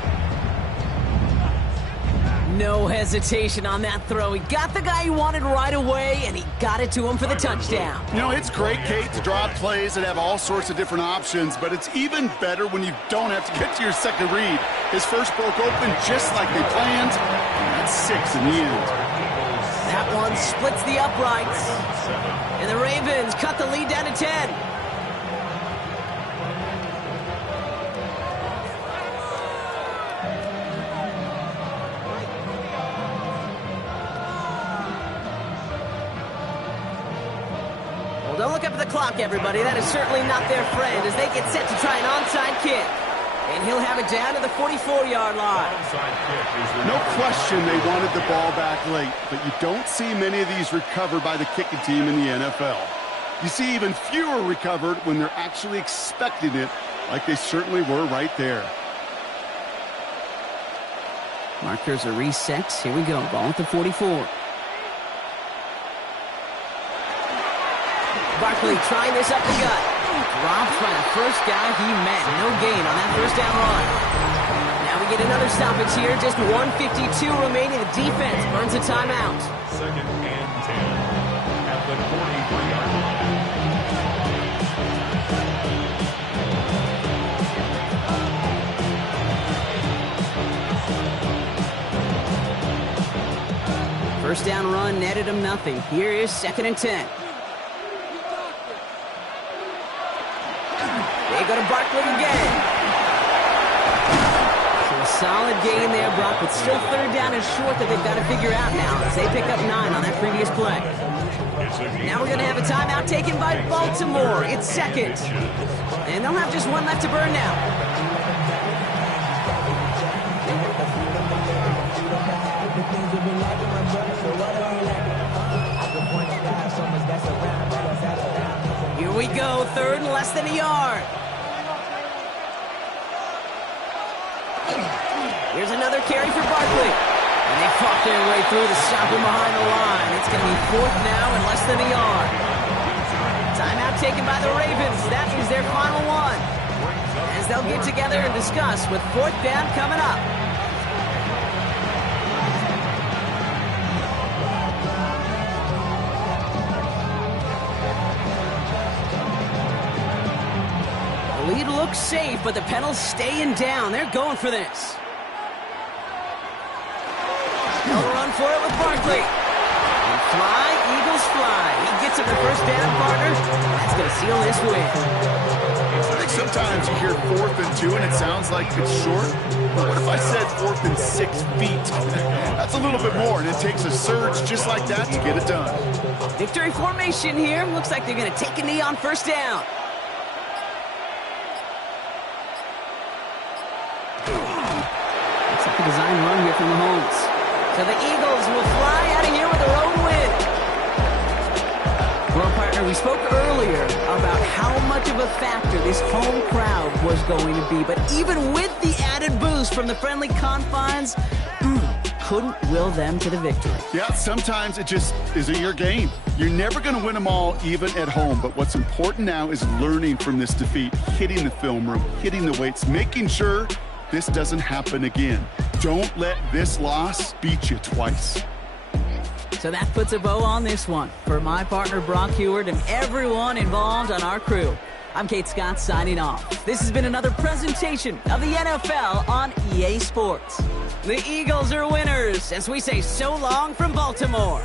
No hesitation on that throw. He got the guy he wanted right away, and he got it to him for the touchdown. You know, it's great, Kate, to draw up plays that have all sorts of different options, but it's even better when you don't have to get to your second read. His first broke open just like they planned, and that's 6 in the end. That one splits the uprights, and the Ravens cut the lead down to 10. Don't look up at the clock, everybody. That is certainly not their friend as they get set to try an onside kick. And he'll have it down to the 44-yard line. No question they wanted the ball back late, but you don't see many of these recovered by the kicking team in the NFL. You see even fewer recovered when they're actually expecting it, like they certainly were right there. Markers are reset. Here we go. Ball at the 44. Barkley trying this up the gut. Dropped by the first guy he met. No gain on that first down run. Now we get another stoppage here. Just 1:52 remaining. The defense burns a timeout. 2nd and 10 at the 43-yard line. First down run netted him nothing. Here is 2nd and 10. They go to Barkley again. So a solid gain there, Brock, but still 3rd down and short that they've got to figure out now as they pick up 9 on that previous play. Now we're going to have a timeout taken by Baltimore. It's 2nd. And they'll have just 1 left to burn now. Here we go, 3rd and less than a yard. Here's another carry for Barkley. And they fought their way through to stop him behind the line. It's going to be 4th now and less than a yard. Timeout taken by the Ravens. That is their final one. As they'll get together and discuss with 4th down coming up. The lead looks safe, but the Penals staying down. They're going for this. They'll run for it with Barkley. And fly, Eagles fly. He gets him the first down, partner. That's going to seal this win. I think sometimes you hear 4th and 2 and it sounds like it's short. But what if I said 4th and 6 feet? That's a little bit more, and it takes a surge just like that to get it done. Victory formation here. Looks like they're going to take a knee on first down. Looks like a design run here from Mahomes. So the Eagles will fly out of here with their own win. Well, partner, we spoke earlier about how much of a factor this home crowd was going to be. But even with the added boost from the friendly confines, couldn't will them to the victory. Yeah, sometimes it just isn't your game. You're never going to win them all, even at home. But what's important now is learning from this defeat, hitting the film room, hitting the weights, making sure this doesn't happen again. Don't let this loss beat you twice. So that puts a bow on this one. For my partner, Brock Huard, and everyone involved on our crew, I'm Kate Scott signing off. This has been another presentation of the NFL on EA Sports. The Eagles are winners as we say so long from Baltimore.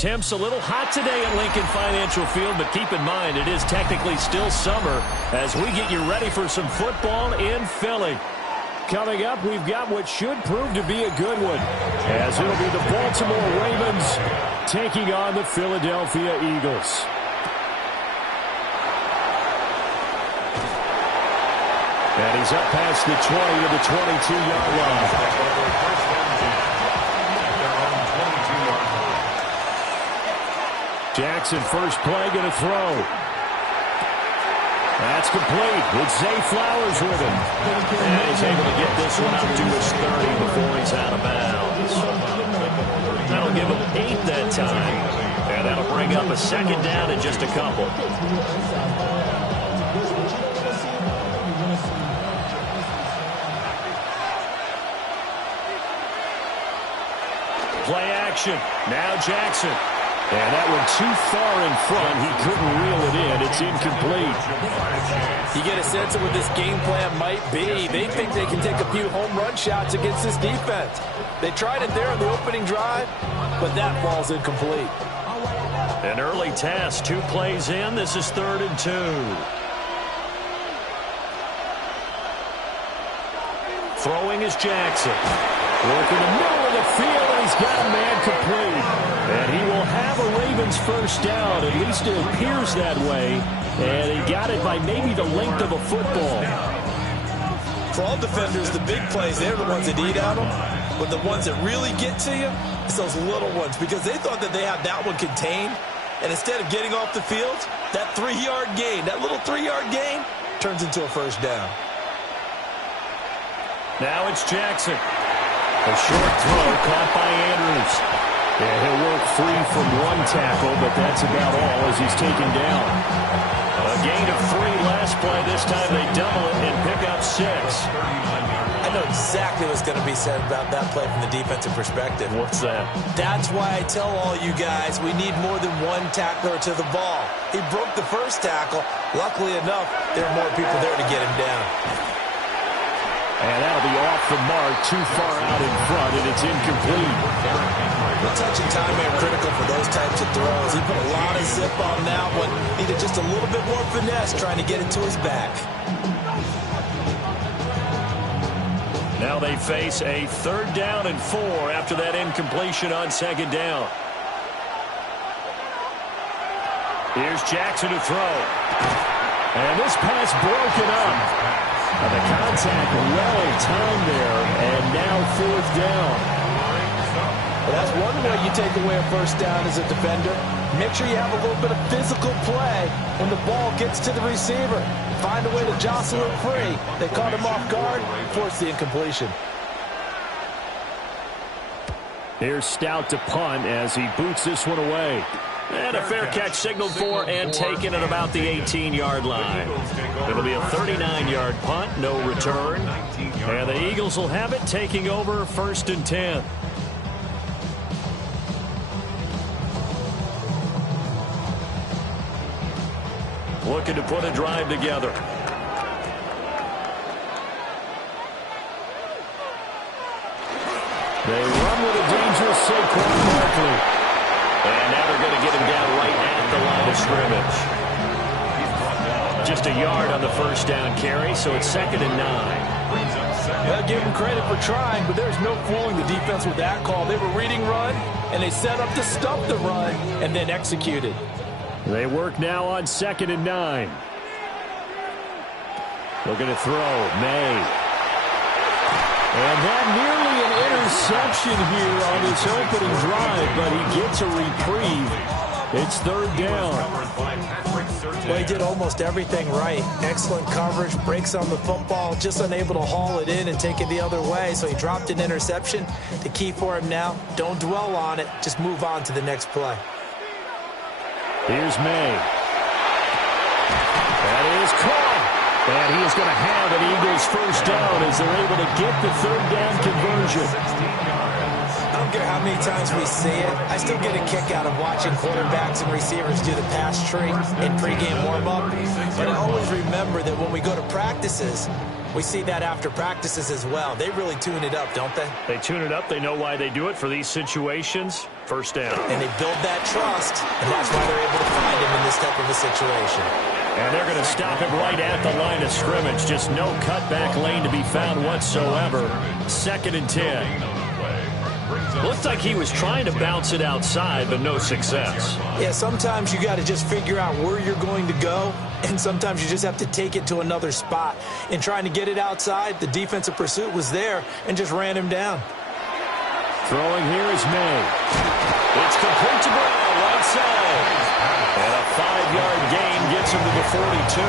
Temps a little hot today at Lincoln Financial Field, but keep in mind it is technically still summer as we get you ready for some football in Philly. Coming up, we've got what should prove to be a good one, as it'll be the Baltimore Ravens taking on the Philadelphia Eagles. And he's up past the 20 to the 22-yard line. Jackson, first play, going to throw. That's complete with Zay Flowers with him. And he's able to get this one up to his 30 before he's out of bounds. That'll give him 8 that time. And that'll bring up a second down in just a couple. Play action. Now Jackson. And that one too far in front. He couldn't reel it in. It's incomplete. You get a sense of what this game plan might be. They think they can take a few home run shots against this defense. They tried it there in the opening drive, but that ball's incomplete. An early test. 2 plays in. This is 3rd and 2. Throwing is Jackson. Working the middle of the field, and he's got a man complete. And he will have a Ravens first down. At least it appears that way. And he got it by maybe the length of a football. For all defenders, the big plays, they're the ones that eat at them. But the ones that really get to you, it's those little ones. Because they thought that they had that one contained. And instead of getting off the field, that 3-yard gain, that little 3-yard gain, turns into a first down. Now it's Jackson. A short throw caught by Andrews. And he'll work free from one tackle, but that's about all as he's taken down. A gain of 3 last play. This time they double it and pick up 6. I know exactly what's going to be said about that play from the defensive perspective. What's that? That's why I tell all you guys we need more than one tackler to the ball. He broke the first tackle. Luckily enough, there are more people there to get him down. And that'll be off the mark, too far out in front, and it's incomplete. The touch and timing are critical for those types of throws. He put a lot of zip on that one. Needed just a little bit more finesse trying to get it to his back. Now they face a 3rd down and 4 after that incompletion on 2nd down. Here's Jackson to throw. And this pass broken up. And the contact well-timed there, and now 4th down. Well, that's one way you take away a first down as a defender. Make sure you have a little bit of physical play when the ball gets to the receiver. Find a way to jostle it free. They caught him off guard, forced the incompletion. Here's Stout to punt as he boots this one away. And a fair catch signaled for and taken at about the 18-yard line. It'll be a 39-yard punt, no return. And the Eagles will have it, taking over 1st and 10. Looking to put a drive together. They run with a dangerous Saquon Barkley. And now they're going to get him down right at the line of scrimmage. Just a yard on the first down carry, so it's 2nd and 9. Well, give them credit for trying, but there's no fooling the defense with that call. They were reading run, and they set up to stop the run, and then executed. They work now on 2nd and 9. Looking to throw, May. And that nearly an interception here on this opening drive, but he gets a reprieve. It's 3rd down. Well, he did almost everything right. Excellent coverage, breaks on the football, just unable to haul it in and take it the other way, so he dropped an interception. The key for him now, don't dwell on it, just move on to the next play. Here's May. That is caught. And he is going to have an Eagles first down as they're able to get the 3rd down conversion. I don't care how many times we see it. I still get a kick out of watching quarterbacks and receivers do the pass tree in pregame warm-up. But I always remember that when we go to practices, we see that after practices as well. They really tune it up, don't they? They tune it up. They know why they do it for these situations. First down. And they build that trust, and that's why they're able to find him in this type of a situation. And they're going to stop him right at the line of scrimmage. Just no cutback lane to be found whatsoever. 2nd and 10. Looked like he was trying to bounce it outside, but no success. Yeah, sometimes you got to just figure out where you're going to go, and sometimes you just have to take it to another spot. In trying to get it outside, the defensive pursuit was there and just ran him down. Throwing here is May. It's complete to Brown, right side. And a 5-yard gain gets him to the 42.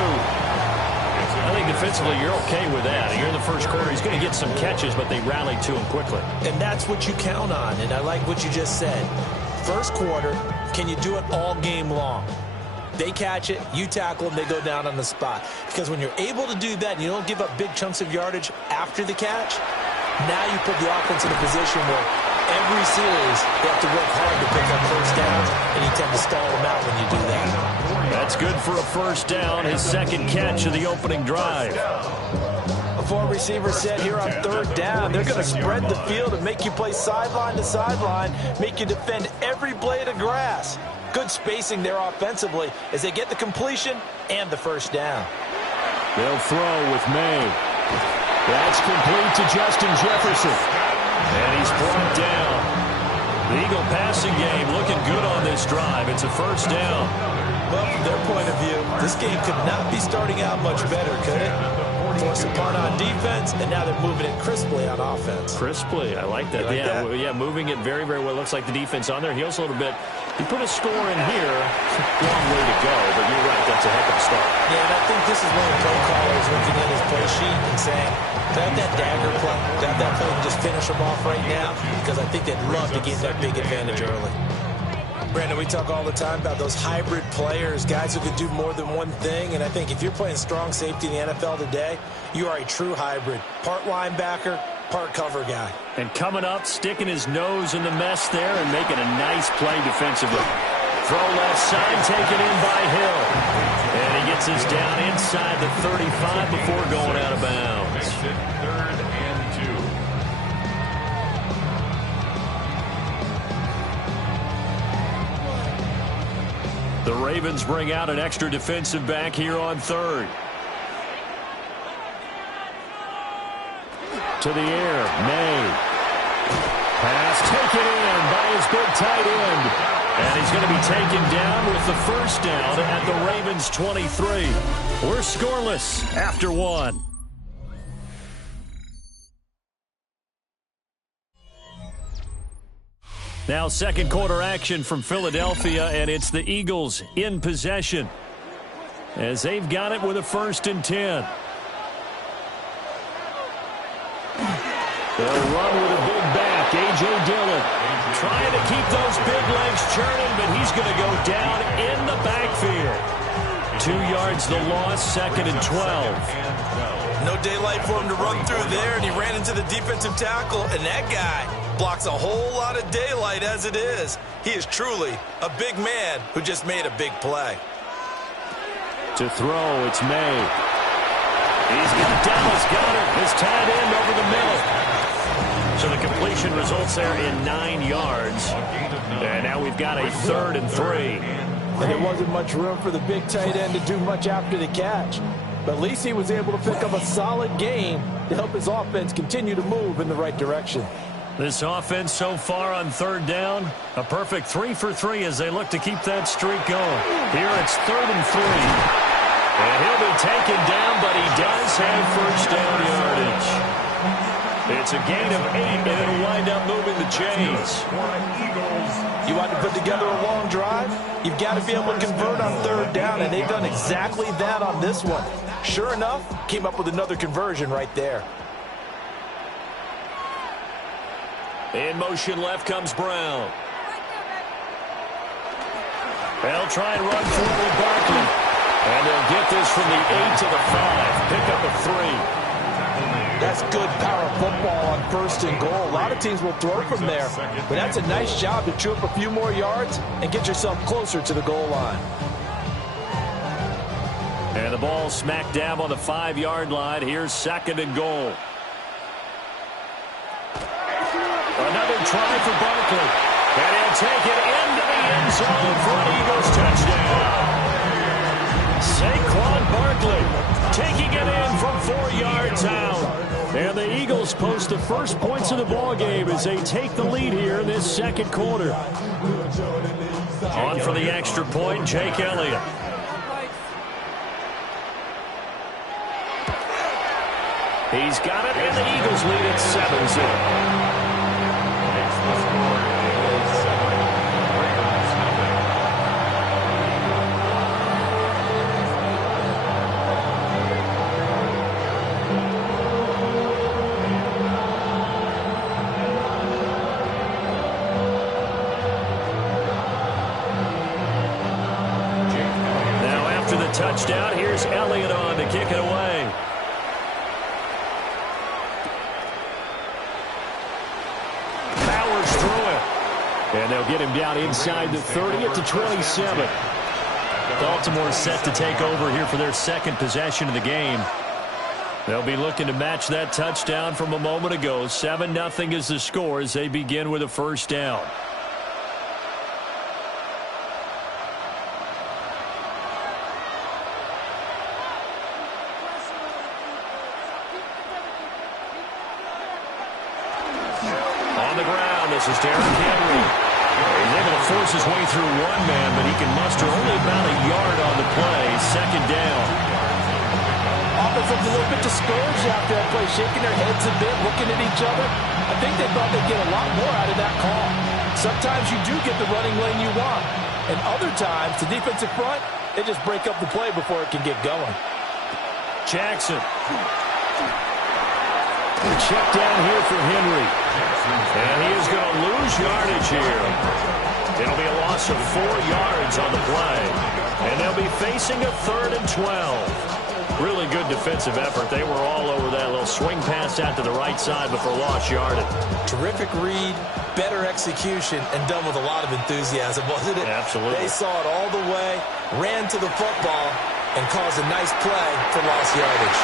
I think defensively you're okay with that. You're in the first quarter. He's going to get some catches, but they rallied to him quickly. And that's what you count on, and I like what you just said. First quarter, can you do it all game long? They catch it, you tackle them, they go down on the spot. Because when you're able to do that and you don't give up big chunks of yardage after the catch, now you put the offense in a position where every series they have to work hard to pick up first downs, and you tend to stall them out when you do that. That's good for a first down, his 2nd catch of the opening drive. A 4 receiver set here on 3rd down. They're going to spread the field and make you play sideline to sideline, make you defend every blade of grass. Good spacing there offensively as they get the completion and the first down. They'll throw with May. That's complete to Justin Jefferson. And he's brought down. The Eagle passing game looking good on this drive. It's a first down. Well, from their point of view, this game could not be starting out much better, could it? Force a punt on defense, and now they're moving it crisply on offense. Crisply, I like that. Yeah, moving it very, very well. Looks like the defense on their heels a little bit. He put a score in here. Long way to go, but you're right. That's a heck of a start. Yeah, and I think this is one of the play callers looking at his play sheet and saying, to have that dagger play, to have that play and just finish them off right now, because I think they'd love to get that big advantage early. Brandon, we talk all the time about those hybrid players, guys who can do more than one thing, and I think if you're playing strong safety in the NFL today, you are a true hybrid. Part linebacker, part cover guy. And coming up, sticking his nose in the mess there and making a nice play defensively. Throw left side, taken in by Hill. And he gets us down inside the 35 before going out of bounds. Third and 2. The Ravens bring out an extra defensive back here on third. To the air, May. Pass taken in by his big tight end. And he's going to be taken down with the first down at the Ravens 23. We're scoreless after one. Now second quarter action from Philadelphia, and it's the Eagles in possession as they've got it with a 1st and 10. They'll run with a big back, A.J. Dillon, trying to keep those big legs churning, but he's going to go down in the backfield. 2 yards the loss, 2nd and 12. No daylight for him to run through there, and he ran into the defensive tackle, and that guy blocks a whole lot of daylight as it is. He is truly a big man who just made a big play. To throw, it's May. He's got Dallas Goedert, his tight end over the middle. So the completion results there in 9 yards. And now we've got a 3rd and 3. And there wasn't much room for the big tight end to do much after the catch. But at least he was able to pick up a solid gain to help his offense continue to move in the right direction. This offense so far on 3rd down, a perfect 3 for 3 as they look to keep that streak going. Here it's 3rd and 3. And he'll be taken down, but he does have first down yardage. It's a gain of 8, and it'll wind up moving the chains. You want to put together a long drive? You've got to be able to convert on 3rd down, and they've done exactly that on this one. Sure enough, came up with another conversion right there. In motion left comes Brown. They'll try and run for it with Barkley. And they'll get this from the 8 to the 5. Pick up a 3. That's good power football on 1st and goal. A lot of teams will throw from there, but that's a nice job to chew up a few more yards and get yourself closer to the goal line. And the ball smack dab on the 5-yard line. Here's 2nd and goal. Another try for Barkley. And he'll take it into the end zone for an Eagles touchdown. Saquon Barkley taking it in from 4 yards out. And the Eagles post the first points of the ball game as they take the lead here in this 2nd quarter. On for the extra point, Jake Elliott. He's got it, and the Eagles lead at 7-0. Touchdown. Here's Elliott on to kick it away. Powers through it. And they'll get him down inside the 30 at the 27. Baltimore set to take over here for their 2nd possession of the game. They'll be looking to match that touchdown from a moment ago. 7-0 is the score as they begin with a 1st down. this is Derrick Henry. He's able to force his way through one man, but he can muster only about a yard on the play. Second down. Offense looked a little bit discouraged out there, play, shaking their heads a bit, looking at each other. I think they thought they'd get a lot more out of that call. Sometimes you do get the running lane you want, and other times, the defensive front, they just break up the play before it can get going. Jackson. Check down here for Henry. And he is going to lose yardage here. It'll be a loss of 4 yards on the play. And they'll be facing a 3rd and 12. Really good defensive effort. They were all over that little swing pass out to the right side before lost yardage. Terrific read, better execution, and done with a lot of enthusiasm, wasn't it? Absolutely. They saw it all the way, ran to the football, and caused a nice play for lost yardage.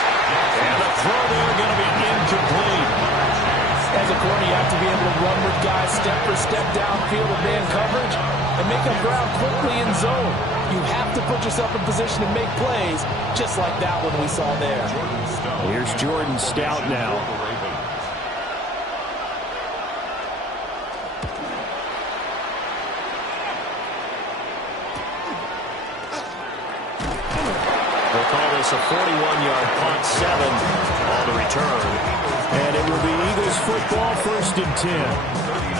And the throw there going to be incomplete. As a corner, you have to be able to run with guys step for step downfield with man coverage and make them ground quickly in zone. You have to put yourself in position to make plays, just like that one we saw there. Here's Jordan Stout now. We'll call this a 41-yard punt, 7 on the return. And it will be Eagles football, 1st and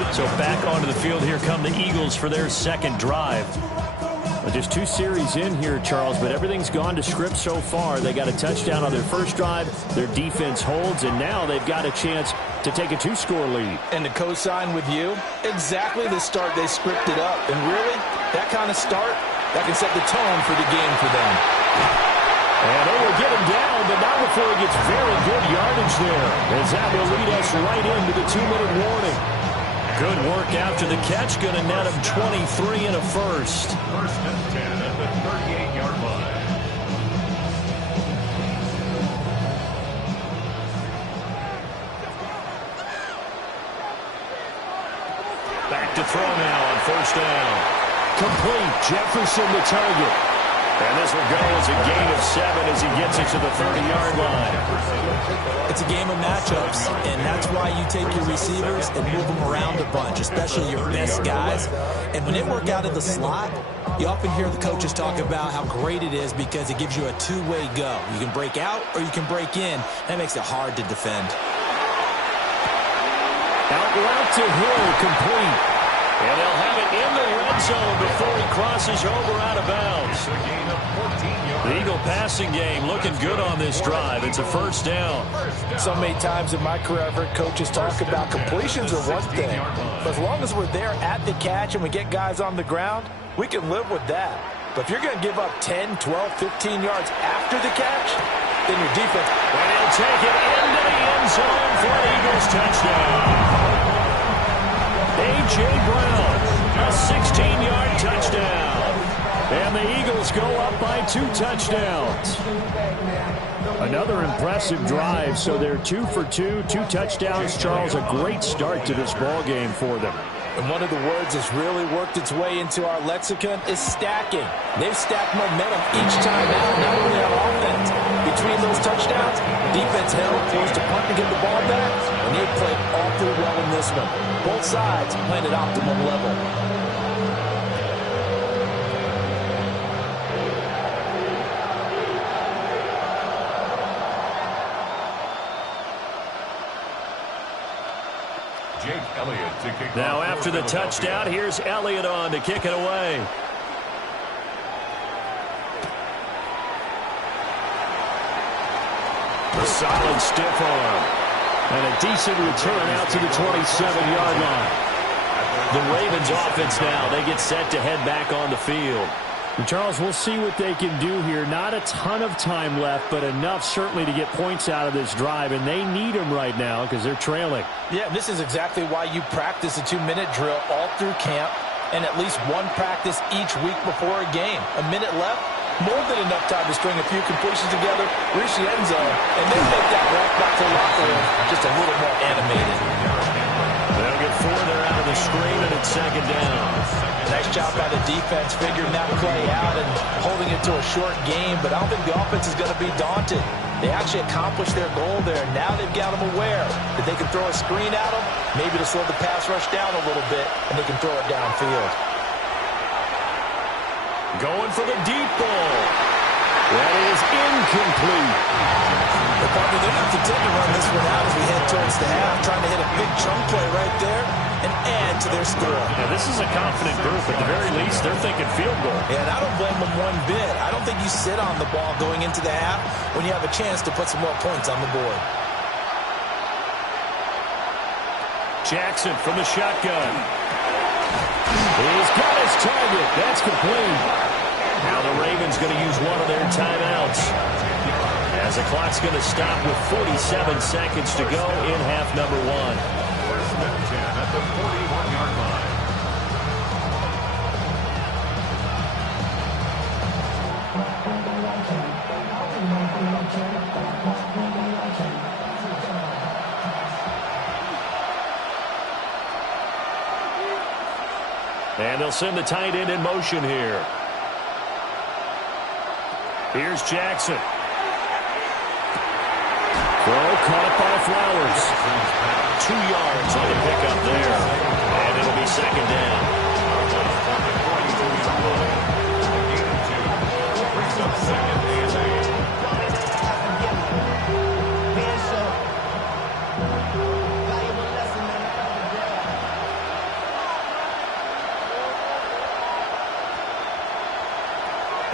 10. So back onto the field, here come the Eagles for their second drive. Well, just 2 series in here, Charles, but everything's gone to script so far. They got a touchdown on their first drive. Their defense holds, and now they've got a chance to take a 2-score lead. And to co-sign with you, exactly the start they scripted up. And really, that kind of start, that can set the tone for the game for them. And they will get him down, but not before he gets very good yardage there, as that will lead us right into the 2-minute warning. Good work after the catch. Going to net him 23 and a first. 1st and 10 at the 38-yard line. Back to throw now on 1st down. Complete. Jefferson the target. And this will go as a gain of 7 as he gets it to the 30-yard line. It's a game of matchups, and that's why you take your receivers and move them around a bunch, especially your best guys. And when they work out of the slot, you often hear the coaches talk about how great it is because it gives you a two-way go. You can break out or you can break in. That makes it hard to defend. Out route to Hill, complete. And they'll have it in the red zone before he crosses over out of bounds. The Eagle passing game looking good on this drive. It's a 1st down. So many times in my career, I've heard coaches talk about completions are one thing. But as long as we're there at the catch and we get guys on the ground, we can live with that. But if you're going to give up 10, 12, 15 yards after the catch, then your defense... And he'll take it into the end zone for an Eagles touchdown. A.J. Brown, a 16-yard touchdown. And the Eagles go up by 2 touchdowns. Another impressive drive, so they're 2 for 2, 2 touchdowns. Charles, a great start to this ball game for them. And one of the words that's really worked its way into our lexicon is stacking. They've stacked momentum each time out, not only on offense. Between those touchdowns, defense held, forced to punt to get the ball back, and they played awfully well in this one. Both sides playing at optimum level. Now after the touchdown, here's Elliott on to kick it away. A solid stiff arm. And a decent return out to the 27-yard line. The Ravens offense now, they get set to head back on the field. And Charles, we'll see what they can do here. Not a ton of time left, but enough certainly to get points out of this drive, and they need them right now because they're trailing. Yeah, this is exactly why you practice a 2-minute drill all through camp and at least one practice each week before a game. A minute left, more than enough time to string a few completions together, reach the end zone, and then make that walk back to the locker room just a little more animated. They'll get 4 there out of the screen, and it's 2nd down. Nice job by the defense figuring that play out and holding it to a short game, but I don't think the offense is going to be daunted. They actually accomplished their goal there. Now they've got them aware that they can throw a screen at them, maybe to slow the pass rush down a little bit, and they can throw it downfield. Going for the deep ball. That is incomplete. Hey, partner, they're not content to run this one out as we head towards the half, trying to hit a big chunk play right there and add to their score. Yeah, this is a confident group. At the very least, they're thinking field goal. Yeah, and I don't blame them one bit. I don't think you sit on the ball going into the half when you have a chance to put some more points on the board. Jackson from the shotgun. He's got his target. That's complete. Now the Ravens going to use one of their timeouts, as the clock's going to stop with 47 seconds to go in half number one. First and 10 at the 41-yard line. And they'll send the tight end in motion here. Here's Jackson. Throw caught by Flowers. 2 yards on the pickup there. And it'll be second down.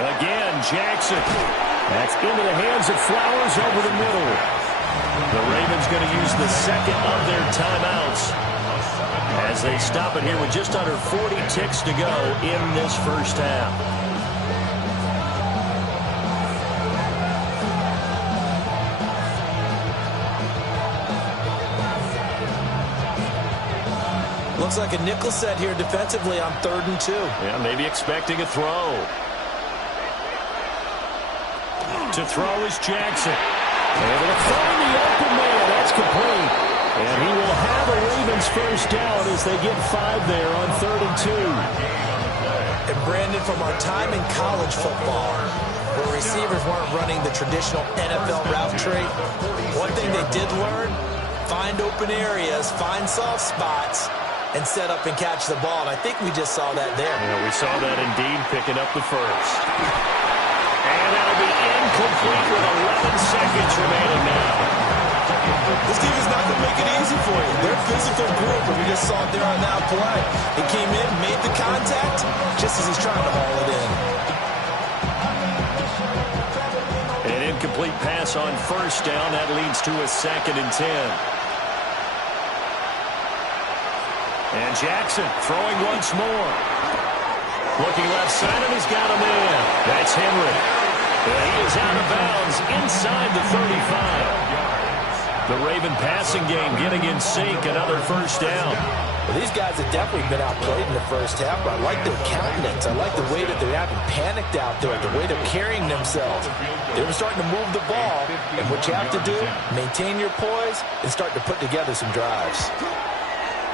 Again, Jackson. That's into the hands of Flowers over the middle. The Ravens going to use the second of their timeouts as they stop it here with just under 40 ticks to go in this first half. Looks like a nickel set here defensively on 3rd and 2. Yeah, maybe expecting a throw. To throw is Jackson. Able to find the open man. That's complete. And he will have a Ravens first down as they get 5 there on 3rd and 2. And Brandon, from our time in college football, where receivers weren't running the traditional NFL route tree, one thing they did learn, find open areas, find soft spots, and set up and catch the ball. And I think we just saw that there. Yeah, we saw that indeed, picking up the first. And that'll be incomplete with 11 seconds remaining now. This team is not going to make it easy for you. They're a physical group, and we just saw it there on that play. He came in, made the contact, just as he's trying to haul it in. An incomplete pass on first down. That leads to a 2nd and 10. And Jackson throwing once more. Looking left side, and he's got him in. That's Henry. And he is out of bounds inside the 35. The Raven passing game getting in sync. Another first down. Well, these guys have definitely been outplayed in the first half, but I like their countenance. I like the way that they're having panicked out there, the way they're carrying themselves. They're starting to move the ball, and what you have to do, maintain your poise and start to put together some drives.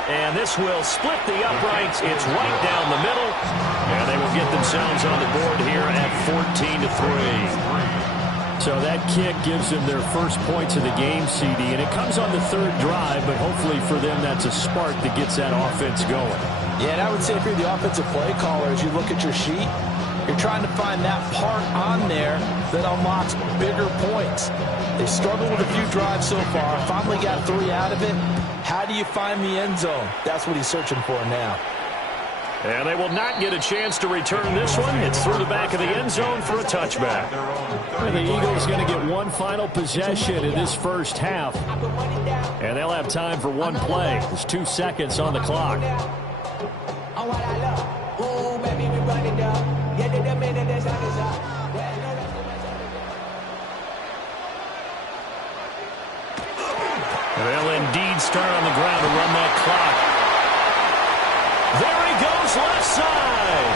And this will split the uprights. It's right down the middle. And they will get themselves on the board here at 14-3. So that kick gives them their first points of the game, CD. And it comes on the 3rd drive, but hopefully for them that's a spark that gets that offense going. Yeah, and I would say if you're the offensive play caller, as you look at your sheet, you're trying to find that part on there that unlocks bigger points. They struggled with a few drives so far. Finally got 3 out of it. How do you find the end zone? That's what he's searching for now. And they will not get a chance to return this one. It's through the back of the end zone for a touchback. And the Eagles going to get one final possession in this first half. And they'll have time for one play. There's 2 seconds on the clock. They'll indeed start on the ground to run that clock. There he goes left side.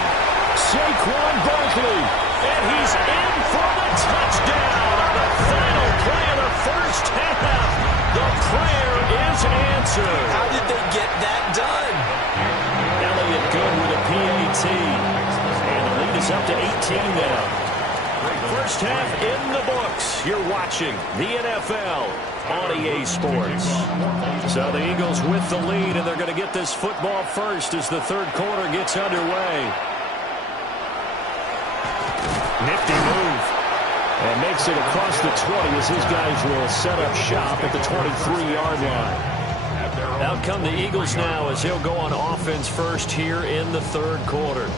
Saquon Barkley. And he's in for the touchdown on the final play of the first half. The prayer is answered. How did they get that done? Elliott good with a PAT. And the lead is up to 18 now. First half in the books. You're watching the NFL on EA Sports. So the Eagles with the lead, and they're going to get this football first as the third quarter gets underway. Nifty move. And makes it across the 20 as his guys will set up shop at the 23-yard line. Out come the Eagles now as he'll go on offense first here in the third quarter.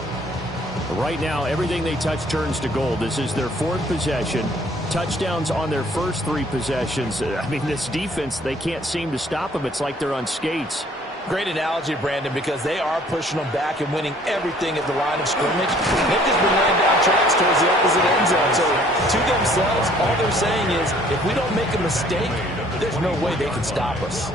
Right now, everything they touch turns to gold. This is their fourth possession. Touchdowns on their first three possessions. I mean, this defense, they can't seem to stop them. It's like they're on skates. Great analogy, Brandon, because they are pushing them back and winning everything at the line of scrimmage. They've just been laying down tracks towards the opposite end zone. So to themselves, all they're saying is, if we don't make a mistake, there's no way they can stop us.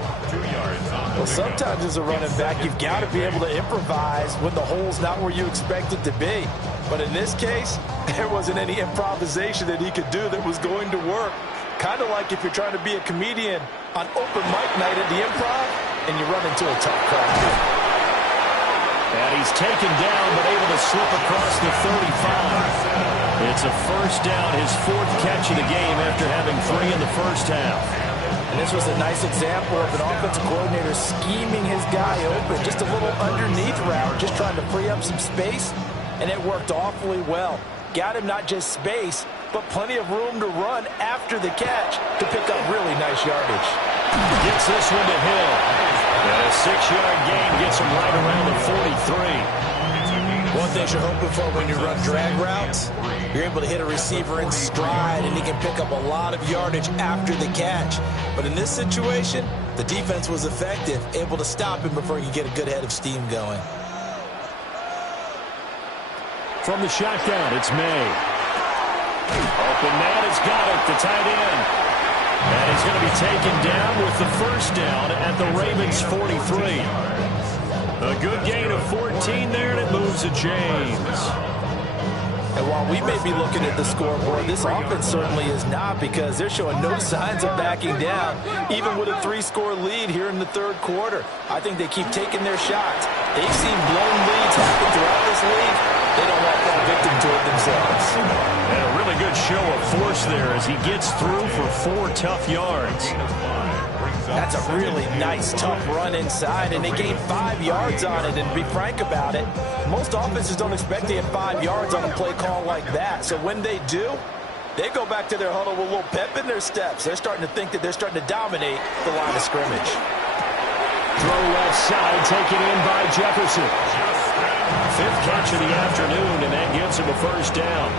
Well, sometimes as a running back, you've got to be able to improvise when the hole's not where you expect it to be. But in this case, there wasn't any improvisation that he could do that was going to work. Kind of like if you're trying to be a comedian on open mic night at the Improv and you run into a tough crowd. And he's taken down but able to slip across the 35. It's a first down, his fourth catch of the game after having 3 in the first half. And this was a nice example of an offensive coordinator scheming his guy open. Just a little underneath route, just trying to free up some space, and it worked awfully well. Got him not just space, but plenty of room to run after the catch to pick up really nice yardage. Gets this one to Hill. And a 6-yard gain gets him right around the 43. One thing you're hoping for when you run drag routes, you're able to hit a receiver in stride, and he can pick up a lot of yardage after the catch. But in this situation, the defense was effective, able to stop him before he could get a good head of steam going. From the shotgun, it's May. Open man has got it, the tight end. And he's going to be taken down with the first down at the Ravens' 43. A good gain of 14 there, and it moves to James. And while we may be looking at the scoreboard, this offense certainly is not, because they're showing no signs of backing down, even with a 3-score lead here in the third quarter. I think they keep taking their shots. They've seen blown leads happen throughout this league. They don't want to fall victim to it themselves. And a really good show of force there as he gets through for 4 tough yards. That's a really nice, tough run inside, and they gained 5 yards on it. And to be frank about it, most offenses don't expect to get 5 yards on a play call like that. So when they do, they go back to their huddle with a little pep in their steps. They're starting to think that they're starting to dominate the line of scrimmage. Throw left side, taken in by Jefferson. 5th catch of the afternoon, and that gets him a first down.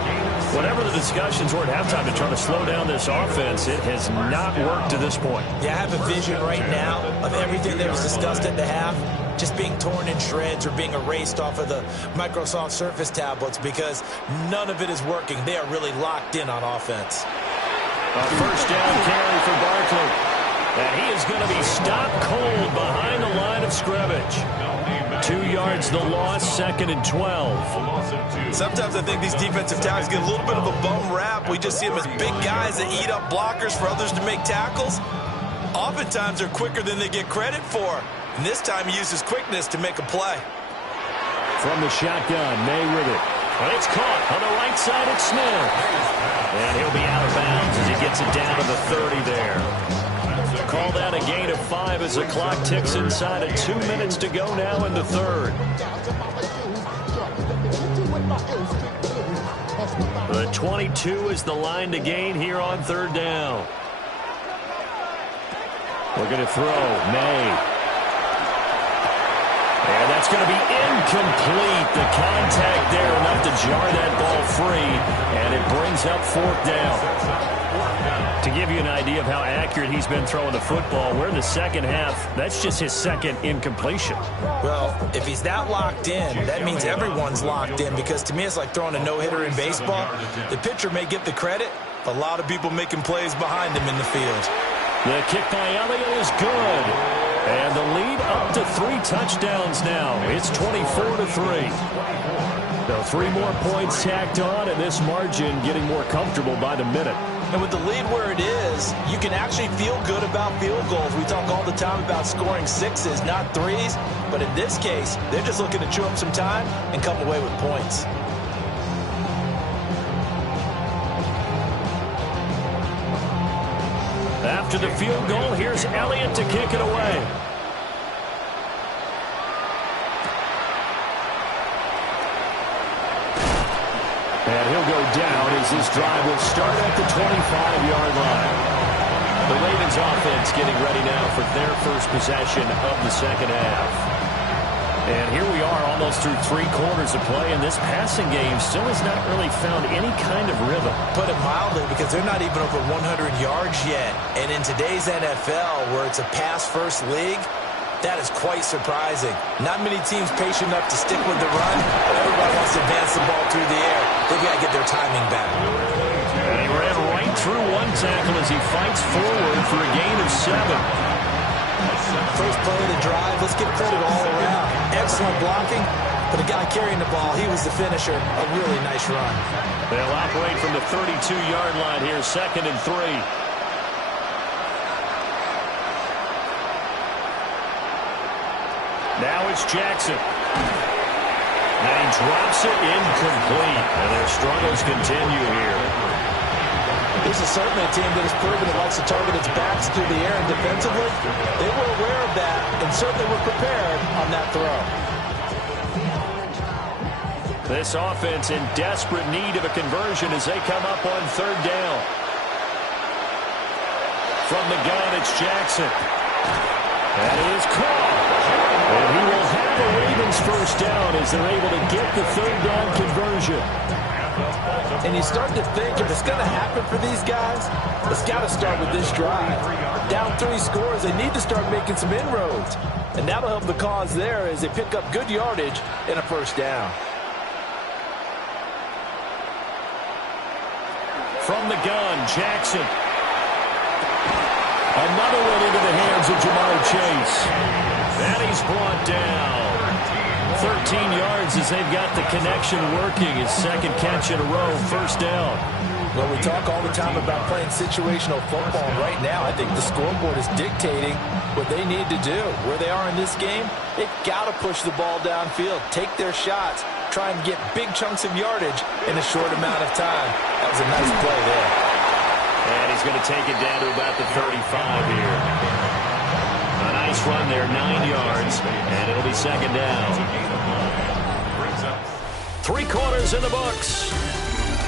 Whatever the discussions were at halftime to try to slow down this offense, it has not worked to this point. Yeah, I have a vision right now of everything that was discussed at the half just being torn in shreds or being erased off of the Microsoft Surface tablets, because none of it is working. They are really locked in on offense. A first down carry for Barkley. And he is going to be stopped cold behind the line of scrimmage. 2 yards the loss, 2nd and 12. Sometimes I think these defensive tackles get a little bit of a bum rap. We just see them as big guys that eat up blockers for others to make tackles. Oftentimes they're quicker than they get credit for. And this time he uses quickness to make a play. From the shotgun, May with it. But it's caught on the right side at Smith. And he'll be out of bounds as he gets it down to the 30 there. Call that a gain of 5 as the clock ticks inside of 2 minutes to go now in the third. The 22 is the line to gain here on third down. We're going to throw May. And that's going to be incomplete. The contact there enough to jar that ball free, and it brings up 4th down. To give you an idea of how accurate he's been throwing the football, we're in the second half. That's just his 2nd incompletion. Well, if he's that locked in, that means everyone's locked in, because to me it's like throwing a no-hitter in baseball. The pitcher may get the credit, but a lot of people making plays behind him in the field. The kick by Elliott is good. And the lead up to 3 touchdowns now. It's 24-3. So 3 more points tacked on, and this margin getting more comfortable by the minute. And with the lead where it is, you can actually feel good about field goals. We talk all the time about scoring 6s, not 3s. But in this case, they're just looking to chew up some time and come away with points. After the field goal, here's Elliott to kick it away. And he'll go down as this drive will start at the 25-yard line. The Ravens offense getting ready now for their first possession of the second half. And here we are almost through 3 quarters of play, and this passing game still has not really found any kind of rhythm. Put it mildly, because they're not even over 100 yards yet. And in today's NFL, where it's a pass-first league, that is quite surprising. Not many teams patient enough to stick with the run, but everybody wants to advance the ball through the air. They've got to get their timing back. And he ran right through one tackle as he fights forward for a gain of 7. First play of the drive, let's give credit all around. Excellent blocking, but the guy carrying the ball, he was the finisher. A really nice run. They'll operate from the 32-yard line here, 2nd and 3. Now it's Jackson. And he drops it incomplete. And their struggles continue here. This is certainly a team that has proven it likes to target its backs through the air, and defensively, they were aware of that and certainly were prepared on that throw. This offense in desperate need of a conversion as they come up on 3rd down. From the gun, it's Jackson. That is caught. And he will have the Ravens first down as they're able to get the 3rd down conversion. And you start to think, if it's going to happen for these guys, it's got to start with this drive. Down 3 scores, they need to start making some inroads. And that'll help the cause there as they pick up good yardage and a first down. From the gun, Jackson. Another one into the hands of Jamar Chase. And he's brought down. 13 yards as they've got the connection working. His 2nd catch in a row, first down. Well, we talk all the time about playing situational football. Right now, I think the scoreboard is dictating what they need to do. Where they are in this game, they've got to push the ball downfield, take their shots, try and get big chunks of yardage in a short amount of time. That was a nice play there. And he's going to take it down to about the 35 here. A nice run there, 9 yards, and it'll be 2nd down. 3 quarters in the books.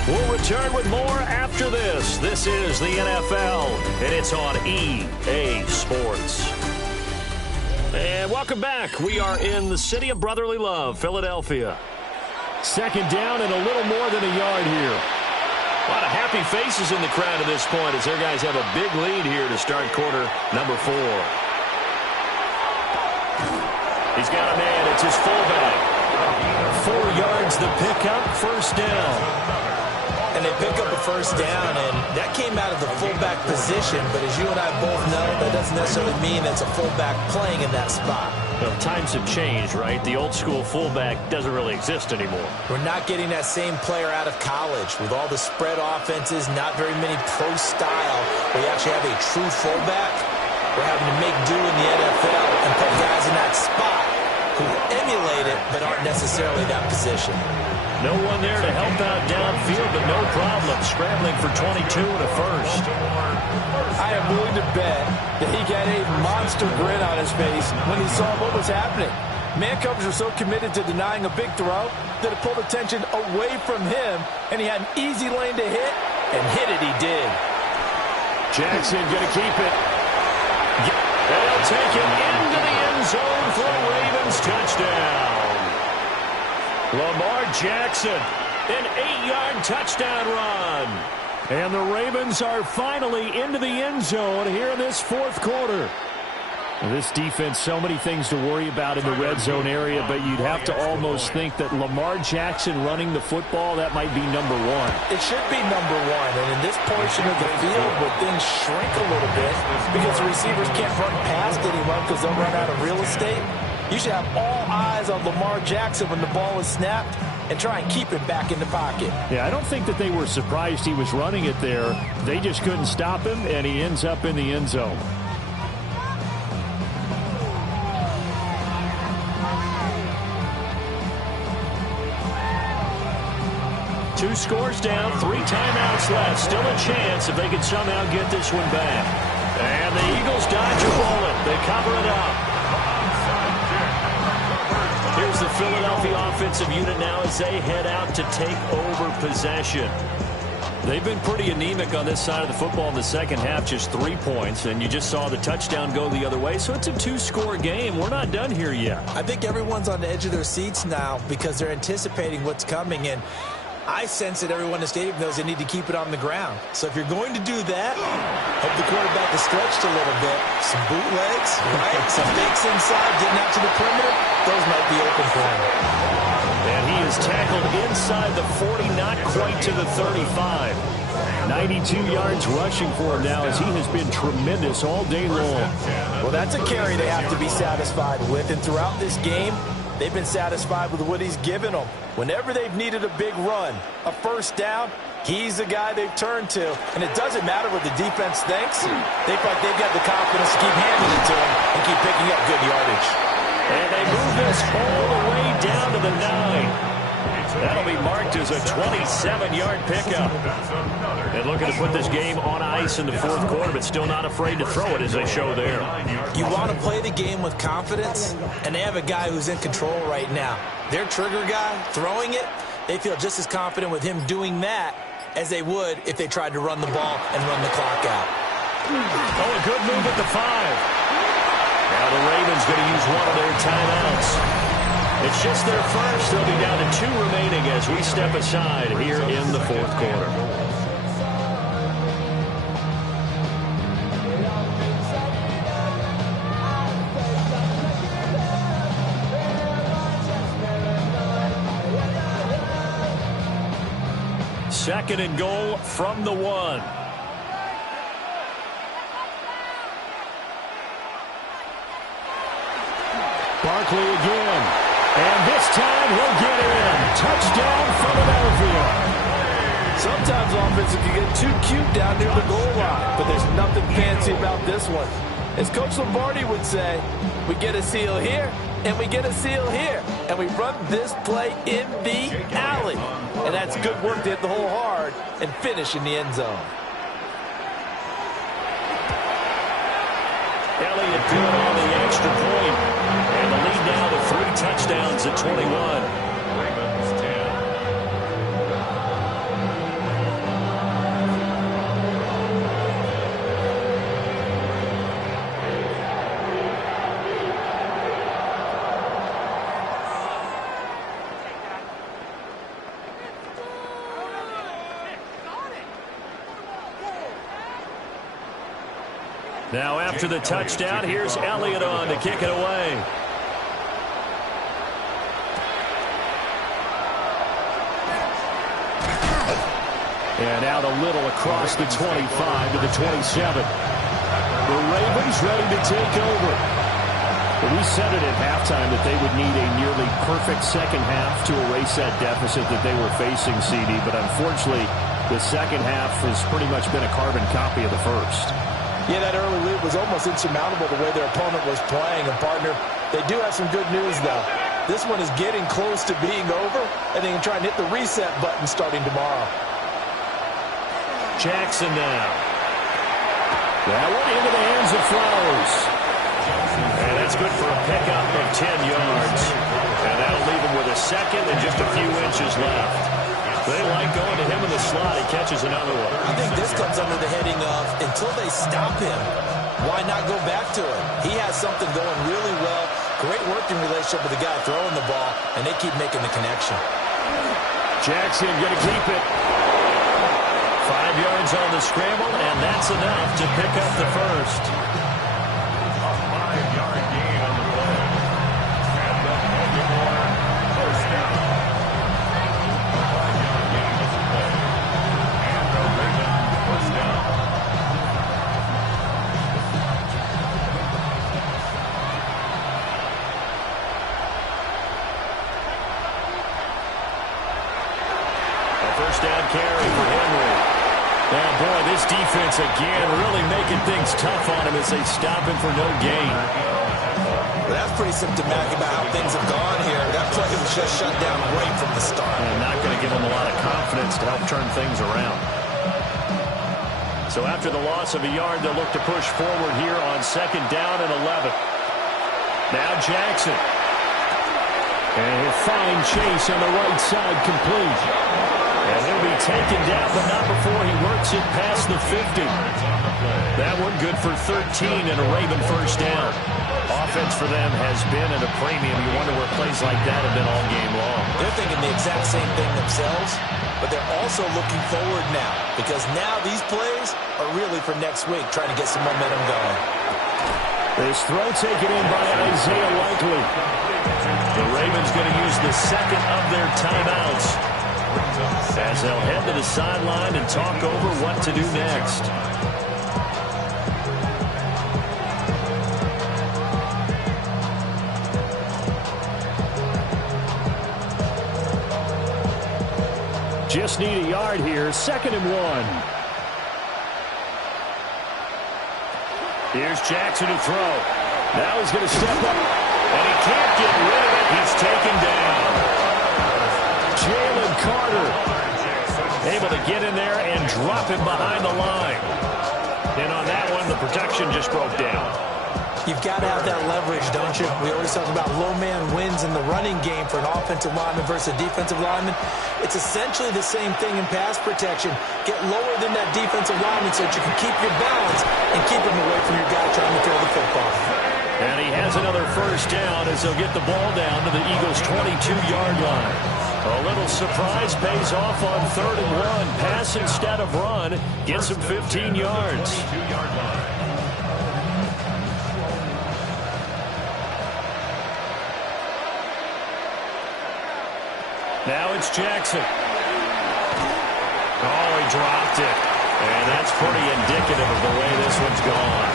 We'll return with more after this. This is the NFL, and it's on EA Sports. And welcome back. We are in the city of brotherly love, Philadelphia. 2nd down and a little more than a yard here. A lot of happy faces in the crowd at this point as their guys have a big lead here to start quarter number 4. He's got a man. It's his fullback. 4 yards the pickup, first down. And they pick up a first down, and that came out of the fullback position. But as you and I both know, that doesn't necessarily mean that's a fullback playing in that spot. Well, times have changed, right? The old school fullback doesn't really exist anymore. We're not getting that same player out of college. With all the spread offenses, not very many pro style, where you actually have a true fullback. We're having to make do in the NFL and put guys in that spot who emulate it but aren't necessarily that position. No one there to help out downfield, but no problem scrambling for 22 and a first. I am willing to bet that he got a monster grin on his face when he saw what was happening. Man coverage were so committed to denying a big throw that it pulled attention away from him, and he had an easy lane to hit, and hit it he did. Jackson going to keep it. They'll take it into the end zone for a Ravens touchdown. Lamar Jackson, an 8-yard touchdown run. And the Ravens are finally into the end zone here in this 4th quarter. This defense, so many things to worry about in the red zone area, but you'd have to almost think that Lamar Jackson running the football, that might be number 1. It should be number 1, and in this portion of the field where things shrink a little bit because the receivers can't run past anyone because they'll run out of real estate, you should have all eyes on Lamar Jackson when the ball is snapped and try and keep it back in the pocket. Yeah, I don't think that they were surprised he was running it there. They just couldn't stop him, and he ends up in the end zone. Two scores down, 3 timeouts left. Still a chance if they could somehow get this one back. And the Eagles dodge a bullet. They cover it up. Here's the Philadelphia offensive unit now as they head out to take over possession. They've been pretty anemic on this side of the football in the second half, just 3 points, and you just saw the touchdown go the other way, so it's a 2-score game. We're not done here yet. I think everyone's on the edge of their seats now because they're anticipating what's coming, and I sense that everyone in the stadium knows they need to keep it on the ground. So if you're going to do that, hope the quarterback is stretched a little bit. Some bootlegs, right? Some fakes inside, getting out to the perimeter. Those might be open for him. And he is tackled inside the 40, not quite to the 35. 92 yards rushing for him now as he has been tremendous all day long. Well, that's a carry they have to be satisfied with. And throughout this game, they've been satisfied with what he's given them. Whenever they've needed a big run, a first down, he's the guy they've turned to. And it doesn't matter what the defense thinks. They feel like they've got the confidence to keep handing it to him and keep picking up good yardage. And they move this all the way down to the 9. That'll be marked as a 27-yard pickup. And looking to put this game on ice in the fourth quarter, but still not afraid to throw it as they show there. You want to play the game with confidence, and they have a guy who's in control right now. Their trigger guy throwing it, they feel just as confident with him doing that as they would if they tried to run the ball and run the clock out. Oh, a good move at the 5. Now the Ravens going to use one of their timeouts. It's just their first. They'll be down to 2 remaining as we step aside here in the fourth quarter. Second and goal from the 1. Barkley again. And this time he'll get in. Touchdown, Philadelphia. Sometimes offenses can get too cute down near the goal line, but there's nothing fancy about this one. As Coach Lombardi would say, we get a seal here, and we get a seal here, and we run this play in the alley. And that's good work to hit the hole hard and finish in the end zone. Elliott good on the extra point. And the lead now to 3 touchdowns at 21. Ravens 10. Now after the touchdown, here's Elliott on to kick it away. And out a little across the 25 to the 27. The Ravens ready to take over. But we said it at halftime that they would need a nearly perfect second half to erase that deficit that they were facing, CD. But unfortunately, the second half has pretty much been a carbon copy of the first. Yeah, that early lead was almost insurmountable the way their opponent was playing. And, partner, they do have some good news, though. This one is getting close to being over, and they can try and hit the reset button starting tomorrow. Jackson now. That one into the hands of Flowers. And that's good for a pickup of 10 yards. And that'll leave him with a second and just a few inches left. They like going to him in the slot. He catches another one. I think this comes under the heading of until they stop him, why not go back to it? He has something going really well. Great working relationship with the guy throwing the ball, and they keep making the connection. Jackson going to keep it. 5 yards on the scramble, and that's enough to pick up the first. A 5-yard gain on the play. And the Baltimore first down. A 5-yard gain on the play. And the Ravens first down. A first down carry for Henry. Oh, boy, this defense again really making things tough on him as they stop him for no gain. That's pretty symptomatic about how things have gone here. That play was just shut down right from the start. And not going to give him a lot of confidence to help turn things around. So after the loss of a yard, they'll look to push forward here on 2nd down and 11. Now Jackson. And he'll find Chase on the right side, complete. And he'll be taken down, but not before he works it past the 50. That one good for 13 and a Raven first down. Offense for them has been at a premium. You wonder where plays like that have been all game long. They're thinking the exact same thing themselves, but they're also looking forward now, because now these plays are really for next week, trying to get some momentum going. This throw taken in by Isaiah Likely. The Ravens going to use the second of their timeouts as they'll head to the sideline and talk over what to do next. Just need a yard here. 2nd and 1. Here's Jackson to throw. Now he's going to step up, and he can't get rid of it. He's taken down. Jalen Carter able to get in there and drop him behind the line. And on that one, the protection just broke down. You've got to have that leverage, don't you? We always talk about low man wins in the running game for an offensive lineman versus a defensive lineman. It's essentially the same thing in pass protection. Get lower than that defensive lineman so that you can keep your balance and keep him away from your guy trying to throw the football. And he has another first down as they'll get the ball down to the Eagles' 22-yard line. A little surprise pays off on 3rd and 1. Pass instead of run. Gets him 15 yards. Now it's Jackson. Oh, he dropped it. And that's pretty indicative of the way this one's gone.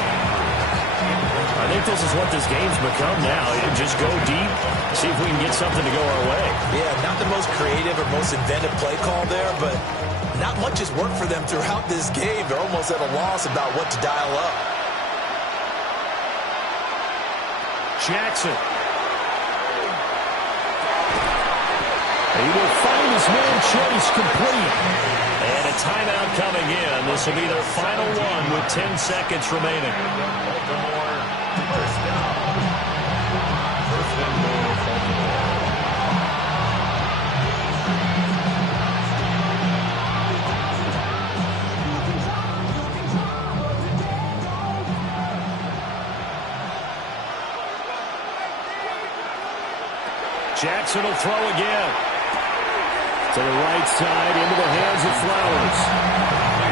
I think this is what this game's become now. You just go deep, see if we can get something to go our way. Yeah, not the most creative or most inventive play call there, but not much has worked for them throughout this game. They're almost at a loss about what to dial up. Jackson. He will find his man Chase complete. And a timeout coming in. This will be their final one with 10 seconds remaining. Jackson will throw again. To the right side, into the hands of Flowers.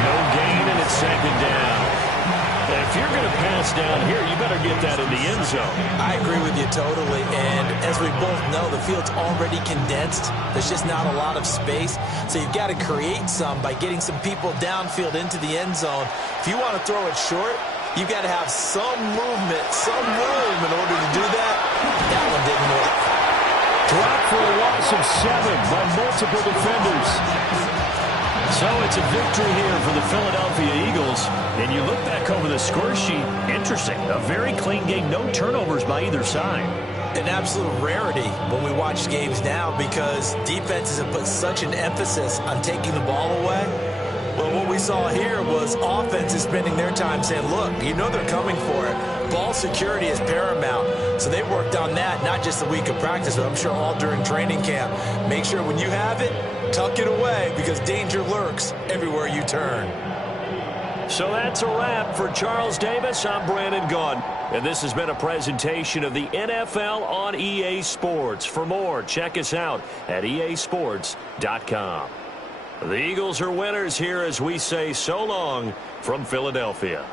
No gain, and it's 2nd down. And if you're going to pass down here, you better get that in the end zone. I agree with you totally, and as we both know, the field's already condensed. There's just not a lot of space, so you've got to create some by getting some people downfield into the end zone. If you want to throw it short, you've got to have some movement, some room in order to do that. That one didn't work. Drop for a loss of 7 by multiple defenders. So it's a victory here for the Philadelphia Eagles. And you look back over the score sheet, interesting. A very clean game, no turnovers by either side. An absolute rarity when we watch games now because defenses have put such an emphasis on taking the ball away. Well, what we saw here was offenses spending their time saying, look, you know they're coming for it. Ball security is paramount. So they worked on that, not just a week of practice, but I'm sure all during training camp. Make sure when you have it, tuck it away because danger lurks everywhere you turn. So that's a wrap for Charles Davis. I'm Brandon Gaudin. And this has been a presentation of the NFL on EA Sports. For more, check us out at easports.com. The Eagles are winners here as we say so long from Philadelphia.